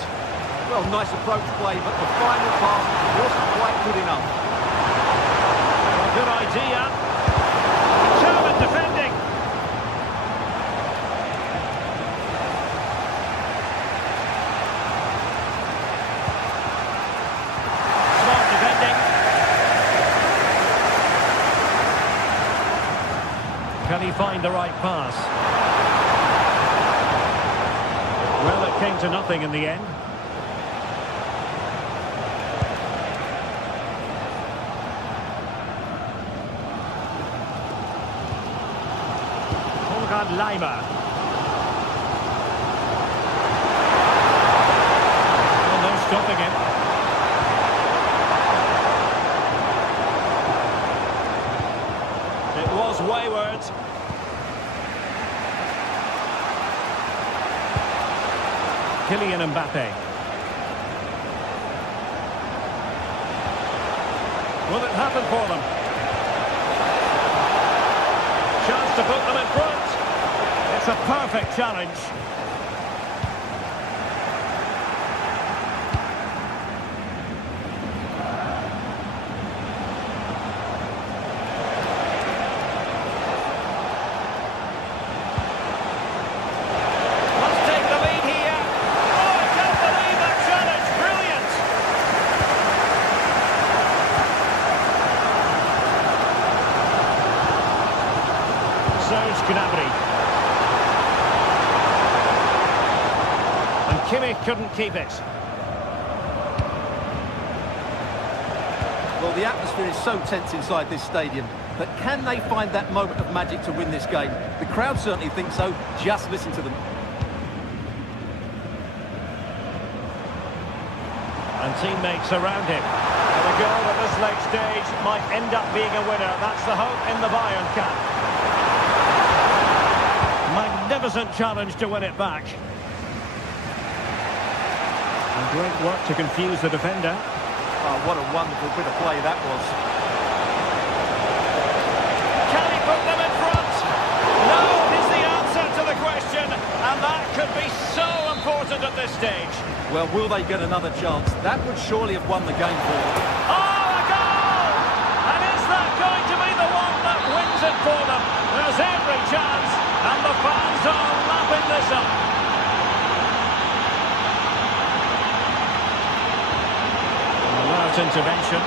Well, nice approach play, but the final pass wasn't quite good enough. Well, good idea. Determined defending. Can he find the right pass? Well, it came to nothing in the end. and Lima. Well, no stopping him. It was wayward. Kylian Mbappe. Will it happen for them? Chance to put them in front. It's a perfect challenge. Must take the lead here. Oh, I can't believe that challenge. Brilliant. Serge Gnabry. And Kimmich couldn't keep it. Well, the atmosphere is so tense inside this stadium, but can they find that moment of magic to win this game? The crowd certainly think so. Just listen to them. And teammates around him. And a goal at this late stage might end up being a winner. That's the hope in the Bayern camp. Magnificent challenge to win it back. And great work to confuse the defender. Oh, what a wonderful bit of play that was. Can he put them in front? No is the answer to the question. And that could be so important at this stage. Well, will they get another chance? That would surely have won the game for them. Oh, a goal! And is that going to be the one that wins it for them? There's every chance, and the fans are lapping this up. Alert intervention.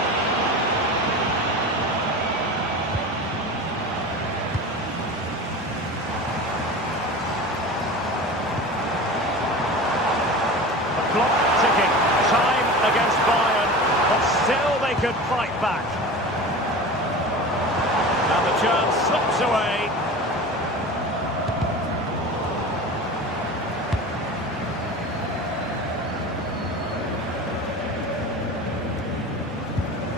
The clock ticking. Time against Bayern, but still they could fight back. And the chance slips away.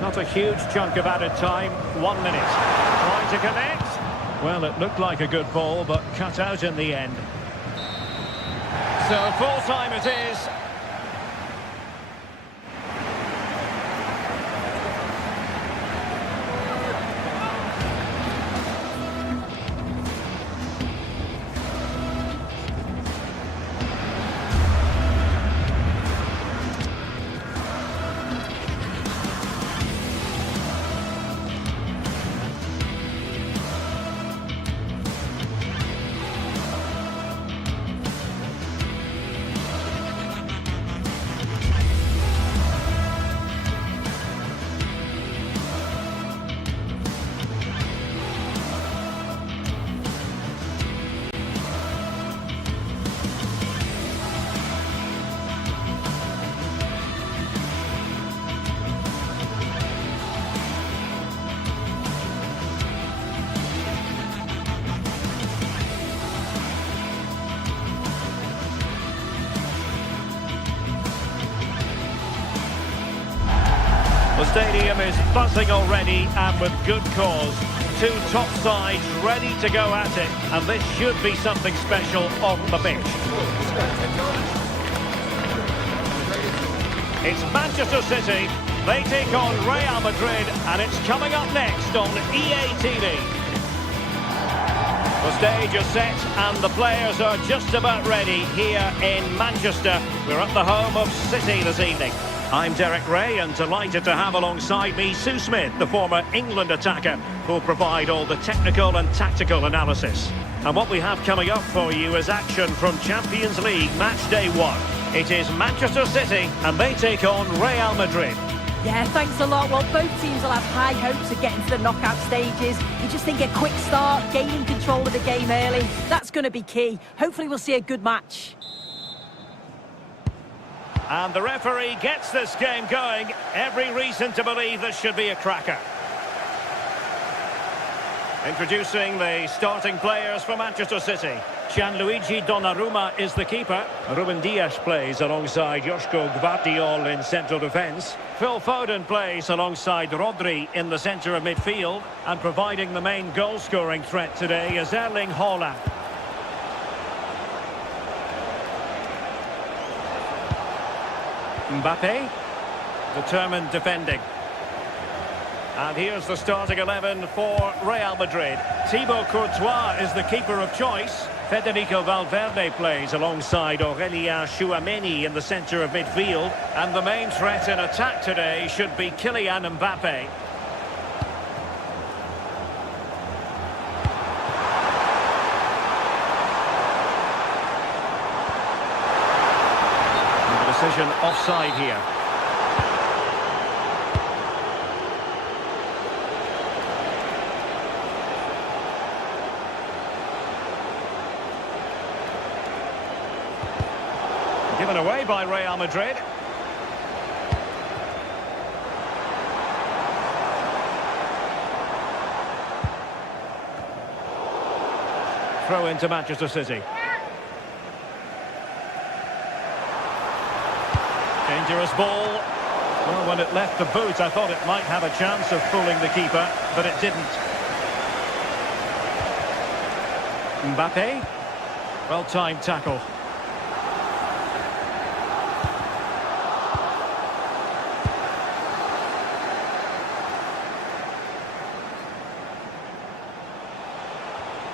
Not a huge chunk of added time. 1 minute. Trying to connect. Well, it looked like a good ball, but cut out in the end. So full time it is. The stadium is buzzing already, and with good cause. Two top sides ready to go at it, and this should be something special on the pitch. It's Manchester City. They take on Real Madrid, and it's coming up next on EA TV. The stage is set, and the players are just about ready here in Manchester. We're at the home of City this evening. I'm Derek Ray, and delighted to have alongside me Sue Smith, the former England attacker, who'll provide all the technical and tactical analysis. And what we have coming up for you is action from Champions League match day 1. It is Manchester City, and they take on Real Madrid. Yeah, thanks a lot. Well, both teams will have high hopes of getting to the knockout stages. You just think a quick start, gaining control of the game early, that's going to be key. Hopefully we'll see a good match. And the referee gets this game going. Every reason to believe this should be a cracker. Introducing the starting players for Manchester City. Gianluigi Donnarumma is the keeper. Ruben Dias plays alongside Joško Gvardiol in central defence. Phil Foden plays alongside Rodri in the centre of midfield. And providing the main goal-scoring threat today is Erling Haaland. Mbappe, determined defending. And here's the starting 11 for Real Madrid. Thibaut Courtois is the keeper of choice. Federico Valverde plays alongside Aurélien Tchouaméni in the centre of midfield. And the main threat in attack today should be Kylian Mbappe. And the decision offside here. Given away by Real Madrid. Throw into Manchester City. Dangerous ball. Well, when it left the boot, I thought it might have a chance of fooling the keeper, but it didn't. Mbappe. Well-timed tackle.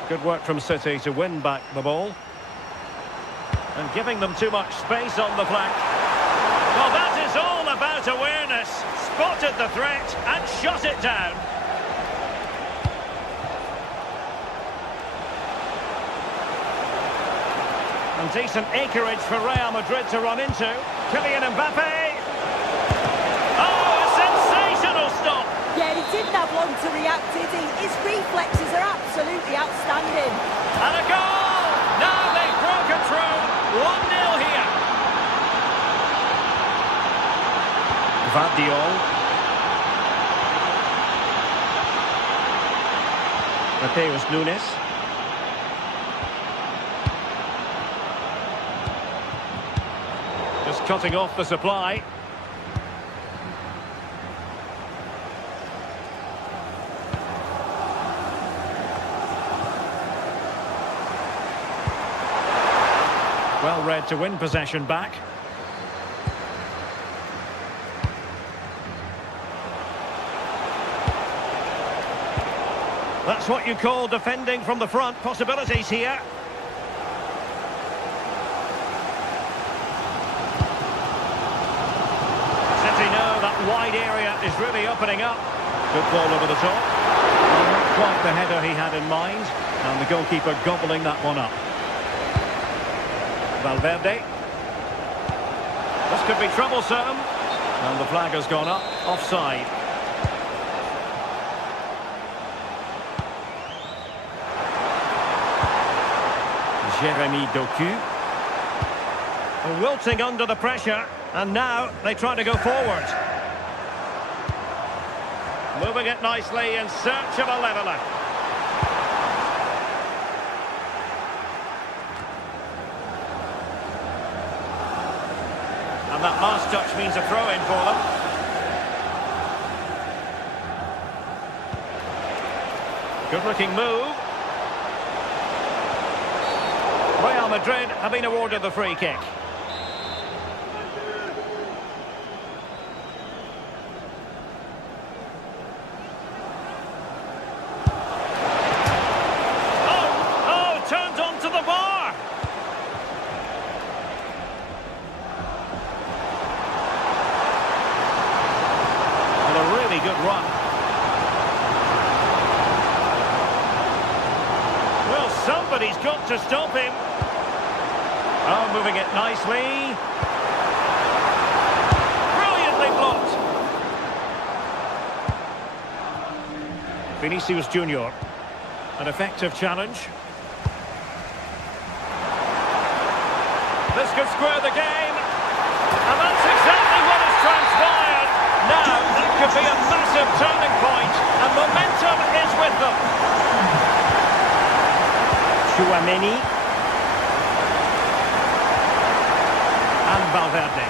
Good work from City to win back the ball. And giving them too much space on the flank. Well, that is all about awareness. Spotted the threat and shot it down. And decent acreage for Real Madrid to run into. Kylian Mbappe. Oh, a sensational stop. Yeah, he didn't have long to react, did he? His reflexes are absolutely outstanding. And a goal! Now they've broken through. 1-0 here. Gvardiol. Mateus Nunes. Just cutting off the supply. Well read to win possession back. That's what you call defending from the front. Possibilities here. City know that wide area is really opening up. Good ball over the top. Well, not quite the header he had in mind. And the goalkeeper gobbling that one up. Valverde. This could be troublesome. And the flag has gone up. Offside. Jeremy Doku. Wilting under the pressure. And now they try to go forward. Moving it nicely in search of a leveller. And that last touch means a throw-in for them. Good-looking move. Real Madrid have been awarded the free kick. Oh, turned onto the bar. And a really good run. Well, somebody's got to stop him. Oh, moving it nicely. Brilliantly blocked. Vinicius Junior. An effective challenge. This could square the game. And that's exactly what has transpired. Now, that could be a massive turning point, and momentum is with them. Tchouaméni. And Valverde.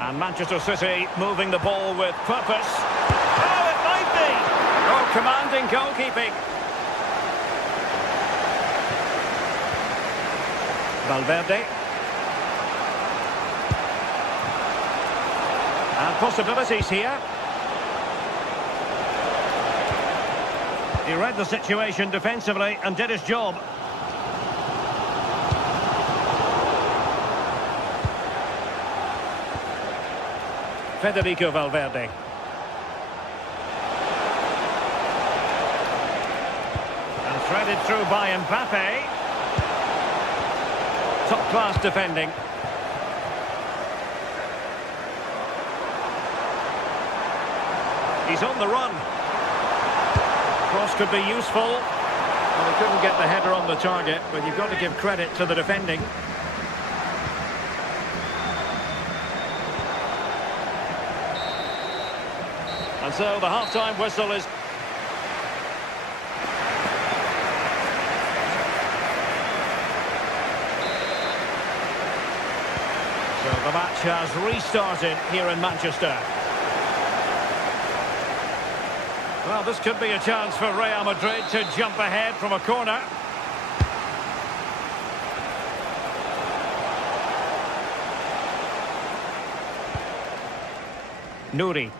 And Manchester City moving the ball with purpose. Oh, it might be! Oh, commanding goalkeeping. Valverde. And possibilities here. He read the situation defensively and did his job. Federico Valverde. And threaded through by Mbappe. Top-class defending. He's on the run. Cross could be useful. Well, he couldn't get the header on the target, but you've got to give credit to the defending. And so the half-time whistle is... So the match has restarted here in Manchester. Well, this could be a chance for Real Madrid to jump ahead from a corner. Nouri.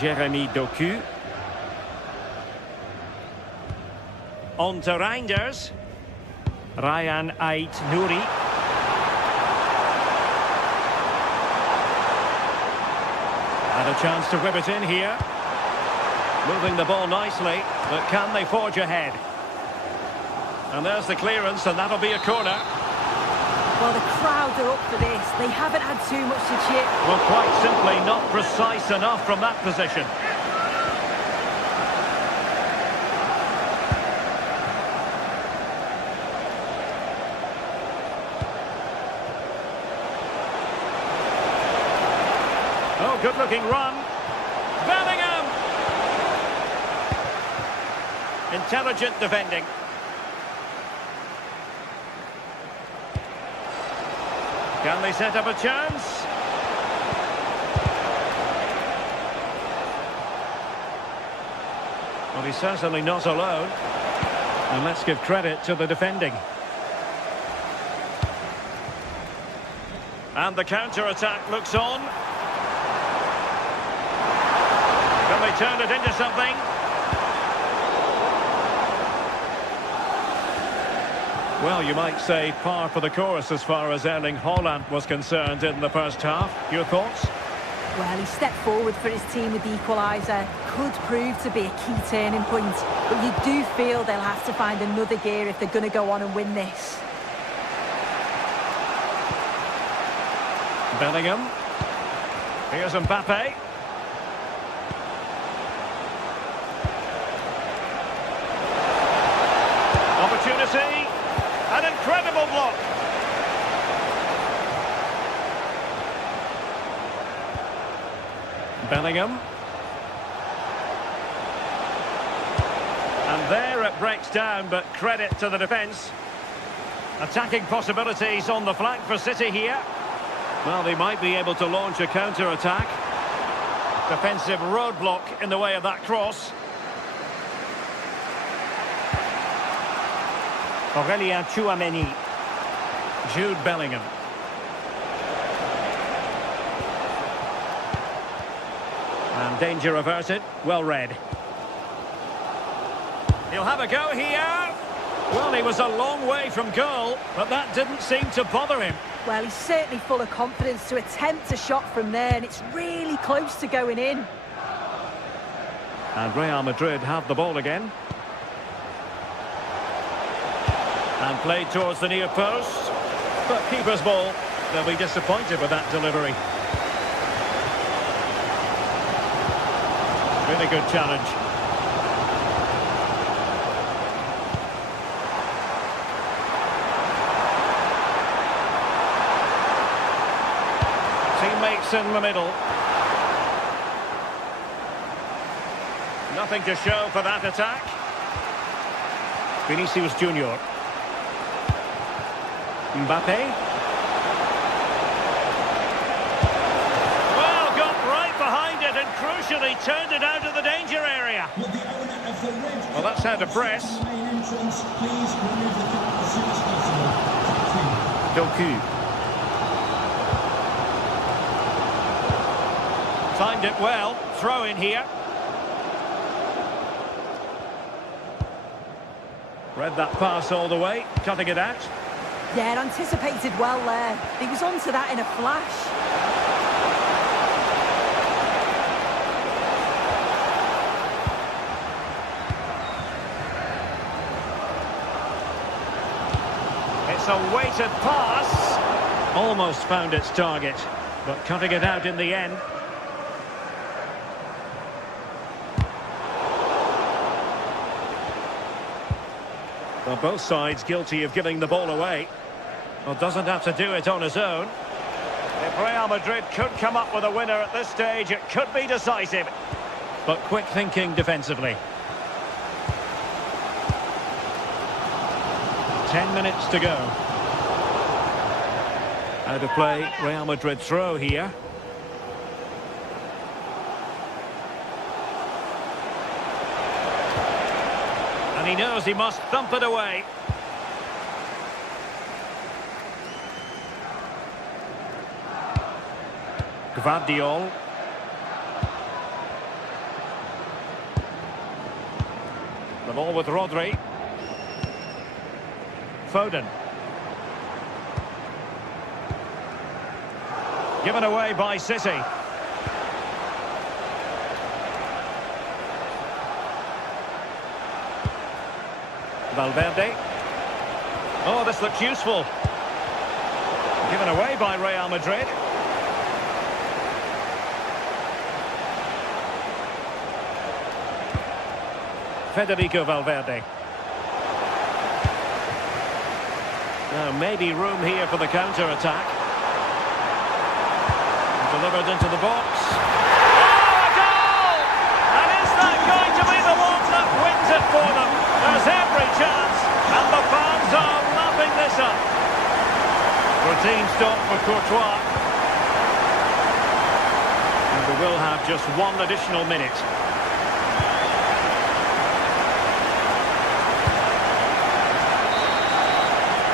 Jeremy Doku. On to Reinders. Ryan Ait-Nouri. And a chance to whip it in here. Moving the ball nicely, but can they forge ahead? And there's the clearance, and that'll be a corner. Well, the crowd are up for this. They haven't had too much to chip. Well, quite simply not precise enough from that position. Oh, good-looking run. Bellingham! Intelligent defending. Can they set up a chance? Well, he's certainly not alone. And let's give credit to the defending. And the counter-attack looks on. Can they turn it into something? Well, you might say par for the course as far as Erling Haaland was concerned in the first half. Your thoughts? Well, he stepped forward for his team with the equaliser. Could prove to be a key turning point. But you do feel they'll have to find another gear if they're going to go on and win this. Bellingham. Here's Mbappe. Opportunity. An incredible block. Bellingham. And there it breaks down, but credit to the defence. Attacking possibilities on the flank for City here. Well, they might be able to launch a counter-attack. Defensive roadblock in the way of that cross. Aurélien Tchouaméni. Jude Bellingham. And danger averted. Well read. He'll have a go here. Well, he was a long way from goal, but that didn't seem to bother him. Well, he's certainly full of confidence to attempt a shot from there, and it's really close to going in. And Real Madrid have the ball again. And played towards the near post. But keeper's ball. They'll be disappointed with that delivery. Really good challenge. Teammates in the middle. Nothing to show for that attack. Vinicius Junior. Mbappe. Well, got right behind it and crucially turned it out of the danger area. Well, that's how to press. Doku. Timed it well. Throw in here. Read that pass all the way, cutting it out. Yeah, anticipated well there. He was onto that in a flash. It's a weighted pass. Almost found its target, but cutting it out in the end. Well, both sides guilty of giving the ball away. Well, doesn't have to do it on his own. If Real Madrid could come up with a winner at this stage, it could be decisive. But quick thinking defensively. 10 minutes to go. Out of play, Real Madrid throw here. And he knows he must thump it away. Gvardiol. The ball with Rodri. Foden. Given away by City. Valverde. Oh, this looks useful. Given away by Real Madrid. Federico Valverde. Now maybe room here for the counter-attack. Delivered into the box. Oh, a goal! And is that going to be the one that wins it for them? There's every chance, and the fans are lapping this up. Routine stop for Courtois. And we will have just one additional minute.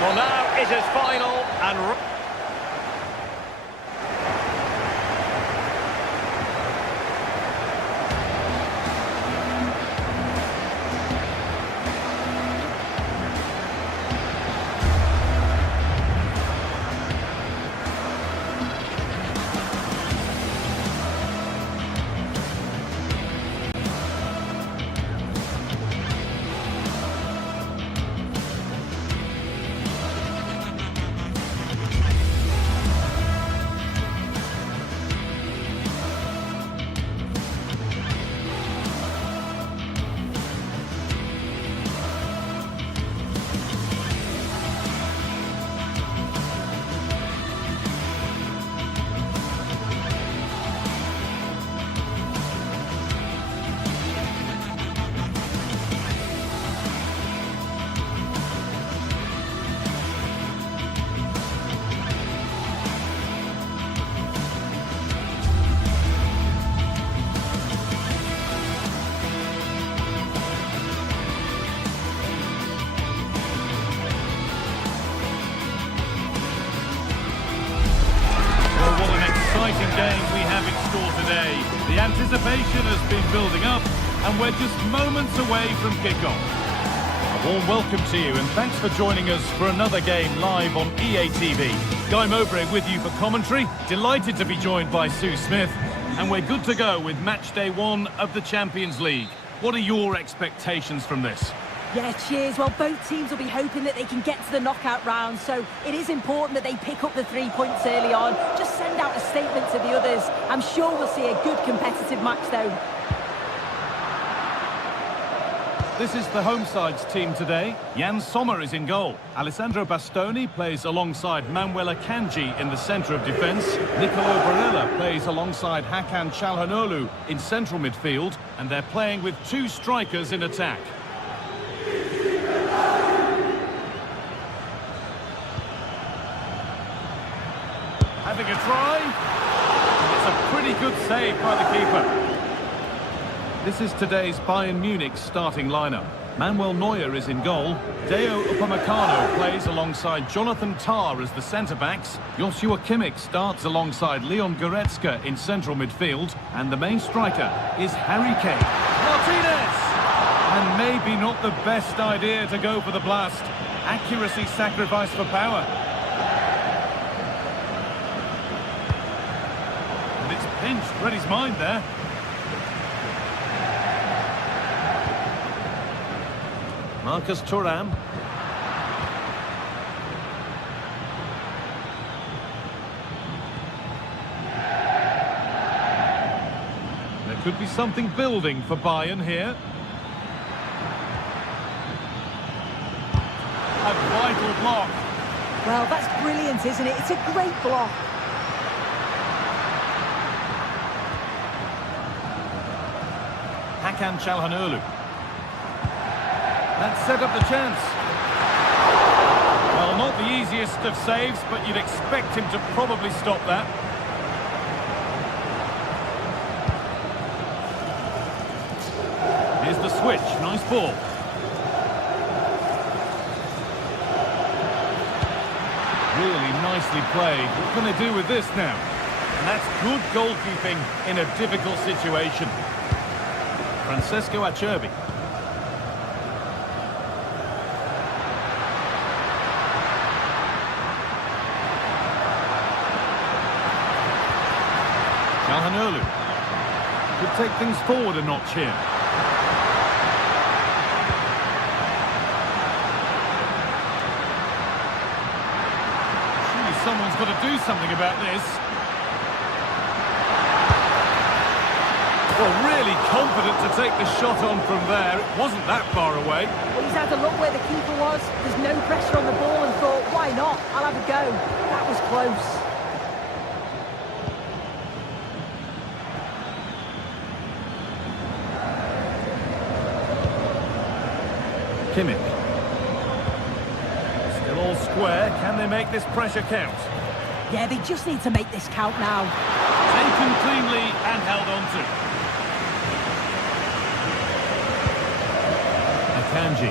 Well, now it is final and... Game we have in store today. The anticipation has been building up and we're just moments away from kickoff. A warm welcome to you and thanks for joining us for another game live on EA TV. Guy Mowbray with you for commentary. Delighted to be joined by Sue Smith, and we're good to go with match day 1 of the Champions League. What are your expectations from this? Yeah, cheers. Well, both teams will be hoping that they can get to the knockout round, so it is important that they pick up the 3 points early on. Just send out a statement to the others. I'm sure we'll see a good competitive match, though. This is the home side's team today. Jan Sommer is in goal. Alessandro Bastoni plays alongside Manuel Akanji in the centre of defence. Nicolo Barella plays alongside Hakan Çalhanoğlu in central midfield. And they're playing with 2 strikers in attack. Having a try. It's a pretty good save by the keeper. This is today's Bayern Munich starting lineup. Manuel Neuer is in goal. Deo Upamecano plays alongside Jonathan Tah as the centre-backs. Joshua Kimmich starts alongside Leon Goretzka in central midfield. And the main striker is Harry Kane. Martinez! And maybe not the best idea to go for the blast. Accuracy sacrificed for power. And it's pinched, read his mind there. Marcus Thuram. There could be something building for Bayern here. A vital block. Well, that's brilliant, isn't it? It's a great block. Hakan Çalhanoğlu. That set up the chance. Well, not the easiest of saves, but you'd expect him to probably stop that. Here's the switch. Nice ball. Really nicely played. What can they do with this now? And that's good goalkeeping in a difficult situation. Francesco Acerbi. Çalhanoğlu could take things forward a notch here. Surely someone's got to do something about this. Well, really confident to take the shot on from there. It wasn't that far away. Well, he's had a look where the keeper was. There's no pressure on the ball and thought, why not? I'll have a go. That was close. Kimmich. Still all square. Can they make this pressure count? Yeah, they just need to make this count now. Taken cleanly and held on to. Akanji.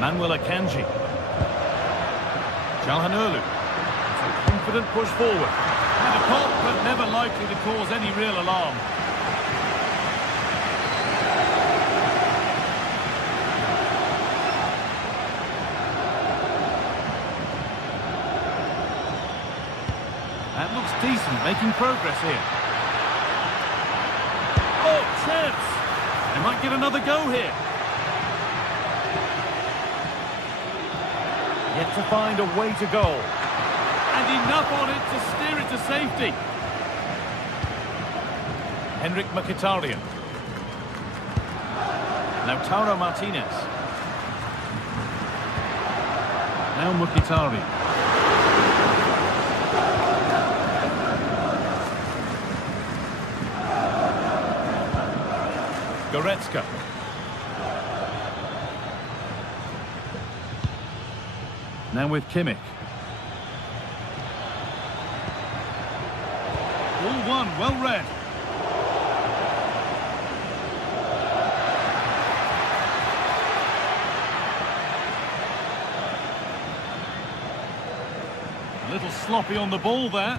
Manuel Akanji. Çalhanoğlu. It's a confident push forward. Had a pop, but never likely to cause any real alarm. That looks decent, making progress here. Oh, chance! They might get another go here. Yet to find a way to goal. And enough on it to steer it to safety. Henrik Mkhitaryan. Lautaro Martinez. Now Mkhitaryan. Goretzka. Now with Kimmich. All one, well read. A little sloppy on the ball there.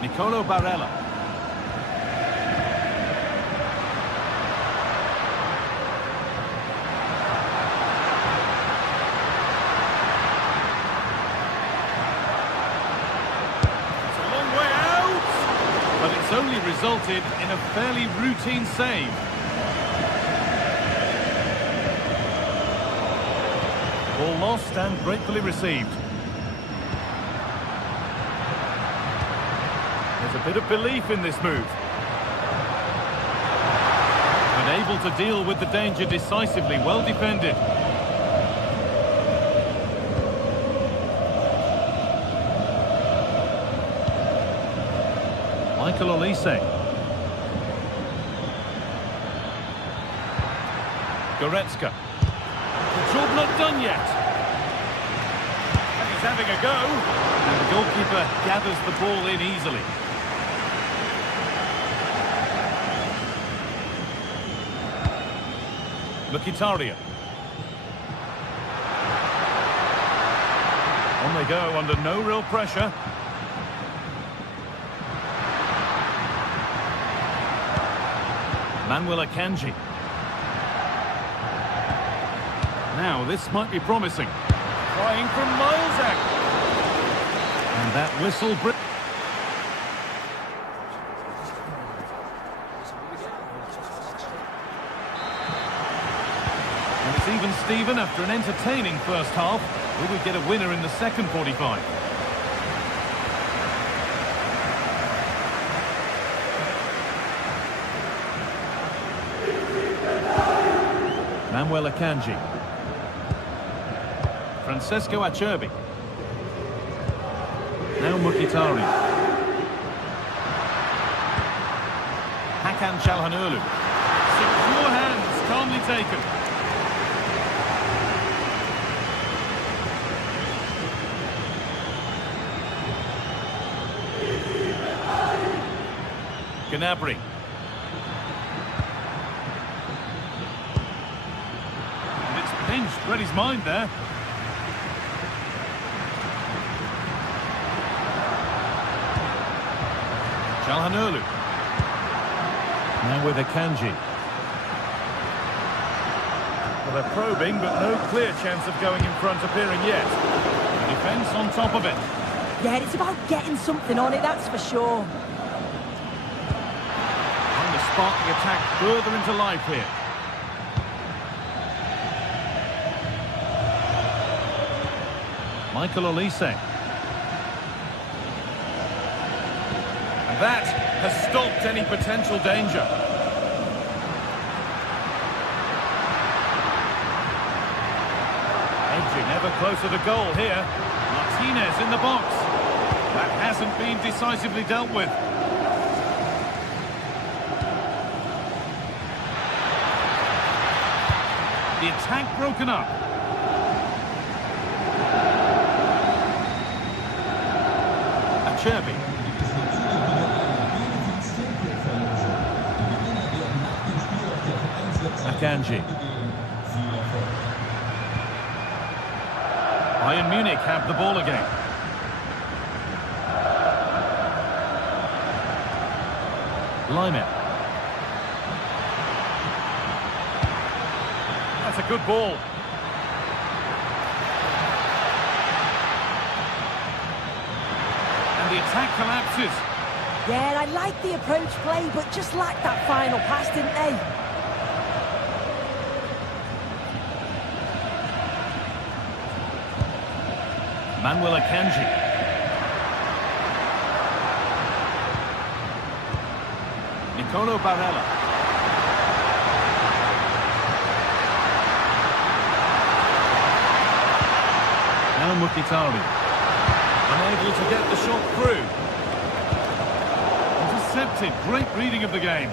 Nicolo Barella. only resulted in a fairly routine save. Ball lost and gratefully received. There's a bit of belief in this move. And able to deal with the danger decisively, well defended. Michael Olise. Goretzka. The job not done yet. And he's having a go. And the goalkeeper gathers the ball in easily. Mkhitaryan. On they go under no real pressure. Manuel Akanji. Now this might be promising. Trying from miles out. And that whistle... And it's even Steven after an entertaining first half. Will we get a winner in the second 45? Manuel Akanji. Francesco Acerbi. Now Mkhitaryan. Hakan Çalhanoğlu. Secure hands, calmly taken. Gnabry. And it's pinched, read his mind there. Çalhanoğlu. Now with Akanji. Well, they're probing, but no clear chance of going in front appearing yet. The defence on top of it. Yeah, it's about getting something on it, that's for sure. Trying to spark the attack further into life here. Michael Olise. That has stopped any potential danger. Edging ever closer to goal here. Martinez in the box. That hasn't been decisively dealt with. The attack broken up. Acerbi. Akanji. Bayern Munich have the ball again. Laimer. That's a good ball. And the attack collapses. Yeah, I like the approach play, but just lacked that final pass, didn't they? Manuel Akanji. Nicolo Barella. Now Mkhitaryan. Unable to get the shot through. Intercepted. Great reading of the game.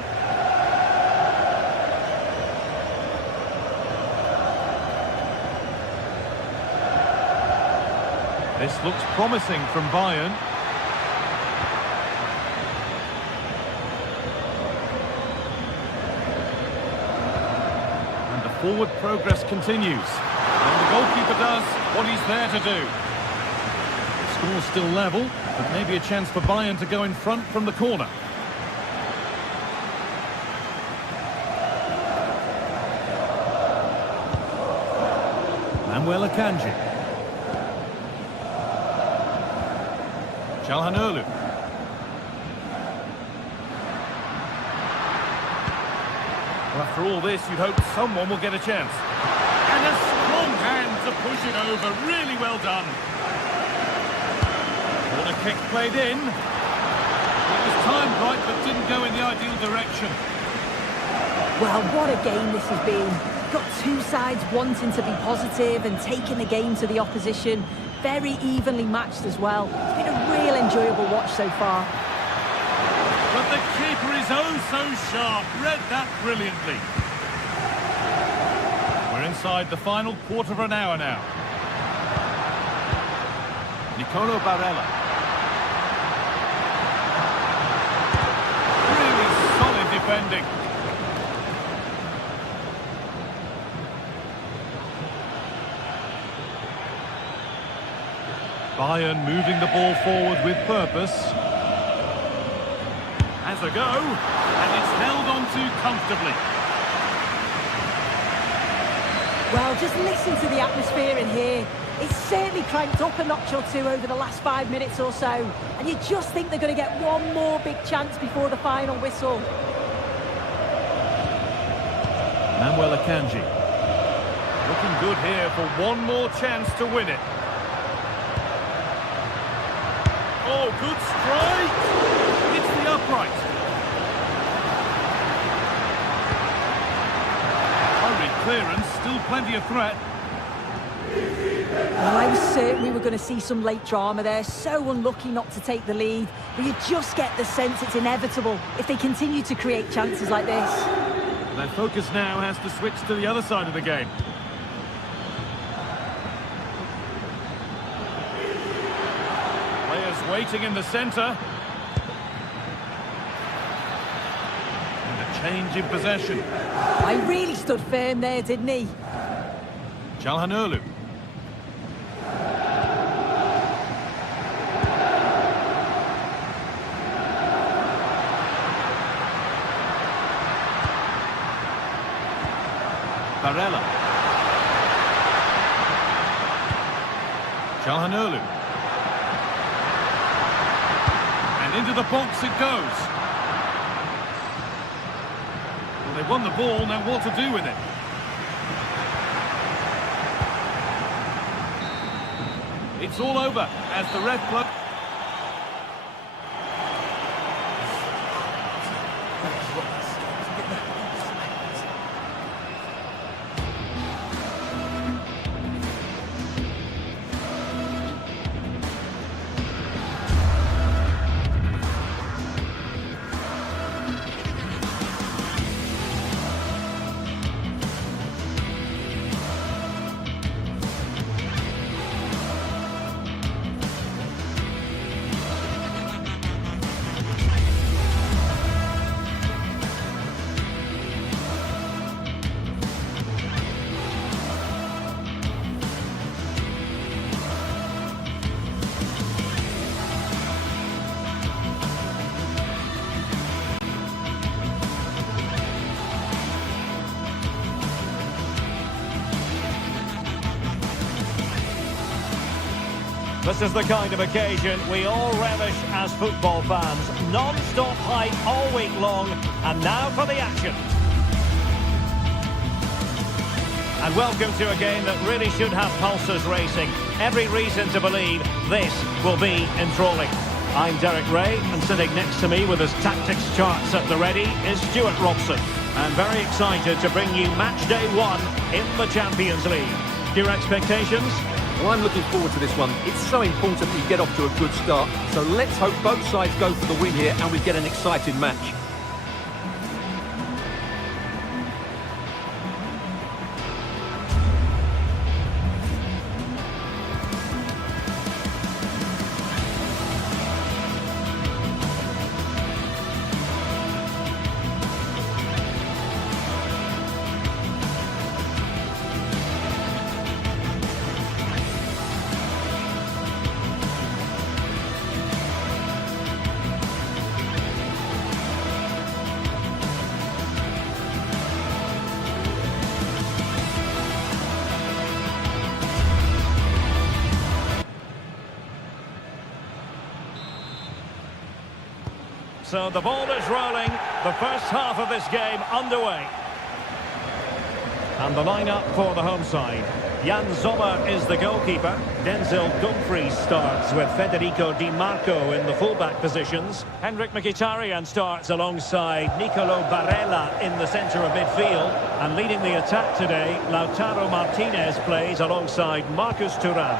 This looks promising from Bayern. And the forward progress continues. And the goalkeeper does what he's there to do. The score's still level, but maybe a chance for Bayern to go in front from the corner. Manuel Akanji. Çalhanoğlu. Well, after all this, you'd hope someone will get a chance. And a strong hand to push it over. Really well done. Corner kick played in. It was timed right, but didn't go in the ideal direction. Well, what a game this has been. Got two sides wanting to be positive and taking the game to the opposition. Very evenly matched as well. It's been a real enjoyable watch so far. But the keeper is oh so sharp. Read that brilliantly. We're inside the final quarter of an hour now. Nicolo Barella. Really solid defending. Bayern moving the ball forward with purpose. Has a go, and it's held on to comfortably. Well, just listen to the atmosphere in here. It's certainly cranked up a notch or two over the last 5 minutes or so. And you just think they're going to get one more big chance before the final whistle. Manuel Akanji. Looking good here for one more chance to win it. Oh, good strike! It's the upright. Hurried clearance, still plenty of threat. Well, I was certain we were going to see some late drama there. So unlucky not to take the lead. But you just get the sense it's inevitable if they continue to create chances like this. Their focus now has to switch to the other side of the game. Players waiting in the centre. And a change in possession. I really stood firm there, didn't he? Çalhanoğlu. Barella. Çalhanoğlu. And into the box it goes. Well, they won the ball, now what to do with it? It's all over as the ref blows. This is the kind of occasion we all relish as football fans. Non-stop hype all week long, and now for the action. And welcome to a game that really should have pulses racing. Every reason to believe this will be enthralling. I'm Derek Ray, and sitting next to me with his tactics charts at the ready is Stuart Robson. And very excited to bring you match day 1 in the Champions League. Your expectations? Well, I'm looking forward to this one. It's so important we get off to a good start. So let's hope both sides go for the win here and we get an exciting match. So the ball is rolling, the first half of this game underway. And the lineup for the home side. Jan Sommer is the goalkeeper. Denzel Dumfries starts with Federico Di Marco in the fullback positions. Henrik Mkhitaryan starts alongside Nicolo Barella in the centre of midfield. And leading the attack today, Lautaro Martinez plays alongside Marcus Thuram.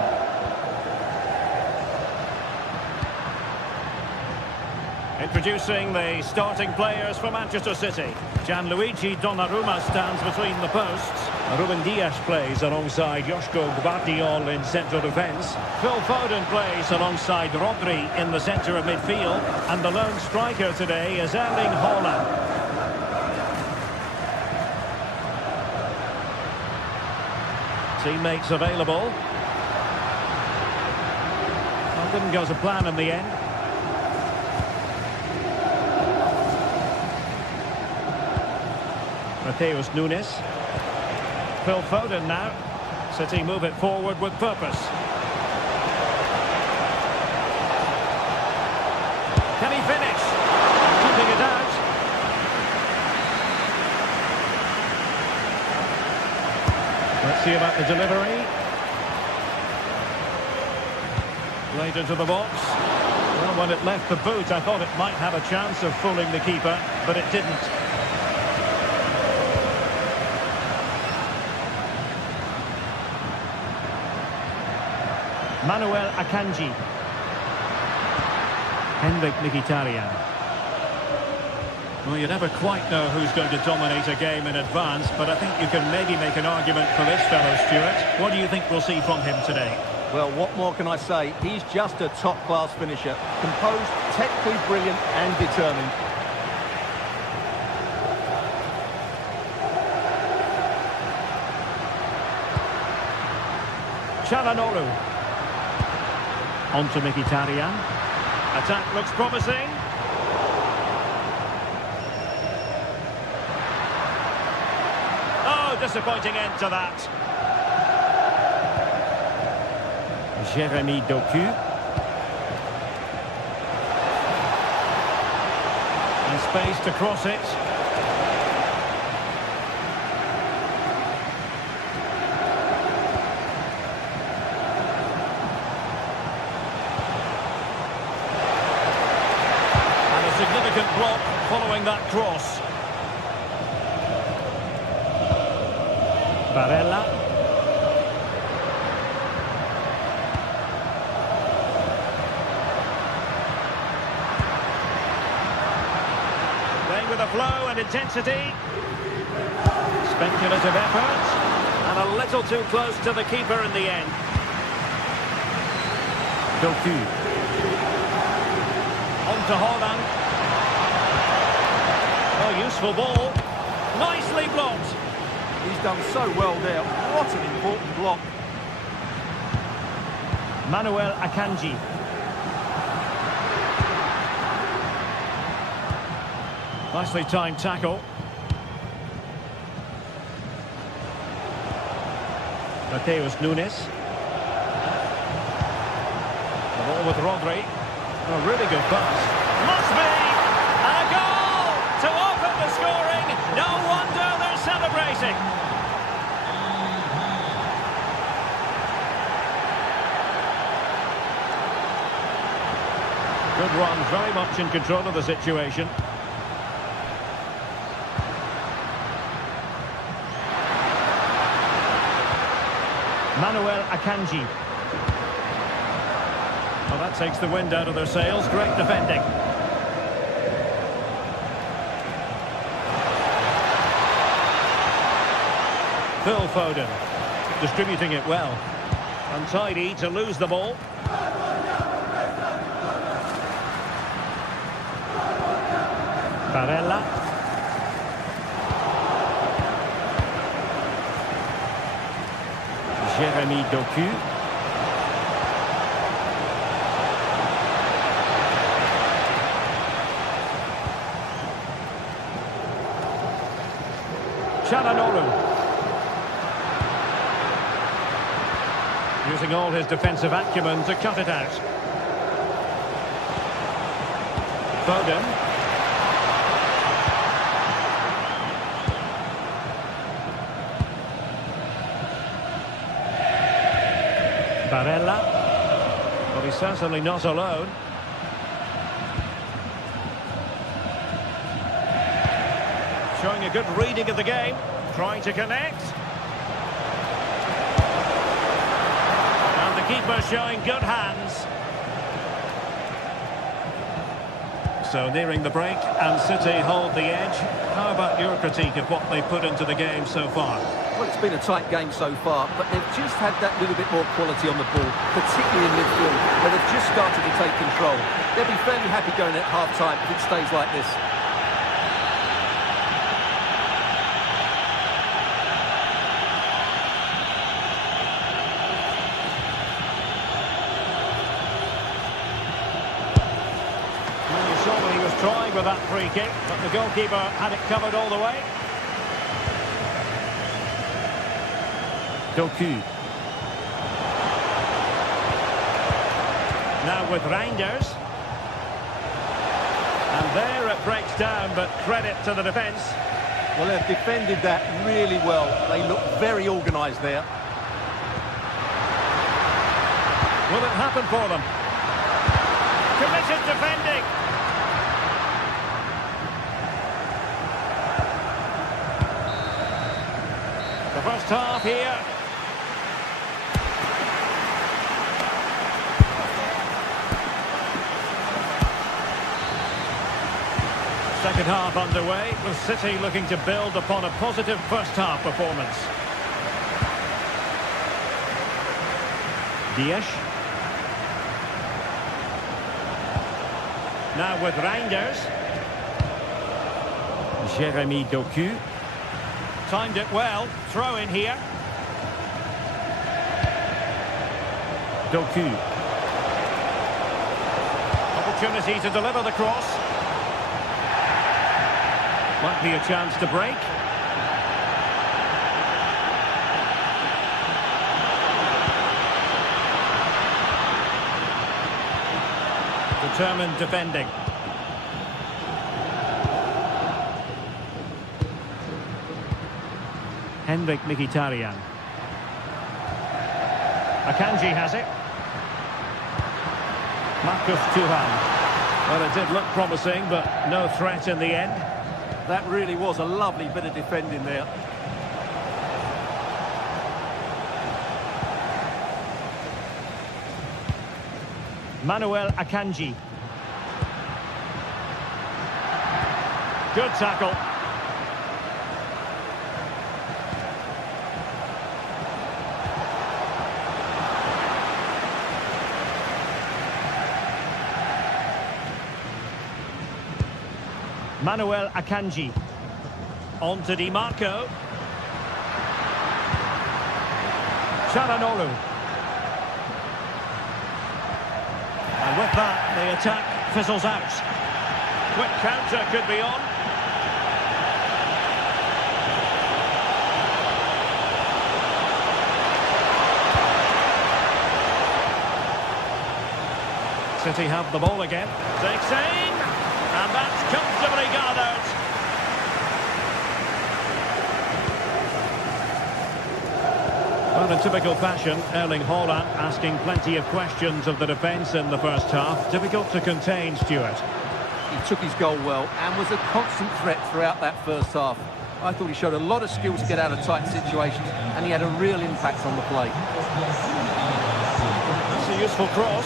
Introducing the starting players for Manchester City. Gianluigi Donnarumma stands between the posts. Ruben Dias plays alongside Joško Gvardiol in central defence. Phil Foden plays alongside Rodri in the centre of midfield. And the lone striker today is Erling Haaland. Teammates available. Well, didn't go to plan in the end. Matheus Nunes. Phil Foden now. City move it forward with purpose. Can he finish? Keeping it out. Let's see about the delivery. Late into the box. Well, when it left the boot, I thought it might have a chance of fooling the keeper, but it didn't. Manuel Akanji. Henrik Mkhitaryan. Well, you never quite know who's going to dominate a game in advance, but I think you can maybe make an argument for this fellow, Stuart. What do you think we'll see from him today? Well, what more can I say? He's just a top-class finisher. Composed, technically brilliant and determined. Çalhanoğlu. On to Mkhitaryan. Attack looks promising. Oh, disappointing end to that. Jeremy Doku. And space to cross it. Significant block following that cross. Barella. Playing with a flow and intensity. Speculative effort. And a little too close to the keeper in the end. Doku. On to Haaland. Oh, useful ball. Nicely blocked. He's done so well there. What an important block. Manuel Akanji. Nicely timed tackle. Matheus Nunes. The ball with Rodri. A really good pass. Must be! And a goal to open the scoring. No wonder they're celebrating. Good run, very much in control of the situation. Manuel Akanji. Well, that takes the wind out of their sails. Great defending. Phil Foden. Distributing it well. Untidy to lose the ball. Barella. Jeremy Doku. Çalhanoğlu. Using all his defensive acumen to cut it out. Foden. Barella. Well, he's certainly not alone. Showing a good reading of the game. Trying to connect. And the keeper showing good hands. So nearing the break, and City hold the edge. How about your critique of what they put into the game so far? Well, it's been a tight game so far, but they've just had that little bit more quality on the ball, particularly in midfield, where they've just started to take control. They'll be fairly happy going at half-time if it stays like this. He was trying with that free kick, but the goalkeeper had it covered all the way. Doku. Now with Reinders. And there it breaks down, but credit to the defence. Well, they've defended that really well. They look very organised there. Will it happen for them? Committed defending. The first half here. Second half underway, with City looking to build upon a positive first half performance. Dias. Now with Reinders. Jeremy Doku. Timed it well. Throw in here. Doku. Opportunity to deliver the cross. Might be a chance to break. Determined defending. Henrik Mkhitaryan. Akanji has it. Marcus Thuram. Well, it did look promising, but no threat in the end. That really was a lovely bit of defending there. Manuel Akanji. Good tackle. Manuel Akanji. On to Di Marco. Çalhanoğlu. And with that, the attack fizzles out. Quick counter could be on. City have the ball again. Takes aim. And that's comfortably gathered. Well, in typical fashion, Erling Haaland asking plenty of questions of the defence in the first half. Difficult to contain, Stuart. He took his goal well and was a constant threat throughout that first half. I thought he showed a lot of skill to get out of tight situations, and he had a real impact on the play. That's a useful cross.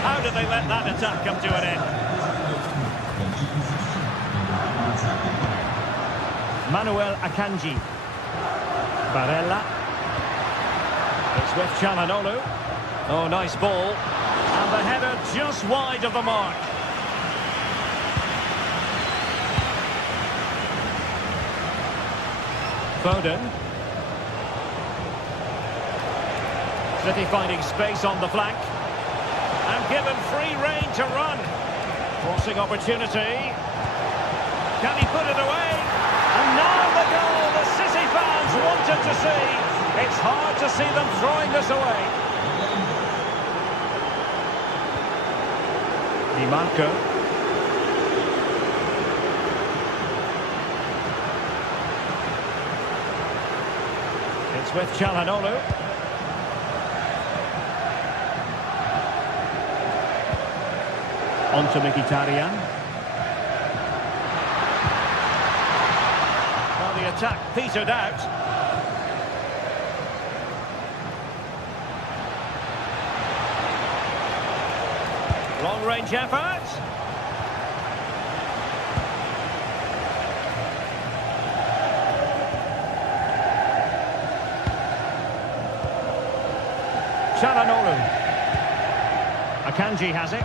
How did they let that attack come to an end? Manuel Akanji. Barella. It's with Çalhanoğlu. Oh, nice ball. And the header just wide of the mark. Foden. City finding space on the flank. And given free rein to run. Crossing opportunity. Can he put it away? And now the goal the City fans wanted to see. It's hard to see them throwing this away. Di Marco. It's with Çalhanoğlu. On to Mkhitaryan. Well, the attack petered out. Long-range effort. Çalhanoğlu. Akanji has it.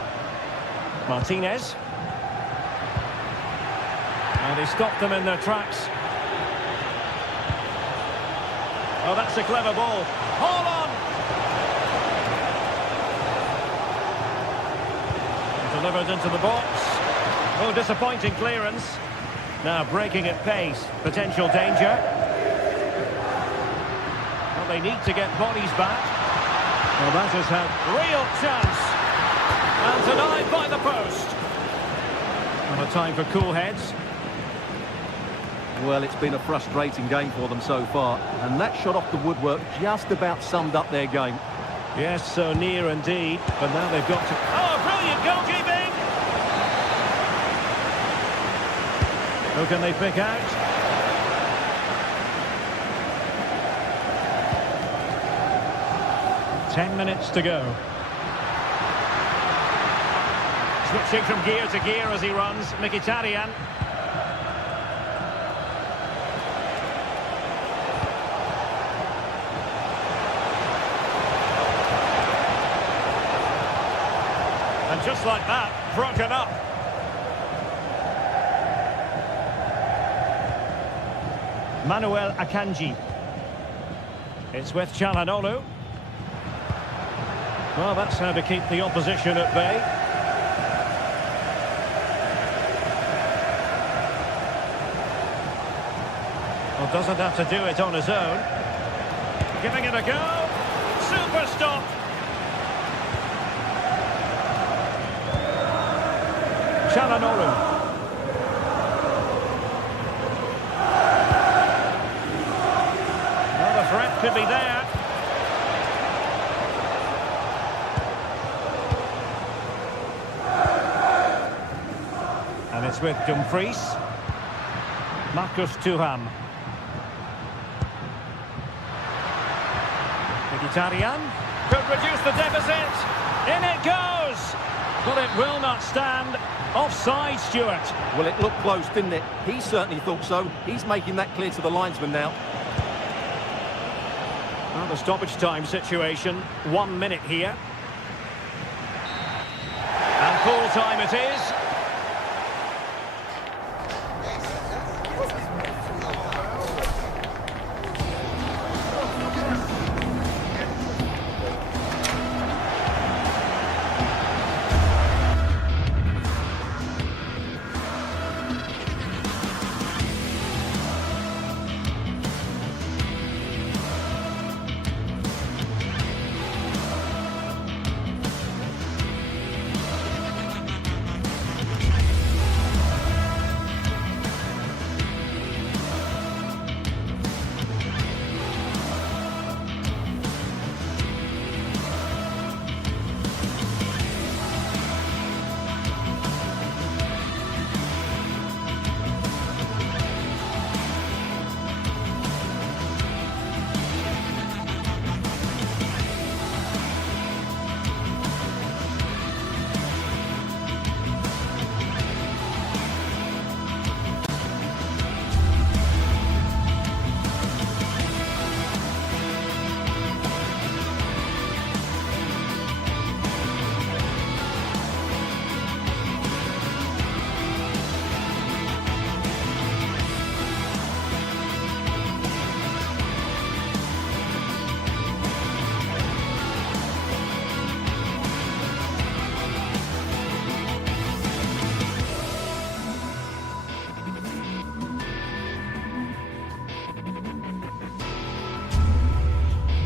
Martinez. And he stopped them in their tracks. Oh, that's a clever ball. Hold on! Delivered into the box. Oh, disappointing clearance. Now breaking at pace. Potential danger. Well, they need to get bodies back. Well, that has had real chance. And denied by the post. Well, a time for cool heads. Well, it's been a frustrating game for them so far. And that shot off the woodwork just about summed up their game. Yes, so near indeed. But now they've got to... Oh, brilliant goalkeeping! Who can they pick out? Ten minutes to go. Switching from gear to gear as he runs, Mkhitaryan. And just like that, broken up. Manuel Akanji. It's with Çalhanoğlu. Well, that's how to keep the opposition at bay. Well, doesn't have to do it on his own. Giving it a go. Super stop. Çalhanoğlu. Well, the threat could be there. And it's with Dumfries. Marcus Thuram. Mkhitaryan could reduce the deficit. In it goes. But it will not stand. Offside, Stuart. Well, it looked close, didn't it? He certainly thought so. He's making that clear to the linesman now. Well, the stoppage time situation. 1 minute here. And full time it is.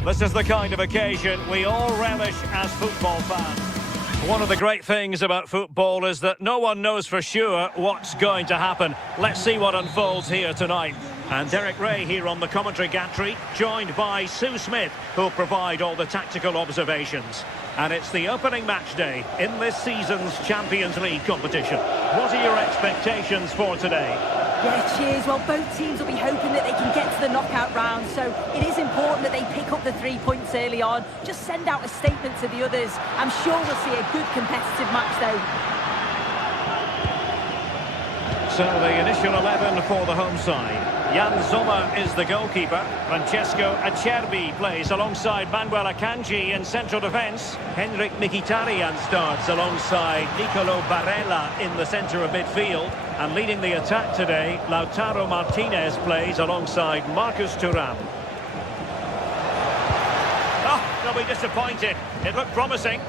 This is the kind of occasion we all relish as football fans. One of the great things about football is that no one knows for sure what's going to happen. Let's see what unfolds here tonight. And Derek Ray here on the commentary gantry, joined by Sue Smith, who'll provide all the tactical observations. And it's the opening match day in this season's Champions League competition. What are your expectations for today? Yeah, cheers. Well, both teams will be hoping that they can get to the knockout round, so it is important that they pick up the 3 points early on. Just send out a statement to the others. I'm sure we'll see a good competitive match, though. So the initial 11 for the home side. Jan Sommer is the goalkeeper. Francesco Acerbi plays alongside Manuel Akanji in central defence. Henrik Mkhitaryan starts alongside Nicolo Barella in the centre of midfield. And leading the attack today, Lautaro Martinez plays alongside Marcus Thuram. Oh, they'll be disappointed. It looked promising.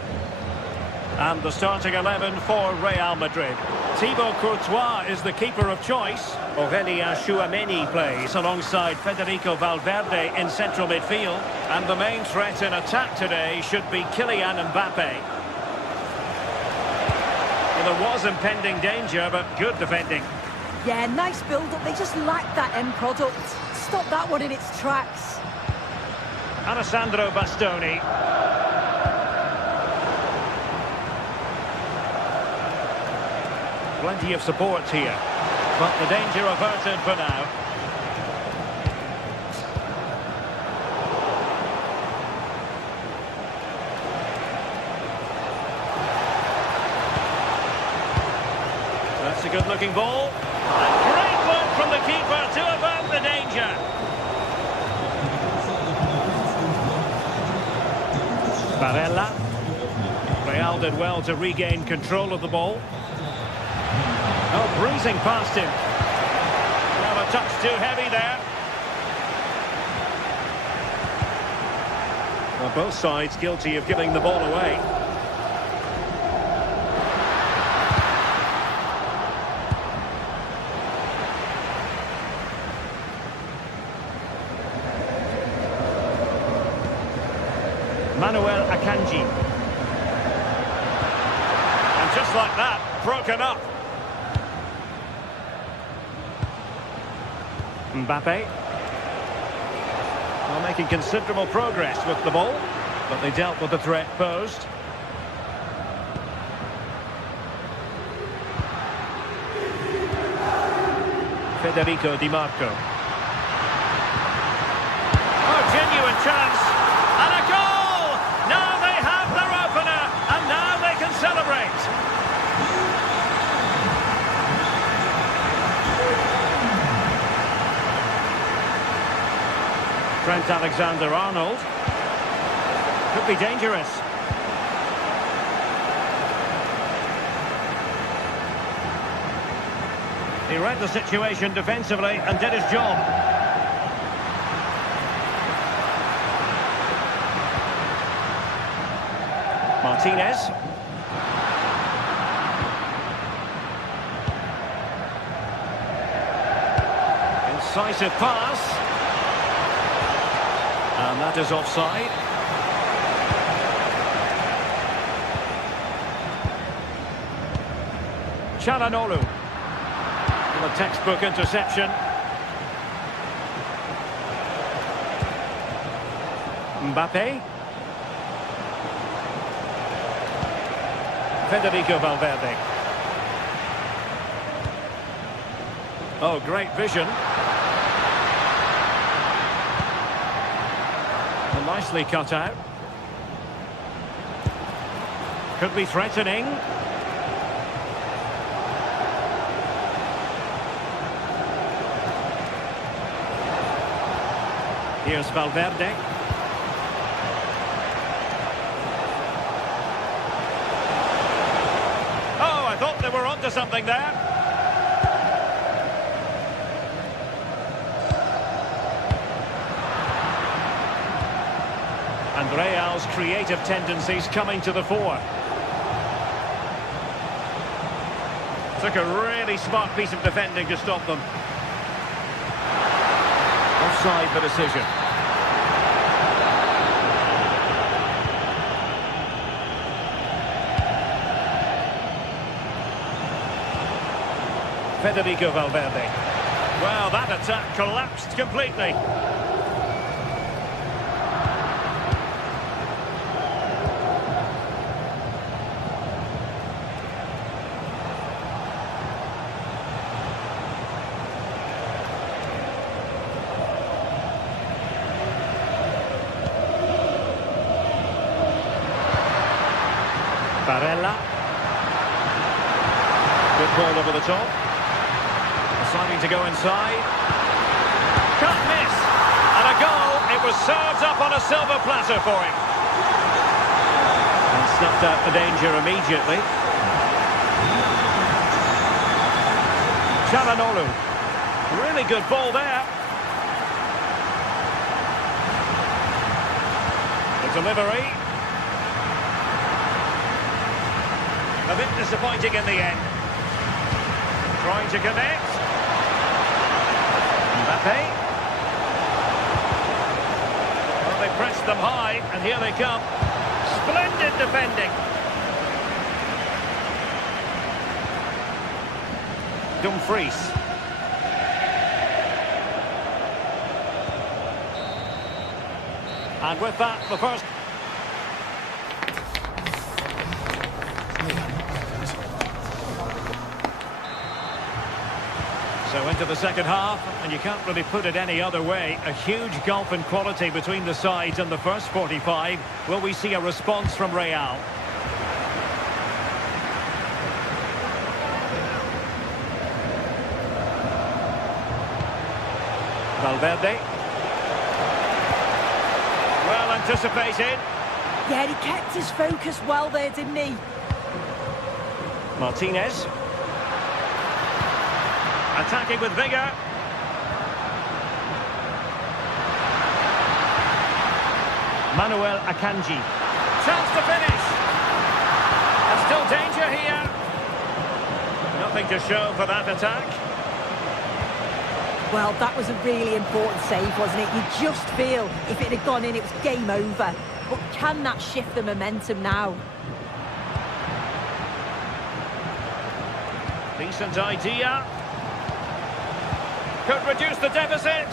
And the starting 11 for Real Madrid. Thibaut Courtois is the keeper of choice. Aurélien Tchouameni plays alongside Federico Valverde in central midfield. And the main threat in attack today should be Kylian Mbappe. Well, there was impending danger, but good defending. Yeah, nice build-up. They just lacked that end product. Stop that one in its tracks. Alessandro Bastoni. Plenty of support here, but the danger averted for now. That's a good-looking ball. And great work from the keeper to avert the danger. Barella. Real did well to regain control of the ball. Oh, breezing past him. Well, a touch too heavy there. Well, both sides guilty of giving the ball away. Manuel Akanji. And just like that, broken up. Mbappe. Well, making considerable progress with the ball, but they dealt with the threat posed. Federico Di Marco. Oh, genuine chance. And a goal! Now they have their opener, and now they can celebrate. Trent Alexander-Arnold. Could be dangerous. He read the situation defensively and did his job. Martinez. Incisive pass. And that is offside. Çalhanoğlu. A textbook interception. Mbappe. Federico Valverde. Oh, great vision. Nicely cut out. Could be threatening. Here's Valverde. Oh, I thought they were onto something there. And Real's creative tendencies coming to the fore. Took a really smart piece of defending to stop them. Offside the decision. Federico Valverde. Well, that attack collapsed completely. Barella. Good ball over the top. Deciding to go inside. Can't miss. And a goal. It was served up on a silver platter for him. And snuffed out the danger immediately. Çalhanoğlu. Really good ball there. The delivery. A bit disappointing in the end. Trying to connect. Mbappe. Well, they pressed them high, and here they come. Splendid defending. Dumfries. And with that, the first... So into the second half, and you can't really put it any other way. A huge gulf in quality between the sides in the first 45. Will we see a response from Real? Valverde. Well anticipated. Yeah, he kept his focus well there, didn't he? Martinez. Attacking with vigour. Manuel Akanji. Chance to finish. And still danger here. Nothing to show for that attack. Well, that was a really important save, wasn't it? You just feel if it had gone in, it was game over. But can that shift the momentum now? Decent idea. Could reduce the deficit.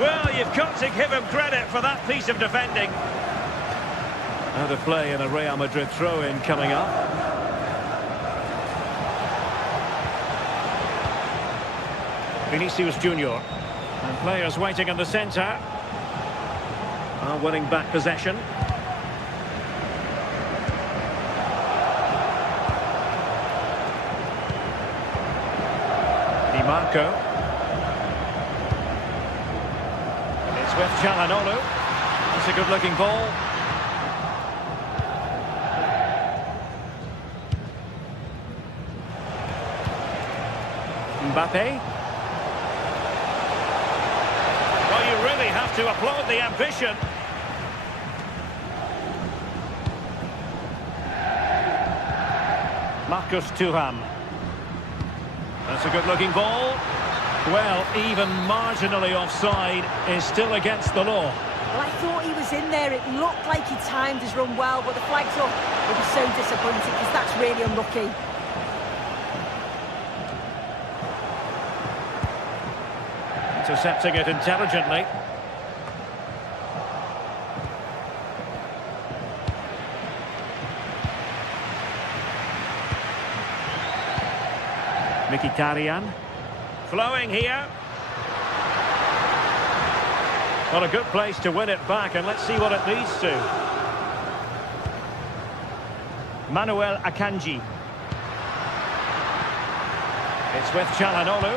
Well, you've got to give him credit for that piece of defending. Out of play and a Real Madrid throw-in coming up. Vinicius Junior. And players waiting in the centre. Are winning back possession. Marco. It's with Çalhanoğlu. It's a good-looking ball. Mbappe. Well, you really have to applaud the ambition. Marcus Thuram. That's a good-looking ball. Well, even marginally offside is still against the law. Well, I thought he was in there. It looked like he timed his run well, but the flag's up. He'll be so disappointed because that's really unlucky. Intercepting it intelligently. Mkhitaryan. Flowing here. Well, a good place to win it back, and let's see what it leads to. Manuel Akanji. It's with Çalhanoğlu.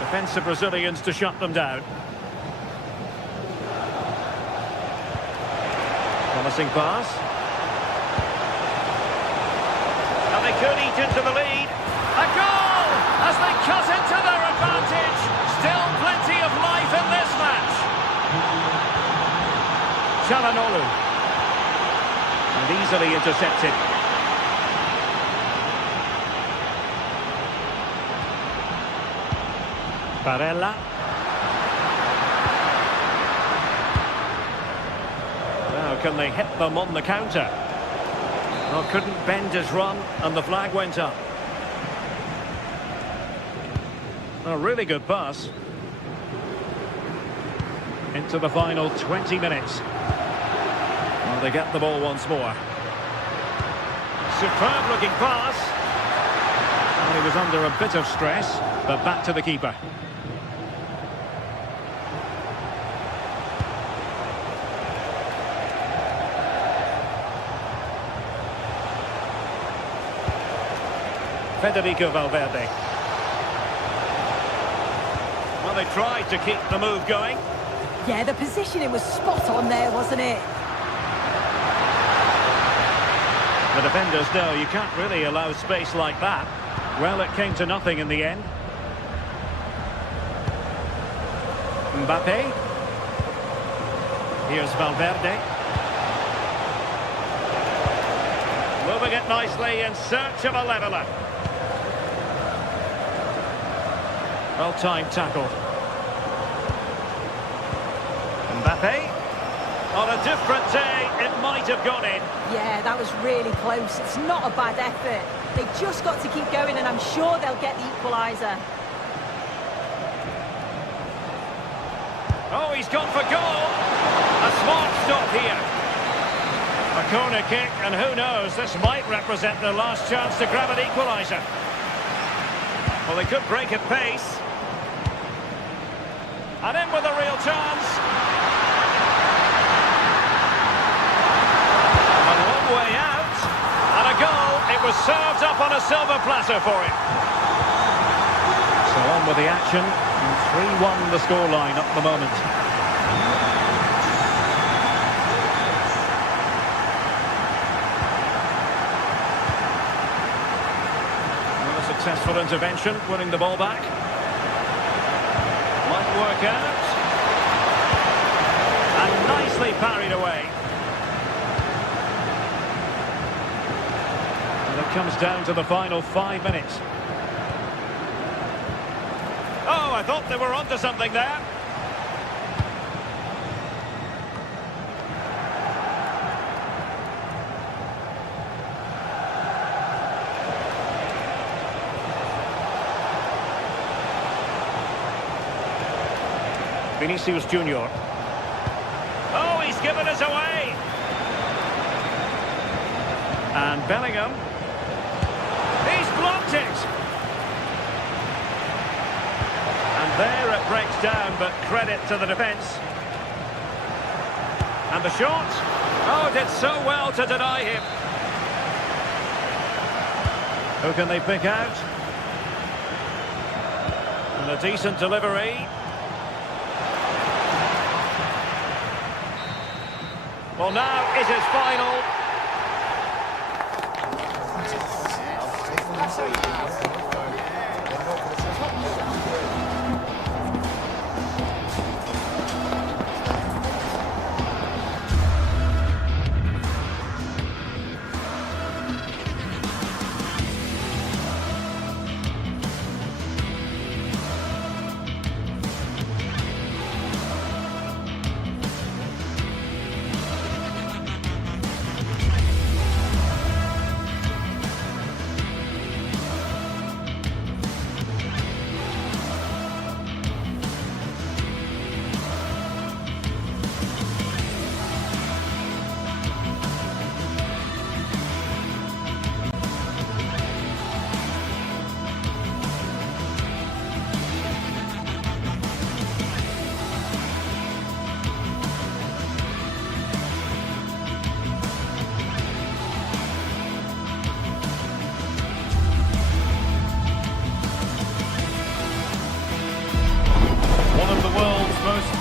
Defensive Brazilians to shut them down. Promising pass. And they could eat into the lead. A goal as they cut into their advantage. Still plenty of life in this match. Çalhanoğlu. And easily intercepted. Barella. Now can they hit them on the counter? Well, couldn't bend his run, and the flag went up. A really good pass. Into the final 20 minutes. Well, they get the ball once more. Superb looking pass. Well, he was under a bit of stress, but back to the keeper. Federico Valverde. Well, they tried to keep the move going. Yeah, the positioning was spot on there, wasn't it? The defenders know you can't really allow space like that. Well, it came to nothing in the end. Mbappe. Here's Valverde. Moving it nicely in search of a leveller. Well-timed tackle. Mbappe. On a different day, it might have gone in. Yeah, that was really close. It's not a bad effort. They've just got to keep going, and I'm sure they'll get the equaliser. Oh, he's gone for goal. A smart stop here. A corner kick, and who knows, this might represent their last chance to grab an equaliser. Well, they could break at pace. And in with a real chance. Way out, and a goal. It was served up on a silver platter for him. So on with the action, and 3-1 the scoreline at the moment. Well, a successful intervention, winning the ball back. Might work out. And nicely parried away. It comes down to the final 5 minutes. Oh, I thought they were onto something there. Vinicius Junior. Oh, he's given us away. And Bellingham. He's blocked it. And there it breaks down, but credit to the defence. And the shot. Oh, did so well to deny him. Who can they pick out? And a decent delivery. Well, now is his final.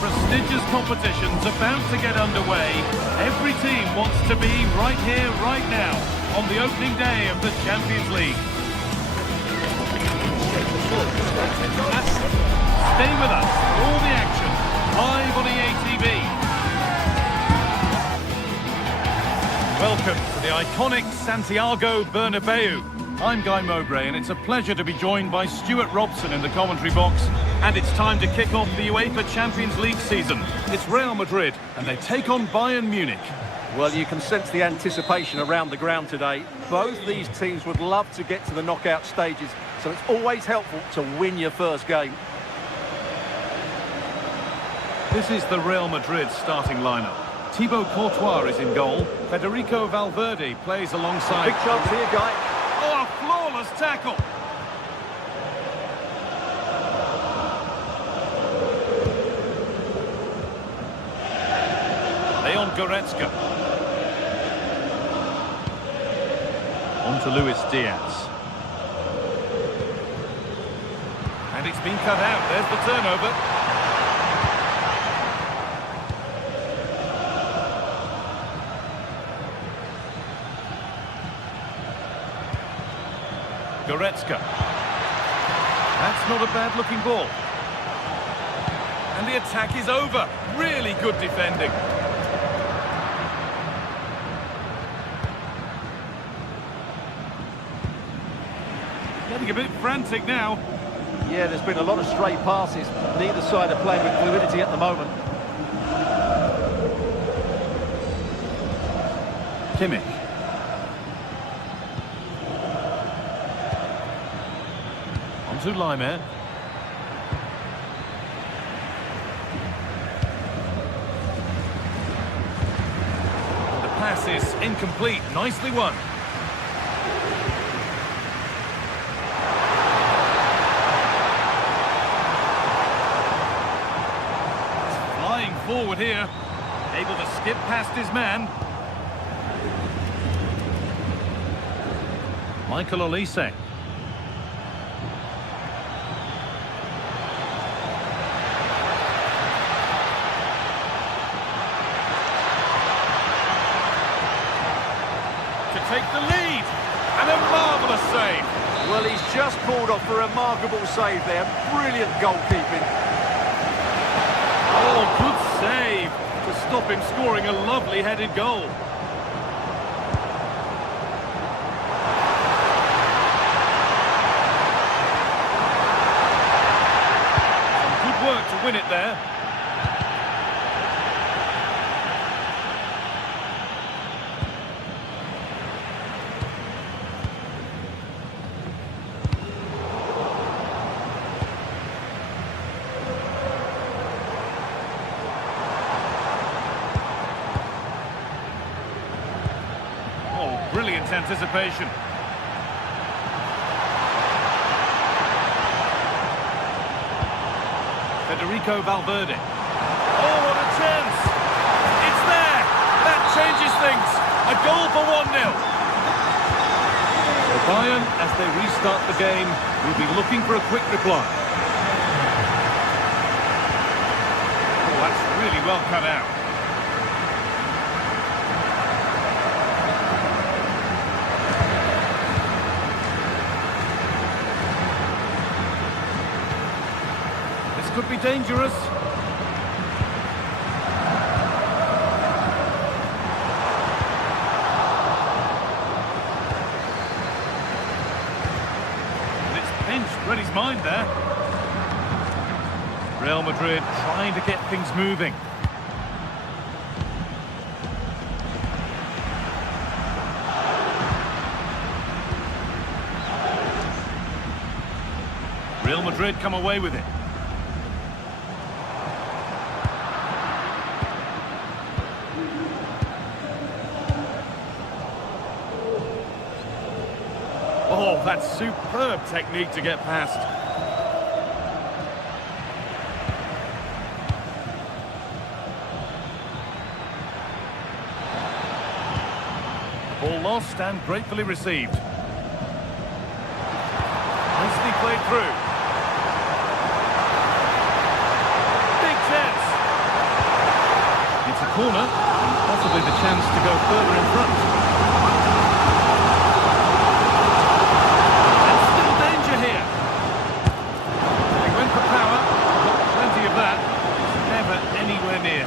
Prestigious competitions about to get underway. Every team wants to be right here, right now, on the opening day of the Champions League. Stay with us for all the action, live on EA TV. Welcome to the iconic Santiago Bernabeu. I'm Guy Mowbray, and it's a pleasure to be joined by Stuart Robson in the commentary box. And it's time to kick off the UEFA Champions League season. It's Real Madrid, and they take on Bayern Munich. Well, you can sense the anticipation around the ground today. Both these teams would love to get to the knockout stages, so it's always helpful to win your first game. This is the Real Madrid starting lineup. Thibaut Courtois is in goal. Federico Valverde plays alongside... Big chance here, Guy. Oh, a flawless tackle! Leon Goretzka. On to Luis Diaz. And it's been cut out. There's the turnover. Goretzka. That's not a bad-looking ball. And the attack is over. Really good defending. Getting a bit frantic now. Yeah, there's been a lot of stray passes. Neither side are playing with fluidity at the moment. Kimmich. On to Laimer. The pass is incomplete. Nicely won. Forward here, able to skip past his man. Michael Olise. To take the lead, and a marvellous save. Well, he's just pulled off a remarkable save there. Brilliant goalkeeping. Oh, good save to stop him scoring a lovely headed goal. Some good work to win it there. Brilliant anticipation. Federico Valverde. Oh, what a chance! It's there! That changes things. A goal for 1-0. So Bayern, as they restart the game, will be looking for a quick reply. Oh, that's really well cut out. Could be dangerous. And it's pinched, read his mind there. Real Madrid trying to get things moving. Real Madrid come away with it. Oh, that's superb technique to get past. Ball lost and gratefully received. Nicely played through. Big chance. It's a corner, and possibly the chance to go further in front. Near.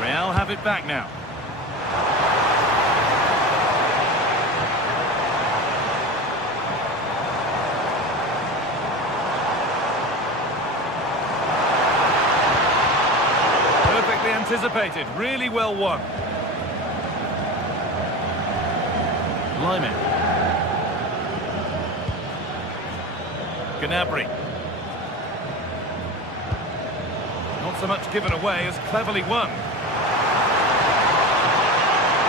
Real have it back now. anticipated. Really well won. Lyman. Gnabry. Not so much given away as cleverly won.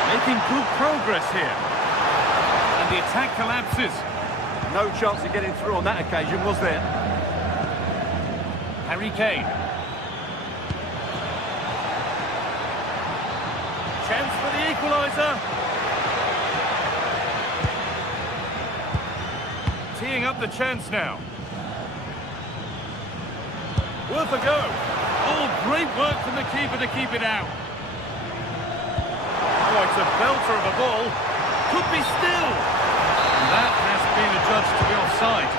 Making good progress here. And the attack collapses. No chance of getting through on that occasion, was there? Harry Kane. Chance for the equaliser. Teeing up the chance now. Worth a go. Oh, great work from the keeper to keep it out. Oh, it's a belter of a ball. Could be still. And that has been adjudged to be offside.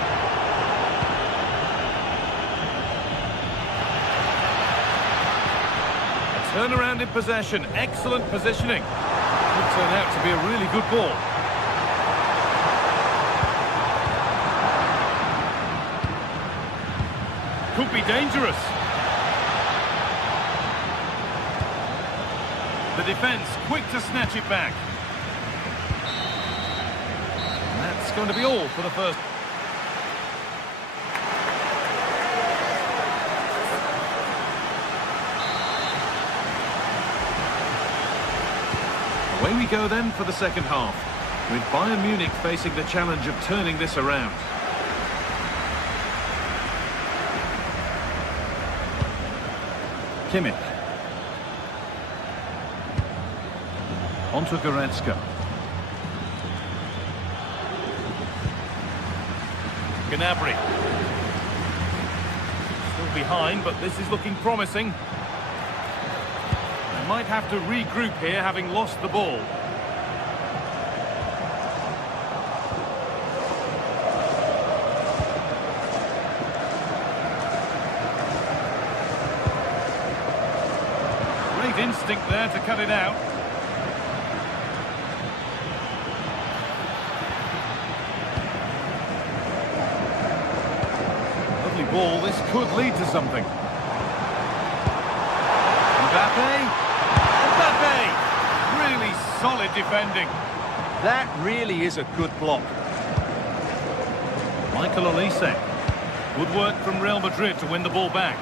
A turnaround in possession. Excellent positioning. Could turn out to be a really good ball. Could be dangerous. The defence quick to snatch it back. And that's going to be all for the first. Away we go then for the second half, with Bayern Munich facing the challenge of turning this around. Kimmich. On to Goretzka. Gnabry. Still behind, but this is looking promising. They might have to regroup here, having lost the ball. Great instinct there to cut it out. Lovely ball, this could lead to something. Mbappe. Mbappe! Really solid defending. That really is a good block. Michael Olise. Good work from Real Madrid to win the ball back.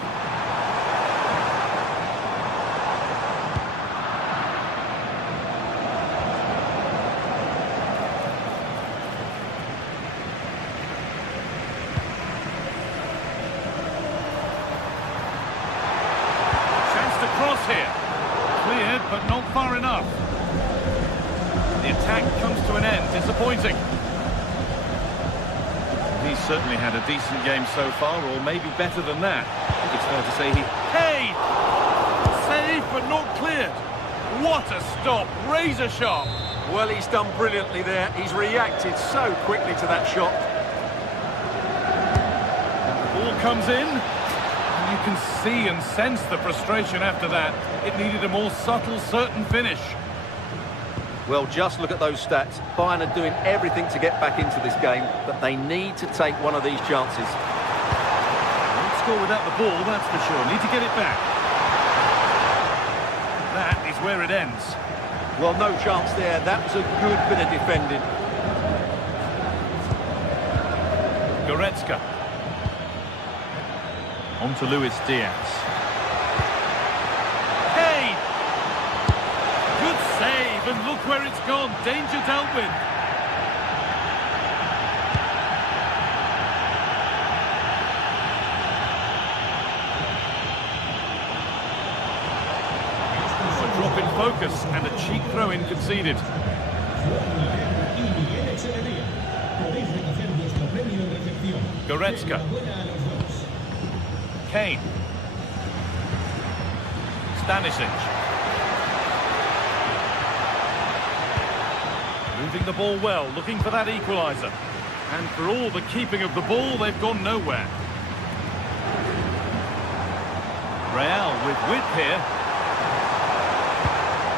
Cross here. Cleared, but not far enough. The attack comes to an end. Disappointing. He's certainly had a decent game so far, or maybe better than that. I think it's fair to say he... Hey! Saved, but not cleared. What a stop. Razor sharp. Well, he's done brilliantly there. He's reacted so quickly to that shot. The ball comes in. You can see and sense the frustration after that. It needed a more subtle, certain finish. Well, just look at those stats. Bayern are doing everything to get back into this game, but they need to take one of these chances. Won't score without the ball, that's for sure. Need to get it back. That is where it ends. Well, no chance there. That was a good bit of defending. Goretzka. On to Luis Diaz. Kane! Good save, and look where it's gone. Danger dealt with. A drop in focus, and a cheap throw-in conceded. Goretzka. Kane. Stanisic. Moving the ball well, looking for that equaliser. And for all the keeping of the ball, they've gone nowhere. Real with width here.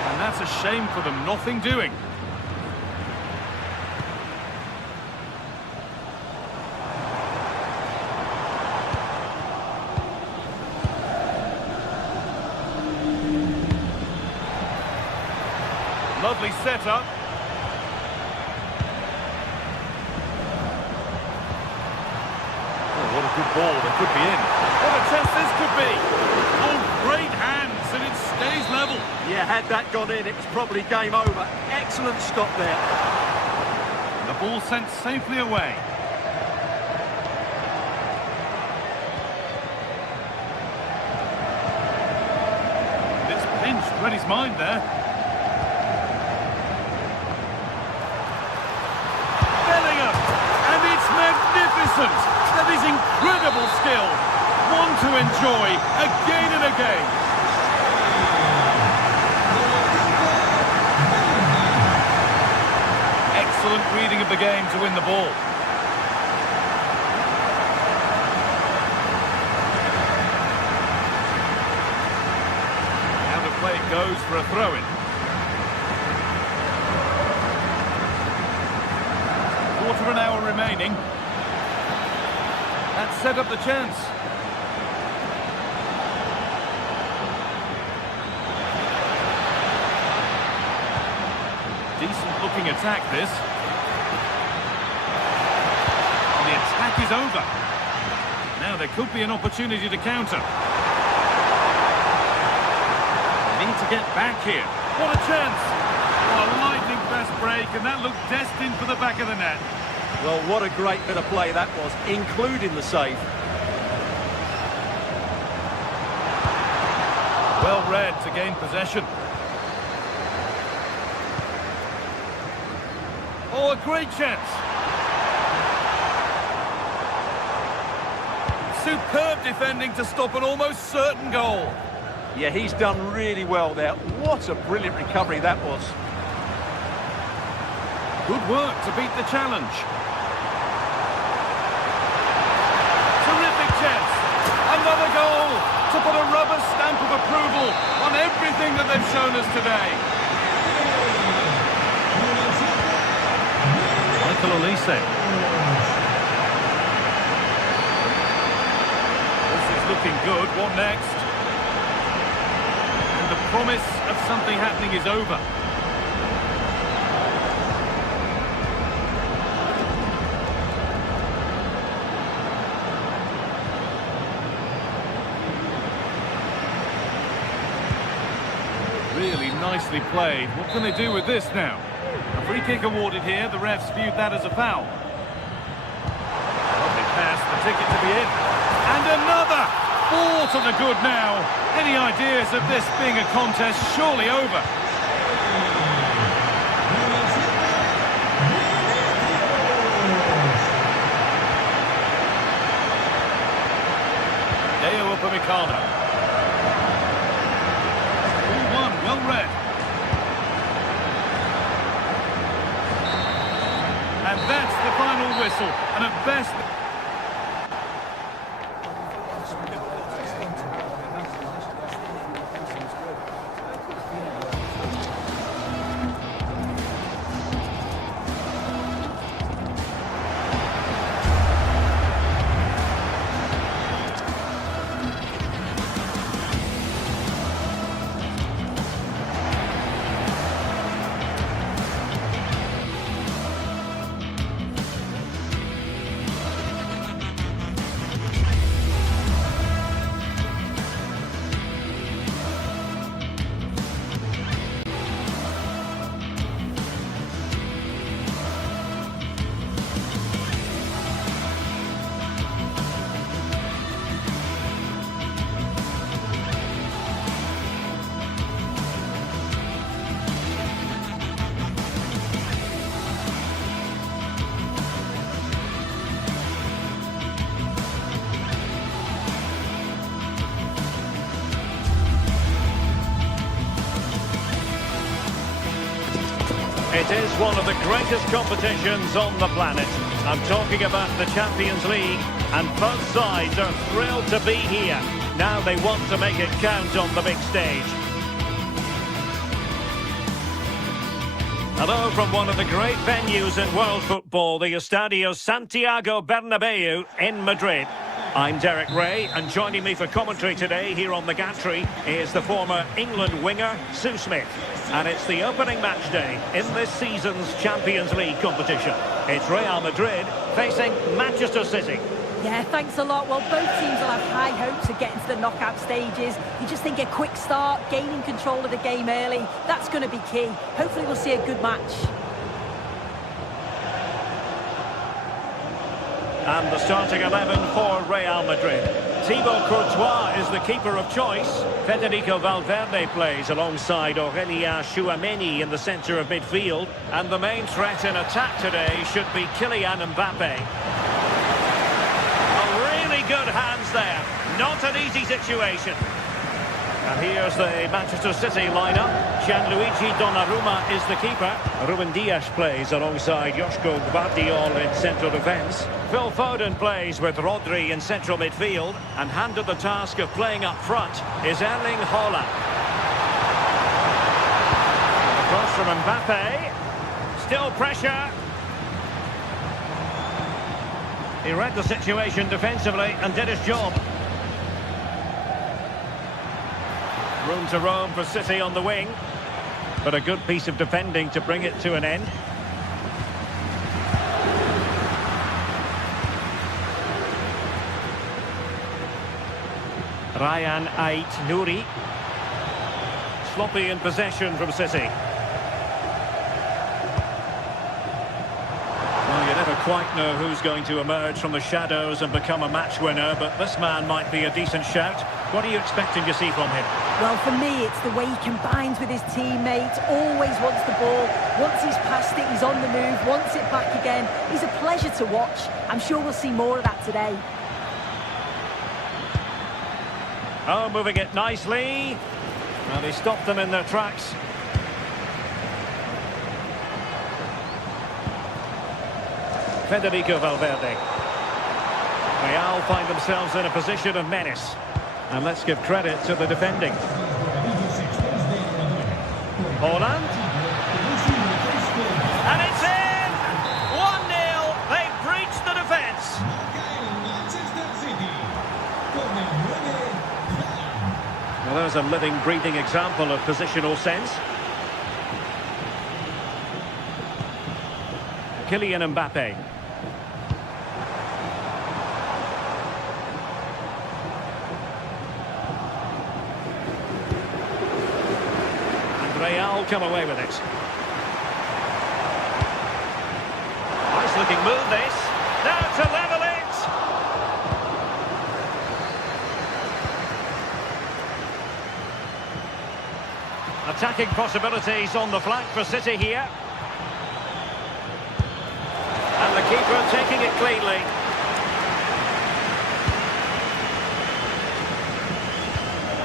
And that's a shame for them, nothing doing. Lovely setup. Oh, what a good ball. They could be in. What a chance this could be. Oh, great hands, and it stays level. Yeah, had that gone in, it's probably game over. Excellent stop there. The ball sent safely away. It's pinched, read his mind there. Bellingham, and it's magnificent. That is incredible skill. One to enjoy again and again. Excellent reading of the game to win the ball. Now the play goes for a throw-in. Quarter of an hour remaining. That set up the chance. Decent looking attack this. And the attack is over. Now there could be an opportunity to counter. Need to get back here. What a chance! Oh, a lightning fast break, and that looked destined for the back of the net. Well, what a great bit of play that was, including the save. Well read to gain possession. Oh, a great chance. Superb defending to stop an almost certain goal. Yeah, he's done really well there. What a brilliant recovery that was. Good work to beat the challenge. Terrific chance. Another goal to put a rubber stamp of approval on everything that they've shown us today. Michael Olise. This is looking good. What next? And the promise of something happening is over. Really nicely played. What can they do with this now? A free kick awarded here. The refs viewed that as a foul. Lovely pass, the ticket to be in. And another! Ball to the good now. Any ideas of this being a contest surely over? Deo Upamecano. Well read. And that's the final whistle. And at best... It is one of the greatest competitions on the planet. I'm talking about the Champions League, and both sides are thrilled to be here. Now they want to make it count on the big stage. Hello from one of the great venues in world football, the Estadio Santiago Bernabeu in Madrid. I'm Derek Ray, and joining me for commentary today here on the gantry is the former England winger, Sue Smith. And it's the opening match day in this season's Champions League competition. It's Real Madrid facing Manchester City. Yeah, thanks a lot. Well, both teams will have high hopes of getting to the knockout stages. You just think a quick start, gaining control of the game early, that's going to be key. Hopefully we'll see a good match. And the starting 11 for Real Madrid. Thibaut Courtois is the keeper of choice. Federico Valverde plays alongside Aurélien Tchouaméni in the centre of midfield. And the main threat in attack today should be Kylian Mbappe. Really good hands there. Not an easy situation. And here's the Manchester City lineup. Gianluigi Donnarumma is the keeper. Ruben Dias plays alongside Joško Gvardiol in central defence. Phil Foden plays with Rodri in central midfield. And handed the task of playing up front is Erling Haaland. Across from Mbappe. Still pressure. He read the situation defensively and did his job. Room to roam for City on the wing. But a good piece of defending to bring it to an end. Ryan Ait-Nouri. Sloppy in possession from City. Quite know who's going to emerge from the shadows and become a match winner, but this man might be a decent shout. What are you expecting to see from him? Well, for me, it's the way he combines with his teammates, always wants the ball. Once he's passed it, he's on the move, wants it back again. He's a pleasure to watch. I'm sure we'll see more of that today. Oh, moving it nicely. Well, he stopped them in their tracks. Federico Valverde. Real find themselves in a position of menace. And let's give credit to the defending. Haaland. And it's in! 1-0. They've breached the defence. Well, there's a living, breathing example of positional sense. Kylian Mbappe. Real come away with it. Nice looking move this. Now to level it. Attacking possibilities on the flank for City here. And the keeper taking it cleanly.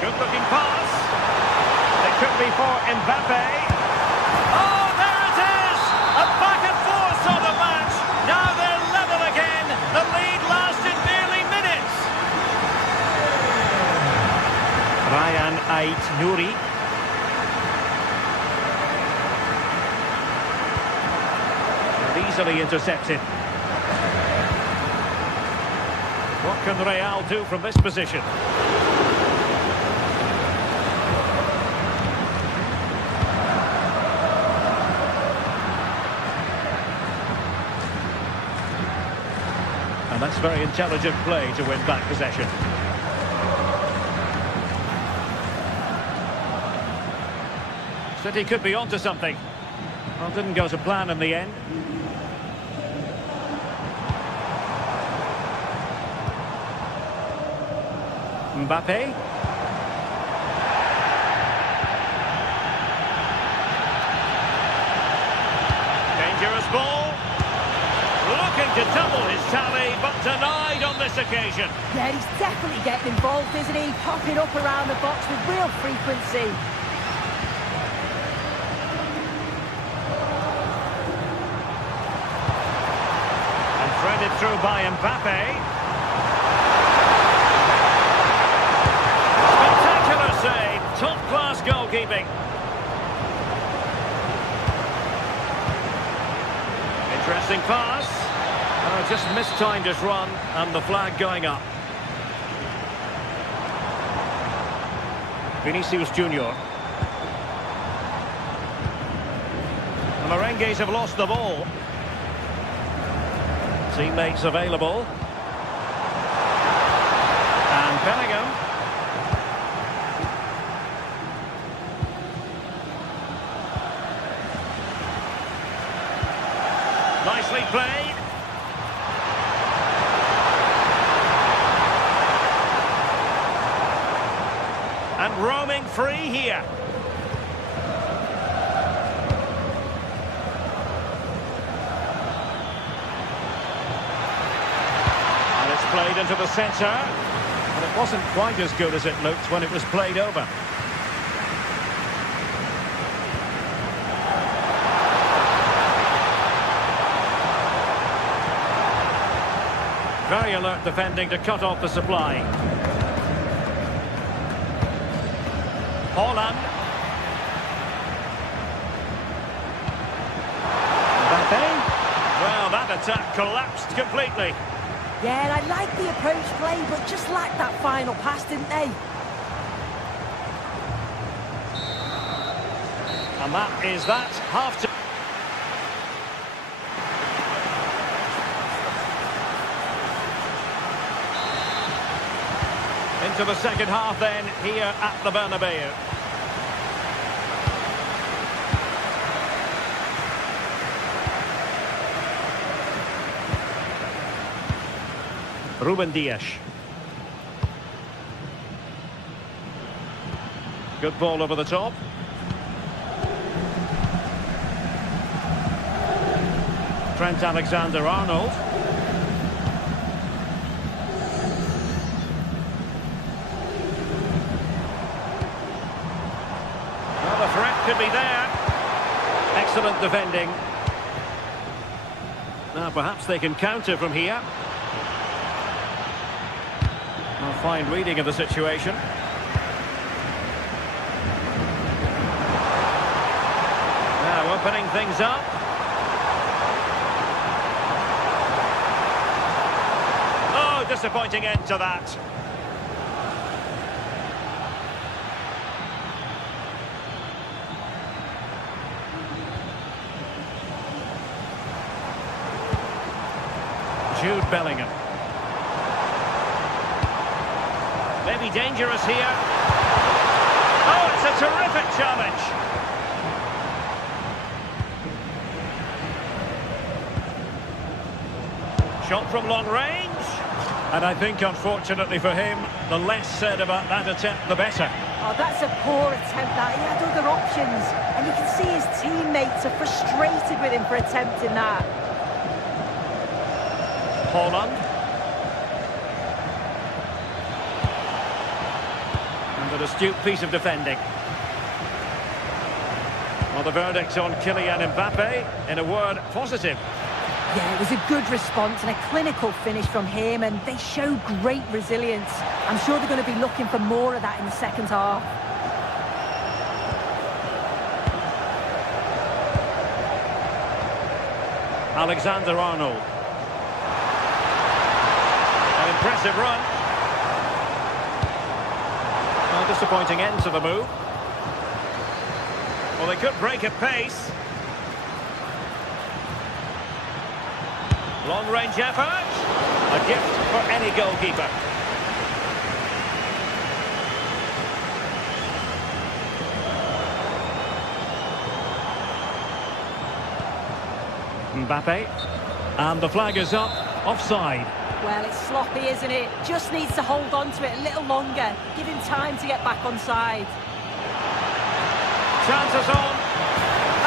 Good looking pass. Could be for Mbappe. Oh, there it is! A back and forth on the match. Now they're level again. The lead lasted nearly minutes. Ryan Ait-Nouri. Easily intercepted. What can Real do from this position? And that's very intelligent play to win back possession. City could be onto something. Well, didn't go to plan in the end. Mbappe. Dangerous ball. Looking to double his tally, but denied on this occasion. Yeah, he's definitely getting involved, isn't he? Popping up around the box with real frequency. And threaded through by Mbappe. Spectacular save. Top-class goalkeeping. Interesting pass. Just mistimed his run, and the flag going up. Vinicius Junior. Merengues have lost the ball. Teammates available. And Bellingham. Nicely played. And roaming free here. And it's played into the centre. And it wasn't quite as good as it looked when it was played over. Very alert defending to cut off the supply. Holland. Mbappe. Well, that attack collapsed completely. Yeah, and I like the approach play, but just lacked that final pass, didn't they? And that is that. Half time. Into the second half then, here at the Bernabeu. Ruben Dias. Good ball over the top. Trent Alexander-Arnold. Could be there. Excellent defending. Now perhaps they can counter from here. A fine reading of the situation. Now opening things up. Oh, disappointing end to that. Jude Bellingham. Maybe dangerous here. Oh, it's a terrific challenge. Shot from long range. And I think, unfortunately for him, the less said about that attempt, the better. Oh, that's a poor attempt, that. He had other options. And you can see his teammates are frustrated with him for attempting that. Holland. And an astute piece of defending. Well, the verdict on Kylian Mbappe, in a word, positive. Yeah, it was a good response and a clinical finish from him, and they show great resilience. I'm sure they're going to be looking for more of that in the second half. Alexander-Arnold. Impressive run. A disappointing end to the move. Well, they could break at pace. Long-range effort. A gift for any goalkeeper. Mbappe. And the flag is up. Offside. Well, it's sloppy, isn't it? Just needs to hold on to it a little longer. Give him time to get back on side. Chances on.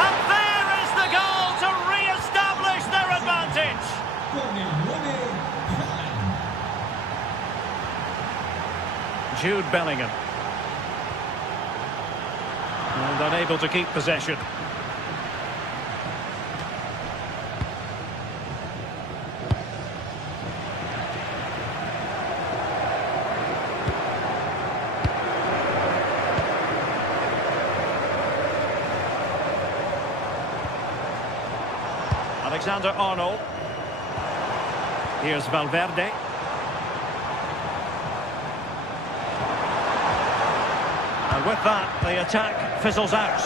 And there is the goal to re-establish their advantage. Jude Bellingham. And unable to keep possession. Alexander-Arnold. Here's Valverde. And with that, the attack fizzles out.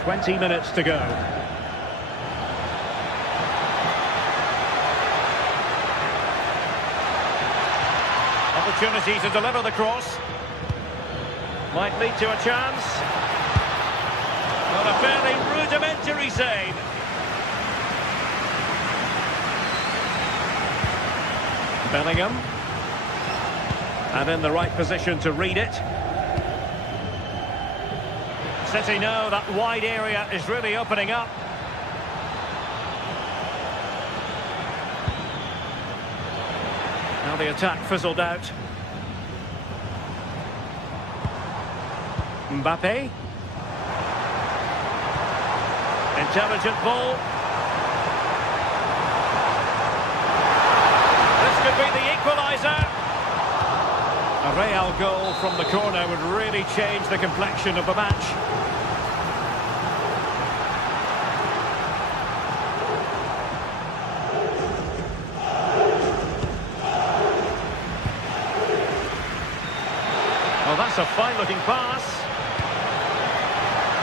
20 minutes to go. Opportunity to deliver the cross. Might lead to a chance. But a fairly rudimentary save. Bellingham. And in the right position to read it. City know that wide area is really opening up. Now the attack fizzled out. Mbappe. Intelligent ball. This could be the equaliser. A Real goal from the corner would really change the complexion of the match. Well, that's a fine-looking pass.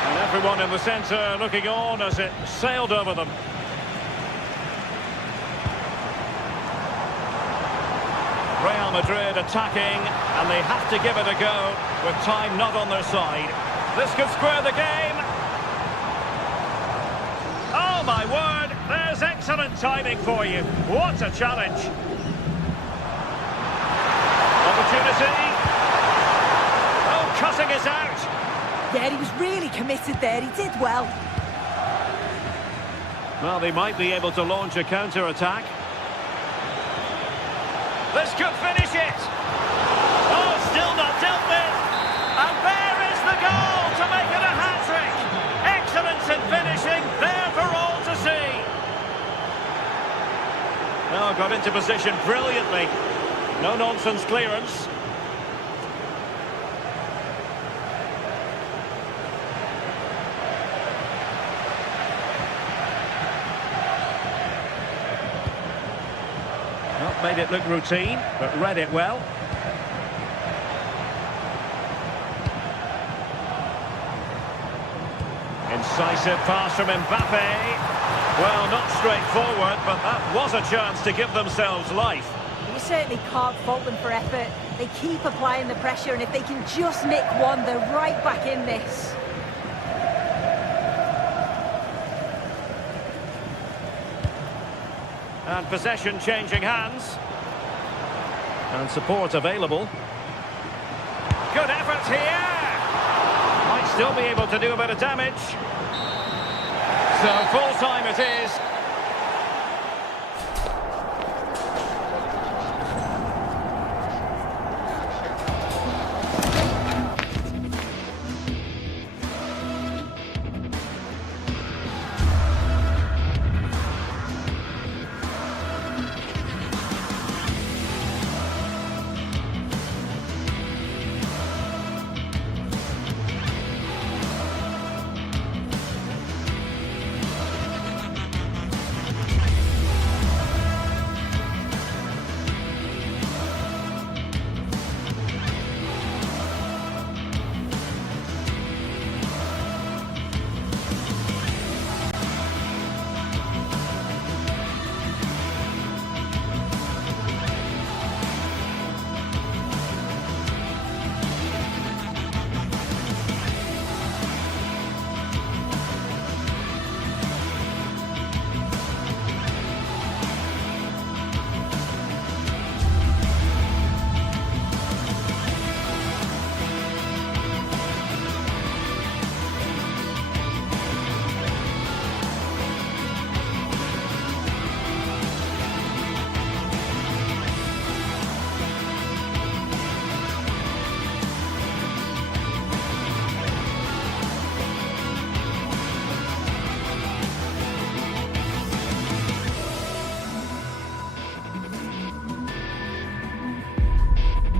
And everyone in the centre looking on as it sailed over them. Real Madrid attacking, and they have to give it a go with time not on their side. This could square the game. Oh, my word, there's excellent timing for you. What a challenge. Opportunity. Oh, cutting it out. Yeah, he was really committed there. He did well. Well, they might be able to launch a counter-attack. This could finish it. Oh, still not dealt with. And there is the goal to make it a hat-trick. Excellence in finishing, there for all to see. Oh, got into position brilliantly. No-nonsense clearance. Made it look routine, but read it well. Incisive pass from Mbappe. Well, not straightforward, but that was a chance to give themselves life. You certainly can't fault them for effort. They keep applying the pressure, and if they can just nick one, they're right back in this. And possession changing hands. And support available. Good effort here. Might still be able to do a bit of damage. So full time it is.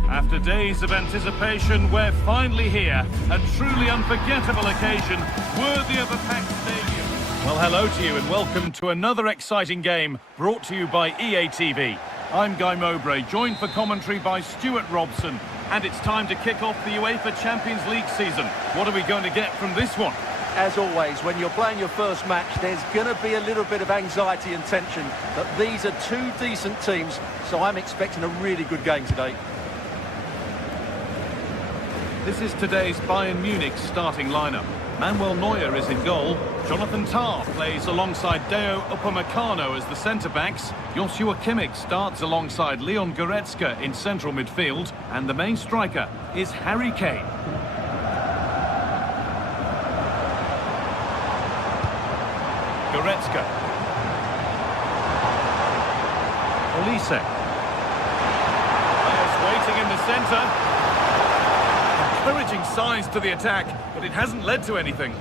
After days of anticipation, we're finally here. A truly unforgettable occasion, worthy of a packed stadium. Well, hello to you and welcome to another exciting game brought to you by EA TV. I'm Guy Mowbray, joined for commentary by Stuart Robson. And it's time to kick off the UEFA Champions League season. What are we going to get from this one? as always, when you're playing your first match, there's going to be a little bit of anxiety and tension. But these are two decent teams, so I'm expecting a really good game today. This is today's Bayern Munich starting lineup. Manuel Neuer is in goal. Jonathan Tah plays alongside Deo Upamecano as the centre-backs. Joshua Kimmich starts alongside Leon Goretzka in central midfield. And the main striker is Harry Kane. Goretzka. Olise. Players waiting in the centre. Encouraging signs to the attack, but it hasn't led to anything.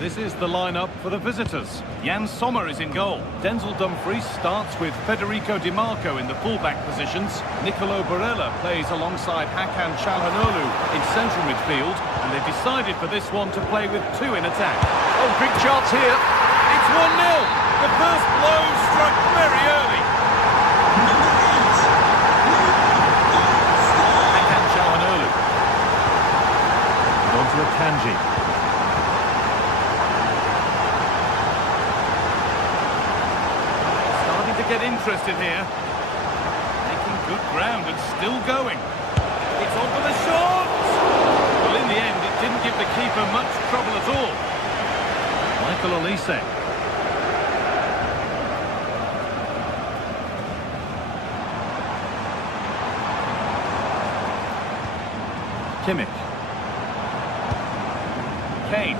This is the lineup for the visitors. Jan Sommer is in goal. Denzel Dumfries starts with Federico Di Marco in the fullback positions. Nicolo Barella plays alongside Hakan Çalhanoğlu in central midfield, and they've decided for this one to play with two in attack. Oh, big chance here. It's 1-0. The first blow struck very early. Hakan Çalhanoğlu. On to Akanji. Starting to get interested here. Making good ground and still going. It's on for the shot! Well, in the end, it didn't give the keeper much trouble at all. Michael Olise. Kimmich. Kane.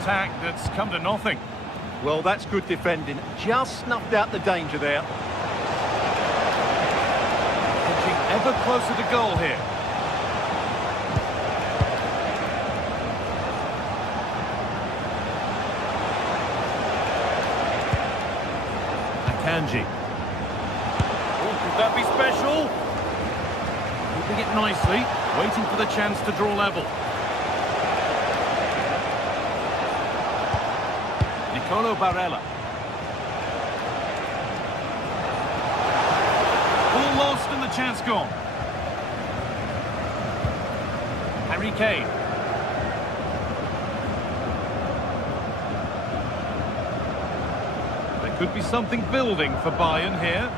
Attack that's come to nothing. Well, that's good defending. Just snuffed out the danger there. Edging ever closer to goal here. Akanji. Oh, could that be special? Keeping it nicely, waiting for the chance to draw level. Nicolo Barella. All lost and the chance gone. Harry Kane. There could be something building for Bayern here.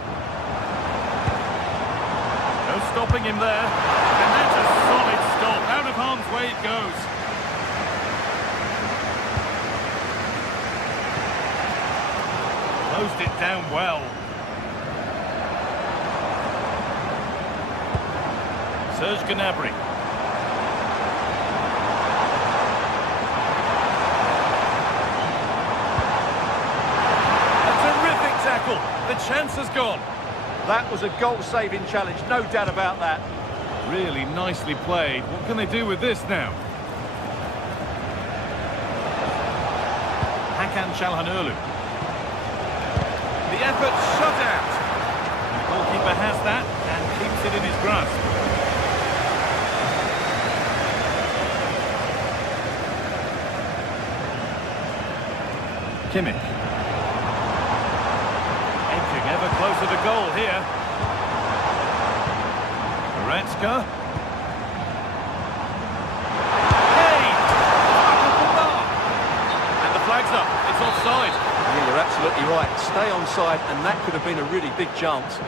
No stopping him there. And that's a solid stop. Out of harm's way it goes. Closed it down well. Serge Gnabry. A terrific tackle. The chance has gone. That was a goal-saving challenge, no doubt about that. Really nicely played. What can they do with this now? Hakan Çalhanoğlu. The effort shut out. The goalkeeper has that and keeps it in his grasp. Kimmich. Edging ever closer to goal here. Goretzka. Hey! And the flag's up. It's offside. Yeah, you're absolutely right. Stay onside, and that could have been a really big chance.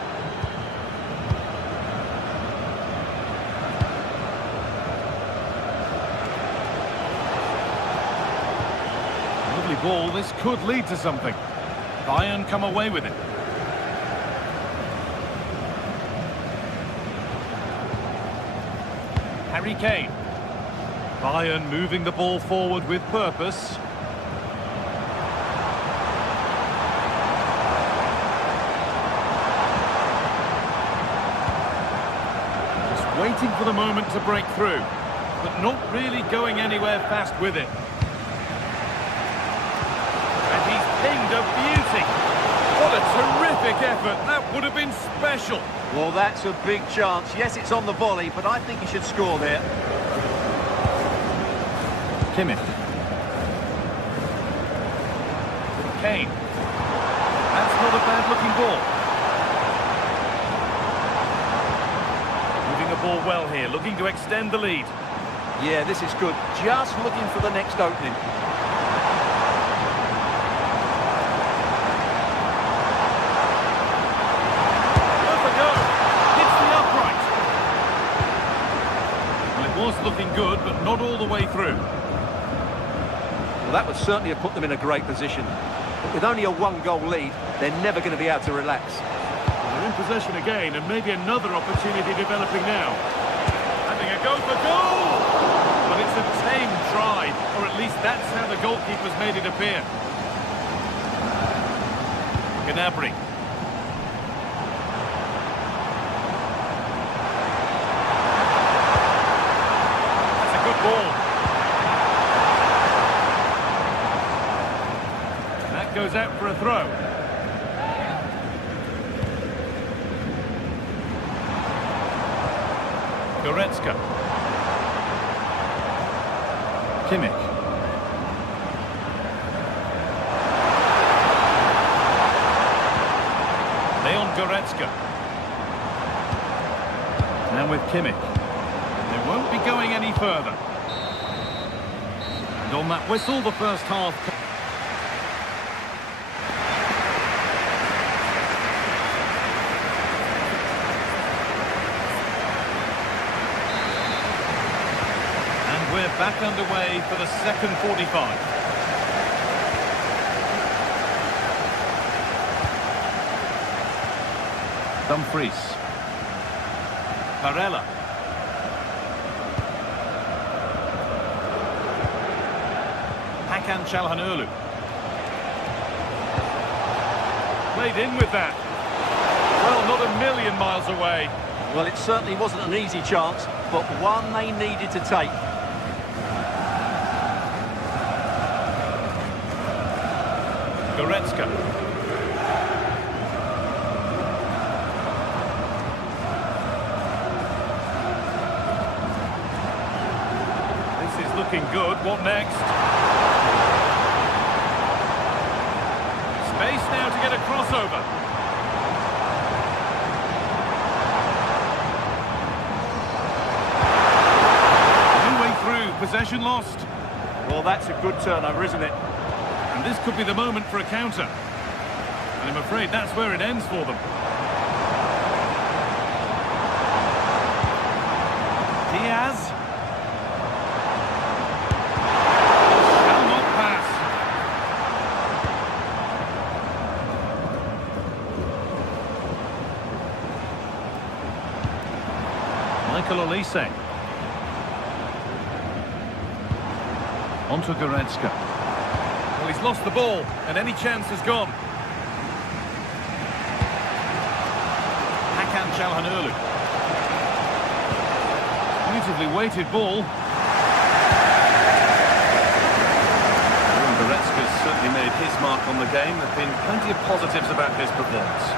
Lovely ball. This could lead to something. Bayern come away with it. Harry Kane. Bayern moving the ball forward with purpose. Just waiting for the moment to break through, but not really going anywhere fast with it. And he's pinged a beauty. What a terrific effort. That would have been special. Well, that's a big chance. Yes, it's on the volley, but I think he should score there. Kimmich. Kane. That's not a bad-looking ball. ball well here, looking to extend the lead. Yeah, this is good. Just looking for the next opening. Off a go. Hits the upright. Well, it was looking good, but not all the way through. Well, that would certainly have put them in a great position. But with only a one-goal lead, they're never going to be able to relax. They're in possession again, and maybe another opportunity developing now. Having a go for goal! But it's a tame try, or at least that's how the goalkeeper's made it appear. Gnabry. That's a good ball. That goes out for a throw. Goretzka. Kimmich. Goretzka. Now with Kimmich. They won't be going any further. And on that whistle, the first half. And we're back underway for the second 45. Dumfries. Barella. Hakan Çalhanoğlu. Played in with that. Well, not a million miles away. Well, it certainly wasn't an easy chance, but one they needed to take. Goretzka. Looking good. What next? Space now to get a crossover. No way through. Possession lost. Well, that's a good turnover, isn't it? And this could be the moment for a counter. And I'm afraid that's where it ends for them. Diaz. Olise. On to Goretzka. Well, he's lost the ball, and any chance has gone. Hakan Çalhanoğlu. Beautifully weighted ball. Goretzka's certainly made his mark on the game. There have been plenty of positives about his performance.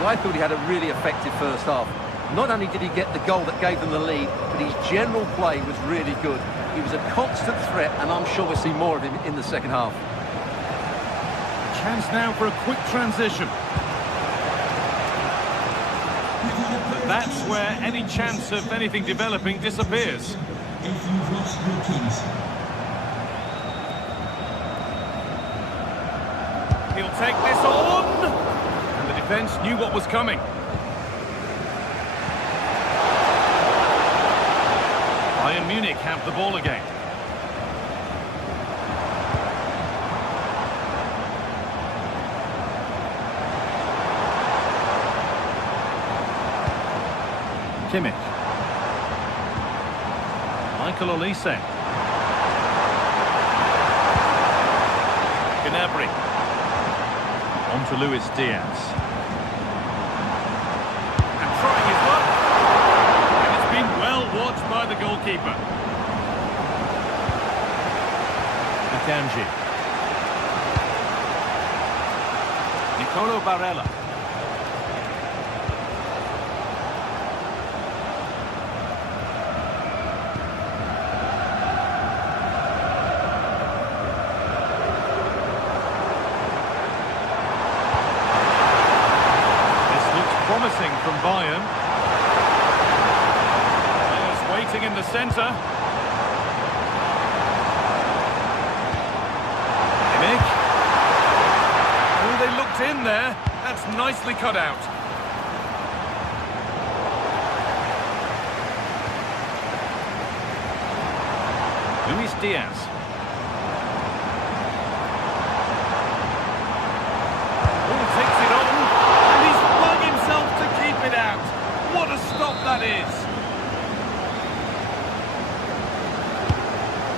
Well, I thought he had a really effective first half. Not only did he get the goal that gave them the lead, but his general play was really good. He was a constant threat, and I'm sure we'll see more of him in the second half. Chance now for a quick transition. But that's where any chance of anything developing disappears. He'll take this on! And the defence knew what was coming. Bayern Munich have the ball again. Kimmich. Olise. Gnabry. On to Luis Diaz. And trying his luck. And it's been well watched by the goalkeeper. Akanji. Nicolo Barella. Promising from Bayern. waiting in the centre. Mick. Oh, they looked in there. That's nicely cut out. Luis Diaz. Oh, takes it on. And he's flung himself to keep it out. What a stop that is.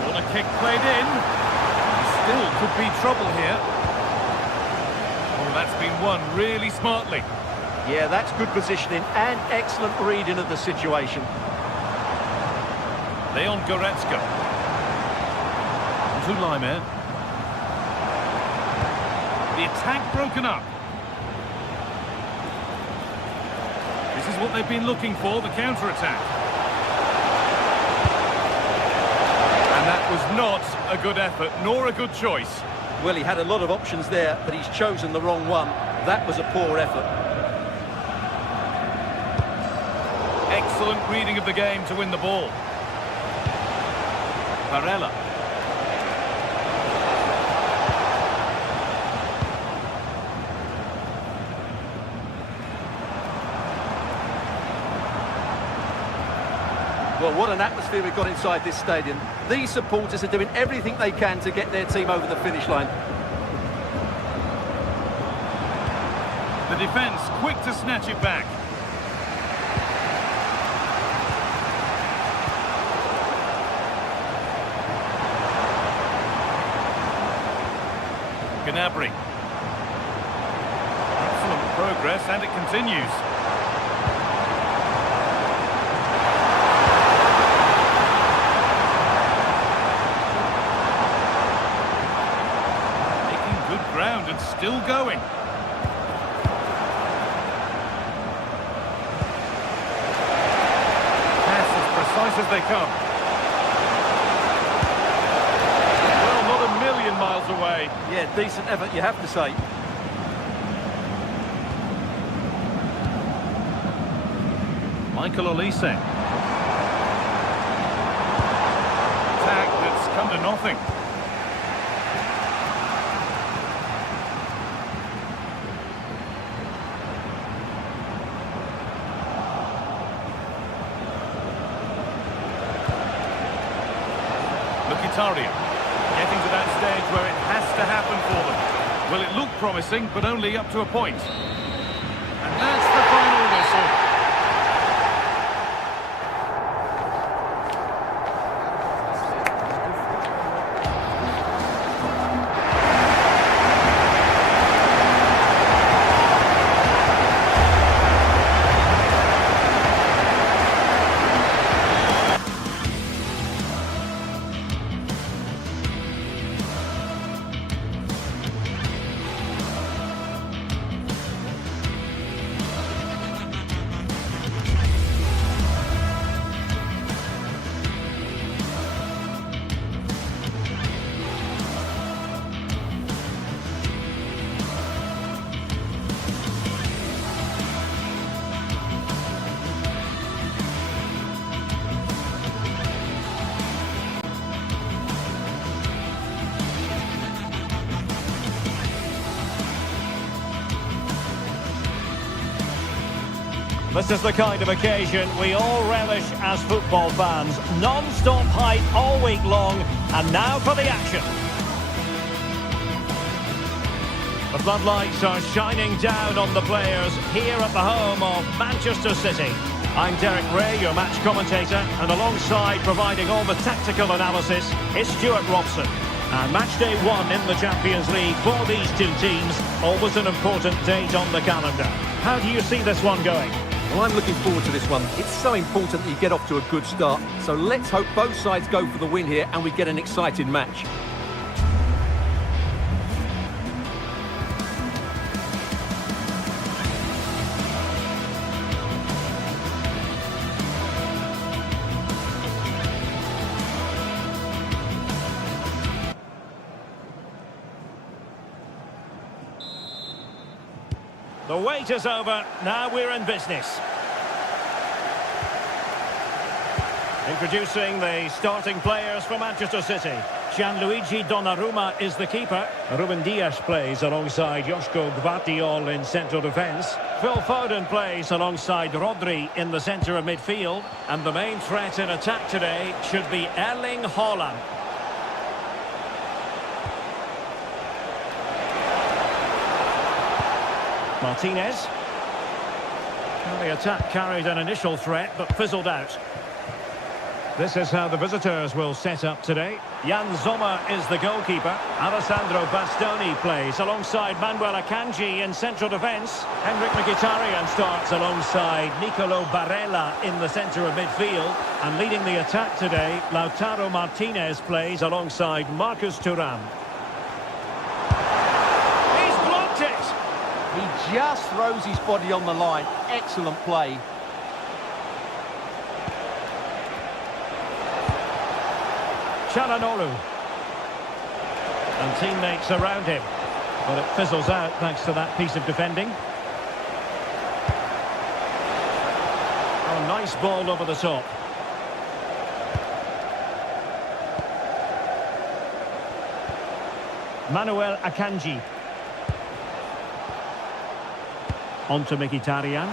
What a kick played in. Still could be trouble here. Oh, that's been won really smartly. Yeah, that's good positioning and excellent reading of the situation. Leon Goretzka. To Laimer. The attack broken up. This is what they've been looking for, the counter-attack. And that was not a good effort, nor a good choice. Well, he had a lot of options there, but he's chosen the wrong one. That was a poor effort. Excellent reading of the game to win the ball. Barella. Well, what an atmosphere we've got inside this stadium. These supporters are doing everything they can to get their team over the finish line. The defence quick to snatch it back. Gnabry. Excellent progress, and it continues. Ground and still going. Pass as precise as they come. Well, not a million miles away. Yeah, decent effort, you have to say. Michael Olise. Attack that's come to nothing. Getting to that stage where it has to happen for them. Well, it looked promising, but only up to a point. And that's the final whistle. This is the kind of occasion we all relish as football fans. Non-stop hype all week long, and now for the action. The floodlights are shining down on the players here at the home of Manchester City. I'm Derek Ray, your match commentator, and alongside providing all the tactical analysis is Stuart Robson. And match day one in the Champions League for these two teams, always an important date on the calendar. How do you see this one going? Well, I'm looking forward to this one. It's so important that you get off to a good start. So let's hope both sides go for the win here and we get an exciting match. The wait is over, now we're in business. Introducing the starting players for Manchester City. Gianluigi Donnarumma is the keeper. Ruben Dias plays alongside Joško Gvardiol in central defence. Phil Foden plays alongside Rodri in the centre of midfield. And the main threat in attack today should be Erling Haaland. Martinez. Well, the attack carried an initial threat but fizzled out. This is how the visitors will set up today. Jan Sommer is the goalkeeper. Alessandro Bastoni plays alongside Manuel Akanji in central defence. Henrik Mkhitaryan starts alongside Nicolo Barella in the centre of midfield. And leading the attack today, Lautaro Martinez plays alongside Marcus Thuram. He's blocked it! He just throws his body on the line. Excellent play. Çalhanoğlu. And teammates around him. But it fizzles out thanks to that piece of defending. Oh, nice ball over the top. Manuel Akanji. On to Mkhitaryan.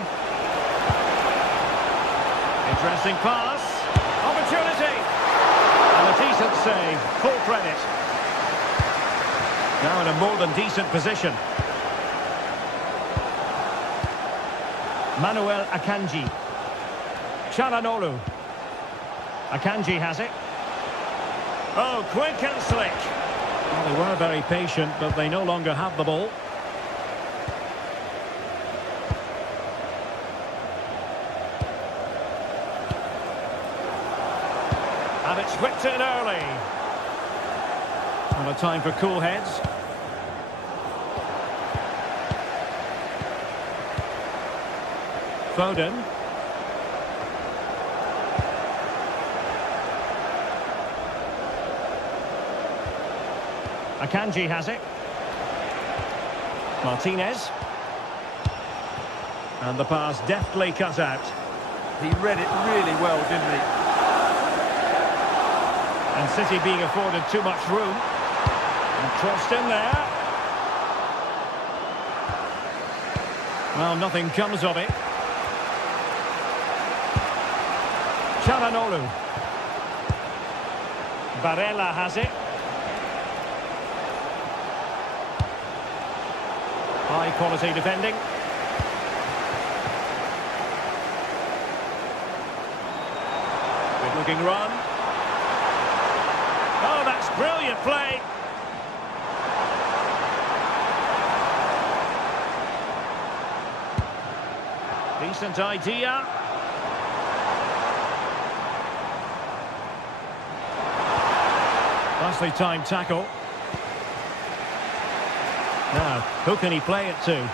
Interesting pass. Opportunity. And a decent save. Full credit. Now in a more than decent position. Manuel Akanji. Çalhanoğlu. Akanji has it. Oh, quick and slick. Well, they were very patient, but they no longer have the ball. And it's whipped in early. And a time for cool heads. Foden. Akanji has it. Martinez. And the pass deftly cut out. He read it really well, didn't he? And City being afforded too much room. And crossed in there. Well, nothing comes of it. Çalhanoğlu. Barella has it. High quality defending. Good looking run. Oh, that's brilliant play. Decent idea. Nicely timed tackle. Now, who can he play it to?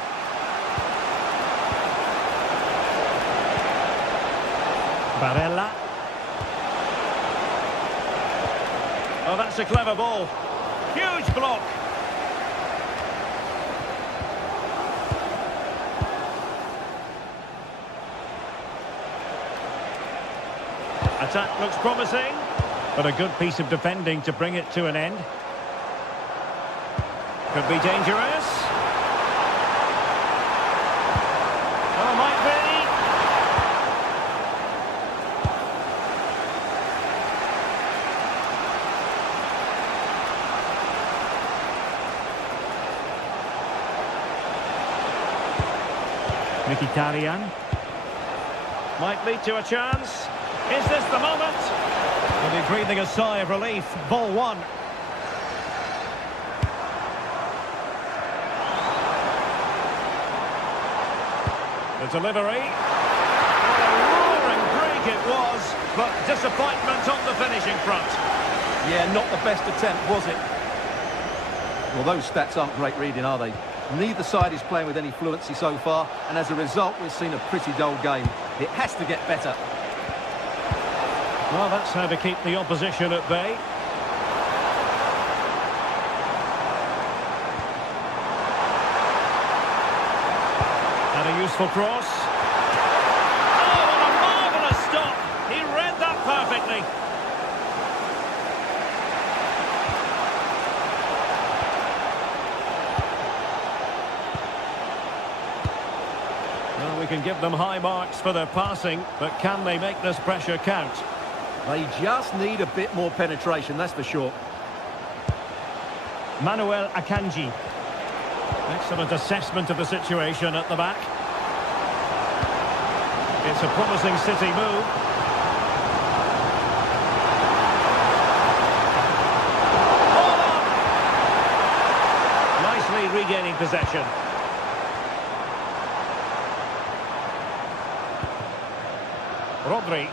Barella. Oh, that's a clever ball. Huge block. Attack looks promising, but a good piece of defending to bring it to an end. Could be dangerous. Oh, might be. Mkhitaryan. Might lead to a chance. Is this the moment? Will be breathing a sigh of relief. Ball one. The delivery. What a roaring break it was, but disappointment on the finishing front. Yeah, not the best attempt, was it? Well, those stats aren't great reading, are they? Neither side is playing with any fluency so far, and as a result, we've seen a pretty dull game. It has to get better. Well, that's how to keep the opposition at bay. And a useful cross. Oh, what a marvellous stop! He read that perfectly. company. Well, we can give them high marks for their passing, but can they make this pressure count? They just need a bit more penetration, that's for sure. Manuel Akanji. Excellent assessment of the situation at the back. It's a promising City move. Nicely regaining possession. Rodri.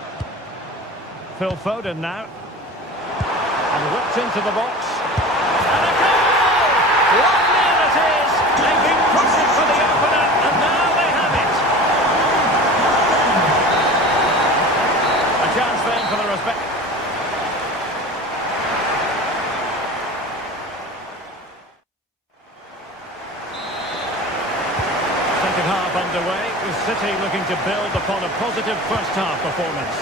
Phil Foden now. And whipped into the box. And a goal! 1-0 it is! They've been pushing for the opener, and now they have it. A chance then for the respect. Second half underway, with City looking to build upon a positive first half performance.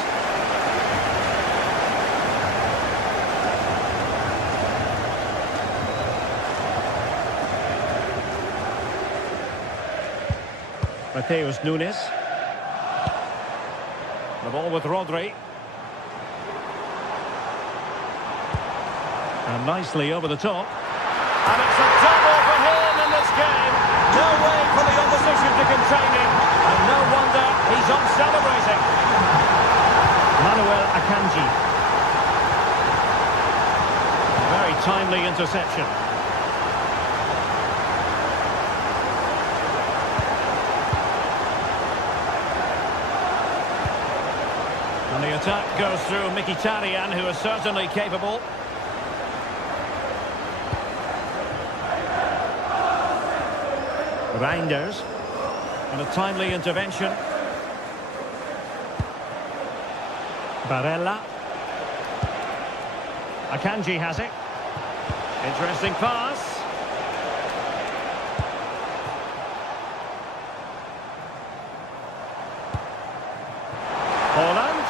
Mateus Nunes. The ball with Rodri. And nicely over the top. And it's a double for him in this game. No way for the opposition to contain him. And no wonder he's on celebrating. Manuel Akanji. Very timely interception. And the attack goes through Mkhitaryan, who is certainly capable. Reinders. And a timely intervention. Barella. Akanji has it. Interesting pass. Holland.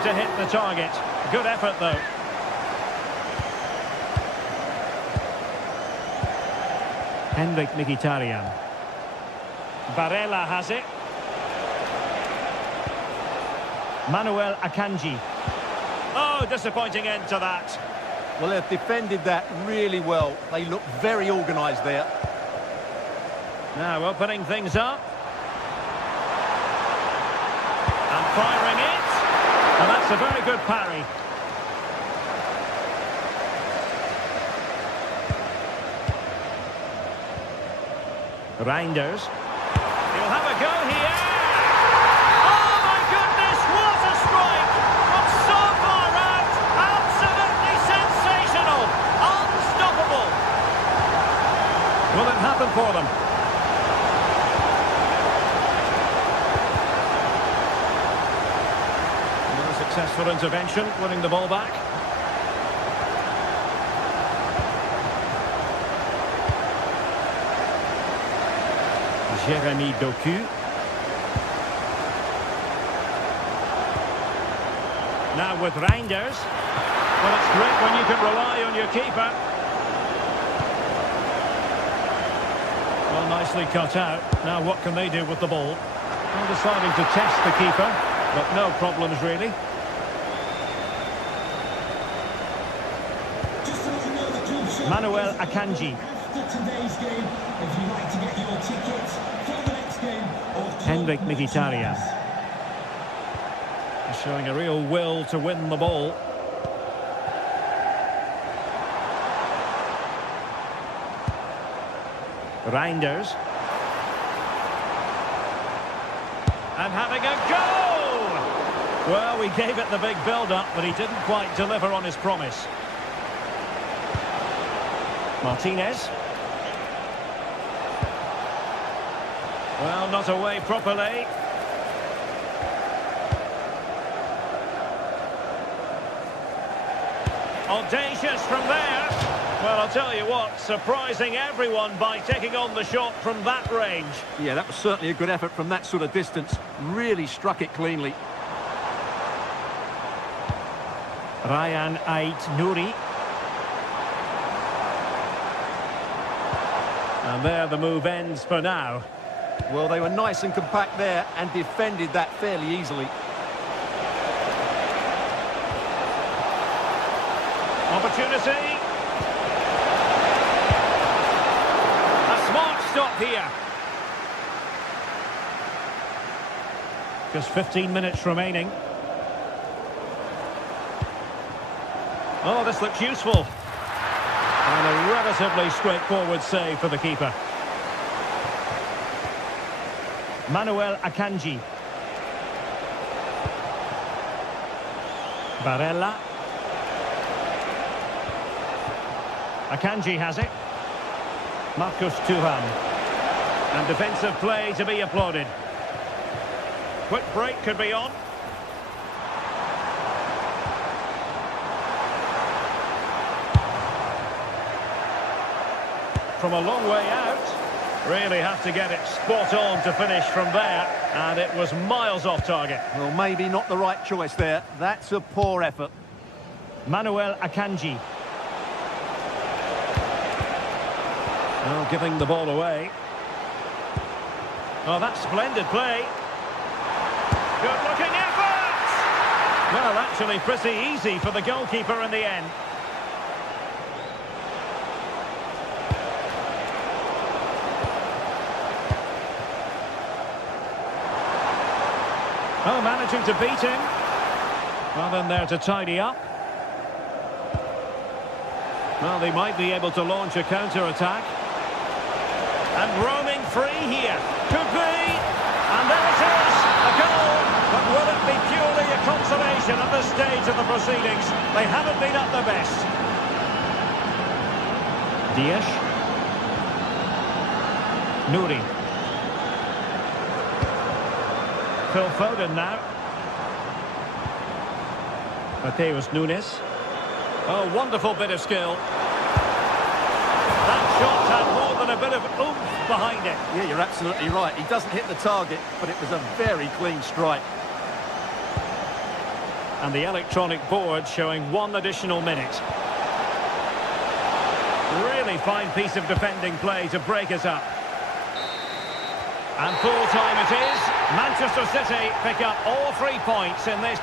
To hit the target. Good effort though. Henrik Mkhitaryan. Barella has it. Manuel Akanji. Oh, disappointing end to that. Well, they've defended that really well. They look very organised there. Now opening things up. And firing it. And that's a very good parry. Reinders. He'll have a go here. Oh my goodness, what a strike! From so far out, absolutely sensational, unstoppable. Will it happen for them? Successful intervention, winning the ball back. Jeremy Doku. Now with Reinders. Well, it's great when you can rely on your keeper. Well, nicely cut out. Now what can they do with the ball? Well, deciding to test the keeper, but no problems really. Manuel Akanji. After today's game, if you'd like to get your tickets for the next game, Henrik Mkhitaryan. Showing a real will to win the ball. Reinders. And having a go! Well, we gave it the big build-up, but he didn't quite deliver on his promise. Martinez. Well, not away properly. Audacious from there. Well, I'll tell you what, surprising everyone by taking on the shot from that range. Yeah, that was certainly a good effort from that sort of distance. Really struck it cleanly. Ryan Ait Nouri. And there the move ends for now. Well, they were nice and compact there and defended that fairly easily. Opportunity. A smart stop here. Just 15 minutes remaining. Oh, this looks useful. And a relatively straightforward save for the keeper. Manuel Akanji. Barella. Akanji has it. Marcus Thuram. And defensive play to be applauded. Quick break could be on. From a long way out. Really have to get it spot on to finish from there. And it was miles off target. Well, maybe not the right choice there. That's a poor effort. Manuel Akanji. Oh, giving the ball away. Oh, that's splendid play. Good-looking effort! Well, actually pretty easy for the goalkeeper in the end. Oh, managing to beat him. Well, then there to tidy up. Well, they might be able to launch a counter-attack. And roaming free here. Could be. And there it is. A goal. But will it be purely a consolation at this stage of the proceedings? They haven't been at their best. Dias. Nouri. Phil Foden now. Mateus Nunes. Oh, wonderful bit of skill. That shot had more than a bit of oomph behind it. Yeah, you're absolutely right. He doesn't hit the target, but it was a very clean strike. And the electronic board showing 1 additional minute. Really fine piece of defending play to break us up. And full time it is. Manchester City pick up all 3 points in this.